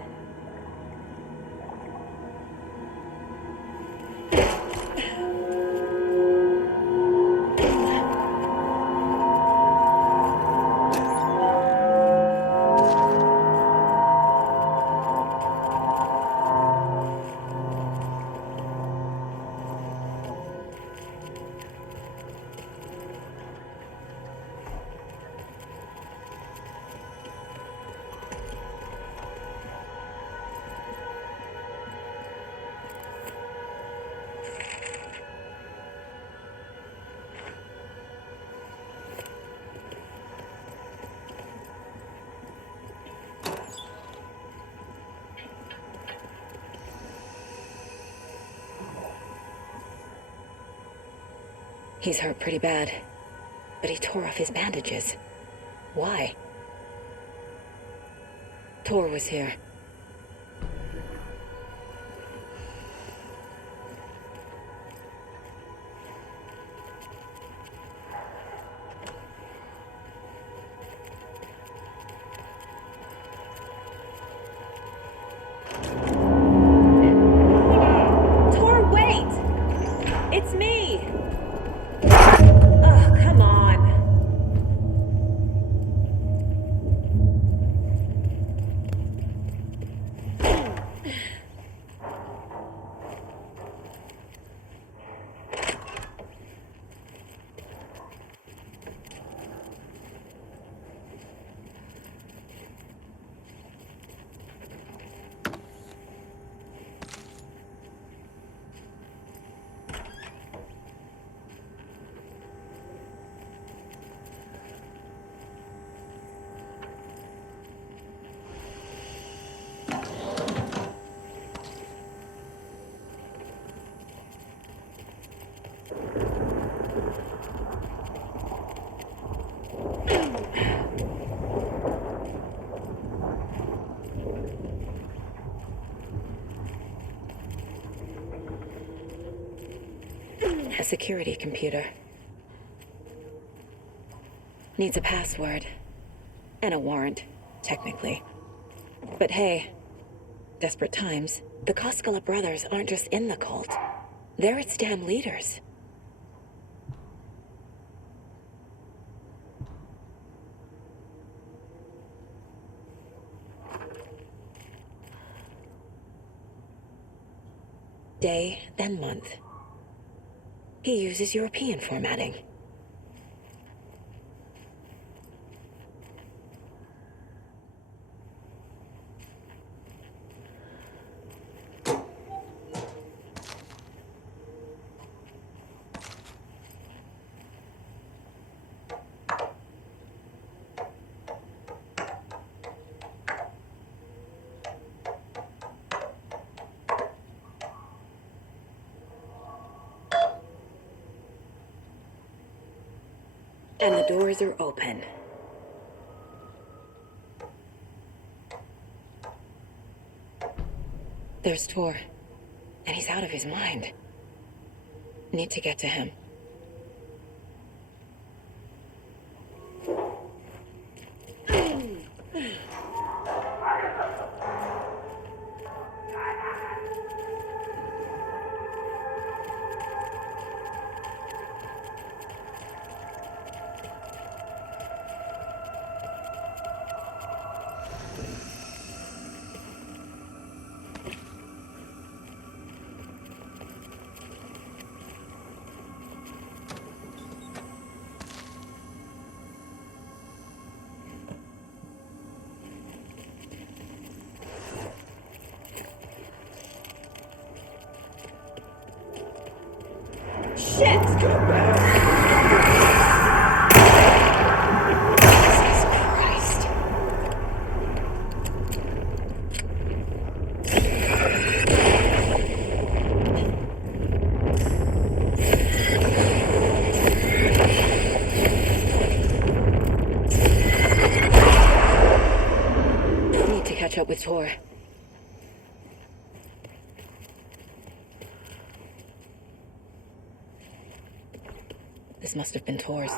He's hurt pretty bad, but he tore off his bandages. Why? Tor was here. Tor, wait! It's me! Oh, come on. security computer. Needs a password. And a warrant, technically. But hey, desperate times. The Koskela brothers aren't just in the cult. They're its damn leaders. Day, then month. He uses European formatting. And the doors are open. There's Tor, and he's out of his mind. Need to get to him. Catch up with Tor. This must have been Tor's.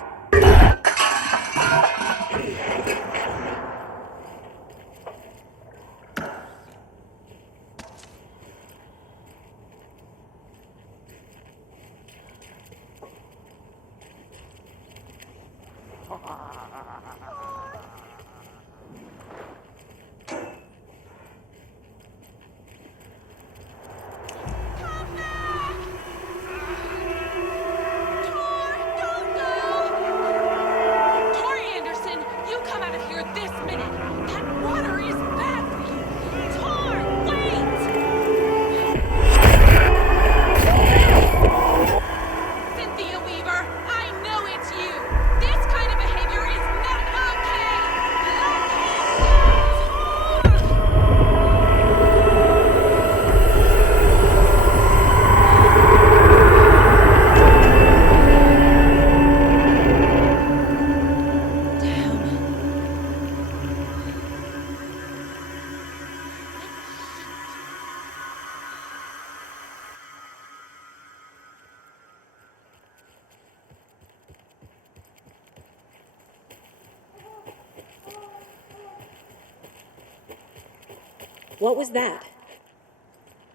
What was that?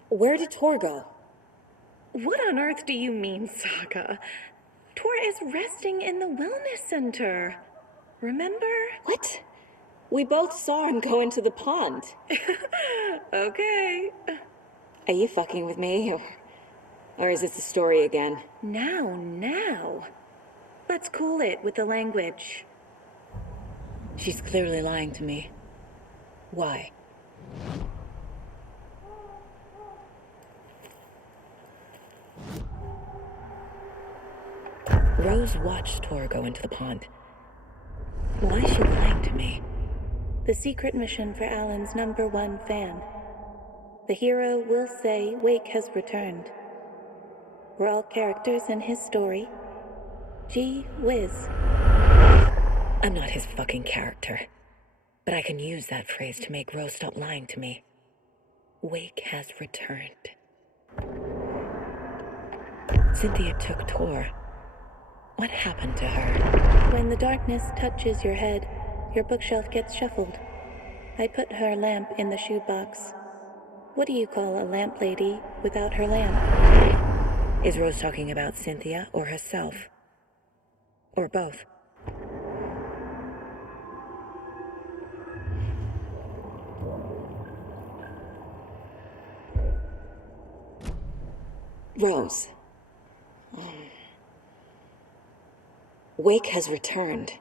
Where did Tor go? What on earth do you mean, Saga? Tor is resting in the wellness center. Remember? What? We both saw him go into the pond. Okay. Are you fucking with me? Or is this a story again? Now. Let's cool it with the language. She's clearly lying to me. Why? Rose watched Tor go into the pond. Why is she lying to me? The secret mission for Alan's #1 fan. The hero will say Wake has returned. We're all characters in his story. Gee whiz. I'm not his fucking character. But I can use that phrase to make Rose stop lying to me. Wake has returned. Cynthia took Tor. What happened to her? When the darkness touches your head, your bookshelf gets shuffled. I put her lamp in the shoebox. What do you call a lamp lady without her lamp? Is Rose talking about Cynthia or herself? Or both? Rose. Wake has returned.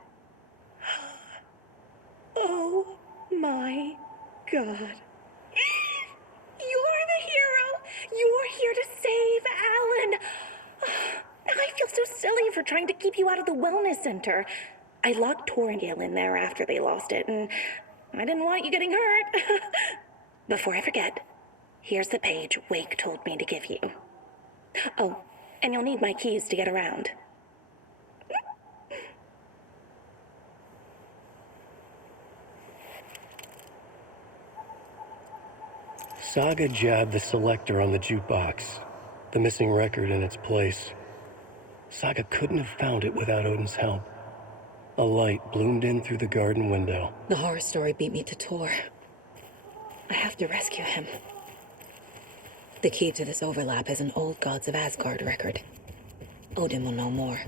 Oh my God. You're the hero! You're here to save Alan! I feel so silly for trying to keep you out of the wellness center. I locked Tor and Gale in there after they lost it, and I didn't want you getting hurt. Before I forget, here's the page Wake told me to give you. Oh, and you'll need my keys to get around. Saga jabbed the selector on the jukebox, the missing record in its place. Saga couldn't have found it without Odin's help. A light bloomed in through the garden window. The horror story beat me to Tor. I have to rescue him. The key to this overlap is an old Gods of Asgard record. Odin will know more.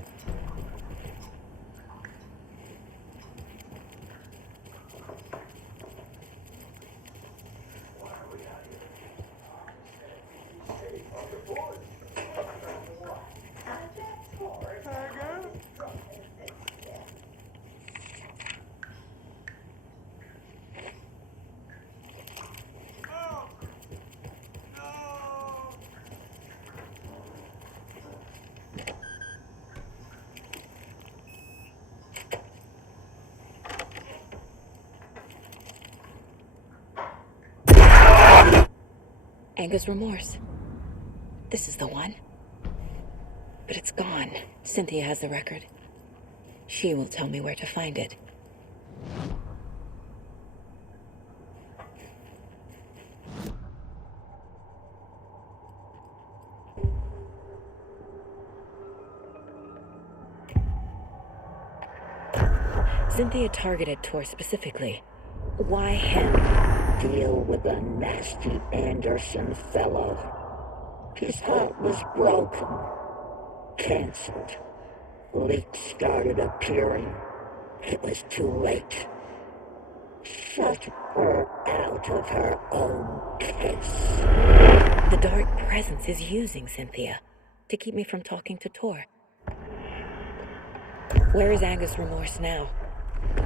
Anger's remorse. This is the one. But it's gone. Cynthia has the record. She will tell me where to find it. Cynthia targeted Tor specifically. Why him? Deal with the nasty Anderson fellow. His heart was broken. Cancelled. Leaks started appearing. It was too late. Shut her out of her own case. The dark presence is using Cynthia to keep me from talking to Tor. Where is Anger's remorse now?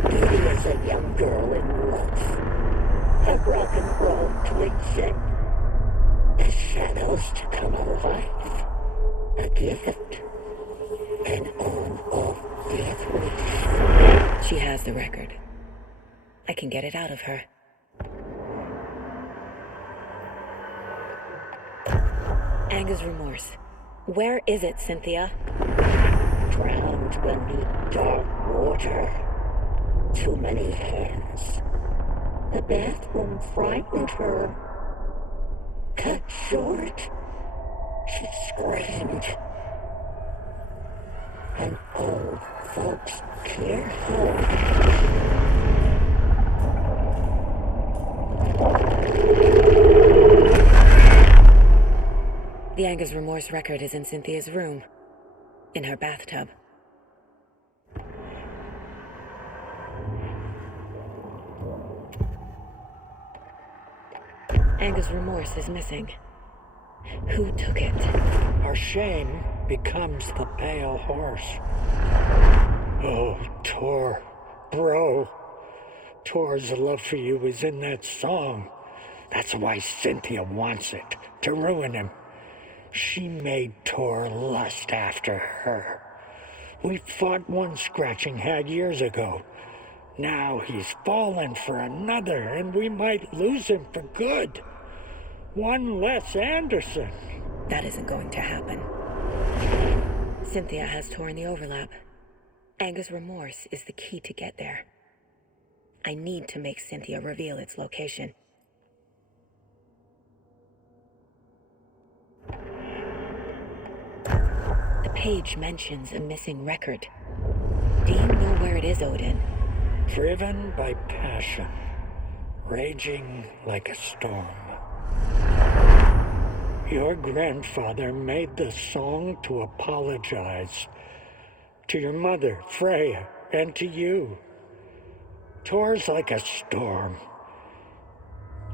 Beauty is a young girl in love. A rock and roll twitching. The shadows to come alive. A gift. An on-off death wish. She has the record. I can get it out of her. Anger's remorse. Where is it, Cynthia? Drowned beneath dark water. Too many hands. The bathroom frightened her. Cut short. She screamed. An old folks care home. The Anger's remorse record is in Cynthia's room. In her bathtub. Anger's remorse is missing. Who took it? Our shame becomes the pale horse. Oh, Tor. Bro. Tor's love for you is in that song. That's why Cynthia wants it, to ruin him. She made Tor lust after her. We fought one scratching hag years ago. Now he's fallen for another, and we might lose him for good. One less Anderson. That isn't going to happen. Cynthia has Tor in the overlap. Anger's remorse is the key to get there. I need to make Cynthia reveal its location. page mentions a missing record. Do you know where it is, Odin? Driven by passion, raging like a storm. Your grandfather made the song to apologize to your mother, Freya, and to you. Tor's like a storm.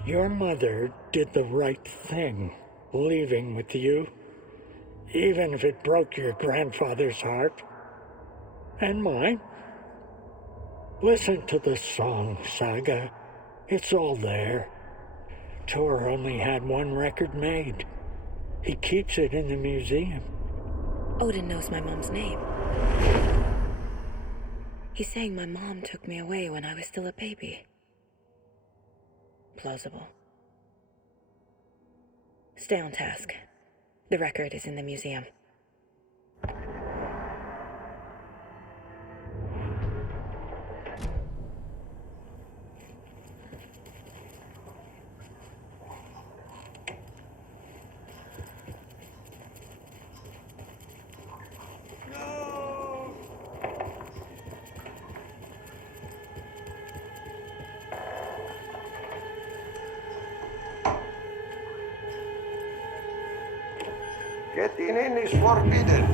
Your mother did the right thing, leaving with you, even if it broke your grandfather's heart. And mine. Listen to the song, Saga. It's all there. Tor only had one record made. He keeps it in the museum. Odin knows my mom's name. He's saying my mom took me away when I was still a baby. Plausible. Stay on task. The record is in the museum. Getting in is forbidden,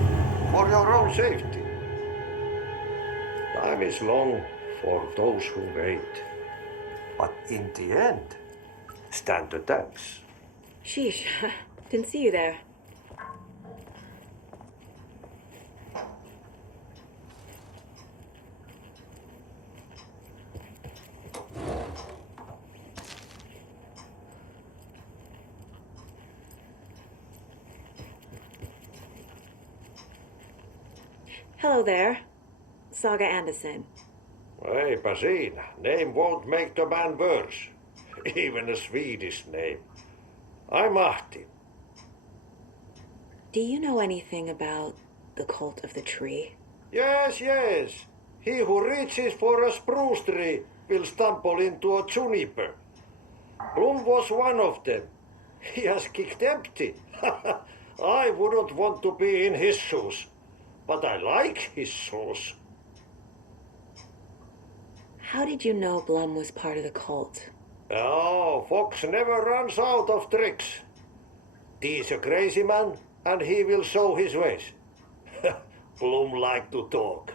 for your own safety. Time is long for those who wait. But in the end, stand the thanks. Sheesh, didn't see you there. Hello there. Saga Anderson. Eipä siinä. Name won't make the man worse. Even a Swedish name. I'm Ahti. Do you know anything about the cult of the tree? Yes, yes. He who reaches for a spruce tree will stumble into a juniper. Blum was one of them. He has kicked empty. I wouldn't want to be in his shoes. But I like his shoes. How did you know Blum was part of the cult? Oh, Fox never runs out of tricks. He's a crazy man, and he will show his ways. Blum like to talk.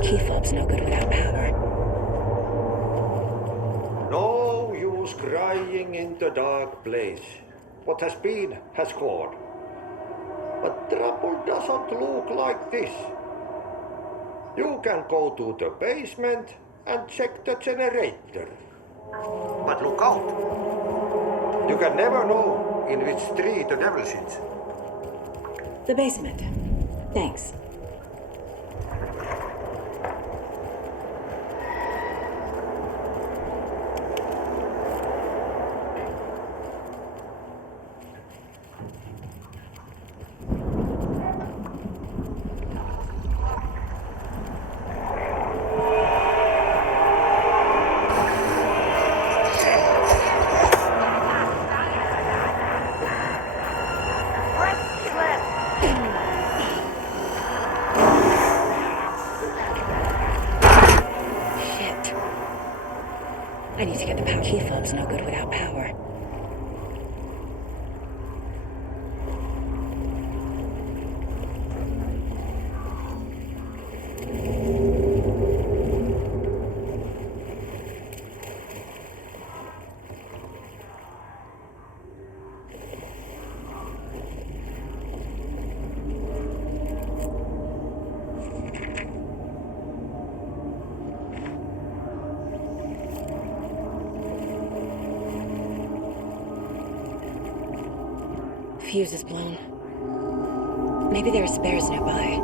Key fob's no good without power. No use crying in the dark place. What has been has gone. But trouble doesn't look like this. You can go to the basement and check the generator. But look out. You can never know in which tree the devil sits. The basement. Thanks. Fuse is blown. Maybe there are spares nearby.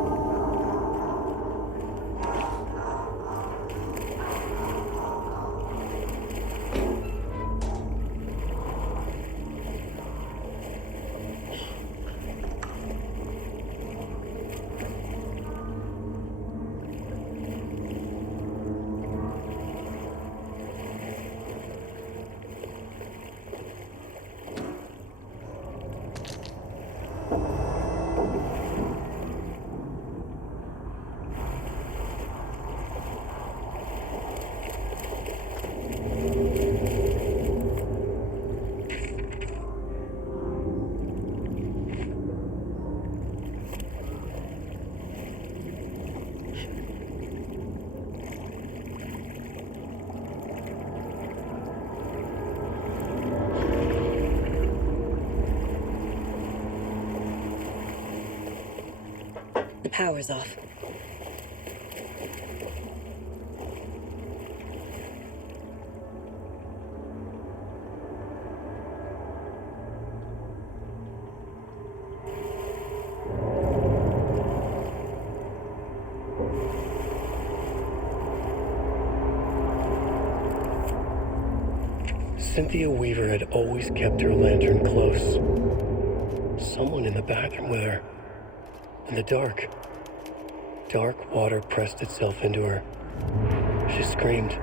The power's off. Cynthia Weaver had always kept her lantern close. Someone in the bathroom with her. In the dark. Dark water pressed itself into her. She screamed.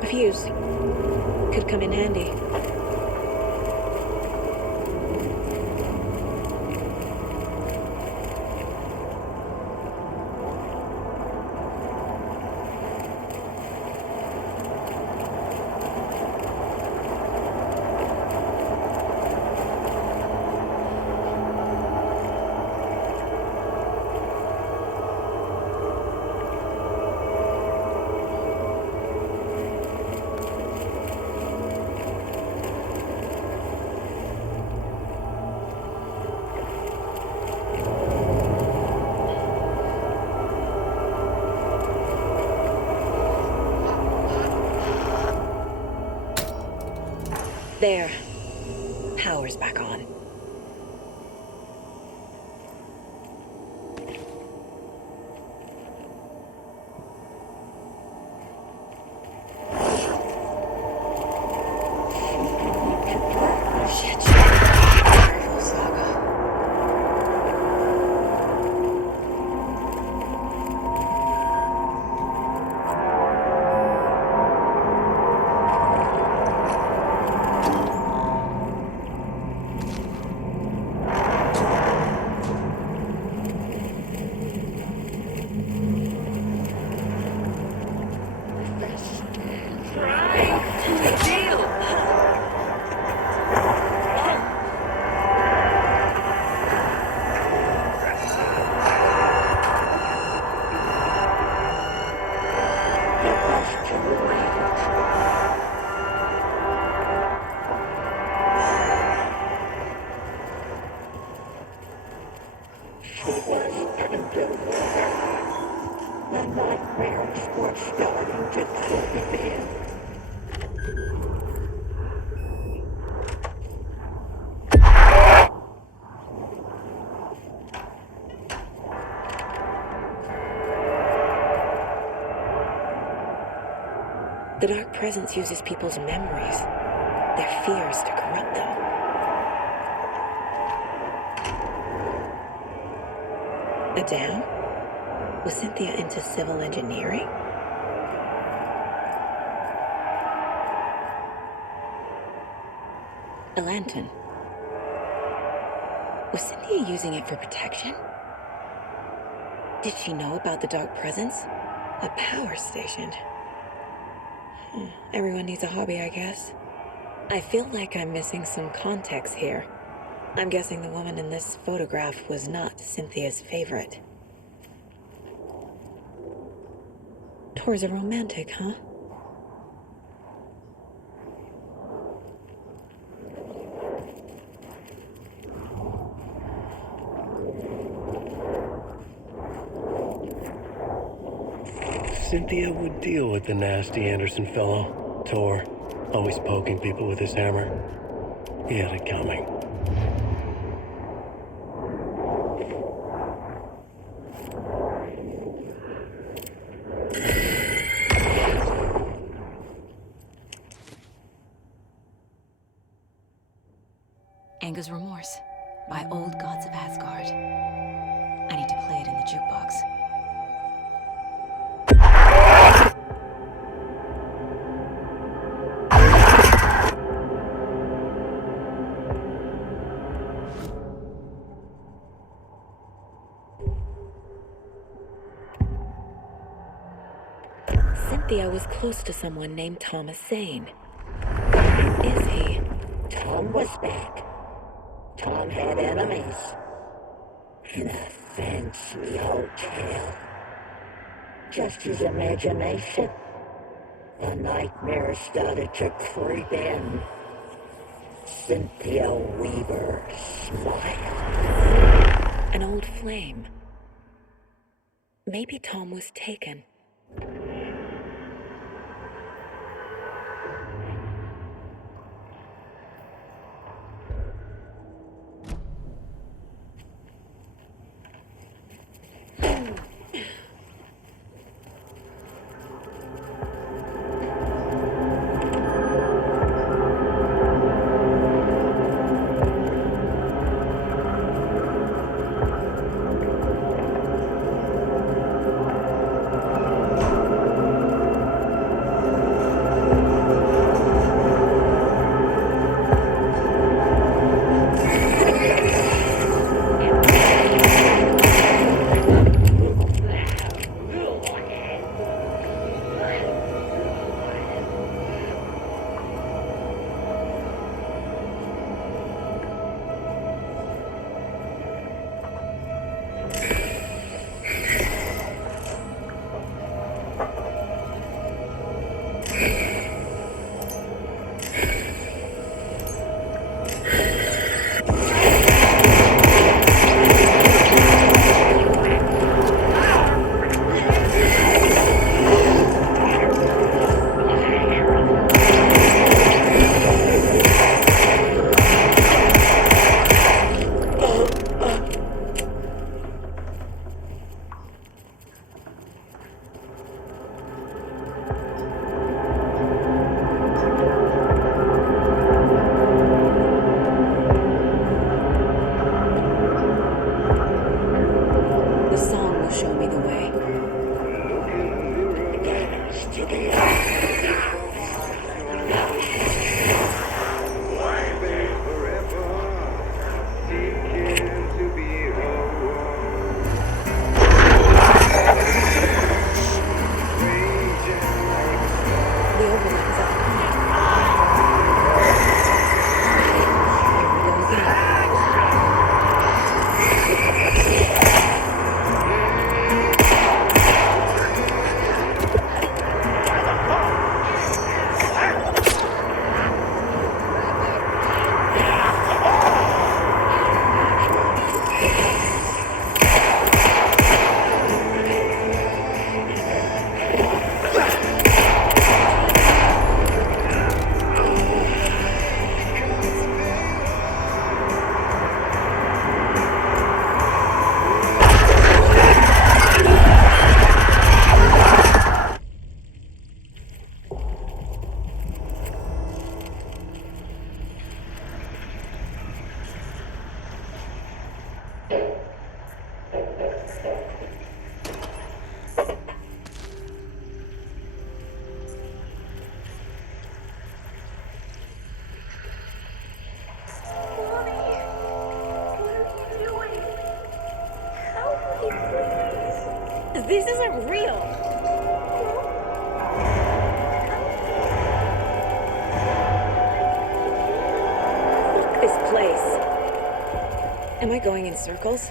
A fuse. Could come in handy. There. Power's back on. The Dark Presence uses people's memories, their fears to corrupt them. A dam? Was Cynthia into civil engineering? A lantern. Was Cynthia using it for protection? Did she know about the dark presence? A power station. Everyone needs a hobby, I guess. I feel like I'm missing some context here. I'm guessing the woman in this photograph was not Cynthia's favorite. Tor's a romantic, huh? Cynthia would deal with the nasty Anderson fellow, Tor, always poking people with his hammer. He had it coming. Anger's Remorse by Old Gods of Asgard. I need to play it in the jukebox. Cynthia was close to someone named Thomas Zane. Is he? Tom was back. Tom had enemies. In a fancy hotel. Just his imagination. The nightmare started to creep in. Cynthia Weaver smiled. An old flame. Maybe Tom was taken. This isn't real. Fuck this place. Am I going in circles?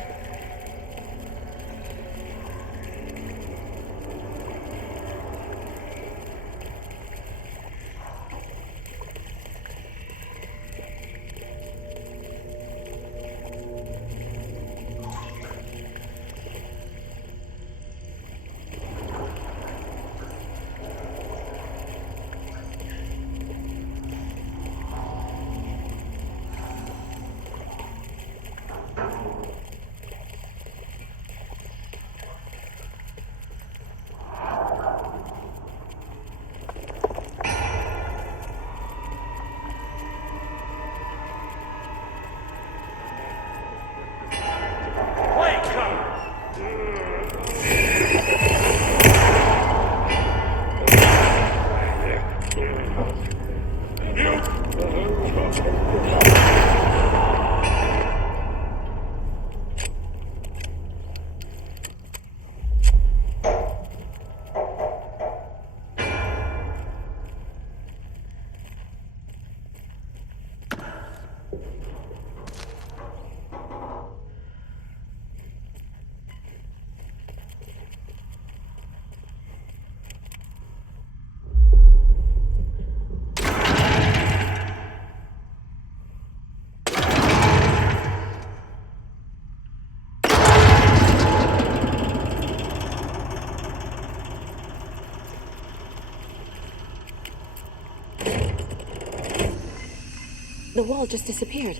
The wall just disappeared.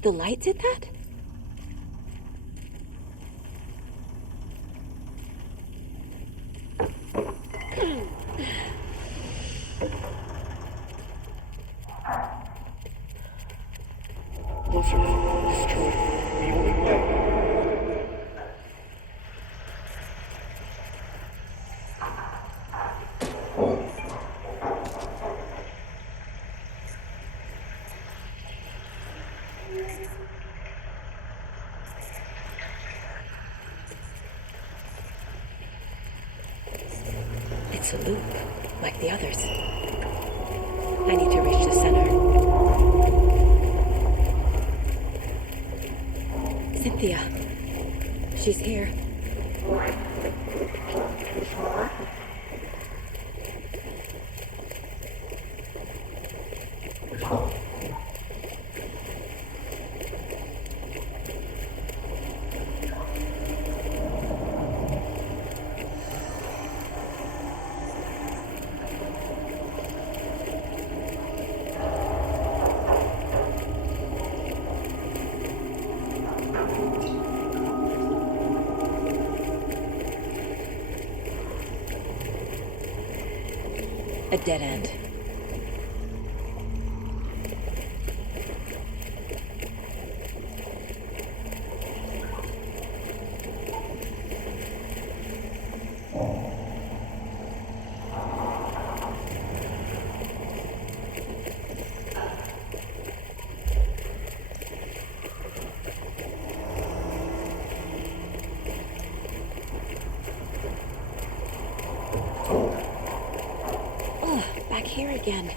The light did that? Closer. Destroy. The only way. It's a loop, like the others. I need to reach the center. Cynthia. She's here. A dead end. Back here again.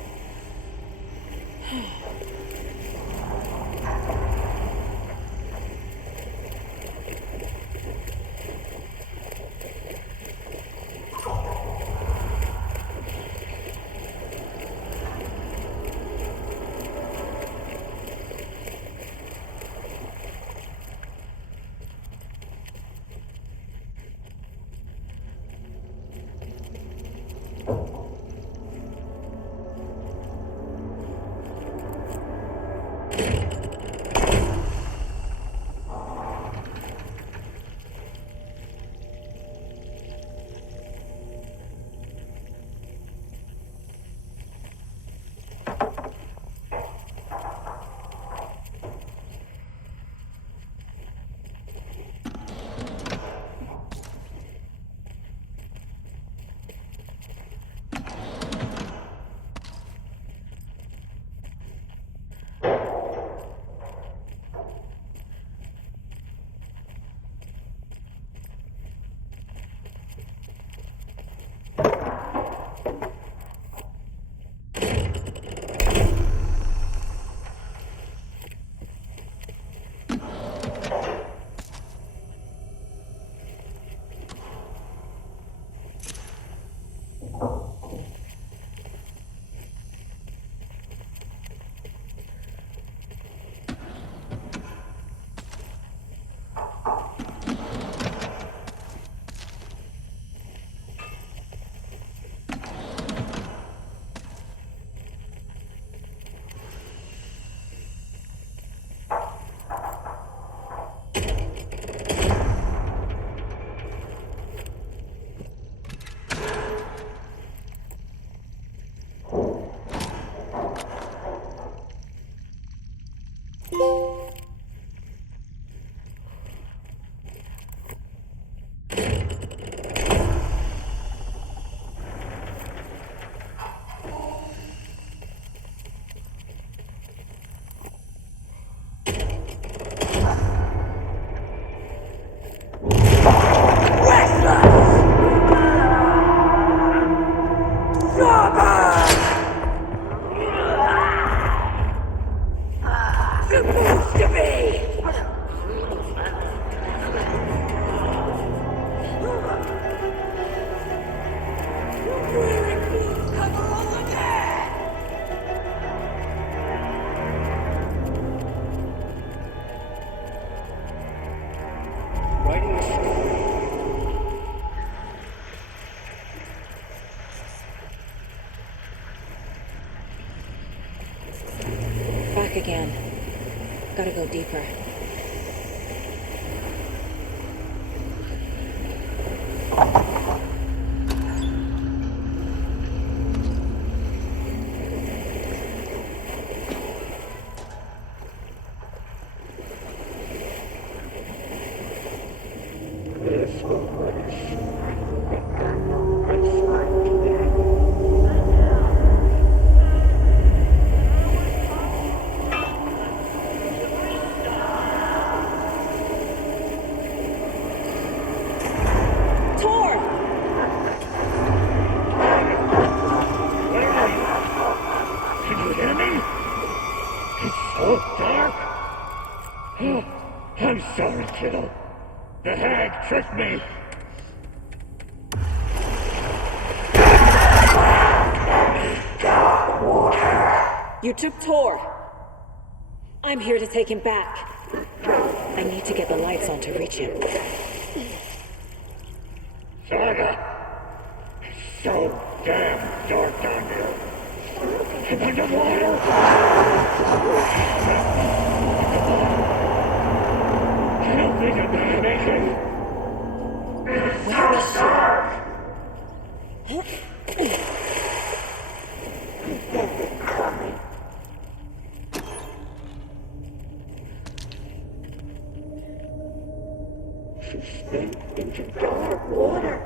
Supposed to be! Writing a story. Back again. Gotta go deeper. I'm sorry, kiddo. The hag tricked me. You took Tor. I'm here to take him back. I need to get the lights on to reach him. Saga, it's so damn dark down here. I'm underwater. I don't think I'm gonna make it. Where is she? She sank into dark water.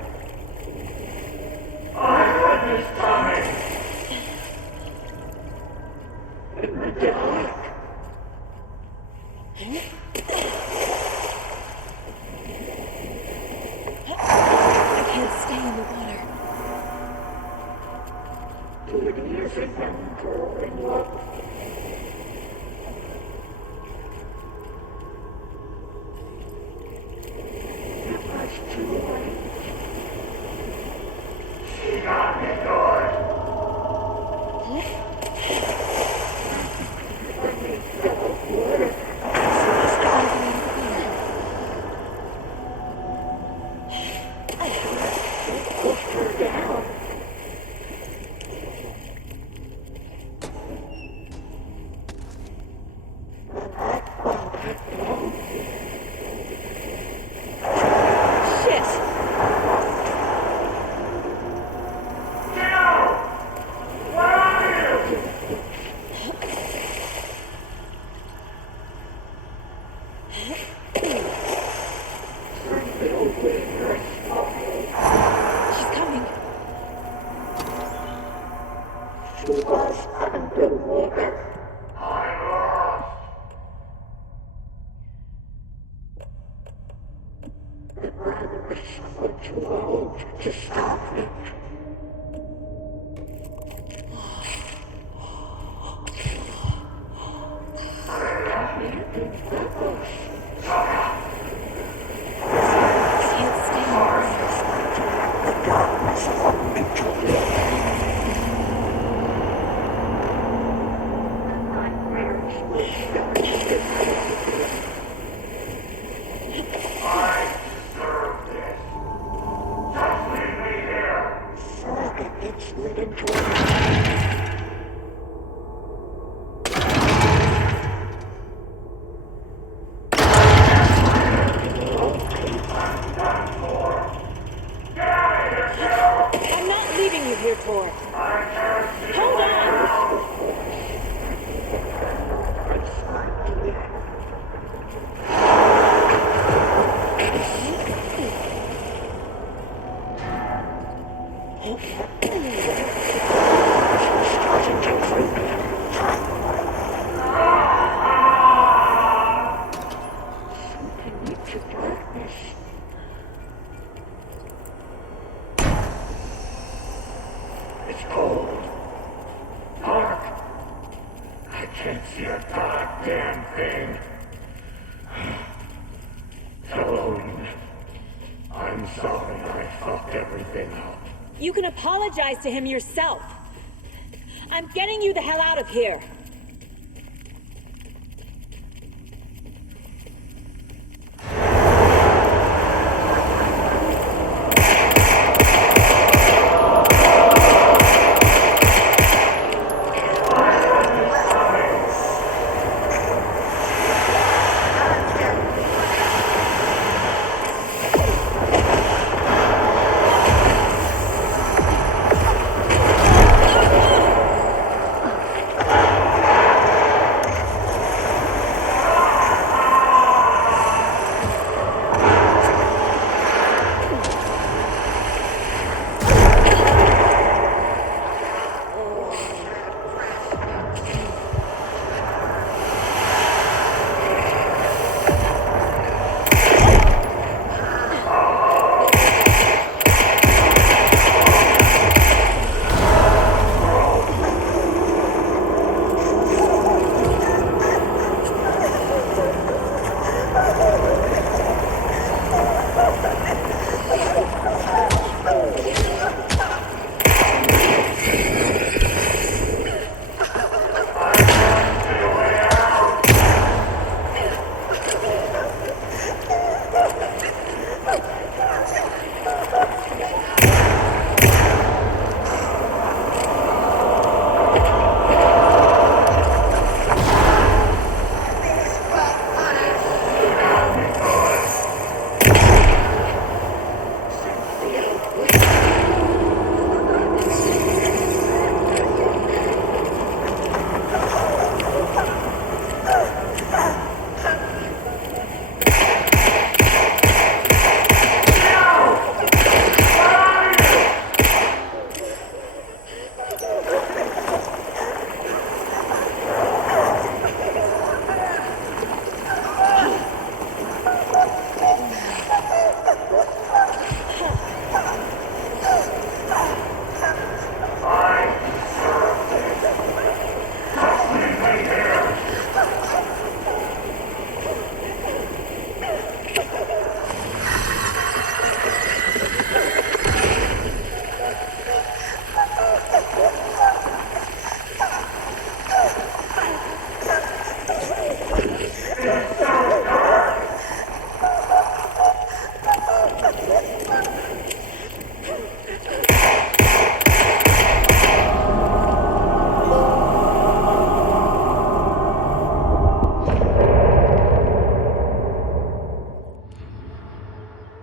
I heard this coming. In the dark. I can't stay in the water. It is a young girl in love. It was too late. She got me good. When they fell water. Pushed her down. Shit! She's coming. She was underwater. The brother was someone too old to stop me. Can't stay in the water. The darkness won't make you live. My prayers will start to Saga gets lit into a I'm not leaving you here, Tor. Hold on! cold. Hark! I can't see a goddamn thing. Hello. I'm sorry I fucked everything up. You can apologize to him yourself. I'm getting you the hell out of here.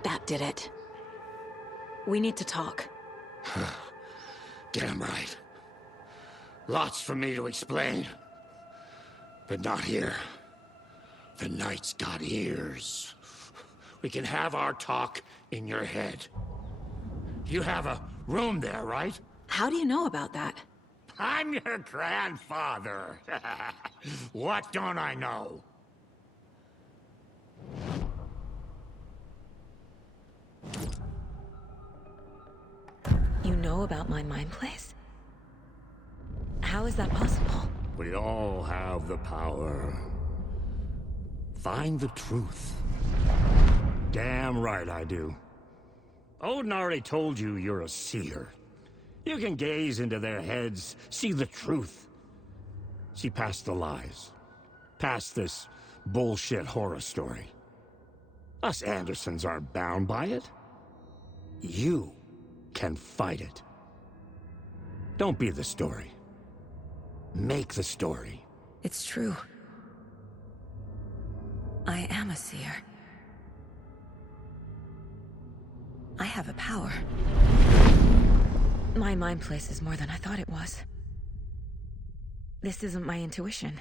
That did it. We need to talk. Damn right. Lots for me to explain. But not here. The night's got ears. We can have our talk in your head. You have a room there, right? How do you know about that? I'm your grandfather. What don't I know? You know about my mind place? How is that possible? We all have the power. Find the truth. Damn right I do. Odin already told you you're a seer. You can gaze into their heads, see the truth. See past the lies. Past this bullshit horror story. Us Andersons aren't bound by it. You can fight it. Don't be the story. Make the story. It's true. I am a seer. I have a power. My mind place is more than I thought it was. This isn't my intuition.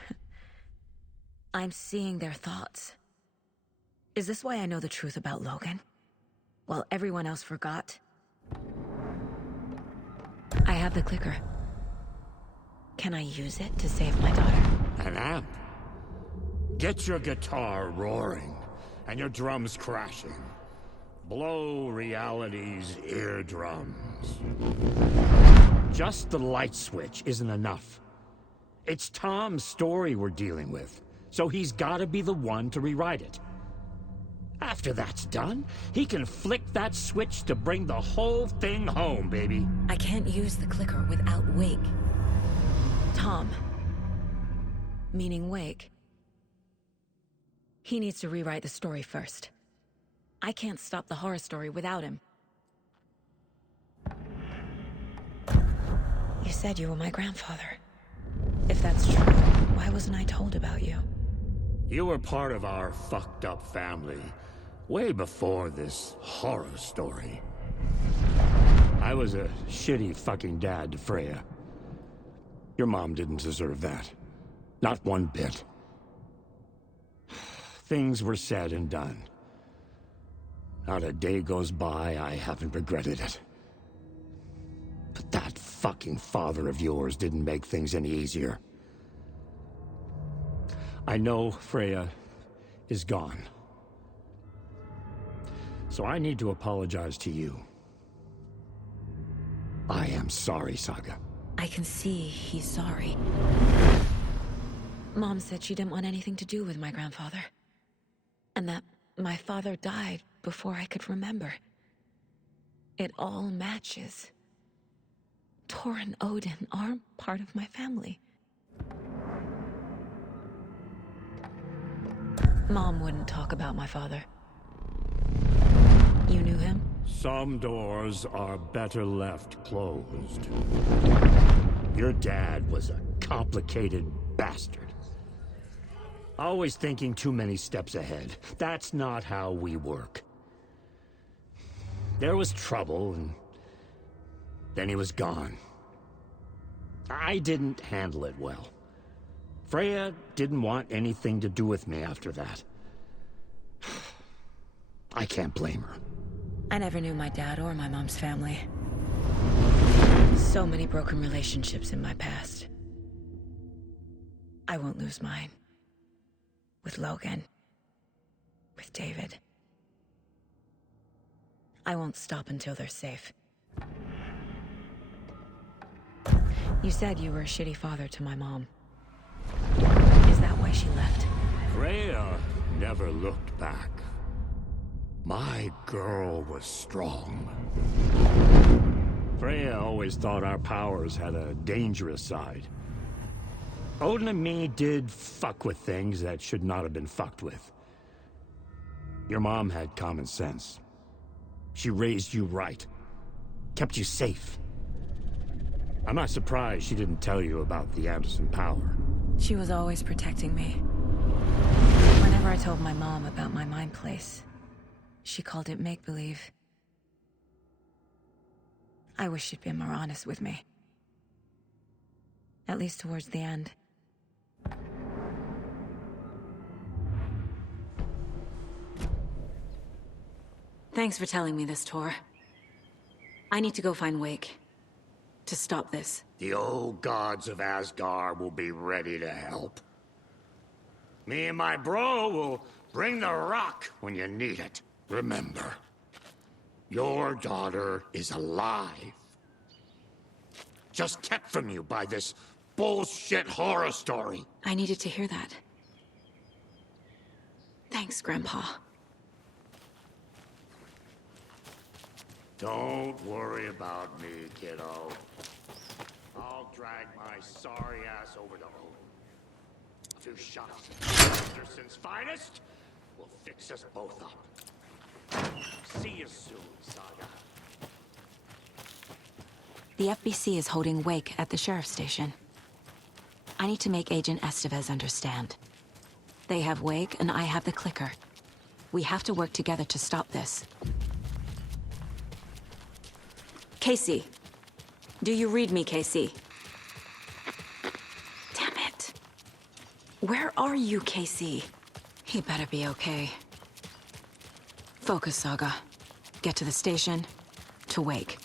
I'm seeing their thoughts. Is this why I know the truth about Logan? While everyone else forgot? I have the clicker. Can I use it to save my daughter? An amp? Get your guitar roaring, and your drums crashing. Blow reality's eardrums. Just the light switch isn't enough. It's Tom's story we're dealing with, so he's gotta be the one to rewrite it. After that's done, he can flick that switch to bring the whole thing home, baby. I can't use the clicker without Wake. Tom. Meaning Wake. He needs to rewrite the story first. I can't stop the horror story without him. You said you were my grandfather. If that's true, why wasn't I told about you? You were part of our fucked up family, way before this horror story. I was a shitty fucking dad to Freya. Your mom didn't deserve that. Not one bit. Things were said and done. Not a day goes by I haven't regretted it. But that fucking father of yours didn't make things any easier. I know Freya is gone. So I need to apologize to you. I am sorry, Saga. I can see he's sorry. Mom said she didn't want anything to do with my grandfather. And that my father died before I could remember. It all matches. Tor and Odin aren't part of my family. Mom wouldn't talk about my father. You knew him? Some doors are better left closed. Your dad was a complicated bastard. Always thinking too many steps ahead. That's not how we work. There was trouble, and then he was gone. I didn't handle it well. Freya didn't want anything to do with me after that. I can't blame her. I never knew my dad or my mom's family. So many broken relationships in my past. I won't lose mine. With Logan. With David. I won't stop until they're safe. You said you were a shitty father to my mom. Is that why she left? Freya never looked back. My girl was strong. Freya always thought our powers had a dangerous side. Odin and me did fuck with things that should not have been fucked with. Your mom had common sense. She raised you right. Kept you safe. I'm not surprised she didn't tell you about the Anderson power. She was always protecting me. Whenever I told my mom about my mind place, she called it make-believe. I wish she'd been more honest with me. At least towards the end. Thanks for telling me this, Tor. I need to go find Wake. To stop this. The old gods of Asgard will be ready to help. Me and my bro will bring the rock when you need it. Remember, your daughter is alive. Just kept from you by this bullshit horror story. I needed to hear that. Thanks, Grandpa. Don't worry about me, kiddo. I'll drag my sorry ass over to Odin. A few shots of Anderson's finest will fix us both up. See you soon, Saga. The FBC is holding Wake at the sheriff's station. I need to make Agent Estevez understand. They have Wake and I have the clicker. We have to work together to stop this. Casey. Do you read me, Casey? Damn it. Where are you, Casey? He better be okay. Focus, Saga. Get to the station, to Wake.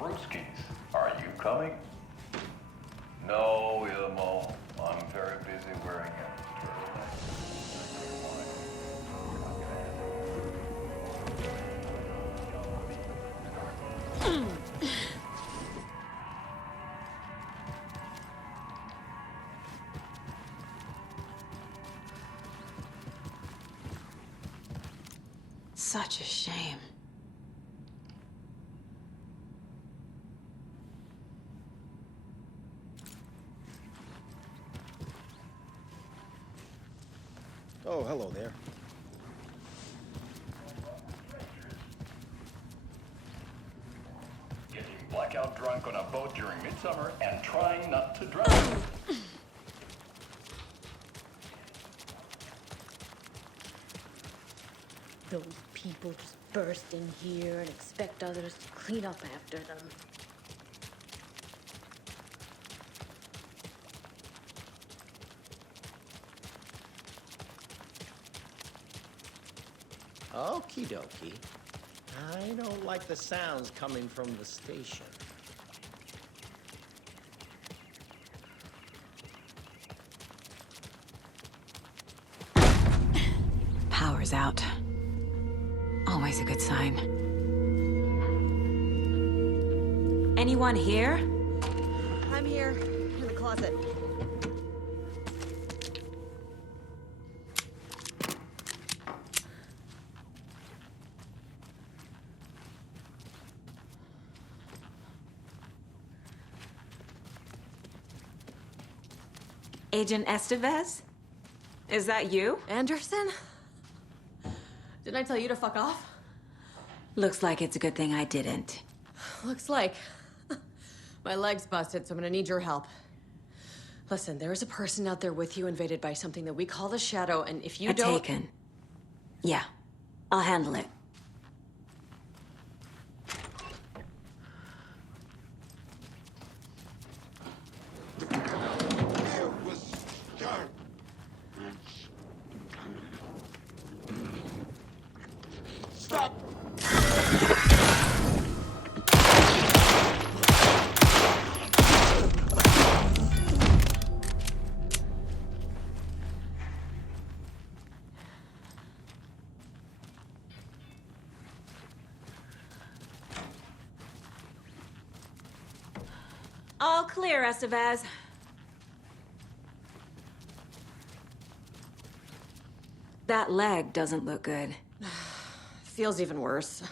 brewskis. Are you coming? No, Ilmo. I'm very busy wearing a turtleneck. Such a shame. Oh, hello there. Getting blackout drunk on a boat during midsummer and trying not to drown. Those people just burst in here and expect others to clean up after them. Okie dokie. I don't like the sounds coming from the station. Power's out. Always a good sign. Anyone here? I'm here, in the closet. Agent Estevez? Is that you? Anderson? Didn't I tell you to fuck off? Looks like it's a good thing I didn't. Looks like. My leg's busted, so I'm gonna need your help. Listen, there is a person out there with you invaded by something that we call the Shadow, and if you don't... Taken. Yeah, I'll handle it. Stop! All clear, Estevez. That leg doesn't look good. Feels even worse.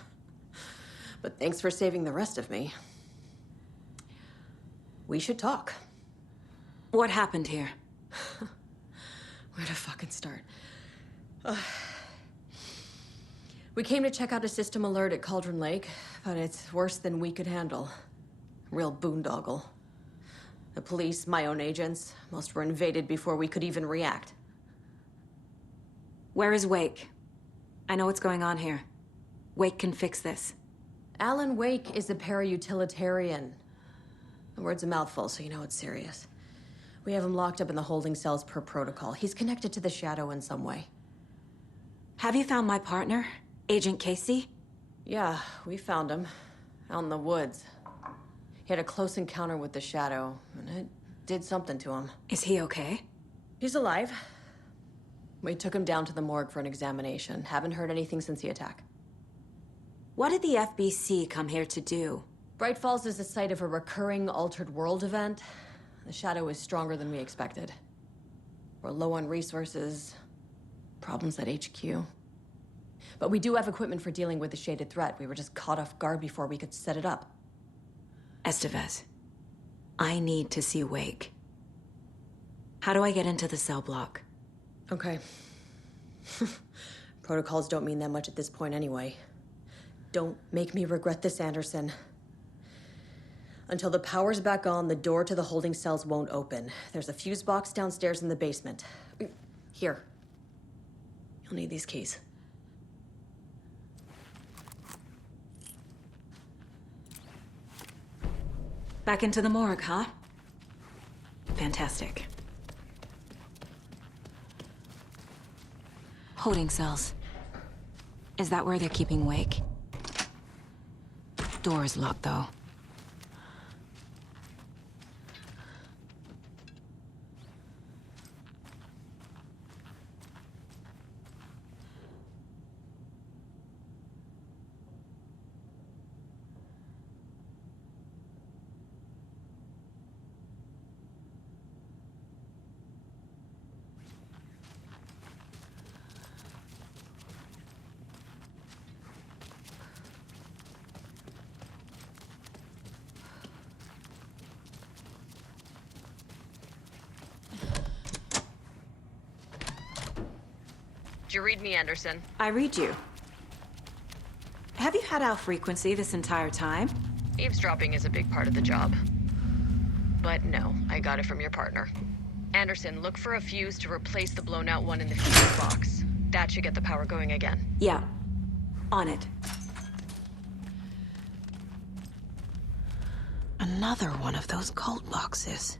But thanks for saving the rest of me. We should talk. What happened here? Where to fucking start? We came to check out a system alert at Cauldron Lake, but it's worse than we could handle. Real boondoggle. The police, my own agents, most were invaded before we could even react. Where is Wake? I know what's going on here. Wake can fix this. Alan Wake is a para-utilitarian. The word's a mouthful, so you know it's serious. We have him locked up in the holding cells per protocol. He's connected to the Shadow in some way. Have you found my partner, Agent Casey? Yeah, we found him. Out in the woods. He had a close encounter with the Shadow, and it did something to him. Is he okay? He's alive. We took him down to the morgue for an examination. Haven't heard anything since the attack. What did the FBC come here to do? Bright Falls is the site of a recurring altered world event. The Shadow is stronger than we expected. We're low on resources, problems at HQ. But we do have equipment for dealing with the shaded threat. We were just caught off guard before we could set it up. Estevez, I need to see Wake. How do I get into the cell block? Okay. Protocols don't mean that much at this point anyway. Don't make me regret this, Anderson. Until the power's back on, the door to the holding cells won't open. There's a fuse box downstairs in the basement. Here. You'll need these keys. Back into the morgue, huh? Fantastic. Holding cells. Is that where they're keeping Wake? Door's locked, though. Did you read me, Anderson? I read you. Have you had our frequency this entire time? Eavesdropping is a big part of the job. But no, I got it from your partner. Anderson, look for a fuse to replace the blown out one in the fuse box. That should get the power going again. Yeah. On it. Another one of those cult boxes.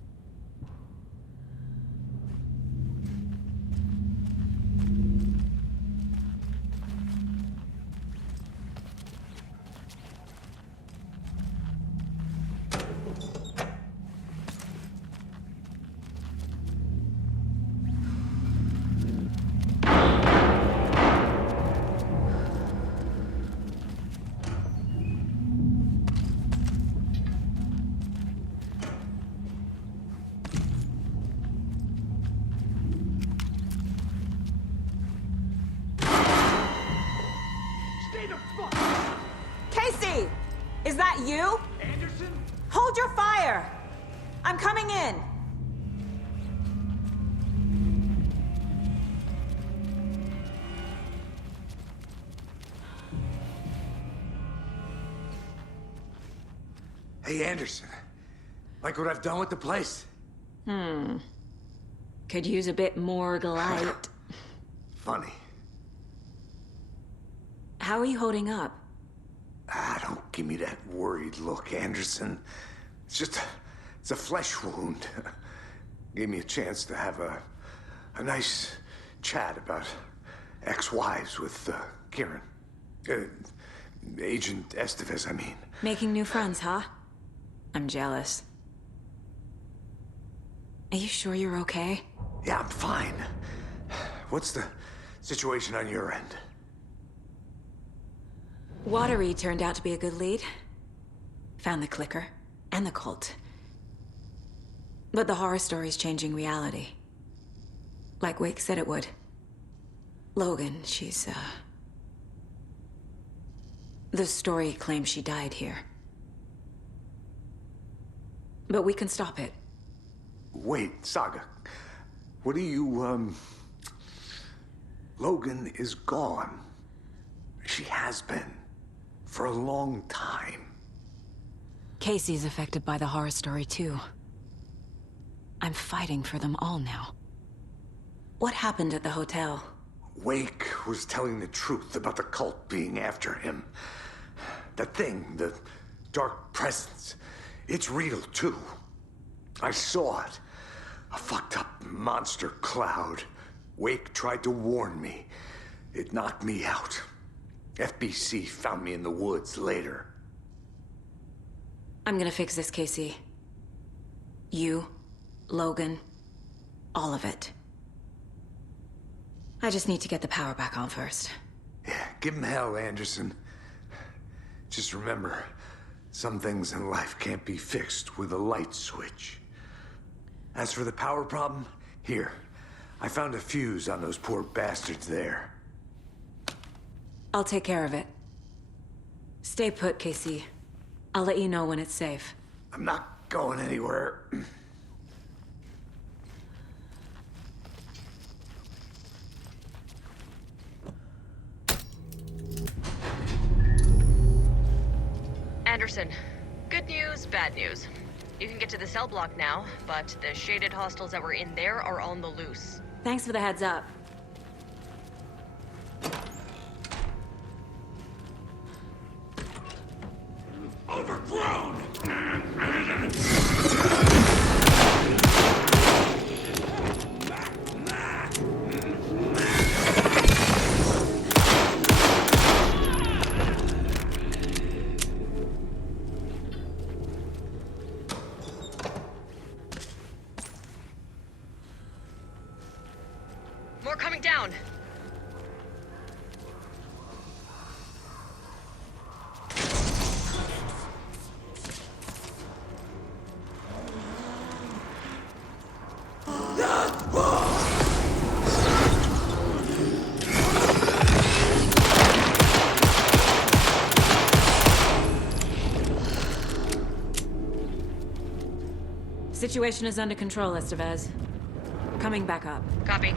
Casey! Is that you? Anderson? Hold your fire! I'm coming in! Hey, Anderson. Like what I've done with the place? Could use a bit more light. Funny. How are you holding up? Don't give me that worried look, Anderson. It's a flesh wound. Gave me a chance to have a nice chat about ex-wives with Kieran. Agent Estevez, I mean. Making new friends, huh? I'm jealous. Are you sure you're okay? Yeah, I'm fine. What's the situation on your end? Watery turned out to be a good lead. Found the clicker and the cult. But the horror story's changing reality. Like Wake said it would. Logan, she's, the story claims she died here. But we can stop it. Wait, Saga. What do you, Logan is gone. She has been. For a long time. Casey's affected by the horror story, too. I'm fighting for them all now. What happened at the hotel? Wake was telling the truth about the cult being after him. That thing, the dark presence, it's real, too. I saw it. A fucked up monster cloud. Wake tried to warn me. It knocked me out. FBC found me in the woods later. I'm gonna fix this, Casey. You, Logan, all of it. I just need to get the power back on first. Yeah, give him hell, Anderson. Just remember, some things in life can't be fixed with a light switch. As for the power problem, here. I found a fuse on those poor bastards there. I'll take care of it. Stay put, Casey. I'll let you know when it's safe. I'm not going anywhere. Anderson, good news, bad news. You can get to the cell block now, but the shaded hostiles that were in there are on the loose. Thanks for the heads up. Overgrown! More coming down. Situation is under control, Estevez. Coming back up. Copy.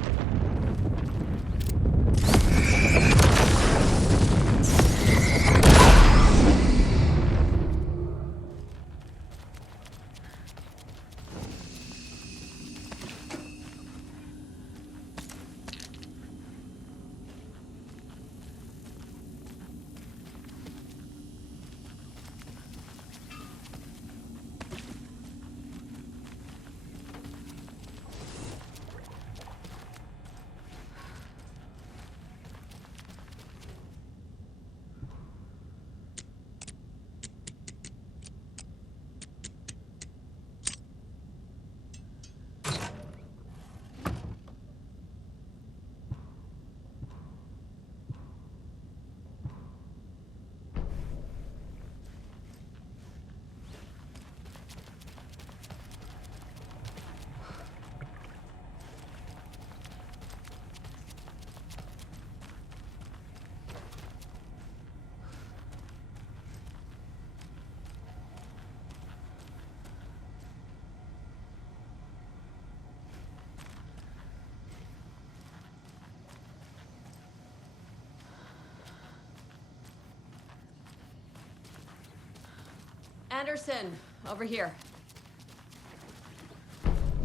Anderson, over here.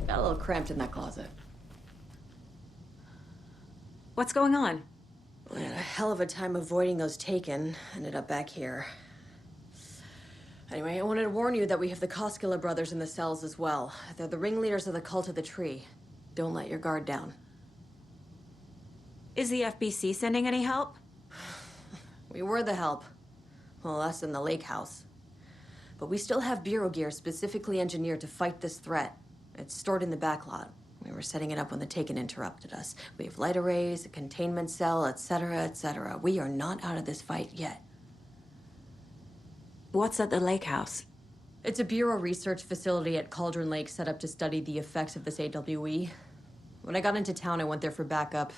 Got a little cramped in that closet. What's going on? We had a hell of a time avoiding those taken. Ended up back here. Anyway, I wanted to warn you that we have the Koskela brothers in the cells as well. They're the ringleaders of the cult of the tree. Don't let your guard down. Is the FBC sending any help? We were the help. Well, us in the lake house. But we still have bureau gear specifically engineered to fight this threat. It's stored in the backlot. We were setting it up when the Taken interrupted us. We have light arrays, a containment cell, etc., etc. We are not out of this fight yet. What's at the lake house? It's a bureau research facility at Cauldron Lake set up to study the effects of this AWE. When I got into town, I went there for backup.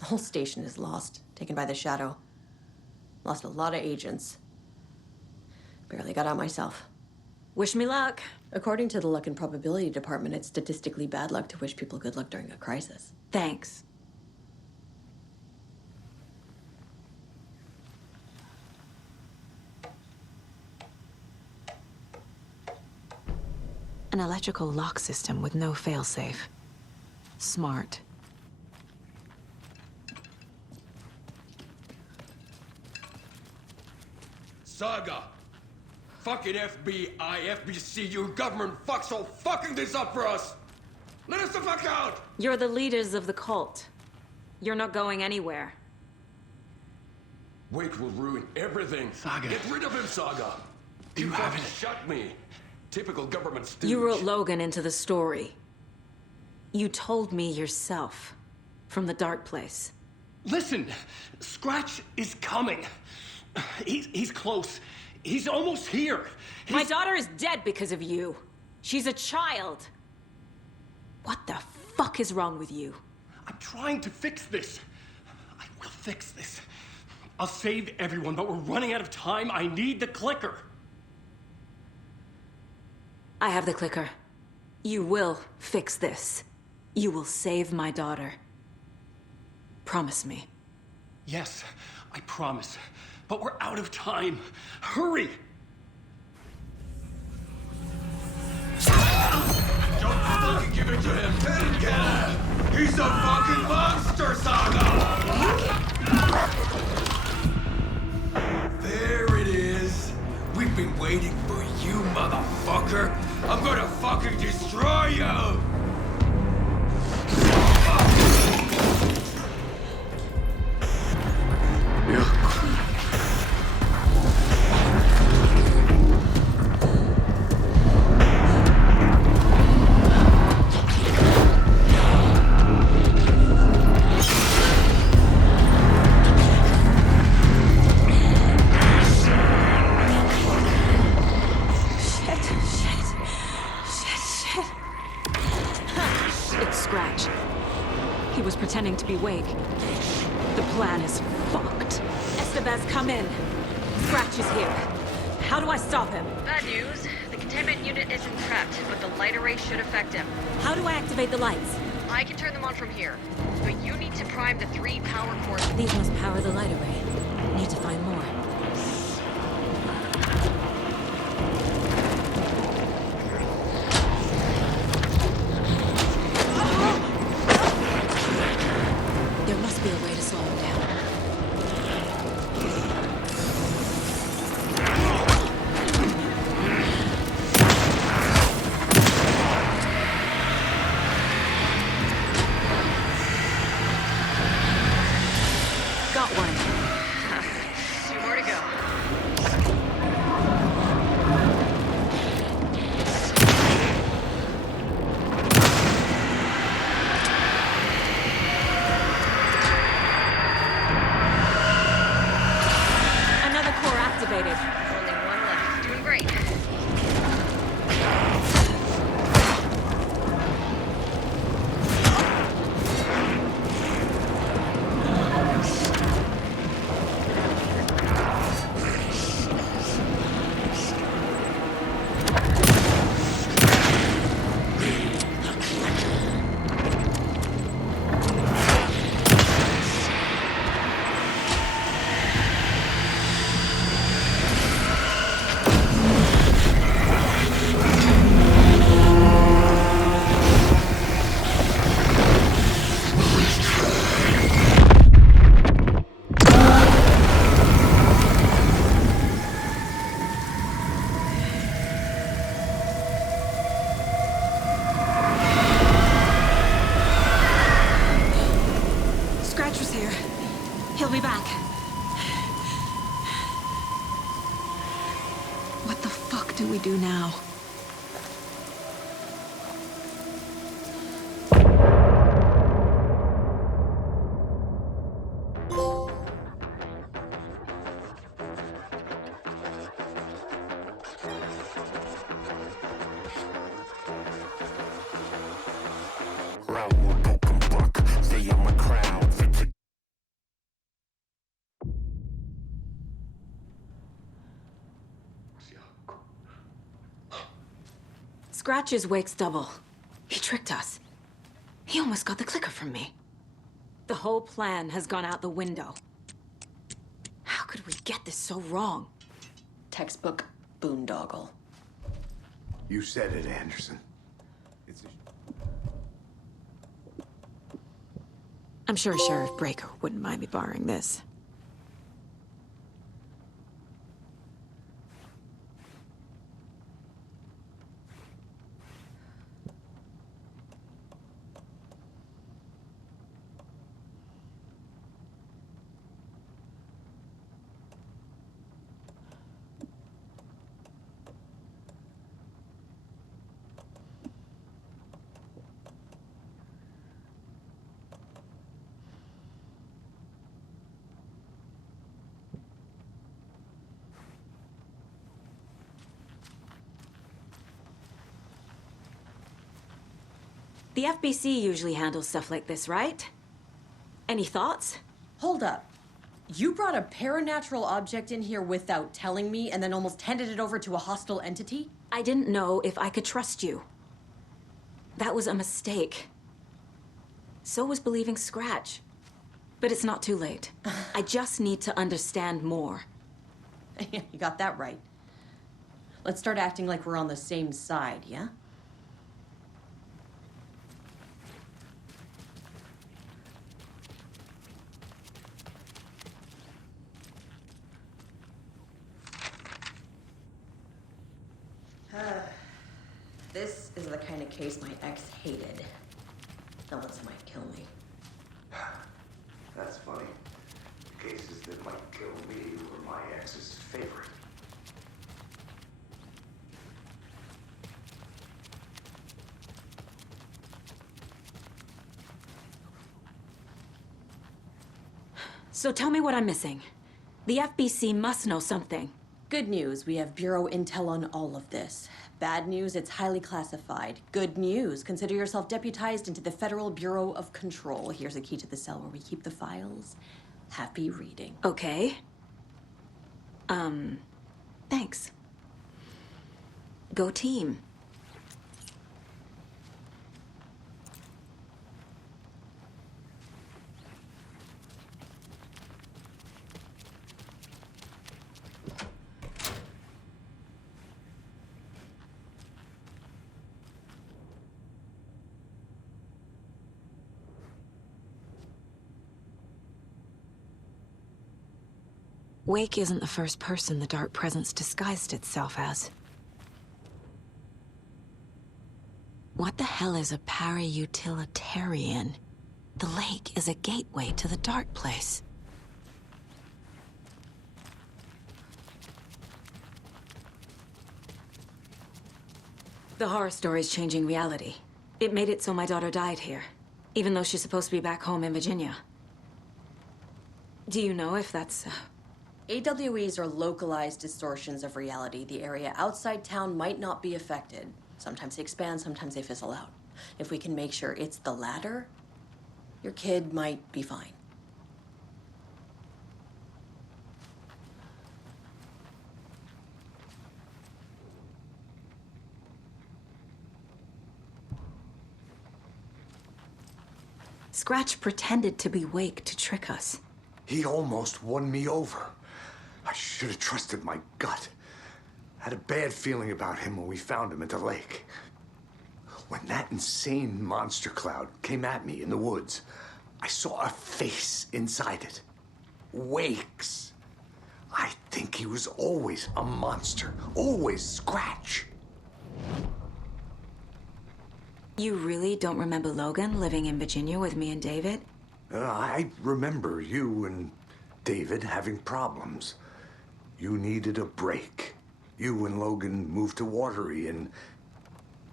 The whole station is lost, taken by the Shadow. Lost a lot of agents. Barely got out myself. Wish me luck. According to the luck and probability department, it's statistically bad luck to wish people good luck during a crisis. Thanks. An electrical lock system with no failsafe. Smart. Saga! Fucking FBI, FBC, you government fucks all fucking this up for us! Let us the fuck out! You're the leaders of the cult. You're not going anywhere. Wake will ruin everything. Saga. Get rid of him, Saga! You haven't. Shut me! Typical government stooge. You wrote Logan into the story. You told me yourself. From the dark place. Listen, Scratch is coming. He's close. He's almost here. My daughter is dead because of you. She's a child. What the fuck is wrong with you? I'm trying to fix this. I will fix this. I'll save everyone, but we're running out of time. I need the clicker. I have the clicker. You will fix this. You will save my daughter. Promise me. Yes, I promise. But we're out of time. Hurry! Don't fucking give it to him! Didn't get him! He's a fucking monster, Saga! There it is! We've been waiting for you, motherfucker! I'm gonna fucking destroy you! Pretending to be Wake. The plan is fucked. Sssb, come in. Scratch is here. How do I stop him? Bad news. The containment unit isn't prepped, but the light array should affect him. How do I activate the lights? I can turn them on from here, but you need to prime the 3 power cores. These must power the light array. Need to find more. do now? Scratch is Wake's double. He tricked us. He almost got the clicker from me. The whole plan has gone out the window. How could we get this so wrong? Textbook boondoggle. You said it, Anderson. I'm sure Sheriff Breaker wouldn't mind me borrowing this. The FBC usually handles stuff like this, right? Any thoughts? Hold up. You brought a paranatural object in here without telling me and then almost handed it over to a hostile entity? I didn't know if I could trust you. That was a mistake. So was believing Scratch. But it's not too late. I just need to understand more. You got that right. Let's start acting like we're on the same side, yeah? This is the kind of case my ex hated. The ones that might kill me. That's funny. Cases that might kill me were my ex's favorite. So tell me what I'm missing. The FBC must know something. Good news, we have Bureau intel on all of this. Bad news, it's highly classified. Good news, consider yourself deputized into the Federal Bureau of Control. Here's a key to the cell where we keep the files. Happy reading. Okay. Thanks. Go team. Wake isn't the first person the Dark Presence disguised itself as. What the hell is a para-utilitarian? The lake is a gateway to the Dark Place. The horror story's changing reality. It made it so my daughter died here, even though she's supposed to be back home in Virginia. Do you know if that's... AWEs are localized distortions of reality. The area outside town might not be affected. Sometimes they expand, sometimes they fizzle out. If we can make sure it's the latter, your kid might be fine. Scratch pretended to be Wake to trick us. He almost won me over. I should have trusted my gut. Had a bad feeling about him when we found him at the lake. When that insane monster cloud came at me in the woods, I saw a face inside it. Wake's. I think he was always a monster. Always Scratch. You really don't remember Logan living in Virginia with me and David? I remember you and David having problems. You needed a break. You and Logan moved to Watery, and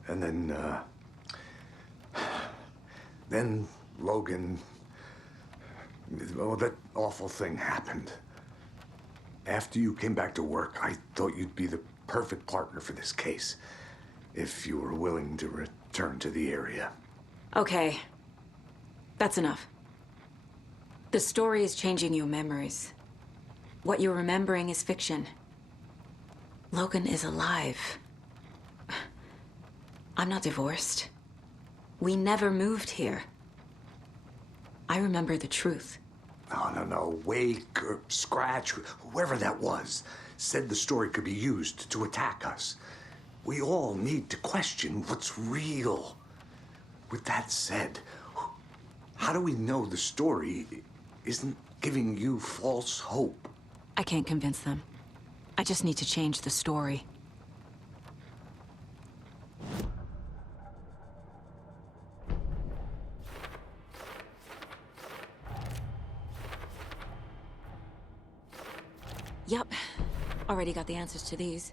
then Logan, well, that awful thing happened. After you came back to work, I thought you'd be the perfect partner for this case, if you were willing to return to the area. Okay. That's enough. The story is changing your memories. What you're remembering is fiction. Logan is alive. I'm not divorced. We never moved here. I remember the truth. No. Wake or Scratch, whoever that was, said the story could be used to attack us. We all need to question what's real. With that said, how do we know the story isn't giving you false hope? I can't convince them. I just need to change the story. Yup. Already got the answers to these.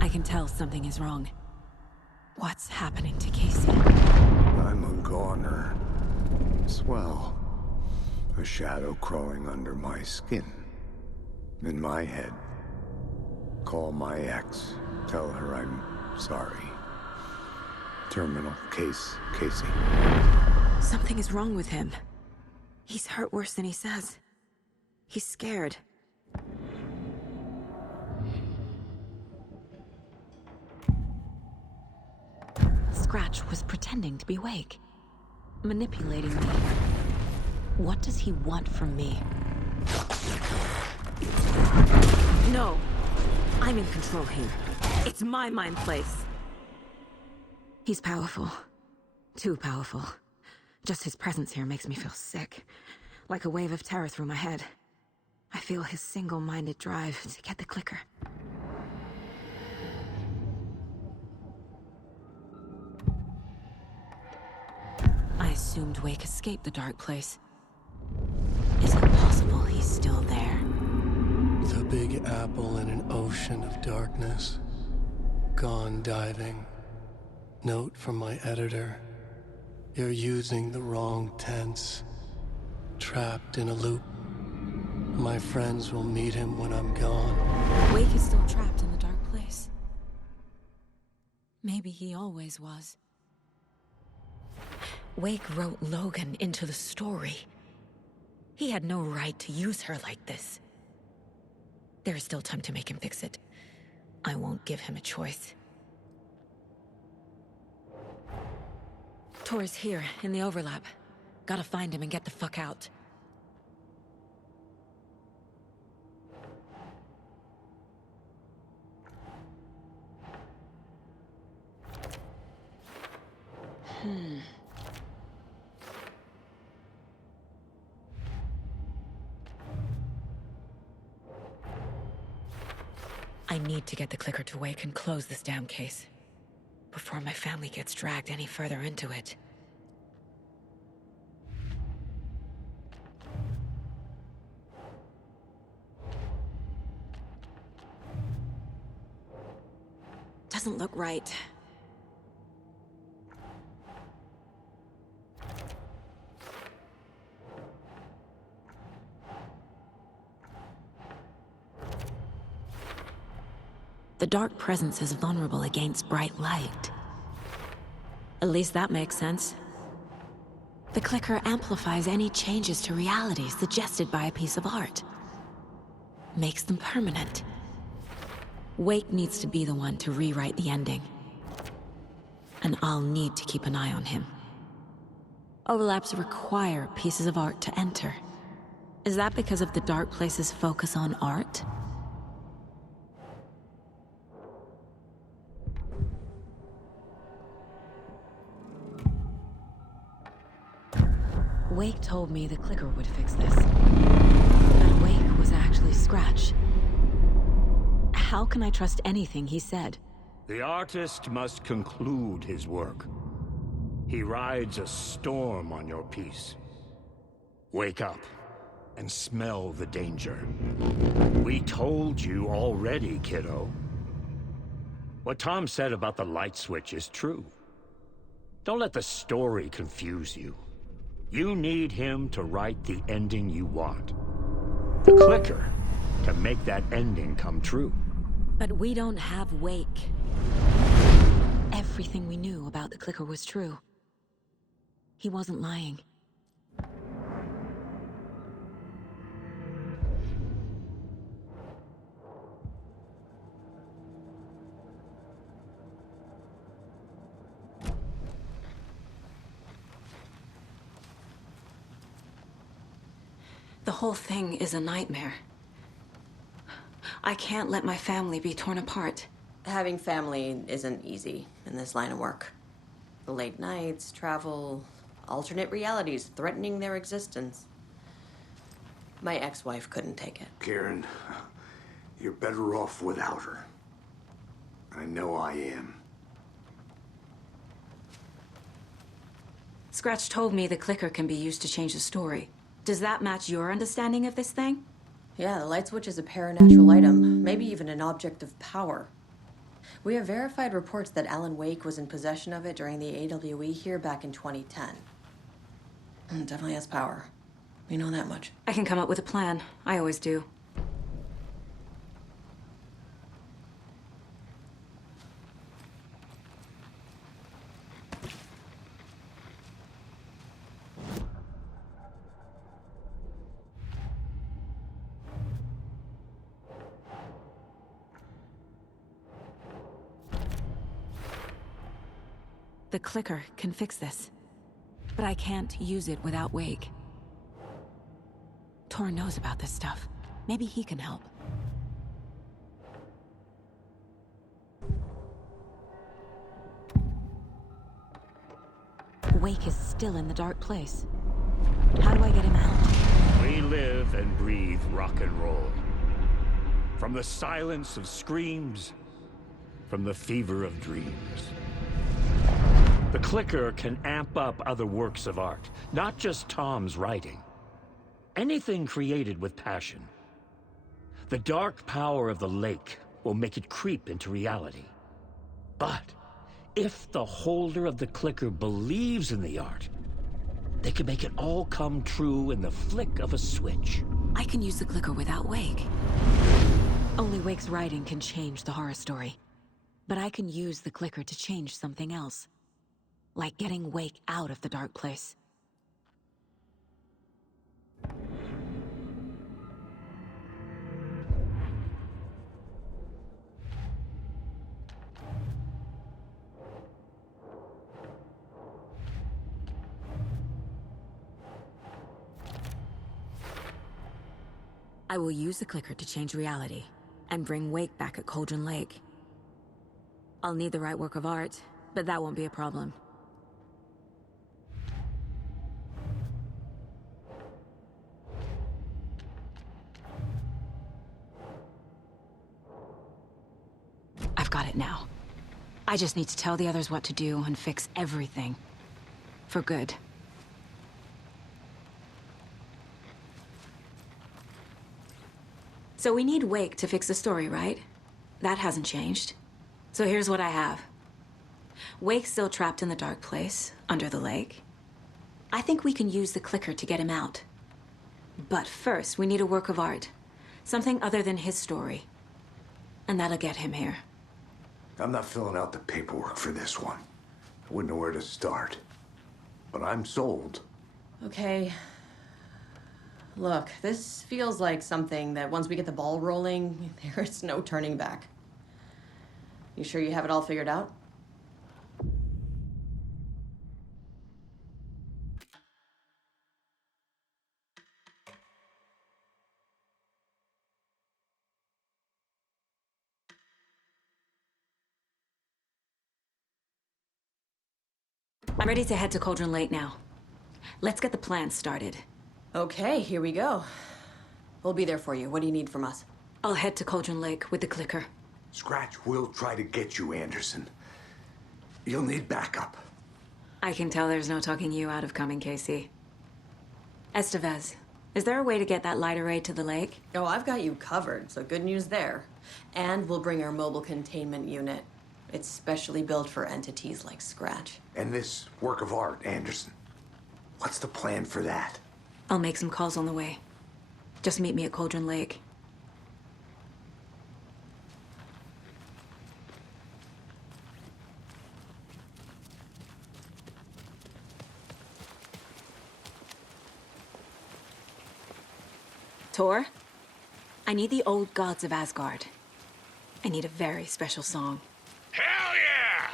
I can tell something is wrong. What's happening to Casey? I'm a goner. Swell. A shadow crawling under my skin. In my head. Call my ex. Tell her I'm sorry. Terminal case, Casey. Something is wrong with him. He's hurt worse than he says. He's scared. Scratch was pretending to be Wake. Manipulating me. What does he want from me? No. I'm in control here. It's my mind place. He's powerful. Too powerful. Just his presence here makes me feel sick. Like a wave of terror through my head. I feel his single-minded drive to get the clicker. I assumed Wake escaped the dark place. Is it possible he's still there? The Big Apple in an ocean of darkness. Gone diving. Note from my editor. You're using the wrong tense. Trapped in a loop. My friends will meet him when I'm gone. Wake is still trapped in the dark place. Maybe he always was. Wake wrote Logan into the story. He had no right to use her like this. There is still time to make him fix it. I won't give him a choice. Tor's here, in the overlap. Gotta find him and get the fuck out. I need to get the clicker to Wake and close this damn case. Before my family gets dragged any further into it. Doesn't look right. The dark presence is vulnerable against bright light. At least that makes sense. The clicker amplifies any changes to reality suggested by a piece of art. Makes them permanent. Wake needs to be the one to rewrite the ending. And I'll need to keep an eye on him. Overlaps require pieces of art to enter. Is that because of the dark place's focus on art? Wake told me the clicker would fix this. But Wake was actually Scratch. How can I trust anything he said? The artist must conclude his work. He rides a storm on your piece. Wake up and smell the danger. We told you already, kiddo. What Tom said about the light switch is true. Don't let the story confuse you. You need him to write the ending you want. The clicker can make that ending come true. But we don't have Wake. Everything we knew about the clicker was true. He wasn't lying. The whole thing is a nightmare. I can't let my family be torn apart. Having family isn't easy in this line of work. The late nights, travel, alternate realities threatening their existence. My ex-wife couldn't take it. Karen, you're better off without her. I know I am. Scratch told me the clicker can be used to change the story. Does that match your understanding of this thing? Yeah, the light switch is a paranatural item, maybe even an object of power. We have verified reports that Alan Wake was in possession of it during the AWE here back in 2010. It definitely has power. We know that much. I can come up with a plan. I always do. The clicker can fix this. But I can't use it without Wake. Tor knows about this stuff. Maybe he can help. Wake is still in the dark place. How do I get him out? We live and breathe rock and roll. From the silence of screams, from the fever of dreams. The clicker can amp up other works of art, not just Tom's writing. Anything created with passion. The dark power of the lake will make it creep into reality. But if the holder of the clicker believes in the art, they can make it all come true in the flick of a switch. I can use the clicker without Wake. Only Wake's writing can change the horror story. But I can use the clicker to change something else. Like getting Wake out of the dark place. I will use the clicker to change reality, and bring Wake back at Cauldron Lake. I'll need the right work of art, but that won't be a problem. I've got it now. I just need to tell the others what to do and fix everything. For good. So we need Wake to fix the story, right? That hasn't changed. So here's what I have. Wake's still trapped in the dark place, under the lake. I think we can use the clicker to get him out. But first, we need a work of art. Something other than his story. And that'll get him here. I'm not filling out the paperwork for this one. I wouldn't know where to start. But I'm sold. Okay. Look, this feels like something that once we get the ball rolling, there's no turning back. You sure you have it all figured out? I'm ready to head to Cauldron Lake now. Let's get the plan started. Okay, here we go. We'll be there for you. What do you need from us? I'll head to Cauldron Lake with the clicker. Scratch will try to get you, Anderson. You'll need backup. I can tell there's no talking you out of coming, Casey. Estevez, is there a way to get that light array to the lake? Oh, I've got you covered, so good news there. And we'll bring our mobile containment unit. It's specially built for entities like Scratch. And this work of art, Anderson. What's the plan for that? I'll make some calls on the way. Just meet me at Cauldron Lake. Tor, I need the old gods of Asgard. I need a very special song. Hell yeah!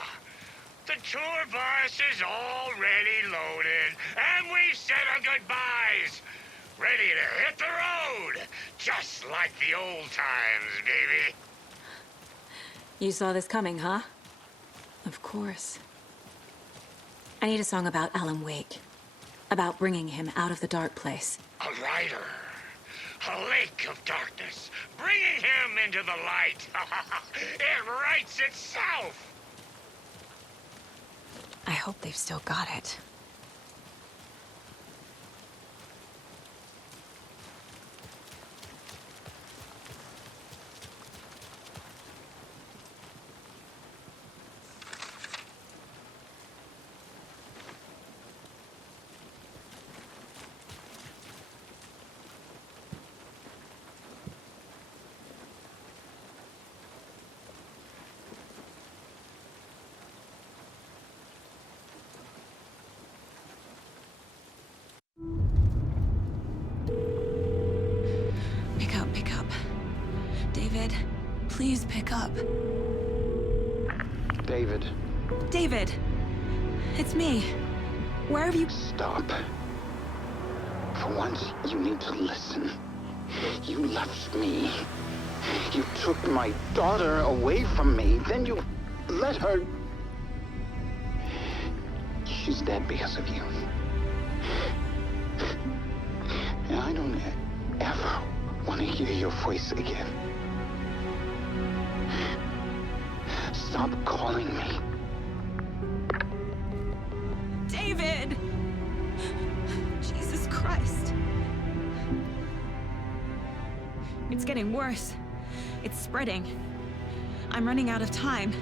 The tour bus is already loaded, and we've said our goodbyes. Ready to hit the road, just like the old times, baby. You saw this coming, huh? Of course. I need a song about Alan Wake. About bringing him out of the dark place. A rider. A lake of darkness, bringing him into the light. It writes itself. I hope they've still got it. Pick up. David, please pick up. David. David! It's me. Where have you... Stop. For once, you need to listen. You left me. You took my daughter away from me. Then you let her... She's dead because of you. And I don't ever want to hear your voice again. Stop calling me. David! Jesus Christ. It's getting worse. It's spreading. I'm running out of time.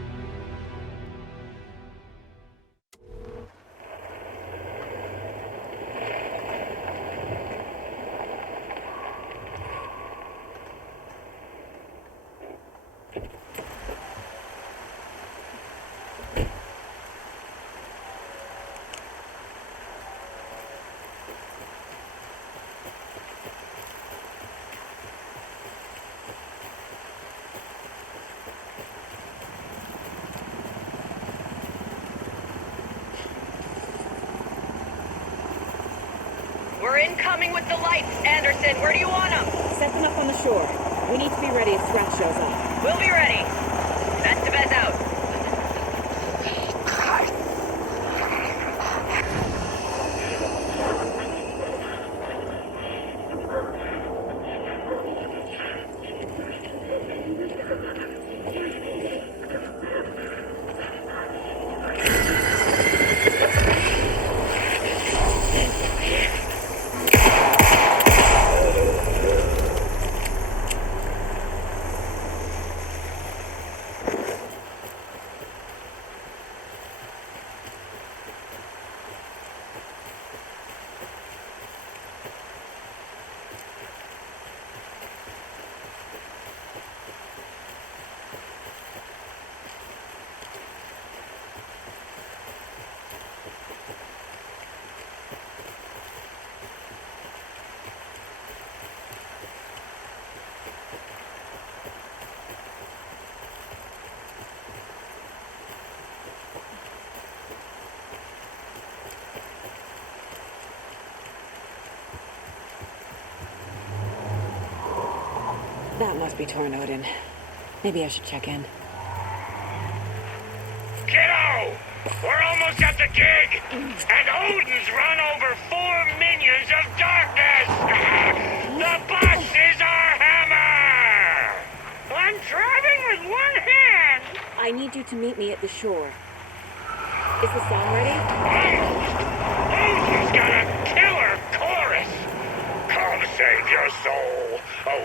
We're incoming with the lights, Anderson. Where do you want them? Set them up on the shore. We need to be ready if Scratch shows up. We'll be ready. Sssb out. That must be Tornodin. Maybe I should check in. Kiddo! We're almost at the gig, and Odin's run over 4 minions of darkness! The bus is our hammer! I'm driving with one hand! I need you to meet me at the shore. Is the song ready? Odin's got a killer chorus! Come save your soul,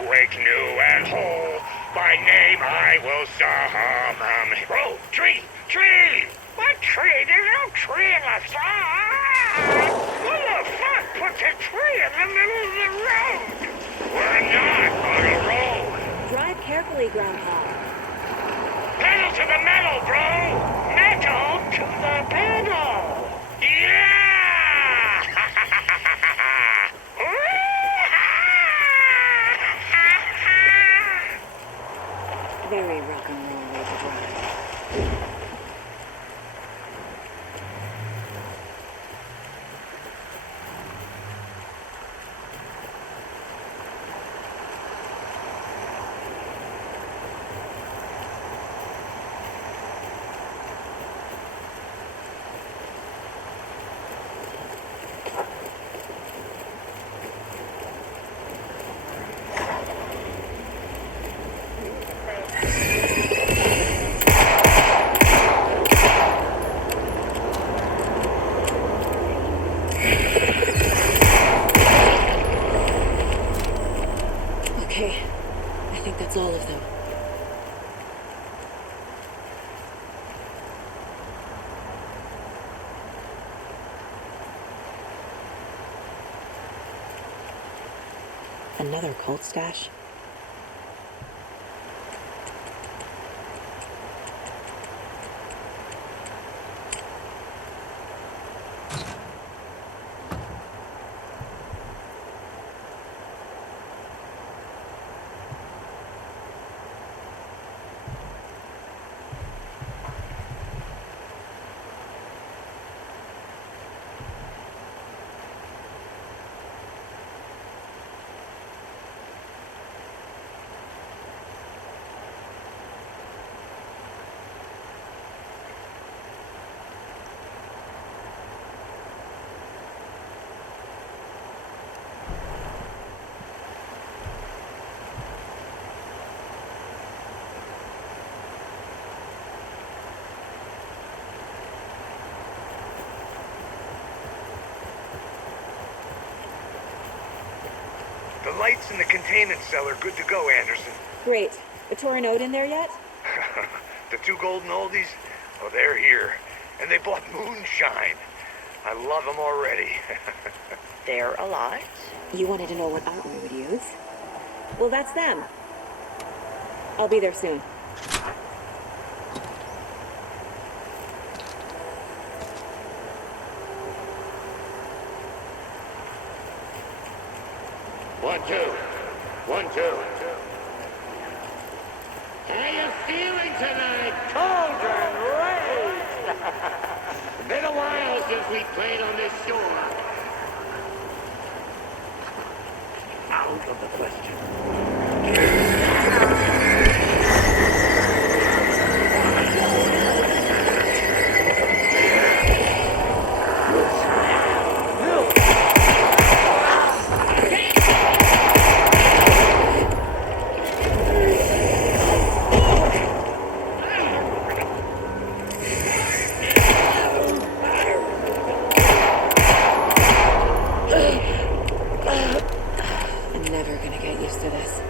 awake new and whole. By name I will summon. Oh, tree! Tree! What tree? There's no tree in the song! Who the fuck puts a tree in the middle of the road? We're not on a road! Drive carefully, Grandpa. Pedal to the metal, bro! Metal to the pedal! Yeah! Very rock and roll way to drive. Okay, I think that's all of them. Another cult stash? The lights in the containment cell are good to go, Anderson. Great. The Torin in there yet? The 2 golden oldies? Oh, they're here. And they bought moonshine. I love them already. They're alive? You wanted to know what art we would use? Well, that's them. I'll be there soon. One, two. 1, 2. How you feeling tonight, Cauldron Raised? Been a while since we played on this shore. Out of the question. I'm never gonna get used to this.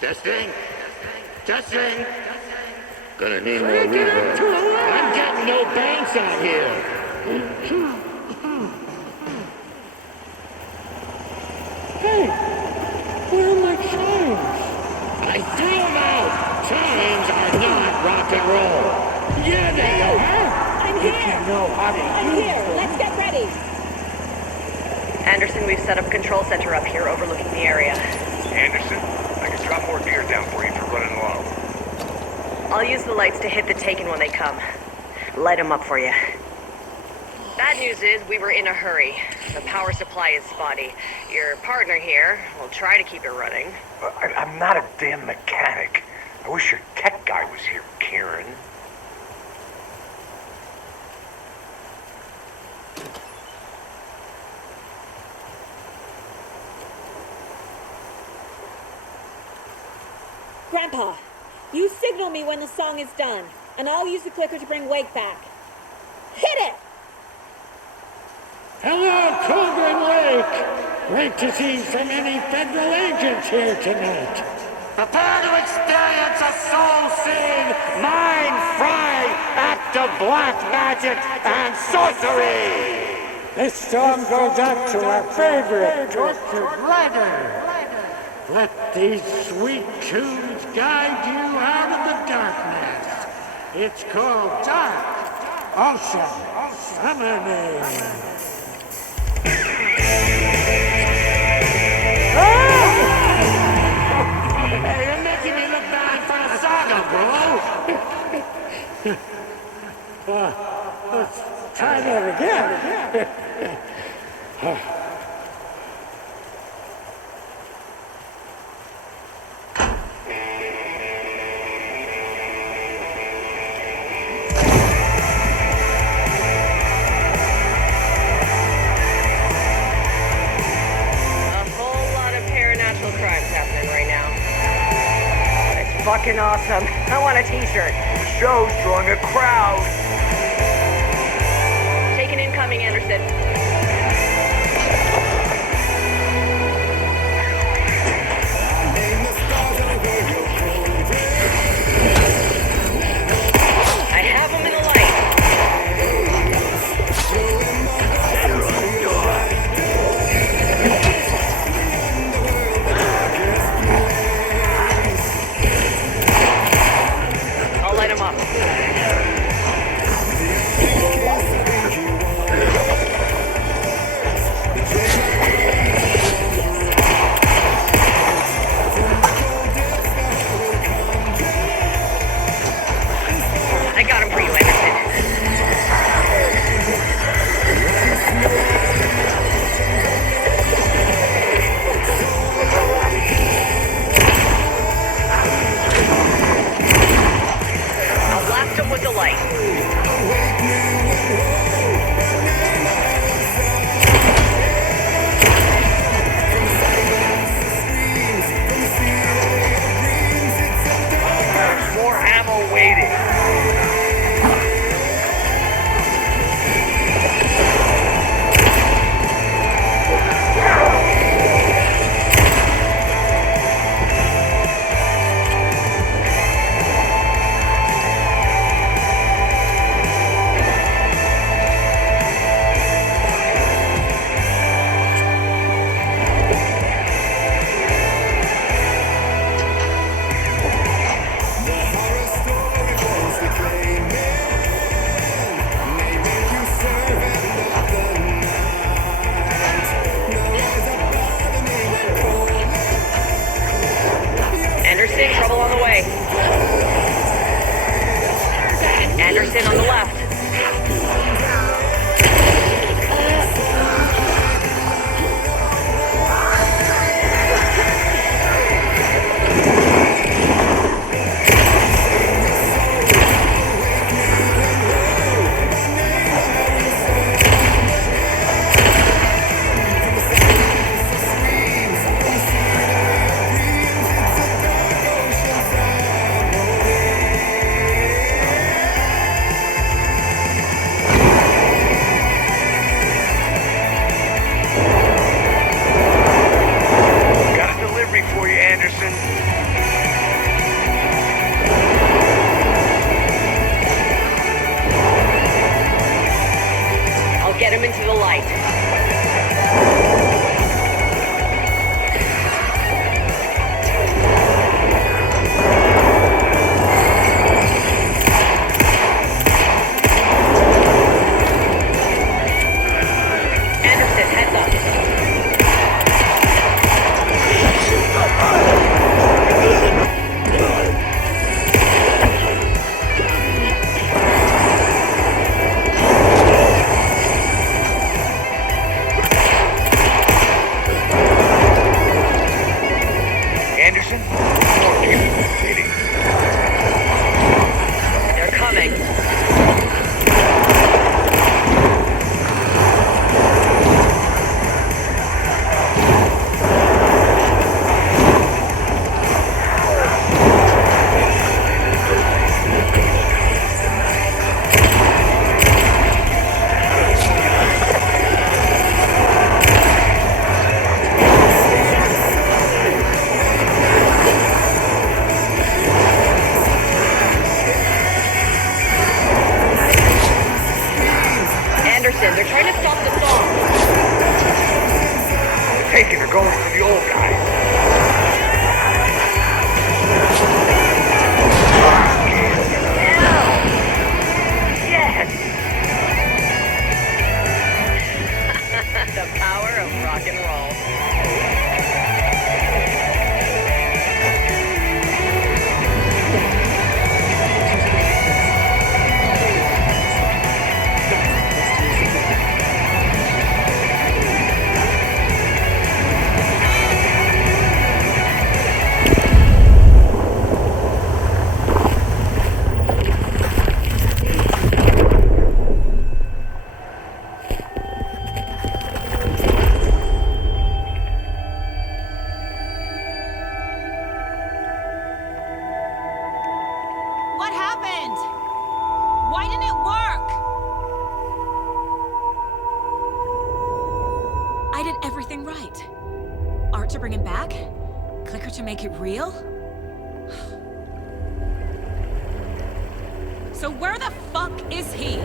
Testing. Testing. Gonna need more reverb. I'm getting no banks out here. Hey, where are my chimes? I threw them out. Chimes are not rock and roll. Yeah, they are. I'm here. You know how to I'm use here. them. Let's get ready. Anderson, we've set up a control center up here overlooking the area. Anderson, I can drop more gear down for you if you're running low. I'll use the lights to hit the Taken when they come. Light them up for you. Bad news is we were in a hurry. The power supply is spotty. Your partner here will try to keep it running. I'm not a damn mechanic. I wish your tech guy was here, Karen. Grandpa, you signal me when the song is done, and I'll use the clicker to bring Wake back. Hit it! Hello, Colgan Lake. Great to see so many federal agents here tonight. Prepare to experience a soul-seeing, mind-frying act of black magic and sorcery. This song goes out to our favorite tortured writer. Let these sweet tunes guide you out of the darkness. It's called Dark Ocean Summoning. Hey, you're making me look bad for the saga, bro. Let's try that again. Fucking awesome. I want a t-shirt. The show's drawing a crowd. Taken incoming, Anderson. I have him in the light. I'll light him up. I got him for you, Anderson. I'll blast him with the light. There's more ammo waiting. Anderson, trouble on the way. Anderson on the left. Got a delivery for you, Anderson. I'll get him into the light. Anderson, heads up. Listen, they're trying to stop the song. Taking are going for the old guy. The power of rock and roll. What happened? Why didn't it work? I did everything right. Art to bring him back? Clicker to make it real? So where the fuck is he?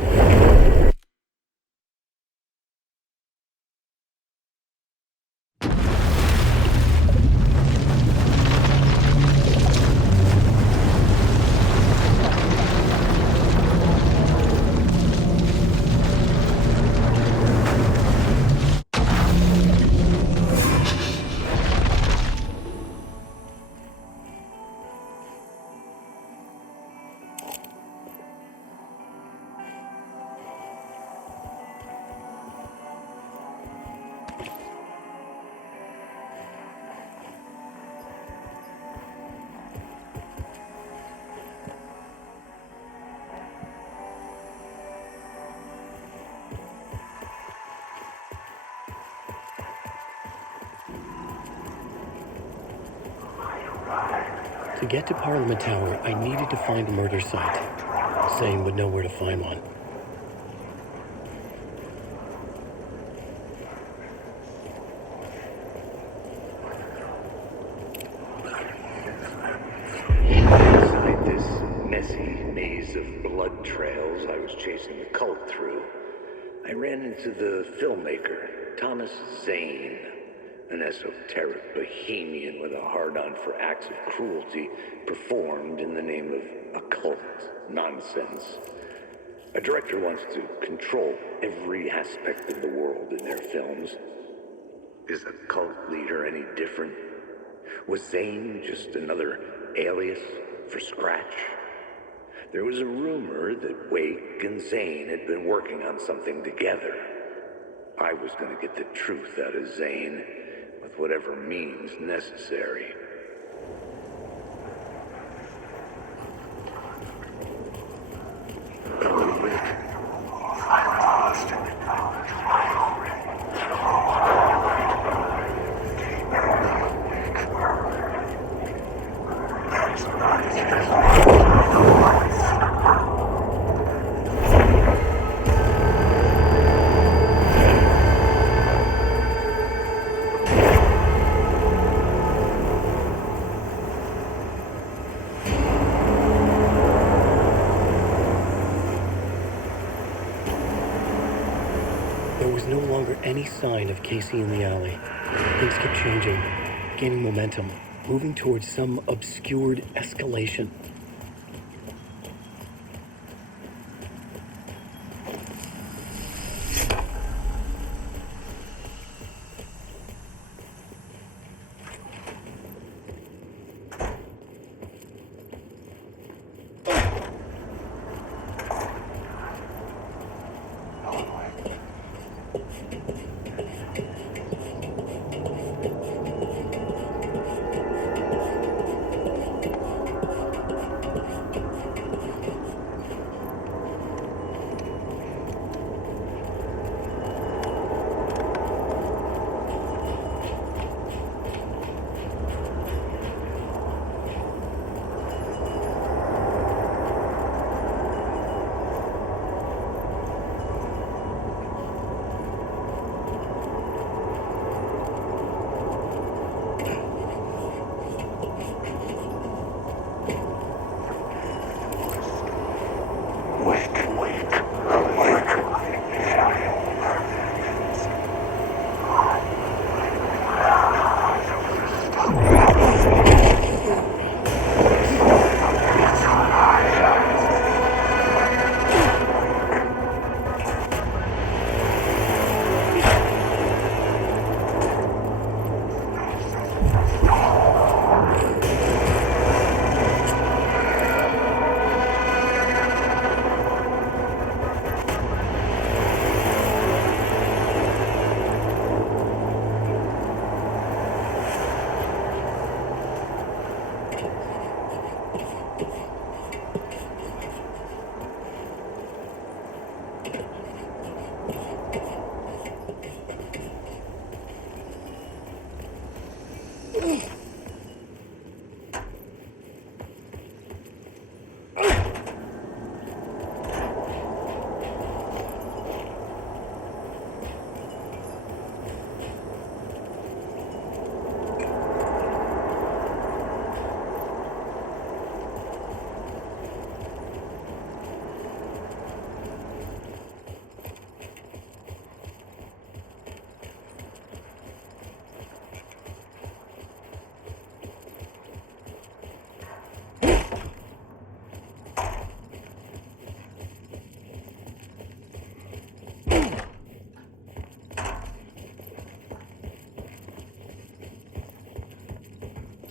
To get to Parliament Tower, I needed to find a murder site. Zane would know where to find one. Inside this messy maze of blood trails I was chasing the cult through, I ran into the filmmaker, Thomas Zane, an esoteric bohemian with a hard-on for acts of cruelty performed in the name of occult nonsense. A director wants to control every aspect of the world in their films. Is a cult leader any different? Was Zane just another alias for Scratch? There was a rumor that Wake and Zane had been working on something together. I was going to get the truth out of Zane with whatever means necessary. There was no longer any sign of Casey in the alley. Things kept changing, gaining momentum, moving towards some obscured escalation.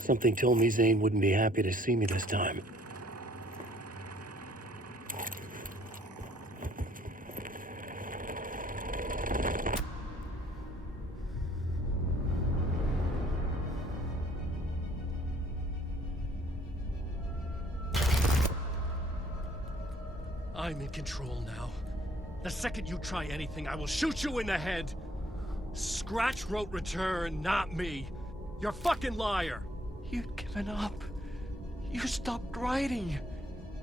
Something told me Zane wouldn't be happy to see me this time. I'm in control now. The second you try anything, I will shoot you in the head. Scratch wrote return, not me. You're a fucking liar. You'd given up. You stopped writing.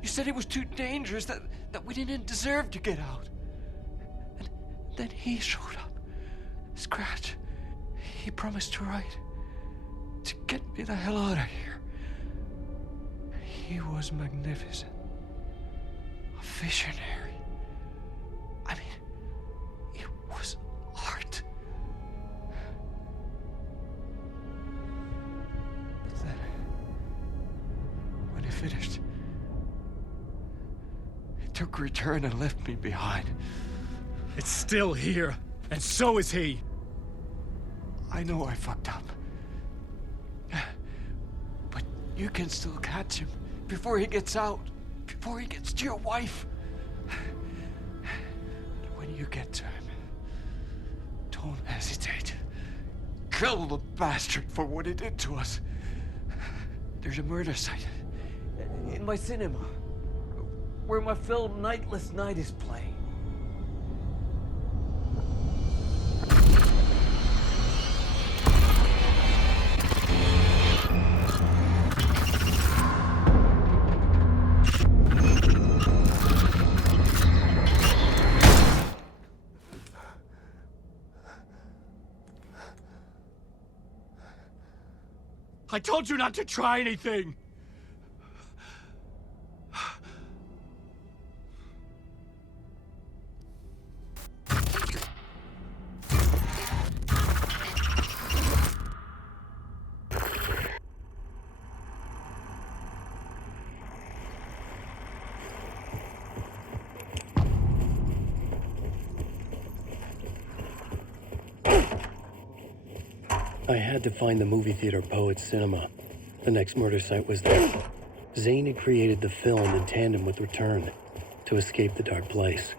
You said it was too dangerous, that we didn't deserve to get out. And then he showed up. Scratch. He promised to write. To get me the hell out of here. He was magnificent. A visionary. I mean, it was art. But then, when he finished, he took a return and left me behind. It's still here, and so is he. I know I fucked up. But you can still catch him before he gets out. Before he gets to your wife. When you get to him, don't hesitate. Kill the bastard for what he did to us. There's a murder site in my cinema where my film Nightless Night is playing. I told you not to try anything! I had to find the movie theater Poet's Cinema. The next murder site was there. Zane had created the film in tandem with Return to escape the dark place.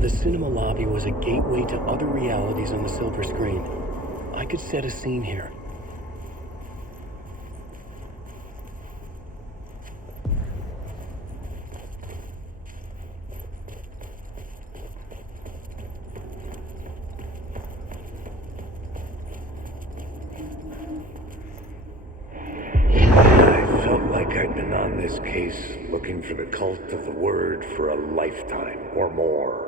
The cinema lobby was a gateway to other realities on the silver screen. I could set a scene here. I felt like I'd been on this case looking for the cult of the word for a lifetime or more.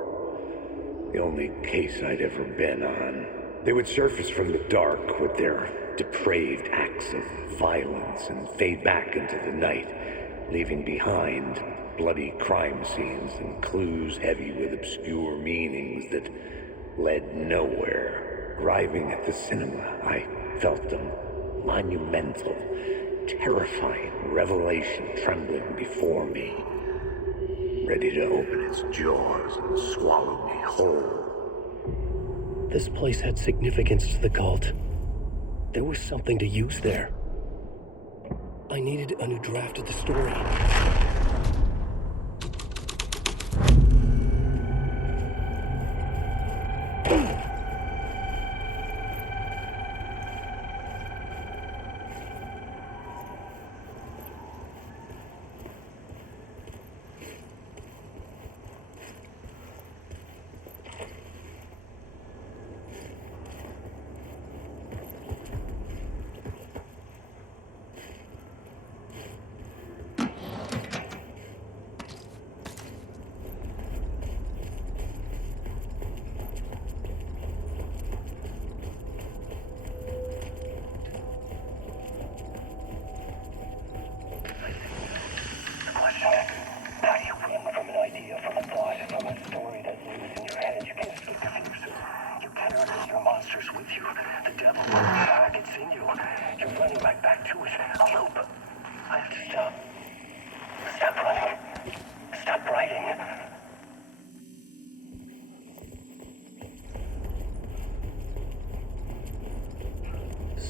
The only case I'd ever been on. They would surface from the dark with their depraved acts of violence and fade back into the night, leaving behind bloody crime scenes and clues heavy with obscure meanings that led nowhere. Arriving at the cinema, I felt a monumental, terrifying revelation trembling before me, ready to open its jaws and swallow me whole. This place had significance to the cult. There was something to use there. I needed a new draft of the story.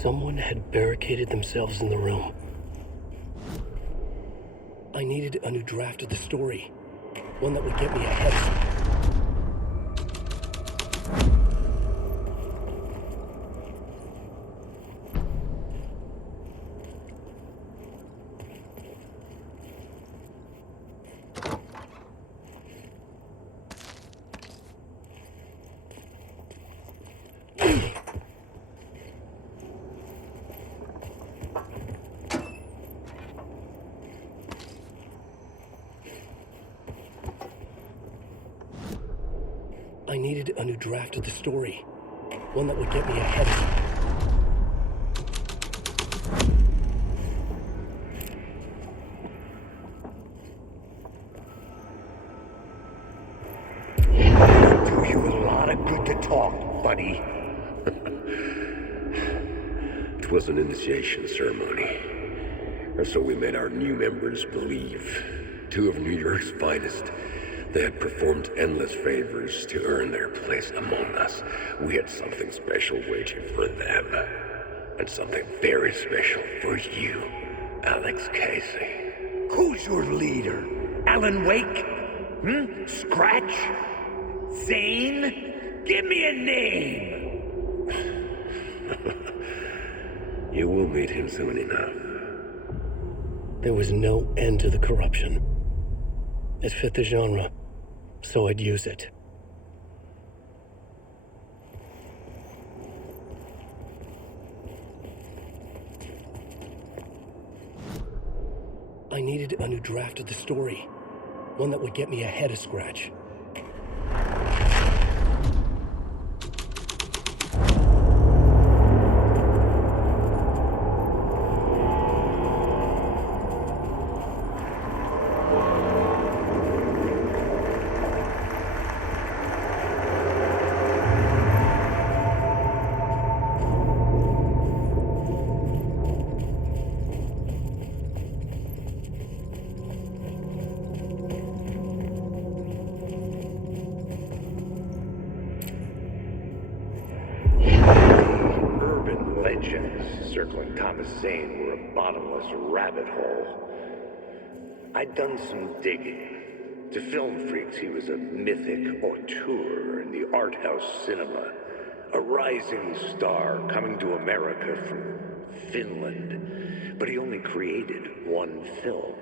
Someone had barricaded themselves in the room. I needed a new draft of the story. One that would get me ahead. I needed a new draft of the story. One that would get me ahead. Do you a lot of good to talk, buddy. It was an initiation ceremony. Or so we made our new members believe. Two of New York's finest. They had performed endless favors to earn their place among us. We had something special waiting for them. And something very special for you, Alex Casey. Who's your leader? Alan Wake? Scratch? Zane? Give me a name! You will meet him soon enough. There was no end to the corruption. It fit the genre, so I'd use it. I needed a new draft of the story. One that would get me ahead of Scratch. Circling Thomas Zane were a bottomless rabbit hole. I'd done some digging, To film freaks, he was a mythic auteur in the art house cinema. A rising star coming to America from Finland. But he only created one film,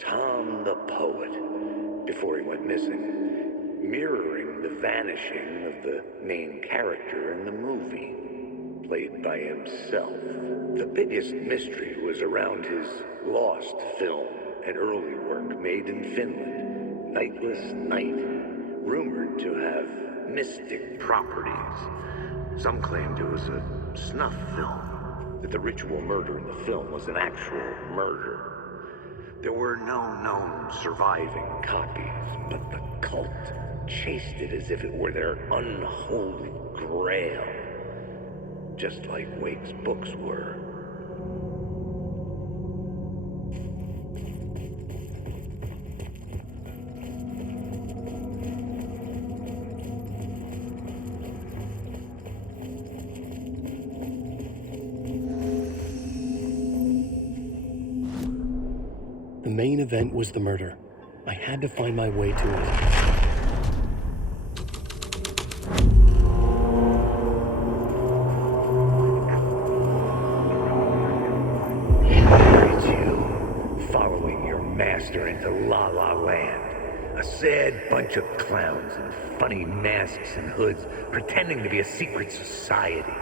Tom the Poet, before he went missing, mirroring the vanishing of the main character in the movie, played by himself. The biggest mystery was around his lost film, an early work made in Finland, Nightless Night, rumored to have mystic properties. Some claimed it was a snuff film, that the ritual murder in the film was an actual murder. There were no known surviving copies, but the cult chased it as if it were their unholy grail, just like Wake's books were. The main event was the murder. I had to find my way to it. It's you, following your master into La La Land. A sad bunch of clowns in funny masks and hoods, pretending to be a secret society.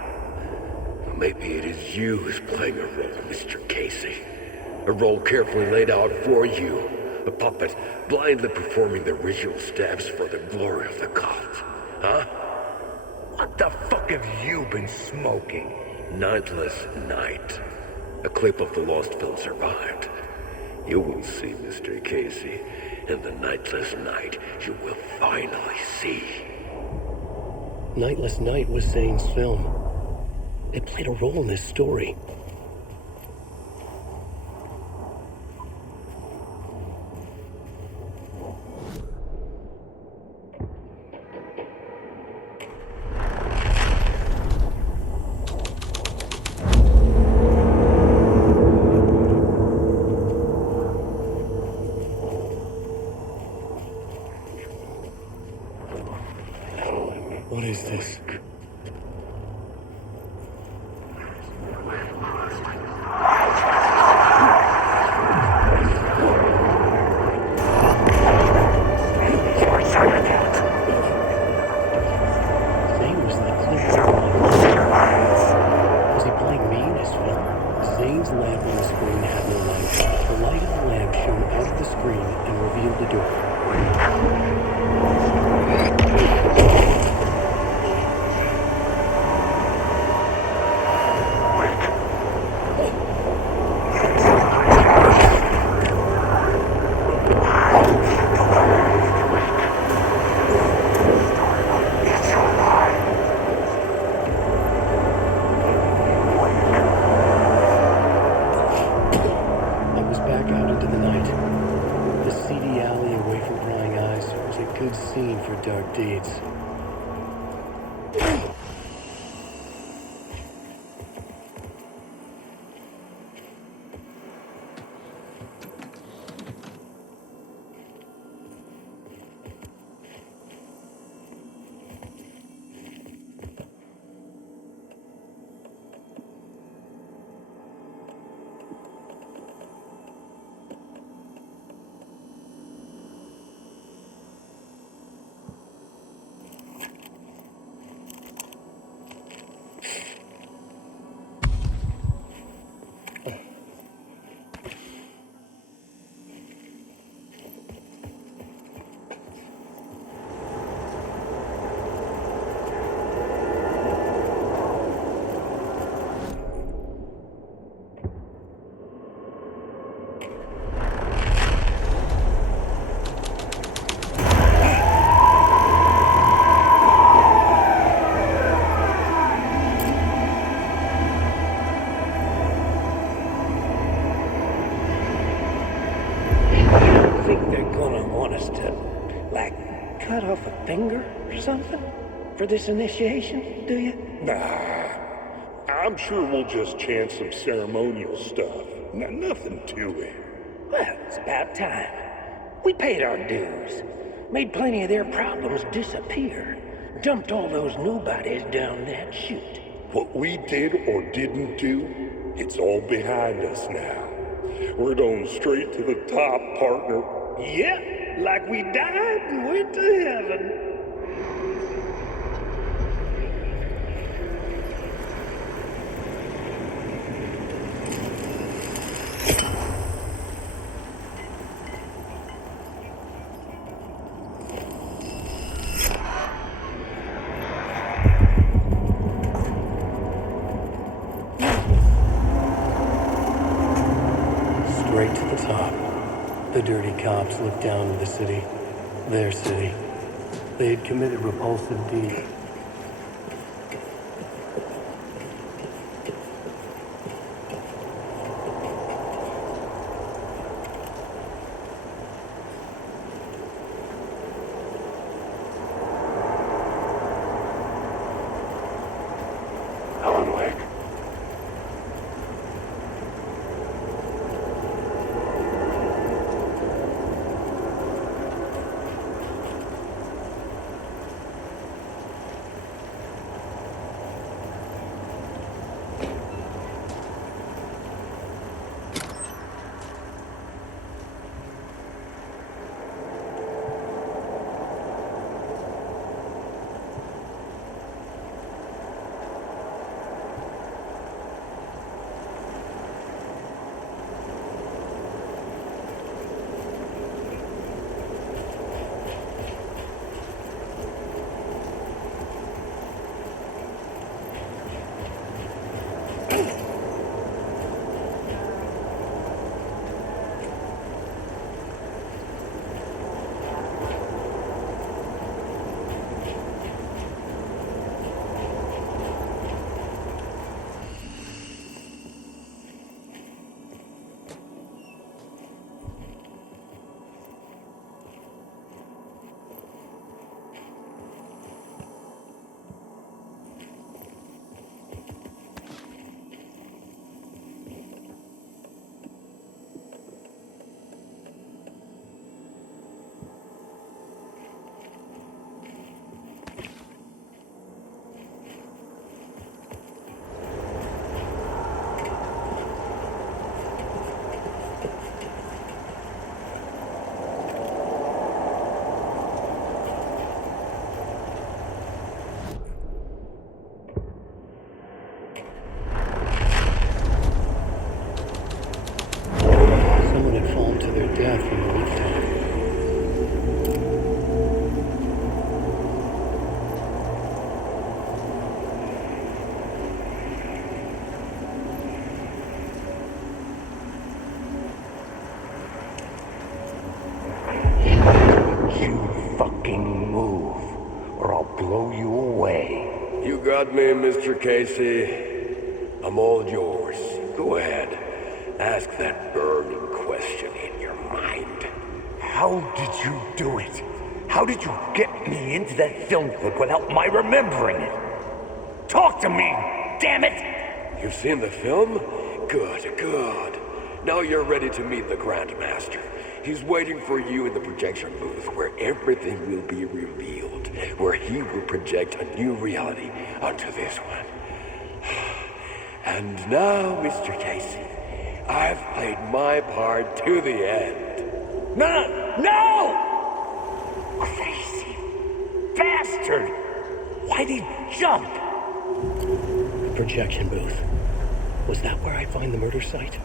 Maybe it is you who's playing a role, Mr. Casey. A role carefully laid out for you. A puppet blindly performing the ritual steps for the glory of the cult. Huh? What the fuck have you been smoking? Nightless Night. A clip of the lost film survived. You will see, Mr. Casey. In the Nightless Night, you will finally see. Nightless Night was Zane's film. It played a role in this story. What is this? Zane's lamp on the screen had no light. The light of the lamp shone out of the screen and revealed the door. Good scene for dark deeds. Cut off a finger or something for this initiation, do you? Nah, I'm sure we'll just chant some ceremonial stuff. Nothing to it. Well, it's about time. We paid our dues, made plenty of their problems disappear, dumped all those nobodies down that chute. What we did or didn't do, it's all behind us now. We're going straight to the top, partner. Yeah, like we died and went to heaven. Straight to the top. The dirty cops looked down on the city. Their city. They had committed repulsive deeds. Alan Wake. Someone had fallen to their death from the rooftop. You fucking move, or I'll blow you away. You got me, Mr. Casey. I'm all yours. Go ahead. Ask that burning question in your mind. How did you do it? How did you get me into that film clip without my remembering it? Talk to me, damn it! You've seen the film? Good, good. Now you're ready to meet the Grandmaster. He's waiting for you in the projection booth where everything will be revealed, where he will project a new reality onto this one. And now, Mr. Casey, I've played my part to the end. No! No! Crazy bastard! Why'd he jump? The projection booth. Was that where I'd find the murder site?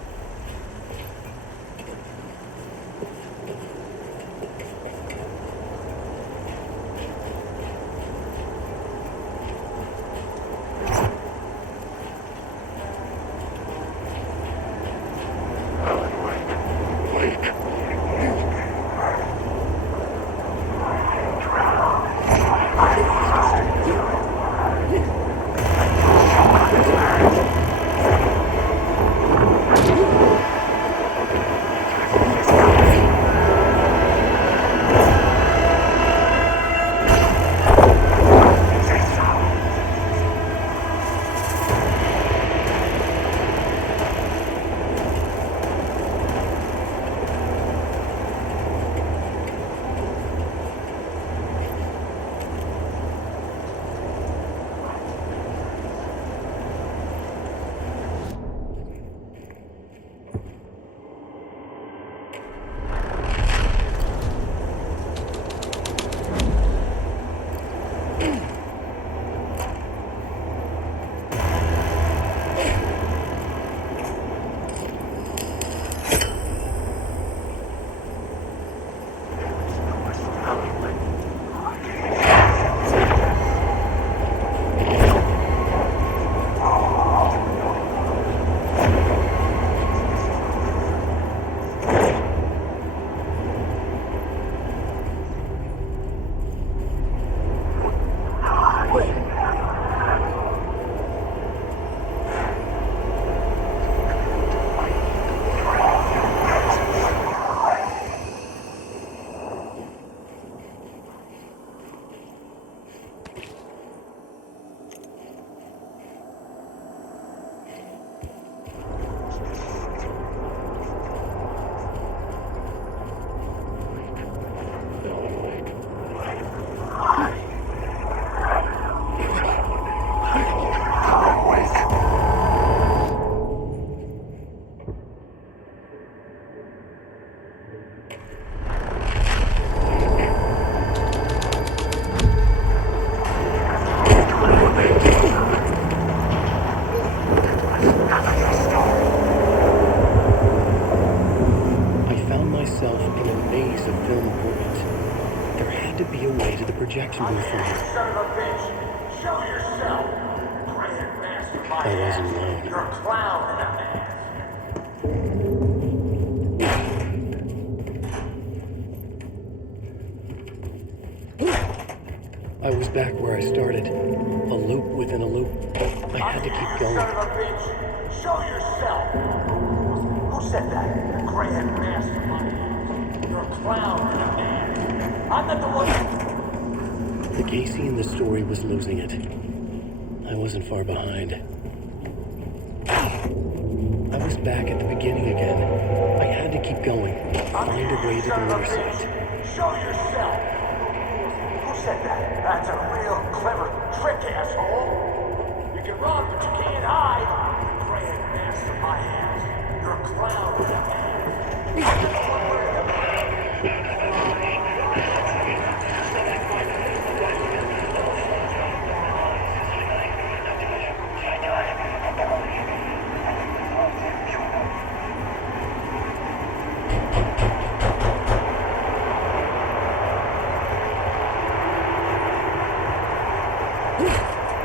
Projection booth from here. Son of a bitch! Show yourself! Grand master my I wasn't ass. alone. You're a clown and a I was back where I started. A loop within a loop. I had to keep going. Son of a bitch! Show yourself! Who said that? Grand master my ass. You're a clown and a man. I'm not the one. The Casey in the story was losing it. I wasn't far behind. I was back at the beginning again. I had to keep going. Find a way to the murder site. Show yourself! Who said that? That's a real clever trick, asshole! You can run, but you can't hide! Grand master my ass! You're a clown with a man!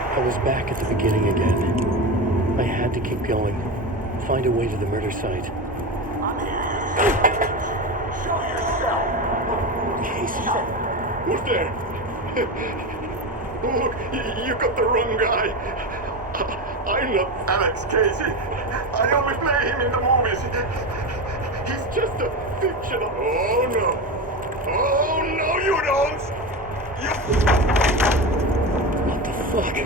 I was back at the beginning again. I had to keep going. Find a way to the murder site. I'm here. Show yourself! Casey. Who's there? Look, you got the wrong guy. I'm not Alex Casey. I only play him in the movies. He's just a fictional. Oh no. Oh no, you don't. What the fuck?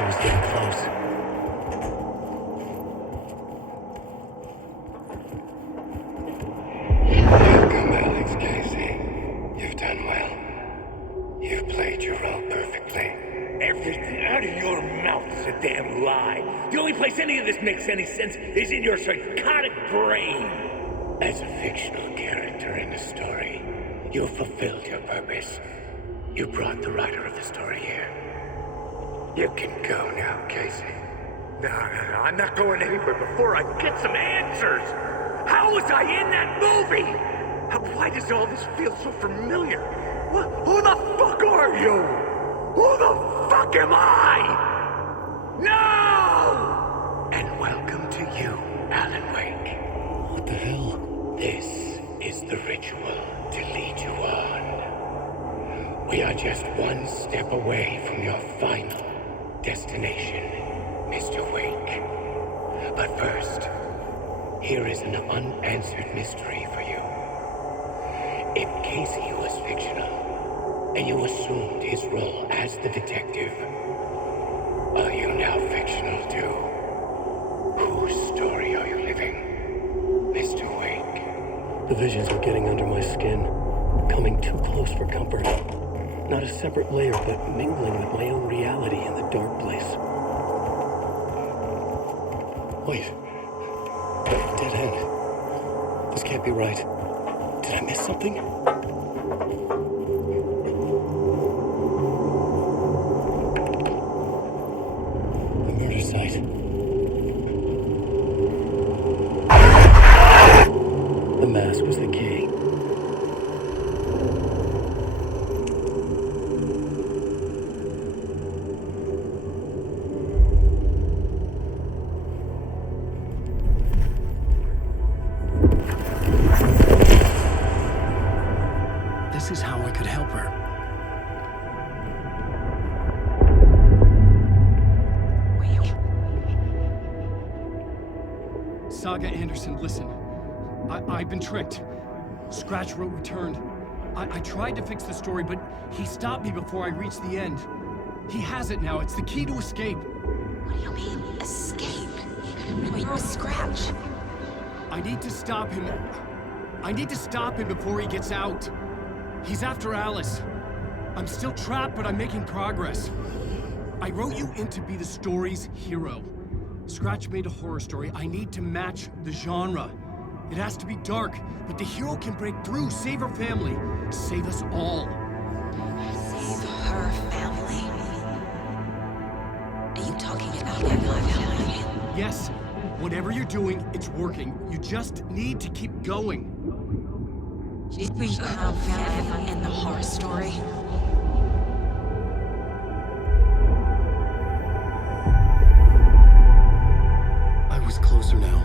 I was getting close. Welcome, Alex Casey. You've done well. You've played your role perfectly. Everything out of your mouth's a damn lie. The only place any of this makes any sense is in your psychotic brain. As a fictional character in a story, you fulfilled your purpose. You brought the writer of the story here. You can go now, Casey. No, I'm not going anywhere before I get some answers. How was I in that movie? Why does all this feel so familiar? Who the fuck are you? Who the fuck am I? No! And welcome to you, Alan Wake. What the hell? This is the ritual to lead you on. We are just one step away from your final destination, Mr. Wake. But first, here is an unanswered mystery for you. If Casey was fictional, and you assumed his role as the detective, are you now fictional too? Whose story are you living, Mr. Wake? The visions were getting under my skin, coming too close for comfort. Not a separate layer, but mingling with my own reality in the dark place. Wait. Dead end. This can't be right. Did I miss something? The murder site. The mask was the key. This is how I could help her. Saga Anderson, listen. I've been tricked. Scratch wrote returned. I tried to fix the story, but he stopped me before I reached the end. He has it now. It's the key to escape. What do you mean, escape? You're a Scratch. I need to stop him. I need to stop him before he gets out. He's after Alice. I'm still trapped, but I'm making progress. I wrote you in to be the story's hero. Scratch made a horror story. I need to match the genre. It has to be dark, but the hero can break through, save her family, save us all. Save her family? Are you talking about my family? Yes, whatever you're doing, it's working. You just need to keep going. Did we have family in the horror story? I was closer now.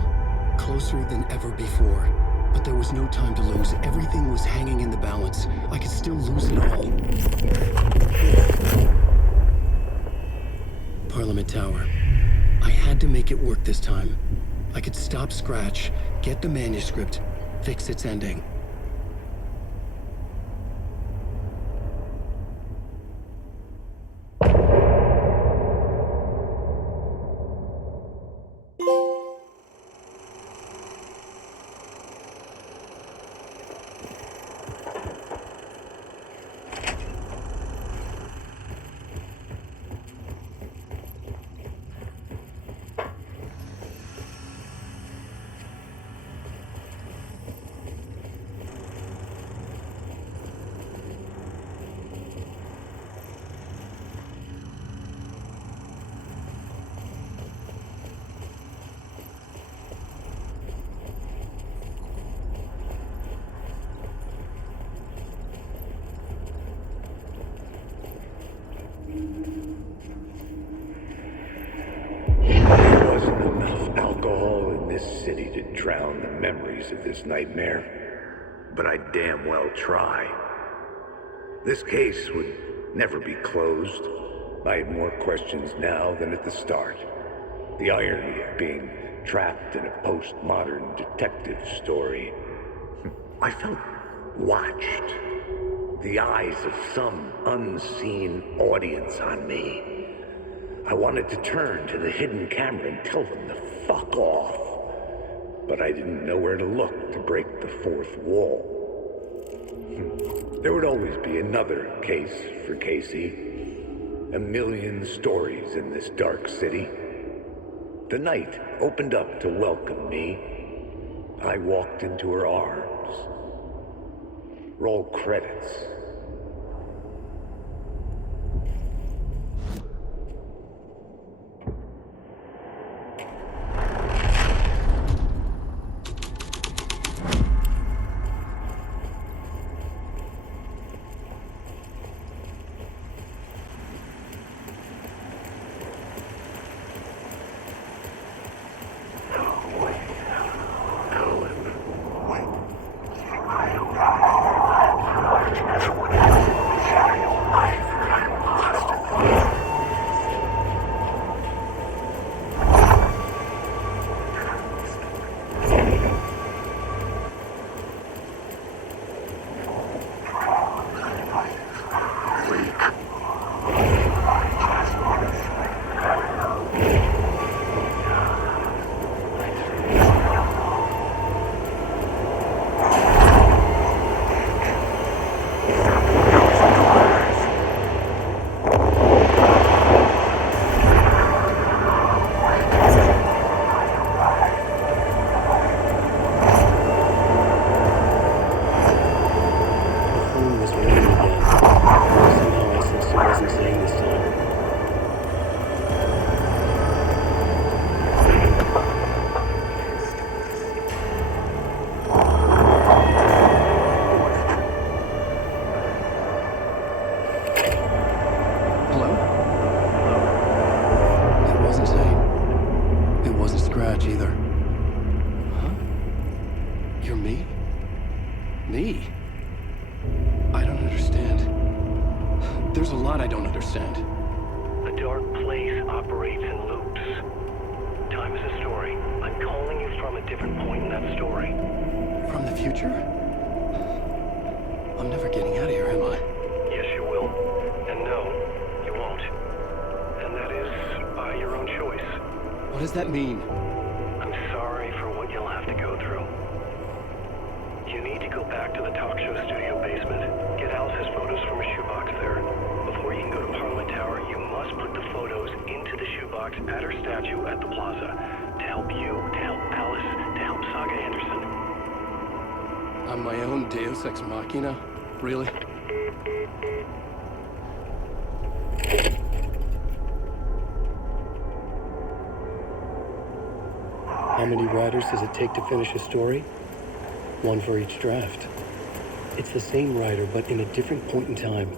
Closer than ever before. But there was no time to lose. Everything was hanging in the balance. I could still lose it all. Parliament Tower. I had to make it work this time. I could stop Scratch, get the manuscript, fix its ending. City to drown the memories of this nightmare, but I damn well try. This case would never be closed. I have more questions now than at the start. The irony of being trapped in a postmodern detective story. I felt watched. The eyes of some unseen audience on me. I wanted to turn to the hidden camera and tell them to fuck off. But I didn't know where to look to break the fourth wall. There would always be another case for Casey. A million stories in this dark city. The night opened up to welcome me. I walked into her arms. Roll credits. part I don't understand. The dark place operates in loops. Time is a story. I'm calling you from a different point in that story. From the future? I'm never getting out of here, am I? Yes, you will. And no, you won't. And that is by your own choice. What does that mean? I'm sorry for what you'll have to go through. You need to go back to the talk show studio basement. Get Alice's photos from a shoebox there. Before you can go to Parliament Tower, you must put the photos into the shoebox at her statue at the plaza. To help you, to help Alice, to help Saga Anderson. I'm my own Deus Ex Machina? Really? How many writers does it take to finish a story? One for each draft. It's the same writer, but in a different point in time.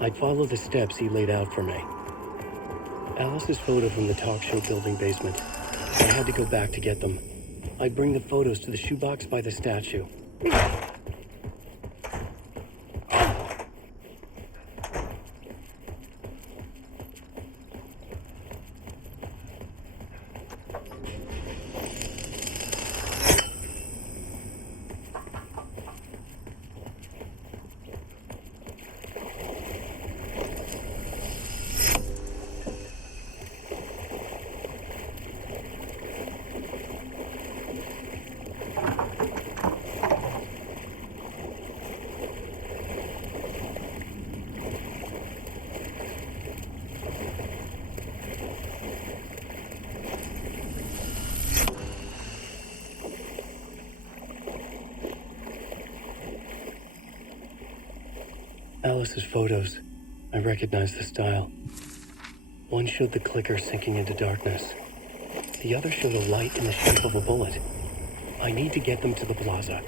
I'd follow the steps he laid out for me. Alice's photo from the talk show building basement. I had to go back to get them. I'd bring the photos to the shoebox by the statue. Alice's photos. I recognized the style. One showed the clicker sinking into darkness. The other showed a light in the shape of a bullet. I need to get them to the plaza.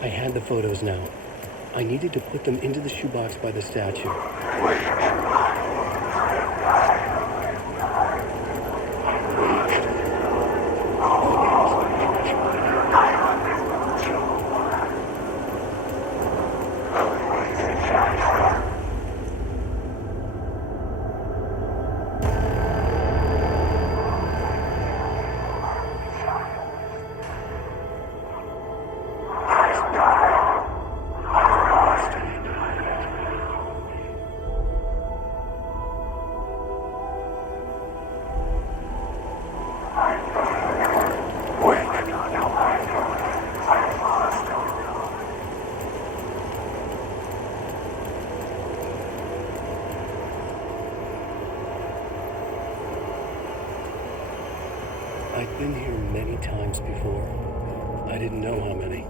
I had the photos now. I needed to put them into the shoebox by the statue. I'd been here many times before. I didn't know how many.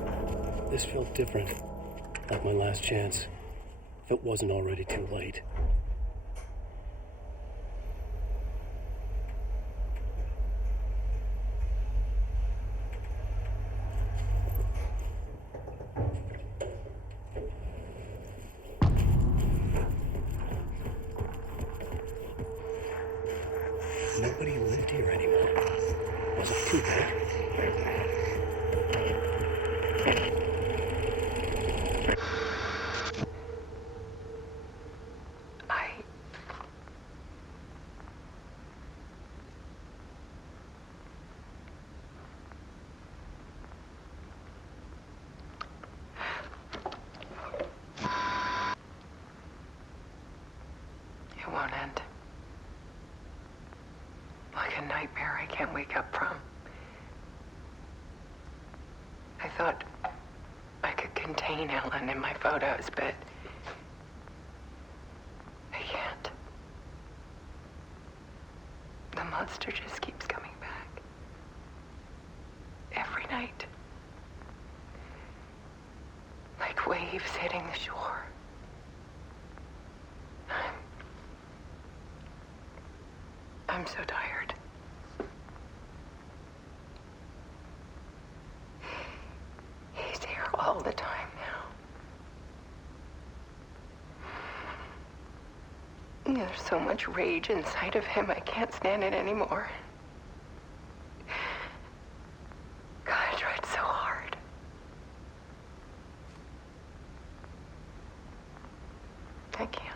This felt different, like my last chance, if it wasn't already too late. Nobody lived here anymore. Was it too late? won't end. Like a nightmare I can't wake up from. I thought I could contain Ellen in my photos, but I can't. The monster just keeps coming back. Every night. Like waves hitting the shore. I'm so tired. He's here all the time now. There's so much rage inside of him, I can't stand it anymore. God, I tried so hard. I can't.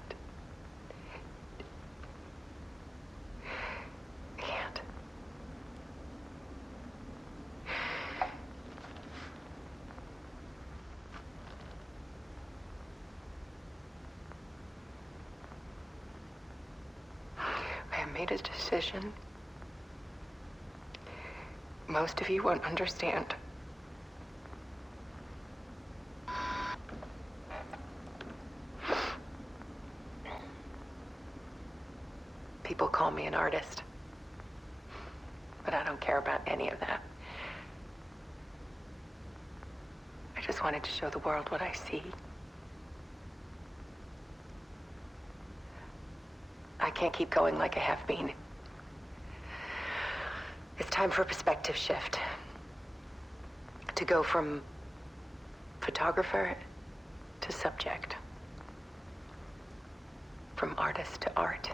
I made a decision. Most of you won't understand. People call me an artist, but I don't care about any of that. I just wanted to show the world what I see. I can't keep going like I have been. It's time for a perspective shift. To go from photographer to subject. From artist to art.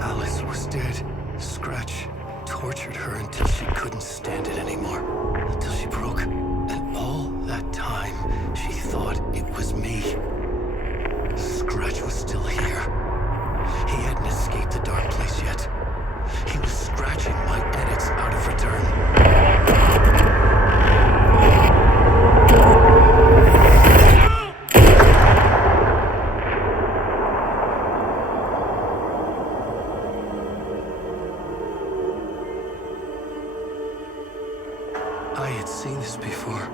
Alice was dead. Scratch tortured her until she couldn't stand it anymore. Until she broke. And all that time, she thought it was me. Scratch was still here. He hadn't escaped the dark place yet. He was scratching my edits out of return. I had seen this before.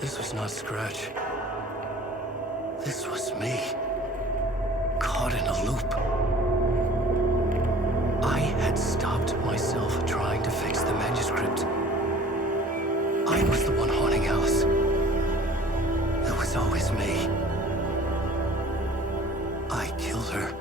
This was not Scratch. This was me. Caught in a loop. I had stopped myself trying to fix the manuscript. I was the one haunting Alice. It was always me. I killed her.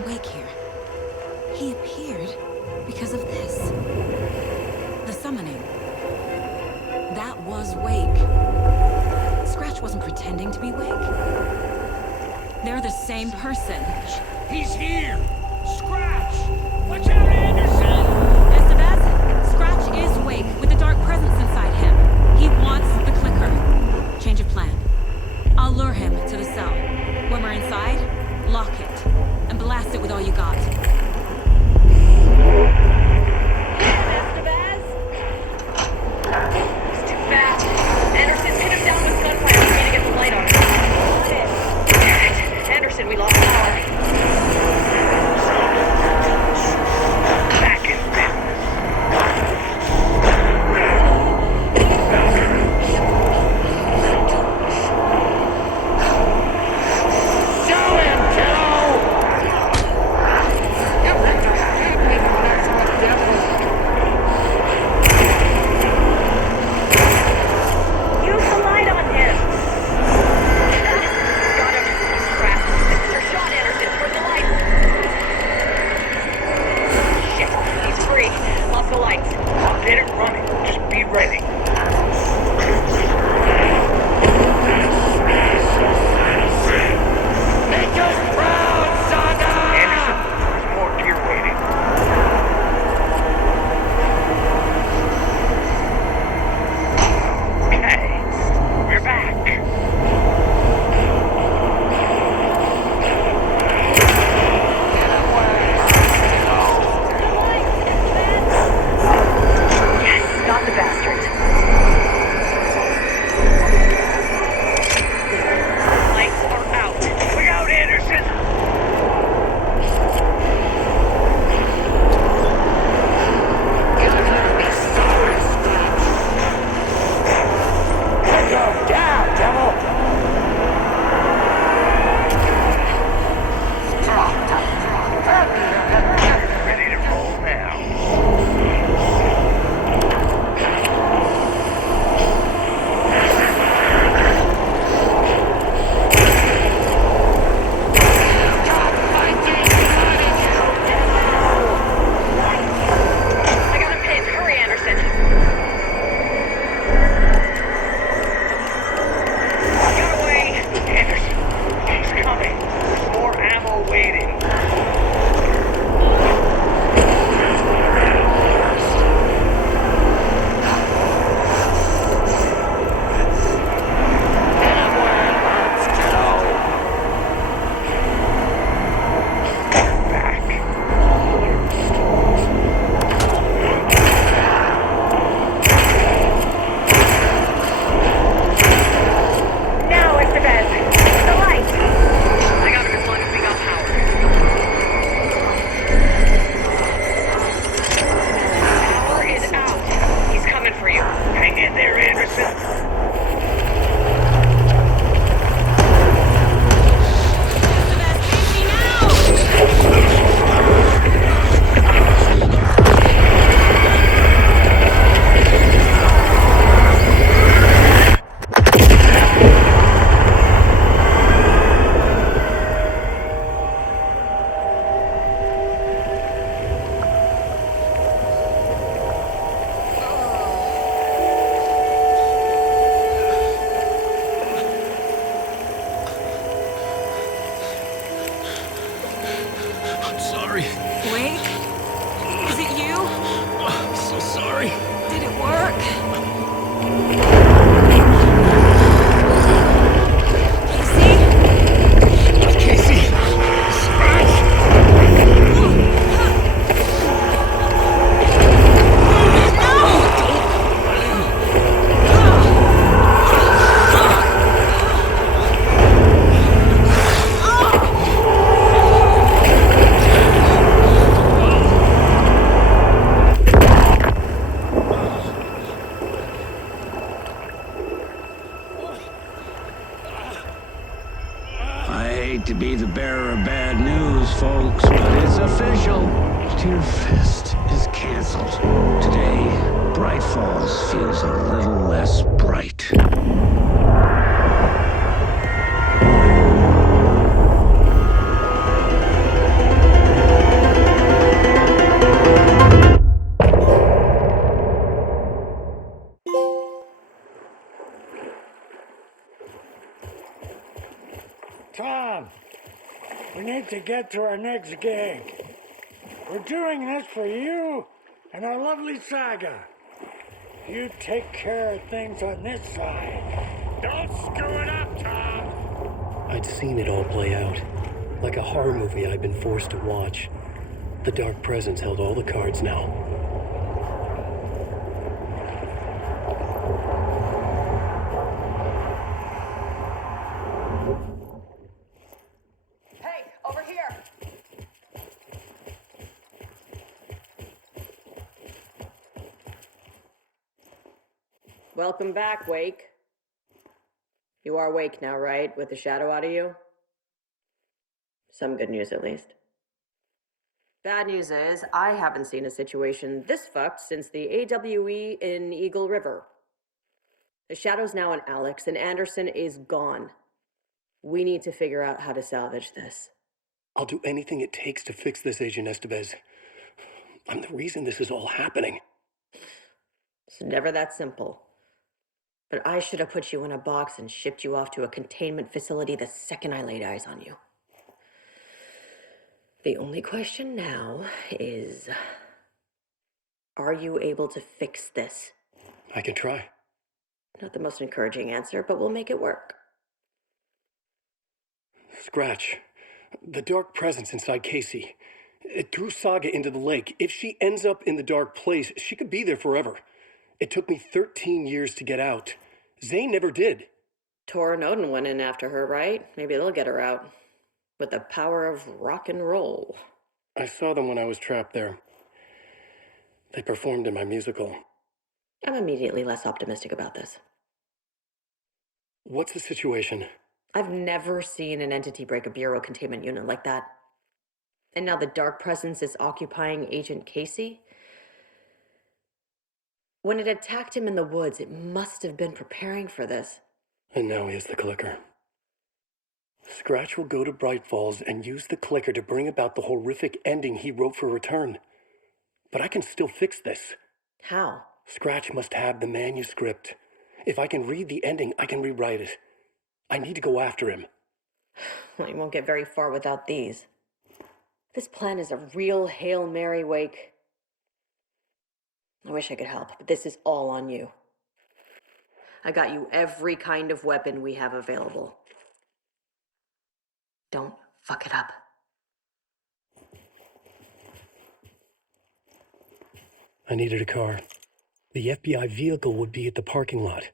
bring Wake here. He appeared because of this. The summoning. That was Wake. Scratch wasn't pretending to be Wake. They're the same person. He's here! Scratch! Watch out, Anderson! Sssb, Scratch is Wake with the dark presence inside him. He wants the clicker. Change of plan. I'll lure him to the cell. When we're inside, lock it. And blast it with all you got. Anderson, we lost power. Back in business. Show him, kiddo! Use the light on him! Got him. He's trapped. This is your shot, Anderson. Toward the light. Shit. He's free. Lost the lights. I'll get it running. Just be ready. Make us proud, Saga! Anderson, there's more gear waiting. Okay, we're back. Yes, got the bastards. Lights are out. Look out, Anderson! Let go! Down, devil! Ready to roll now. I got him pinned. Hurry, Anderson. Get away! Anderson, he's coming. There's more ammo waiting. Back. Now it's the bed. The light. I got him as long as we got power. Power is out. He's coming for you. Hang in there, Anderson. I'm sorry. Wake? Is it you? I'm so sorry. Did it work? Casey! Scratch! I hate to be the bearer of bad news, folks, but it's official. Tear Fest is canceled. Today, Bright Falls feels a little less bright. to get to our next gig. We're doing this for you and our lovely saga. You take care of things on this side. Don't screw it up, Tom! I'd seen it all play out. Like a horror movie I'd been forced to watch. The Dark Presence held all the cards now. Hey, over here! Welcome back, Wake. You are Wake now, right? With the shadow out of you? Some good news, at least. Bad news is, I haven't seen a situation this fucked since the AWE in Eagle River. The shadow's now in Alex, and Anderson is gone. We need to figure out how to salvage this. I'll do anything it takes to fix this, Agent Sssb. I'm the reason this is all happening. It's never that simple. But I should have put you in a box and shipped you off to a containment facility the second I laid eyes on you. The only question now is, are you able to fix this? I can try. Not the most encouraging answer, but we'll make it work. Scratch. The Dark Presence inside Casey. It threw Saga into the lake. If she ends up in the dark place, she could be there forever. It took me 13 years to get out. Zane never did. Tor and Odin went in after her, right? Maybe they'll get her out. With the power of rock and roll. I saw them when I was trapped there. They performed in my musical. I'm immediately less optimistic about this. What's the situation? I've never seen an entity break a bureau containment unit like that. And now the Dark Presence is occupying Agent Casey? When it attacked him in the woods, it must have been preparing for this. And now he has the clicker. Scratch will go to Bright Falls and use the clicker to bring about the horrific ending he wrote for Return. But I can still fix this. How? Scratch must have the manuscript. If I can read the ending, I can rewrite it. I need to go after him. Well, you won't get very far without these. This plan is a real Hail Mary, Wake. I wish I could help, but this is all on you. I got you every kind of weapon we have available. Don't fuck it up. I needed a car. The FBI vehicle would be at the parking lot.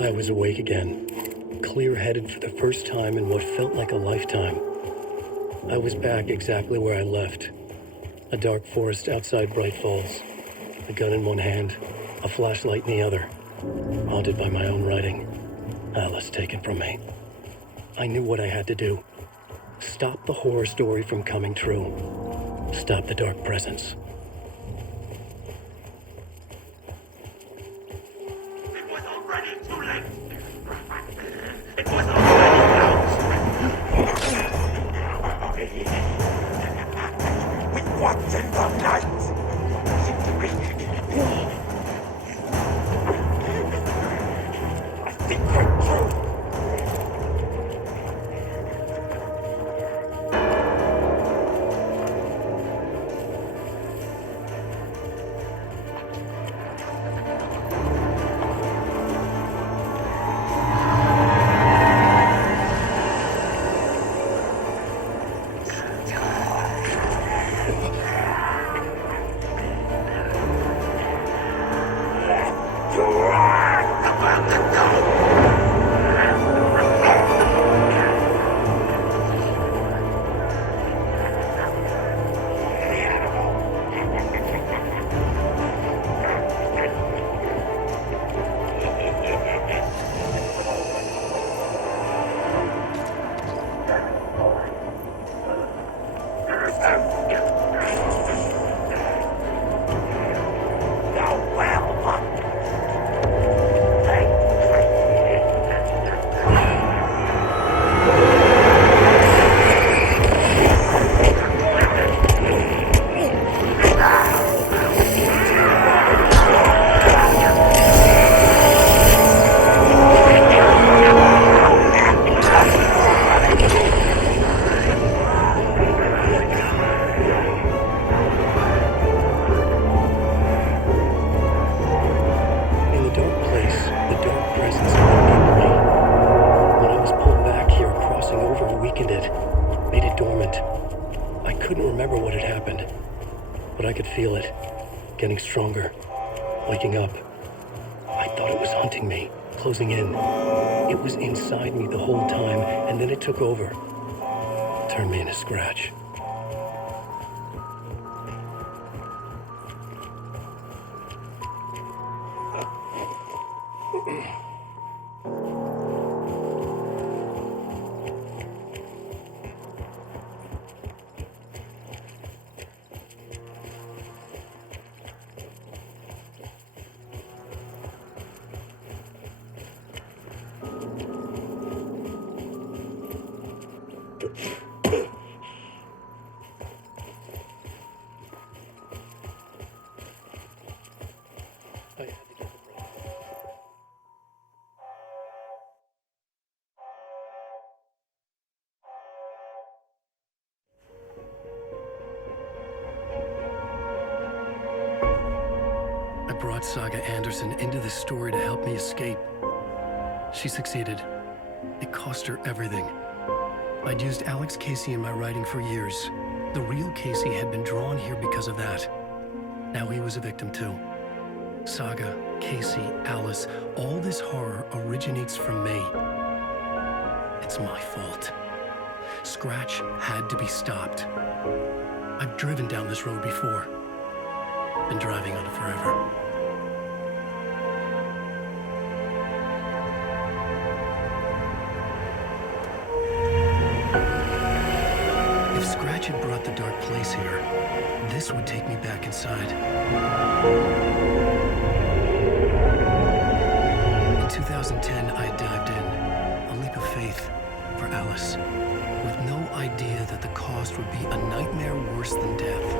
I was awake again, clear-headed for the first time in what felt like a lifetime. I was back exactly where I left. A dark forest outside Bright Falls. A gun in one hand, a flashlight in the other. Haunted by my own writing. Alice taken from me. I knew what I had to do. Stop the horror story from coming true. Stop the Dark Presence. It was already too late! It was already out! With what's in the night? A secret truth! In the dark place, the dark presence awakened me. When I was pulled back here, crossing over weakened it, made it dormant. I couldn't remember what had happened, but I could feel it, getting stronger, waking up. I thought it was hunting me, closing in. It was inside me the whole time, and then it took over. Turned me into scratch. I had to get the breath. I brought Saga Anderson into this story to help me escape. She succeeded. It cost her everything. I'd used Alex Casey in my writing for years. The real Casey had been drawn here because of that. Now he was a victim too. Saga, Casey, Alice, all this horror originates from me. It's my fault. Scratch had to be stopped. I've driven down this road before. Been driving on it forever. If Scratch had brought the dark place here, this would take me back inside. In 2010, I dived in, a leap of faith for Alice, with no idea that the cost would be a nightmare worse than death.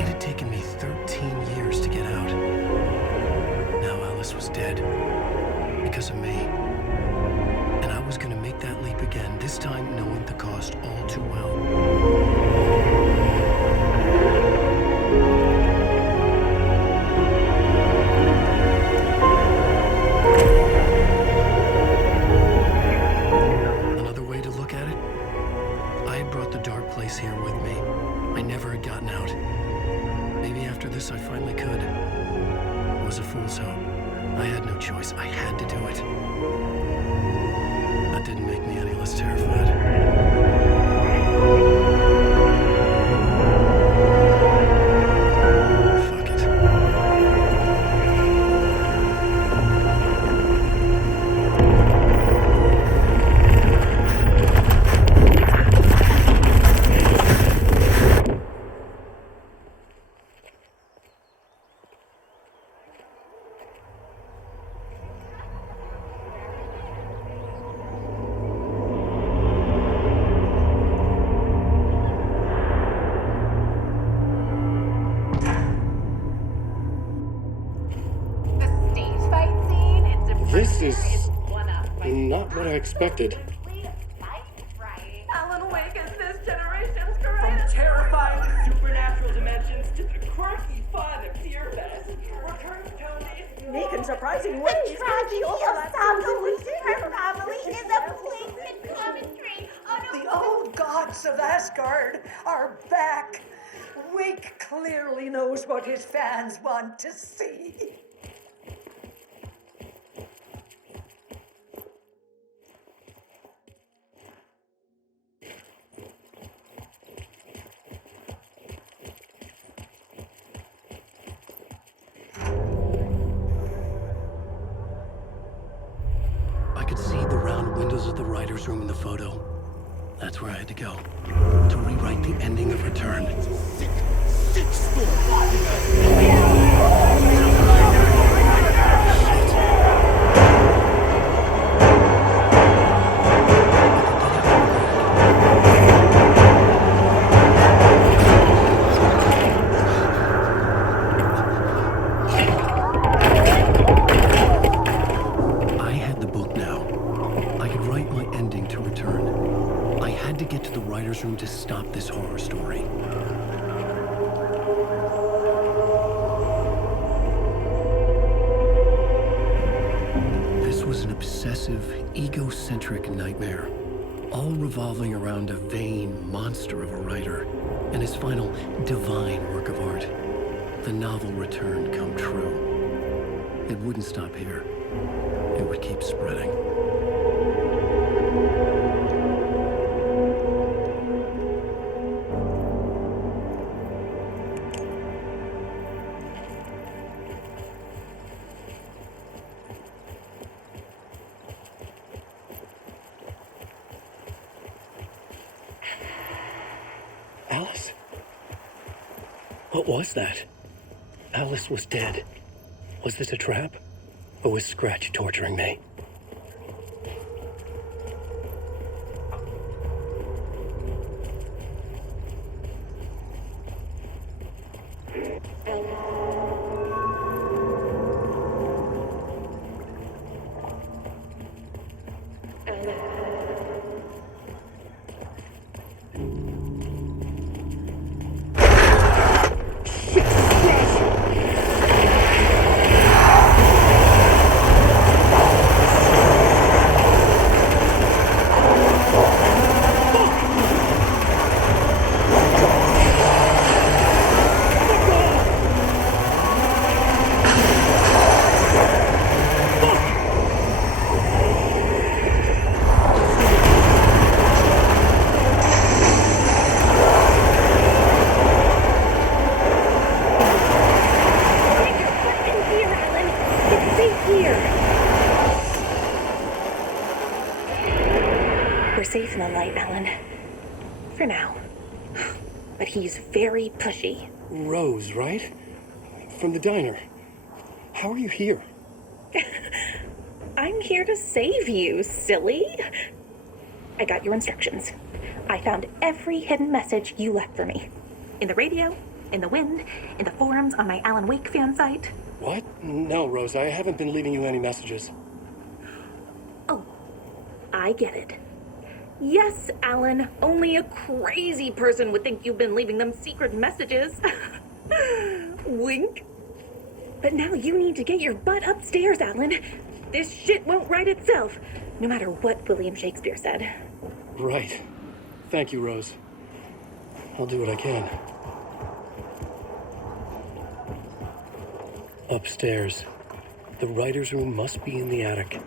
It had taken me 13 years to get out. Now Alice was dead, because of me. And I was gonna make that leap again, this time knowing the cost all too well. Another way to look at it, I had brought the dark place here with me. I never had gotten out. Maybe after this I finally could. It was a fool's hope. I had no choice. I had to do it. That didn't make me any less terrified. Fuck it. This is not what I expected. Alan Wake is this generation's greatest. From terrifying supernatural dimensions to the quirky fun of Fear Fest, returns to its unique and surprising ways. The tragedy of Sam losing her family is a blatant commentary on The old gods of Asgard are back. Wake clearly knows what his fans want to see. I could see the round windows of the writer's room in the photo. That's where I had to go. To rewrite the ending of Return. Sick storm blocking us! I had the book now. I could write my ending to Return. I had to get to the writer's room to stop this horror story. This was an obsessive, egocentric nightmare, all revolving around a vain monster of a writer and his final divine work of art, the novel Return come true. It wouldn't stop here. It would keep spreading. Alice? What was that? Alice was dead. Was this a trap? Or was Scratch torturing me? We're safe in the light, Alan. For now. But he's very pushy. Rose, right? From the diner. How are you here? I'm here to save you, silly. I got your instructions. I found every hidden message you left for me. In the radio, in the wind, in the forums on my Alan Wake fan site. What? No, Rose, I haven't been leaving you any messages. Oh, I get it. Yes, Alan, only a crazy person would think you've been leaving them secret messages. Wink. But now you need to get your butt upstairs, Alan. This shit won't right itself, no matter what William Shakespeare said. Right. Thank you, Rose. I'll do what I can. Upstairs. The writer's room must be in the attic.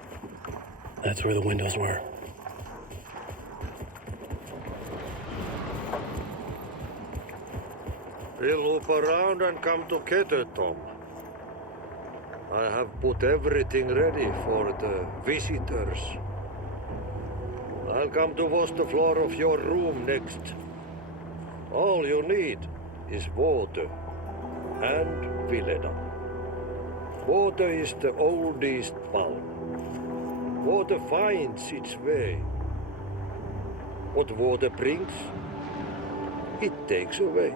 That's where the windows were. We'll loop around and come together, Tom. I have put everything ready for the visitors. I'll come to wash the floor of your room next. All you need is water and Vileda. Water is the oldest bulb. Water finds its way. What water brings, it takes away.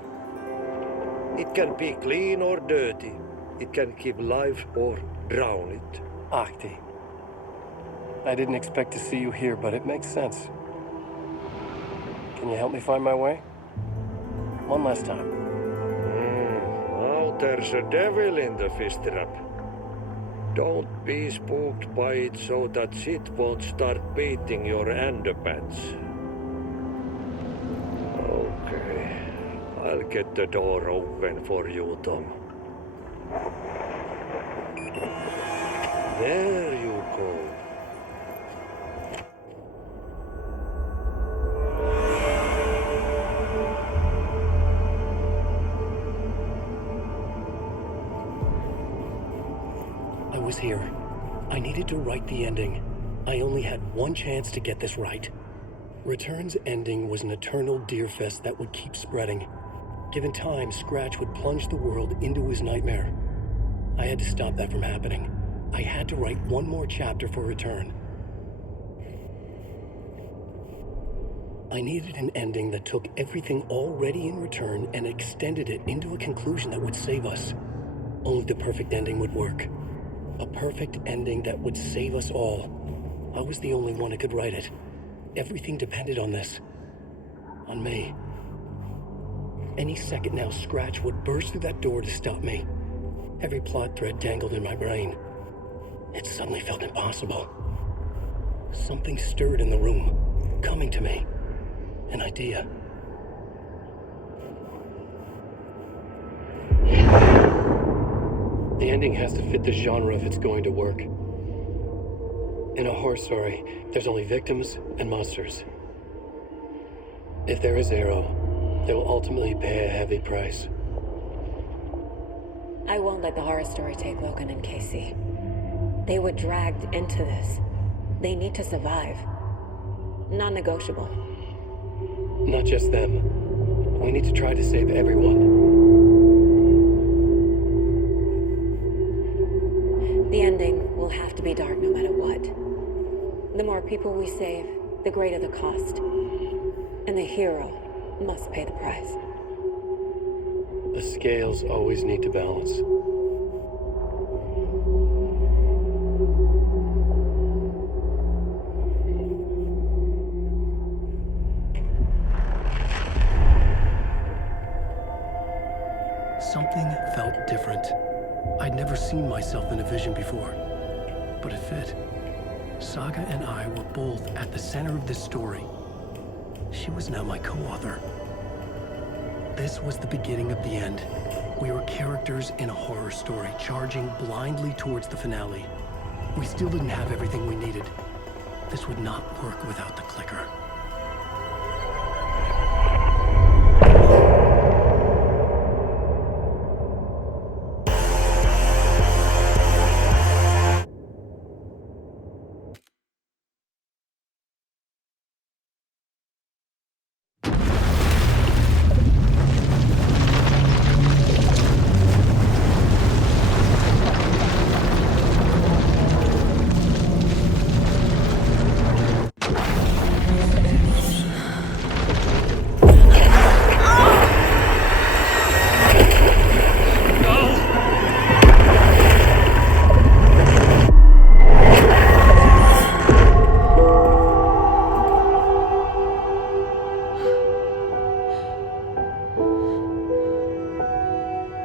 It can be clean or dirty. It can keep life or drown it. Ahti. I didn't expect to see you here, but it makes sense. Can you help me find my way? One last time. Now there's a devil in the fish trap. Don't be spooked by it so that shit won't start beating your underpants. Okay. I'll get the door open for you, Tom. There you go. I was here. I needed to write the ending. I only had one chance to get this right. Return's ending was an eternal deerfest that would keep spreading. Given time, Scratch would plunge the world into his nightmare. I had to stop that from happening. I had to write one more chapter for Return. I needed an ending that took everything already in Return and extended it into a conclusion that would save us. Only the perfect ending would work. A perfect ending that would save us all. I was the only one who could write it. Everything depended on this. On me. Any second now, Scratch would burst through that door to stop me. Every plot thread tangled in my brain. It suddenly felt impossible. Something stirred in the room, coming to me. An idea. The ending has to fit the genre if it's going to work. In a horror story, there's only victims and monsters. If there is Arrow, they will ultimately pay a heavy price. I won't let the horror story take Logan and Casey. They were dragged into this. They need to survive. Non-negotiable. Not just them. We need to try to save everyone. The ending will have to be dark no matter what. The more people we save, the greater the cost. And the hero must pay the price. The scales always need to balance. Something felt different. I'd never seen myself in a vision before, but it fit. Saga and I were both at the center of this story. She was now my co-author. This was the beginning of the end. We were characters in a horror story, charging blindly towards the finale. We still didn't have everything we needed. This would not work without the clicker.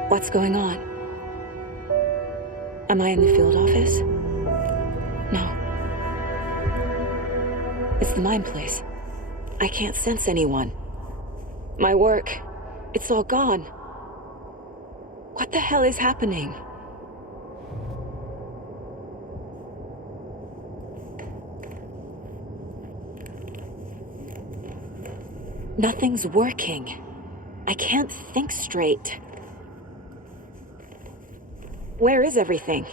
What's going on? Am I in the field office? No. It's the mine place. I can't sense anyone. My work, it's all gone. What the hell is happening? Nothing's working. I can't think straight. Where is everything?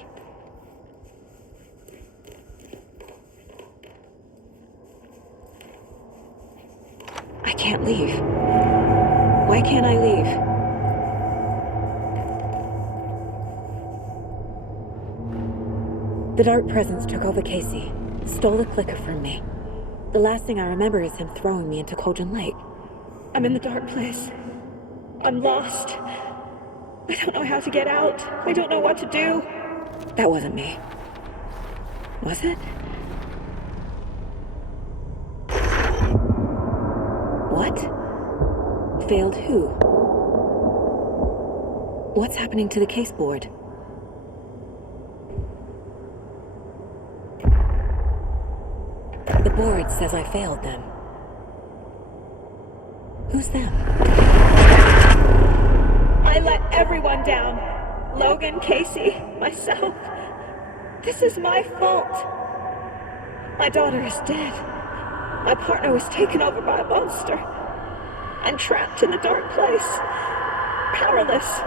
I can't leave. Why can't I leave? The dark presence took over Casey, stole the clicker from me. The last thing I remember is him throwing me into Cauldron Lake. I'm in the dark place. I'm lost. I don't know how to get out. I don't know what to do. That wasn't me. Was it? What? Failed who? What's happening to the case board? The board says I failed them. Who's them? I let everyone down. Logan, Casey, myself. This is my fault. My daughter is dead. My partner was taken over by a monster. I'm trapped in the dark place. Powerless.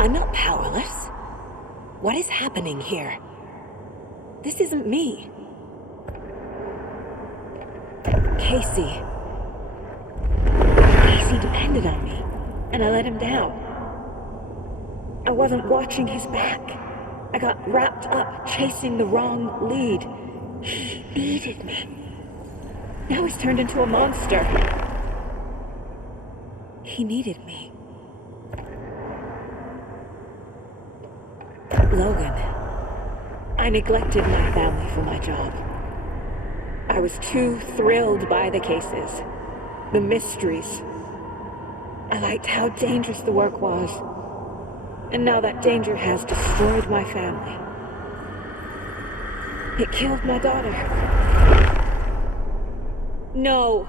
I'm not powerless. What is happening here? This isn't me. Casey. Casey depended on me, and I let him down. I wasn't watching his back. I got wrapped up chasing the wrong lead. He needed me. Now he's turned into a monster. He needed me. Logan. I neglected my family for my job. I was too thrilled by the cases, the mysteries. I liked how dangerous the work was. And now that danger has destroyed my family. It killed my daughter. No.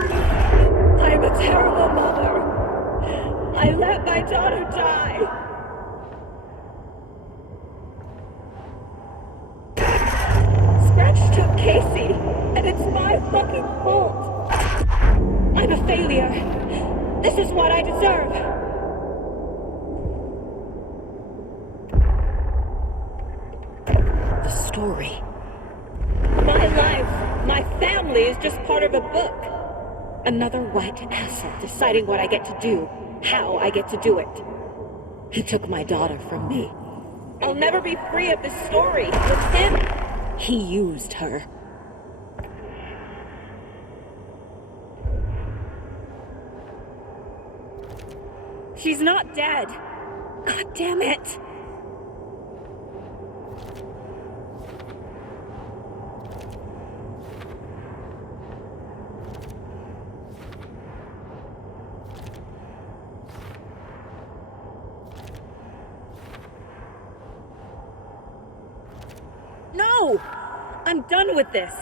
I'm a terrible mother. I let my daughter die. Scratch took Casey, and it's my fucking fault. I'm a failure. This is what I deserve. The story. My life, my family is just part of a book. Another white asset deciding what I get to do, how I get to do it. He took my daughter from me. I'll never be free of this story with him. He used her. She's not dead. God damn it. No! I'm done with this.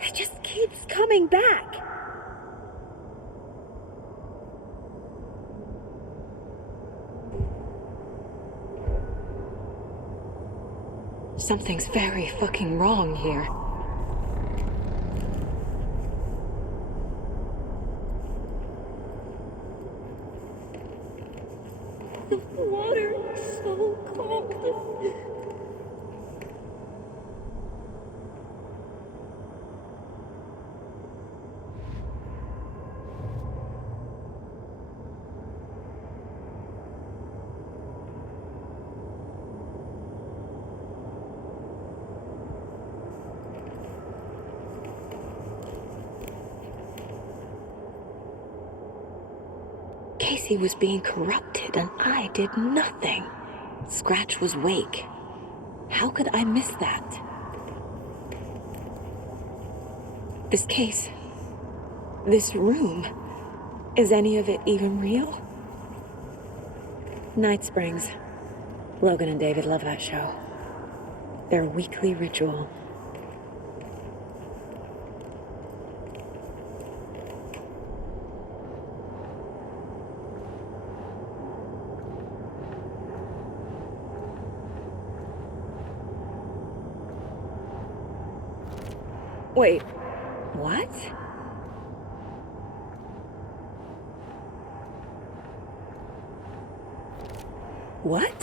It just keeps coming back. Something's very fucking wrong here. The water is so cold. Casey was being corrupted, and I did nothing. Scratch was Wake. How could I miss that? This case, this room, is any of it even real? Night Springs. Logan and David love that show. Their weekly ritual. Wait, what? What?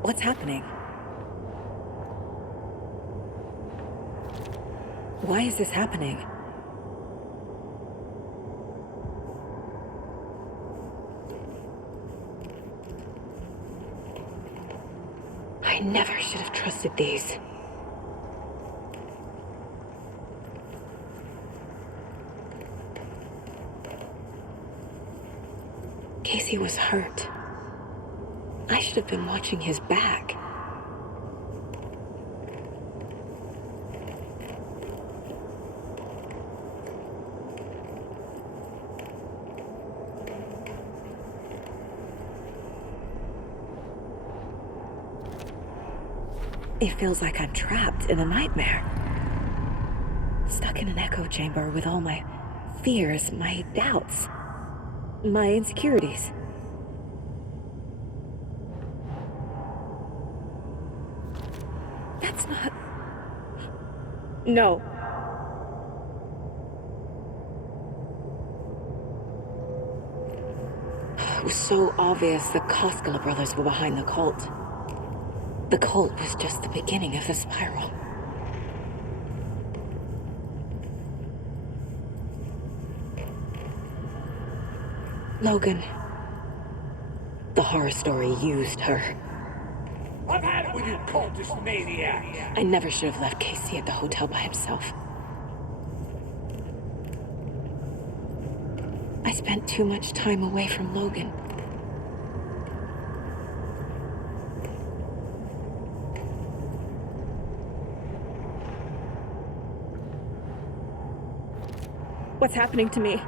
What's happening? Why is this happening? I never should have trusted these. Casey was hurt. I should have been watching his back. It feels like I'm trapped in a nightmare. Stuck in an echo chamber with all my fears, my doubts, my insecurities. That's not... No. It was so obvious the Koskela brothers were behind the cult. The cult was just the beginning of the spiral. Logan. The horror story used her. I've had it with you cultist maniacs! I never should have left Casey at the hotel by himself. I spent too much time away from Logan. What's happening to me?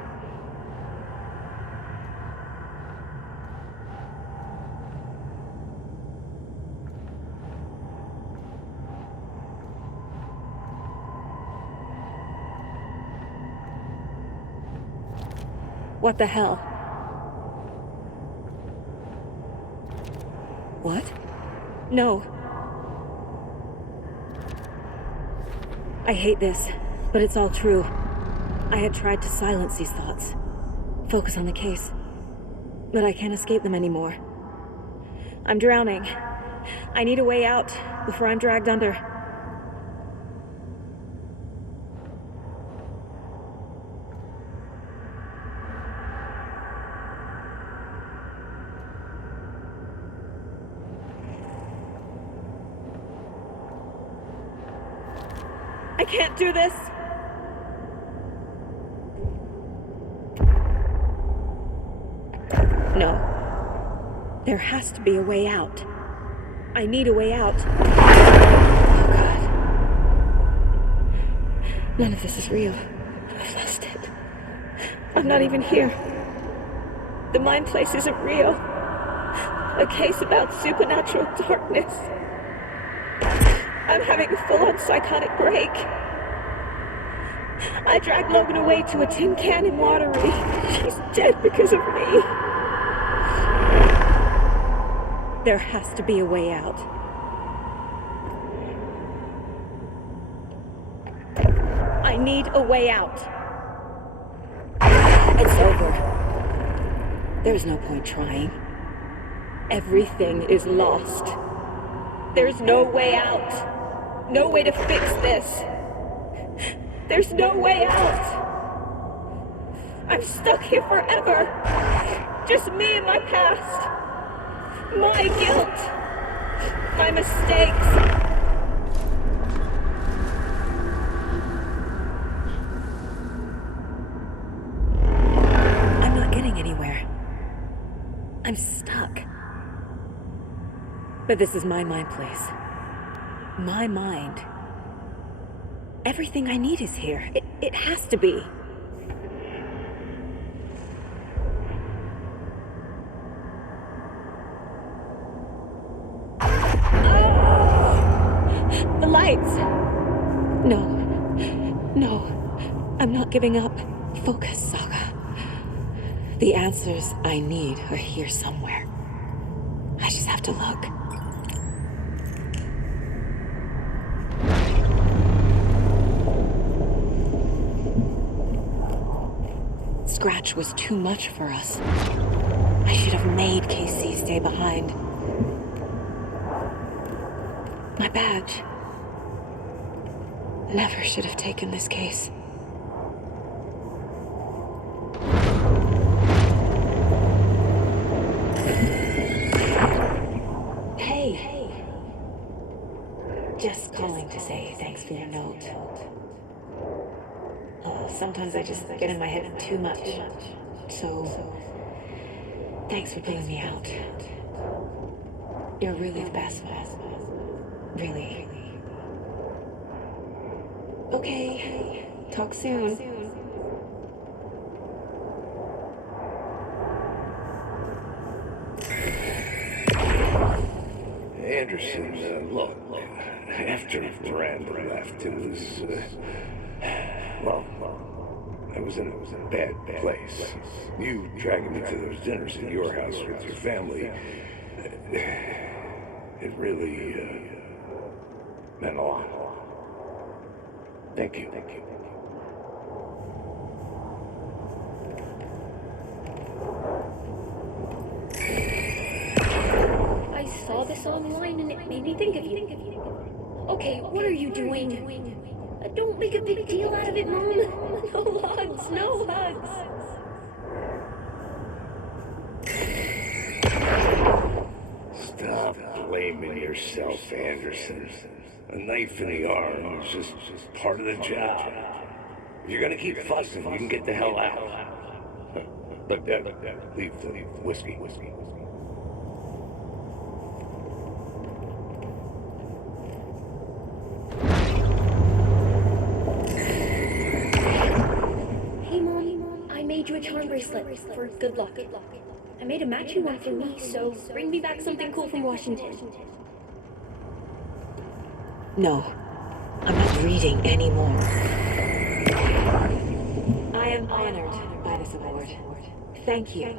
What the hell? What? No. I hate this, but it's all true. I had tried to silence these thoughts, focus on the case, but I can't escape them anymore. I'm drowning. I need a way out before I'm dragged under. I can't do this! No. There has to be a way out. I need a way out. Oh, God. None of this is real. I've lost it. I'm not even here. The mind place isn't real. A case about supernatural darkness. I'm having a full-on psychotic break. I dragged Logan away to a tin can in Watery. She's dead because of me. There has to be a way out. I need a way out. It's over. There's no point trying. Everything is lost. There's no way out. No way to fix this. There's no way out. I'm stuck here forever. Just me and my past. My guilt. My mistakes. I'm not getting anywhere. I'm stuck. But this is my mind place. My mind. Everything I need is here. It has to be. Oh! The lights! No. No. I'm not giving up. Focus, Saga. The answers I need are here somewhere. I just have to look. Scratch was too much for us. I should have made Casey stay behind. My badge. Never should have taken this case. Hey. Just calling to say thanks for your note. Sometimes I just get in my head too much. So, thanks for pulling me out. You're really the best, really. Okay, talk soon. Anderson, look, after Miranda left, it was, I was in a bad place. You dragging me to those dinners at your house with your family, it really, meant a lot. Thank you. made me think of you. Okay, what are you doing? Don't make a big deal out of it, Mom. No hugs, no hugs. Stop blaming yourself, Anderson. A knife in the arm is just part of the job. If you're gonna keep fussing, you can get the hell out. But leave the whiskey. Hey, Mom, I made you a charm bracelet for good luck. I made a matching one for me, so bring me back something cool from Washington. No, I'm not reading anymore. I am honored by this award. Thank you.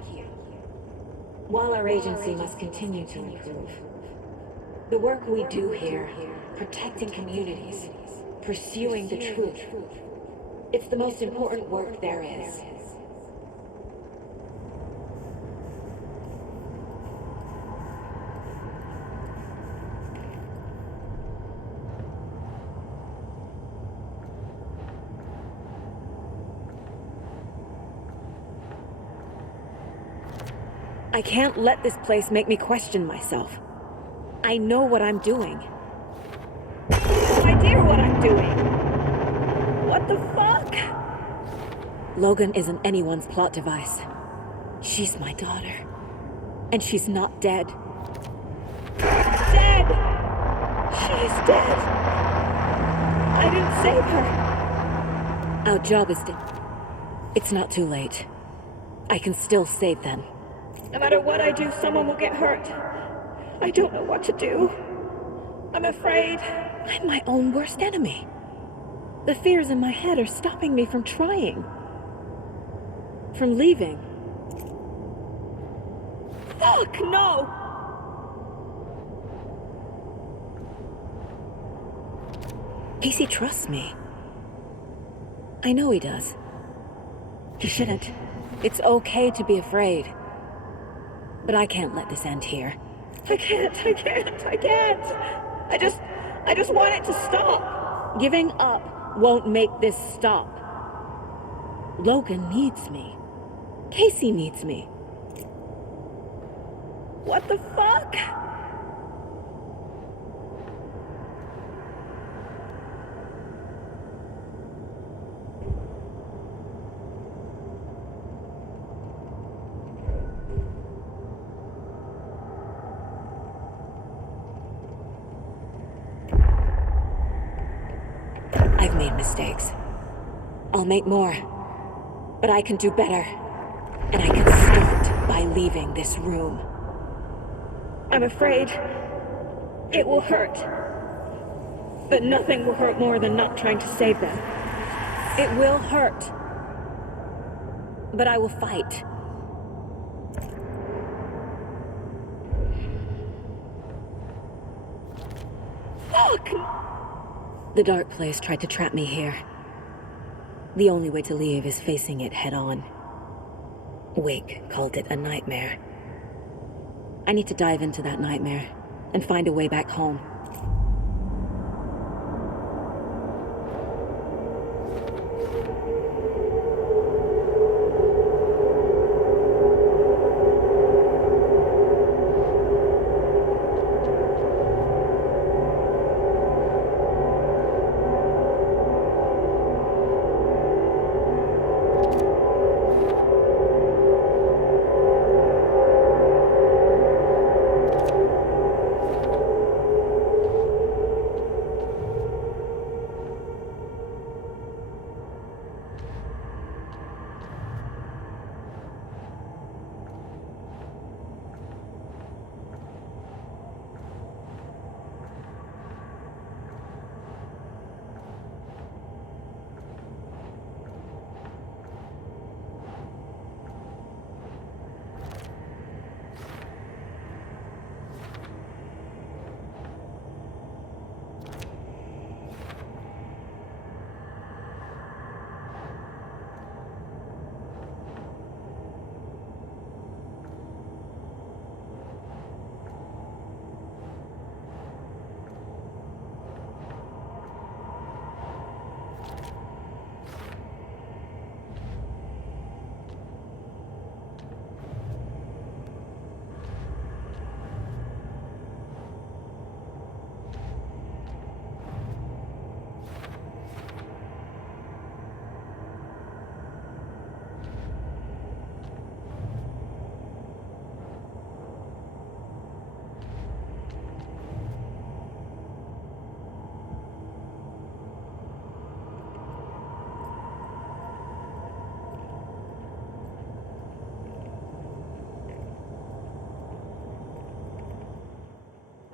While our agency must continue to improve, the work we do here, protecting communities, pursuing the truth, it's the most important work there is. I can't let this place make me question myself. I know what I'm doing. I have no idea what I'm doing. What the fuck? Logan isn't anyone's plot device. She's my daughter. And she's not dead. Dead! She's dead! I didn't save her. Our job is done. It's not too late. I can still save them. No matter what I do, someone will get hurt. I don't know what to do. I'm afraid. I'm my own worst enemy. The fears in my head are stopping me from trying. From leaving. Fuck, no! Casey trusts me. I know he does. He shouldn't. It's okay to be afraid. But I can't let this end here. I can't. I just want it to stop. Giving up won't make this stop. Logan needs me. Casey needs me. What the fuck? I've made mistakes. I'll make more. But I can do better. And I can start by leaving this room. I'm afraid it will hurt. But nothing will hurt more than not trying to save them. It will hurt. But I will fight. Fuck! The dark place tried to trap me here. The only way to leave is facing it head on. Wake called it a nightmare. I need to dive into that nightmare and find a way back home.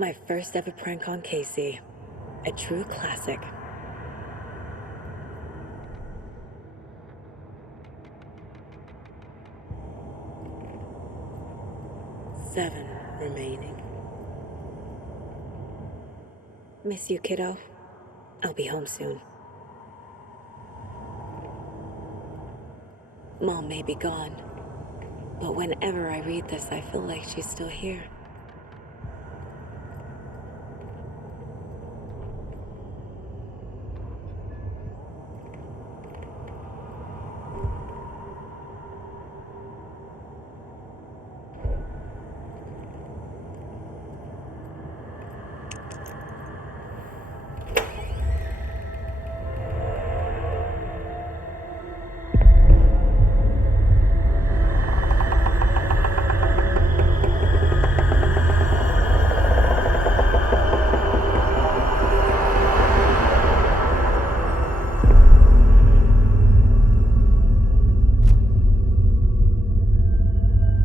My first ever prank on Casey. A true classic. Seven remaining. Miss you, kiddo. I'll be home soon. Mom may be gone, but whenever I read this, I feel like she's still here.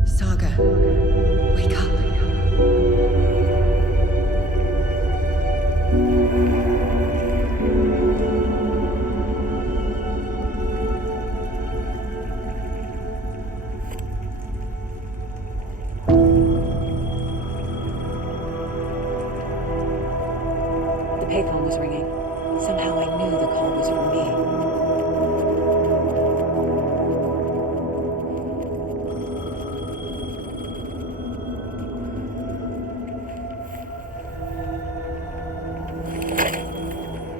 Saga, wake up. The payphone was ringing. Somehow I knew the call was from me.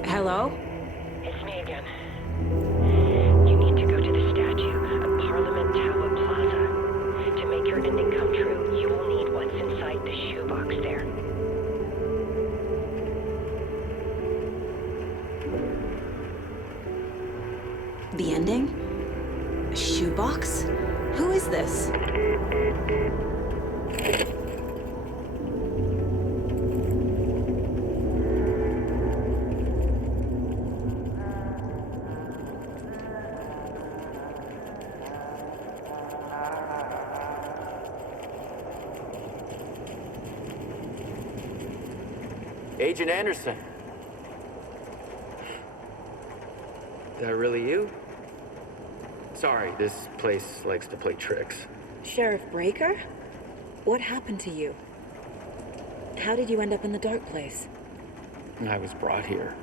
Hello? It's me again. You need to go to the statue of Parliament Tower Plaza. To make your ending come true, you will need what's inside the shoebox there. The ending? A shoebox? Who is this? Agent Anderson. That really you? Sorry, this place likes to play tricks. Sheriff Breaker? What happened to you? How did you end up in the dark place? I was brought here.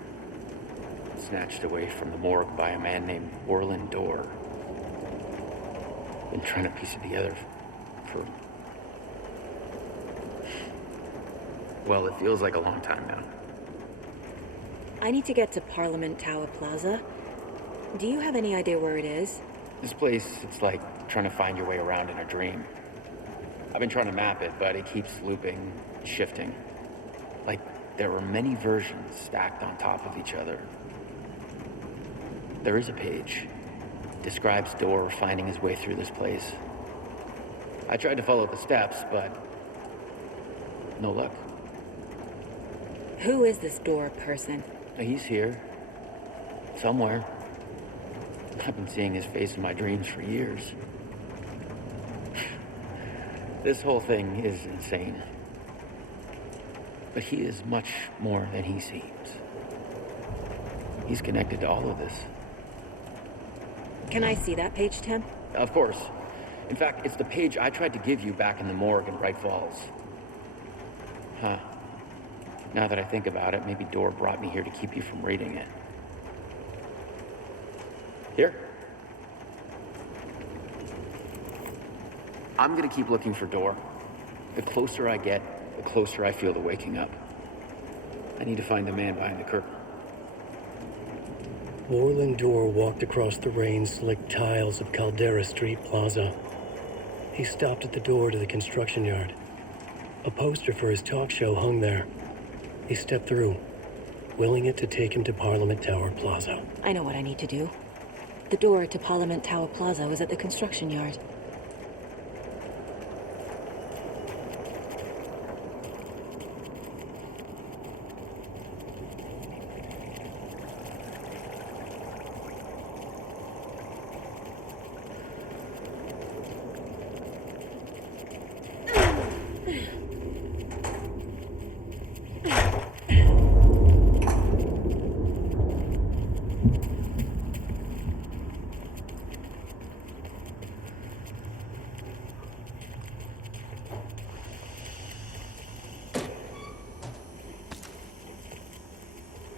Snatched away from the morgue by a man named Orland Dorr. Been trying to piece it together for... Well, it feels like a long time now. I need to get to Parliament Tower Plaza. Do you have any idea where it is? This place, it's like trying to find your way around in a dream. I've been trying to map it, but it keeps looping, shifting. Like there were many versions stacked on top of each other. There is a page. Describes Dorr finding his way through this place. I tried to follow the steps, but no luck. Who is this Dorr person? He's here. Somewhere. I've been seeing his face in my dreams for years. This whole thing is insane. But he is much more than he seems. He's connected to all of this. Can I see that page, Tim? Of course. In fact, it's the page I tried to give you back in the morgue in Bright Falls. Huh. Now that I think about it, maybe Dorr brought me here to keep you from reading it. Here. I'm gonna keep looking for Dorr. The closer I get, the closer I feel to waking up. I need to find the man behind the curtain. Orland Dorr walked across the rain-slicked tiles of Caldera Street Plaza. He stopped at the door to the construction yard. A poster for his talk show hung there. He stepped through, willing it to take him to Parliament Tower Plaza. I know what I need to do. The door to Parliament Tower Plaza was at the construction yard.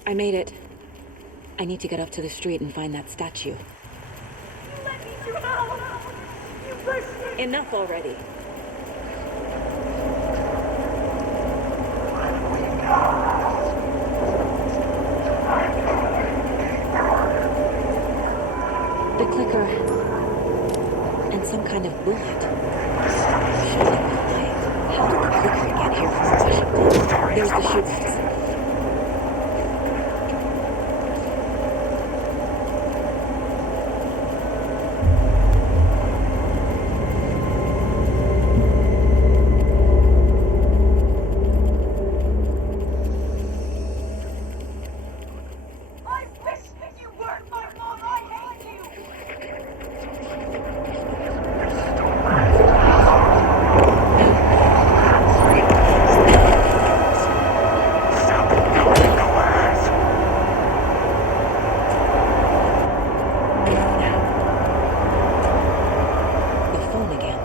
I made it. I need to get up to the street and find that statue. Let me do how? You pushed me. Enough already. The clicker. And some kind of bullet. Shining with light. How did the clicker get here from Washington? There's the shoebox. I wish you weren't my mom. I hate you. The phone again.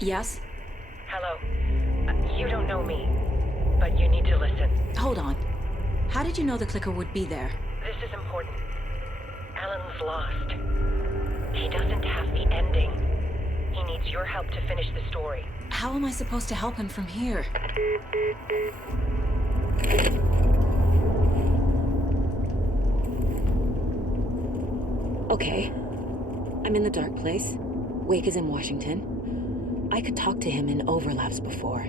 Yes? Hello. You don't know me, but you need to listen. Hold on. How did you know the clicker would be there? This is important. Alan's lost. He doesn't have the ending. He needs your help to finish the story. How am I supposed to help him from here? Okay. I'm in the dark place. Wake is in Washington. I could talk to him in overlaps before.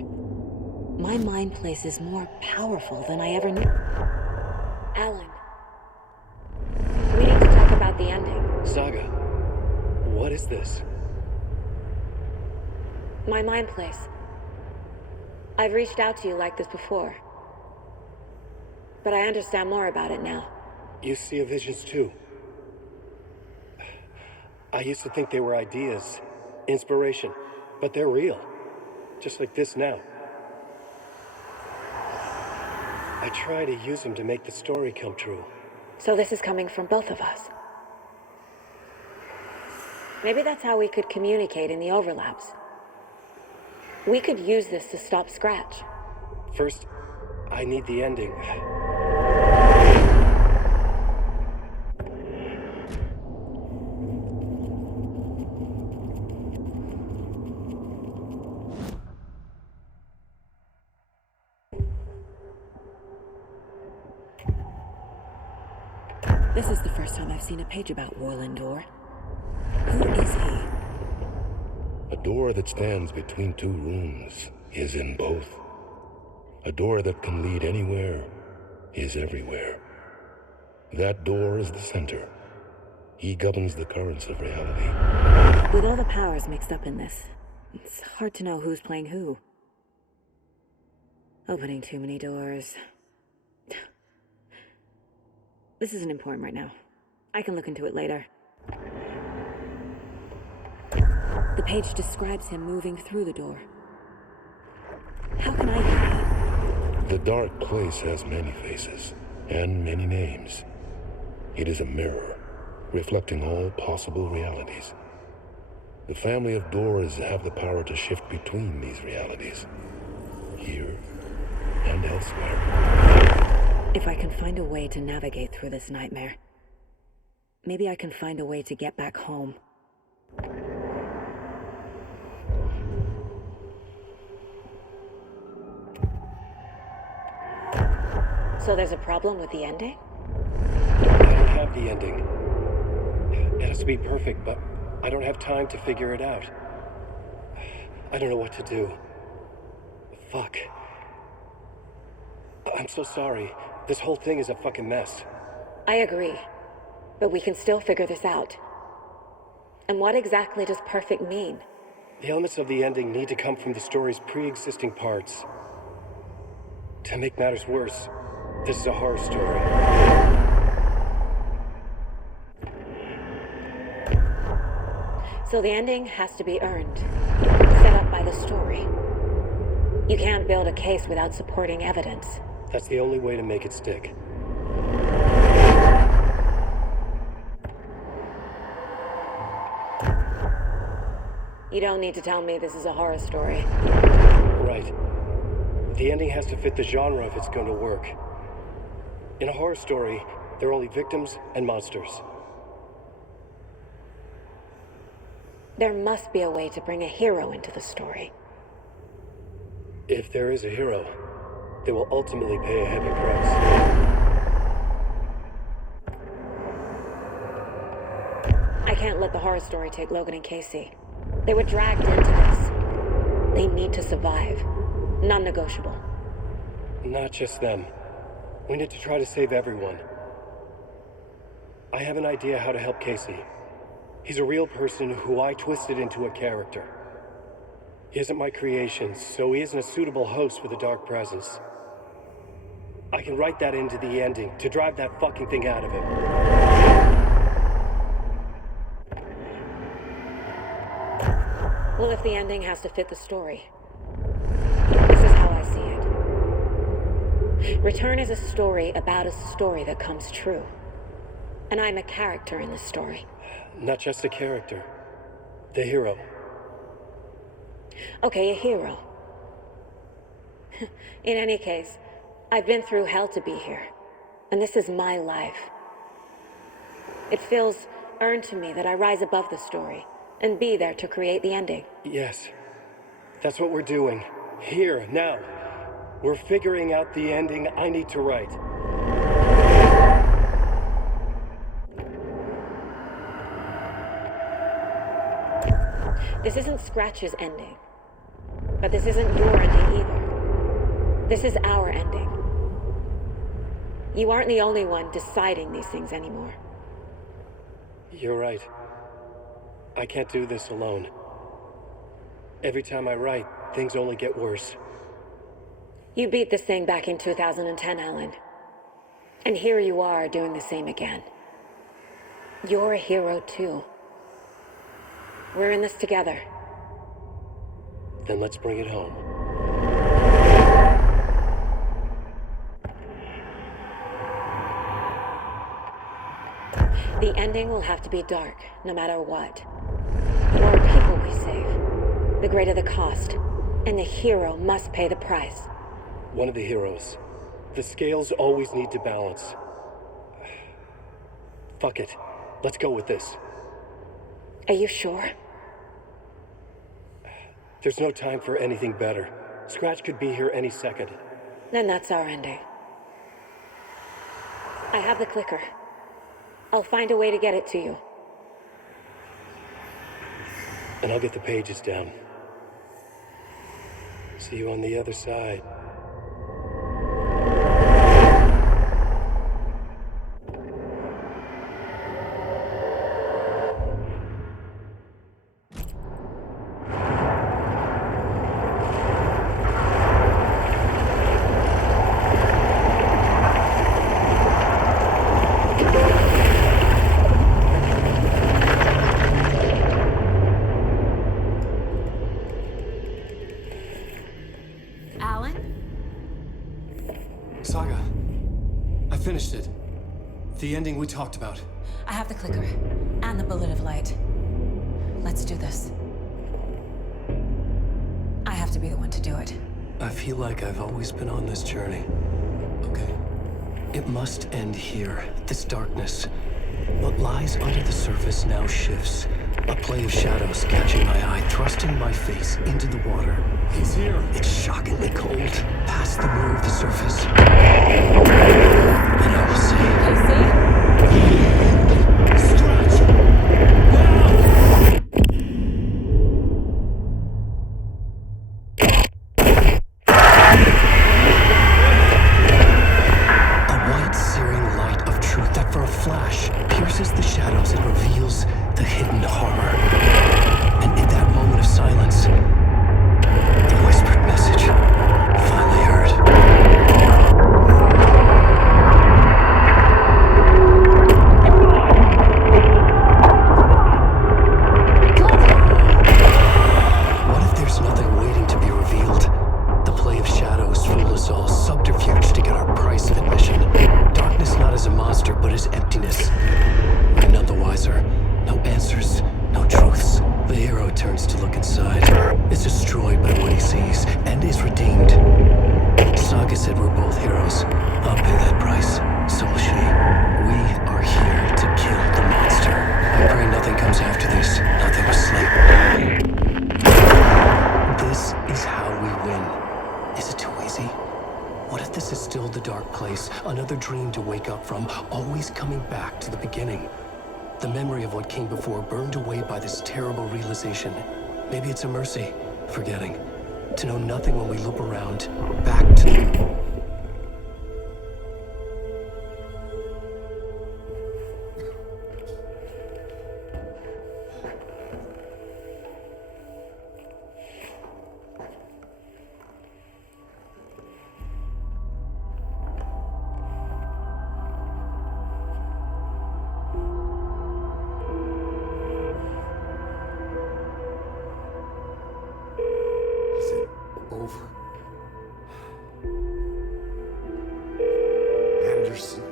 My mind place is more powerful than I ever knew. Alan. We need to talk about the ending. Saga, what is this? My mind place. I've reached out to you like this before. But I understand more about it now. You see visions too. I used to think they were ideas, inspiration, but they're real. Just like this now. I try to use them to make the story come true. So this is coming from both of us. Maybe that's how we could communicate in the overlaps. We could use this to stop Scratch. First, I need the ending. This is the first time I've seen a page about Warlindor. Who is he? A door that stands between two rooms is in both. A door that can lead anywhere is everywhere. That door is the center. He governs the currents of reality. With all the powers mixed up in this, it's hard to know who's playing who. Opening too many doors. This isn't important right now. I can look into it later. The page describes him moving through the door. How can I hear that? The dark place has many faces and many names. It is a mirror, reflecting all possible realities. The family of doors have the power to shift between these realities, here and elsewhere. If I can find a way to navigate through this nightmare, maybe I can find a way to get back home. So there's a problem with the ending? I don't have the ending. It has to be perfect, but I don't have time to figure it out. I don't know what to do. Fuck. I'm so sorry. This whole thing is a fucking mess. I agree. But we can still figure this out. And what exactly does perfect mean? The elements of the ending need to come from the story's pre-existing parts. To make matters worse, this is a horror story. So the ending has to be earned, set up by the story. You can't build a case without supporting evidence. That's the only way to make it stick. You don't need to tell me this is a horror story. Right. The ending has to fit the genre if it's going to work. In a horror story, there are only victims and monsters. There must be a way to bring a hero into the story. If there is a hero, they will ultimately pay a heavy price. I can't let the horror story take Logan and Casey. They were dragged into this. They need to survive. Non-negotiable. Not just them. We need to try to save everyone. I have an idea how to help Casey. He's a real person who I twisted into a character. He isn't my creation, so he isn't a suitable host with a dark presence. I can write that into the ending to drive that fucking thing out of him. Well, if the ending has to fit the story, this is how I see it. Return is a story about a story that comes true. And I'm a character in this story. Not just a character. The hero. Okay, a hero. In any case, I've been through hell to be here. And this is my life. It feels earned to me that I rise above the story and be there to create the ending. Yes. That's what we're doing. Here, now. We're figuring out the ending I need to write. This isn't Scratch's ending. But this isn't your ending either. This is our ending. You aren't the only one deciding these things anymore. You're right. I can't do this alone. Every time I write, things only get worse. You beat this thing back in 2010, Alan. And here you are doing the same again. You're a hero too. We're in this together. Then let's bring it home. The ending will have to be dark, no matter what. The more people we save, the greater the cost. And the hero must pay the price. One of the heroes. The scales always need to balance. Fuck it. Let's go with this. Are you sure? There's no time for anything better. Scratch could be here any second. Then that's our ending. I have the clicker. I'll find a way to get it to you. And I'll get the pages down. See you on the other side. Saga, I finished it. The ending we talked about. I have the clicker and the bullet of light. Let's do this. I have to be the one to do it. I feel like I've always been on this journey. Okay. It must end here, this darkness. What lies under the surface now shifts. A play of shadows catching my eye, thrusting my face into the water. He's here. It's shockingly cold, past the mirror of the surface. And I will say... Scratch! A white, searing light of truth that for a flash pierces the shadows and reveals the hidden horror. And in that moment of silence, the whispered message finally heard. hero turns to look inside, is destroyed by what he sees, and is redeemed. Saga said we're both heroes. I'll pay that price. So will she. We are here to kill the monster. I pray nothing comes after this. Nothing but sleep. This is how we win. Is it too easy? What if this is still the dark place? Another dream to wake up from, always coming back to the beginning. The memory of what came before burned away by this terrible realization. Maybe it's a mercy, forgetting. To know nothing when we loop around, back to... Is it over? Anderson.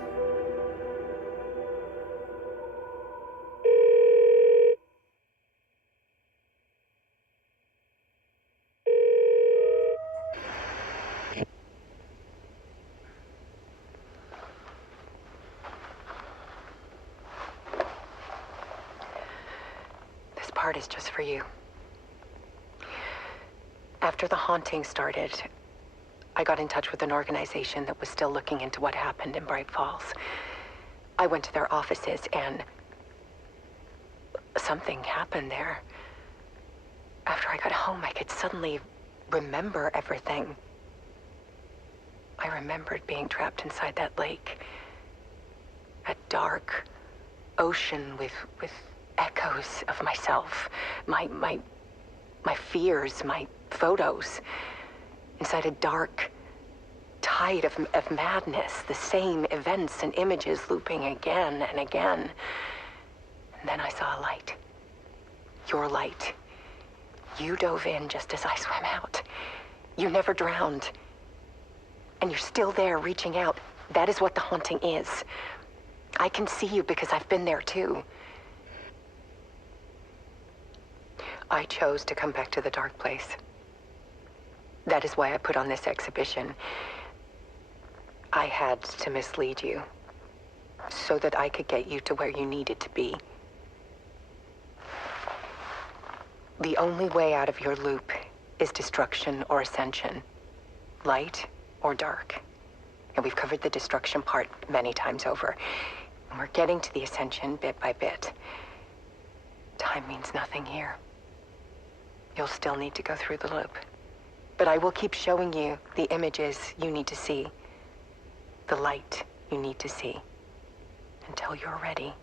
This part is just for you. After the haunting started, I got in touch with an organization that was still looking into what happened in Bright Falls. I went to their offices and something happened there. After I got home, I could suddenly remember everything. I remembered being trapped inside that lake. A dark ocean with echoes of myself. My fears, my photos. Inside a dark tide of madness. The same events and images looping again and again. And then I saw a light. Your light. You dove in just as I swam out. You never drowned. And you're still there reaching out. That is what the haunting is. I can see you because I've been there too. I chose to come back to the dark place. That is why I put on this exhibition. I had to mislead you so that I could get you to where you needed to be. The only way out of your loop is destruction or ascension, light or dark. And we've covered the destruction part many times over. And we're getting to the ascension bit by bit. Time means nothing here. You'll still need to go through the loop. But I will keep showing you the images you need to see, the light you need to see, until you're ready.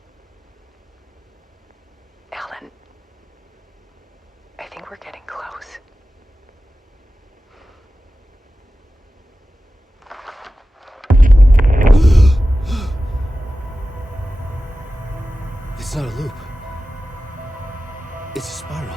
Ellen, I think we're getting close. It's not a loop. It's a spiral.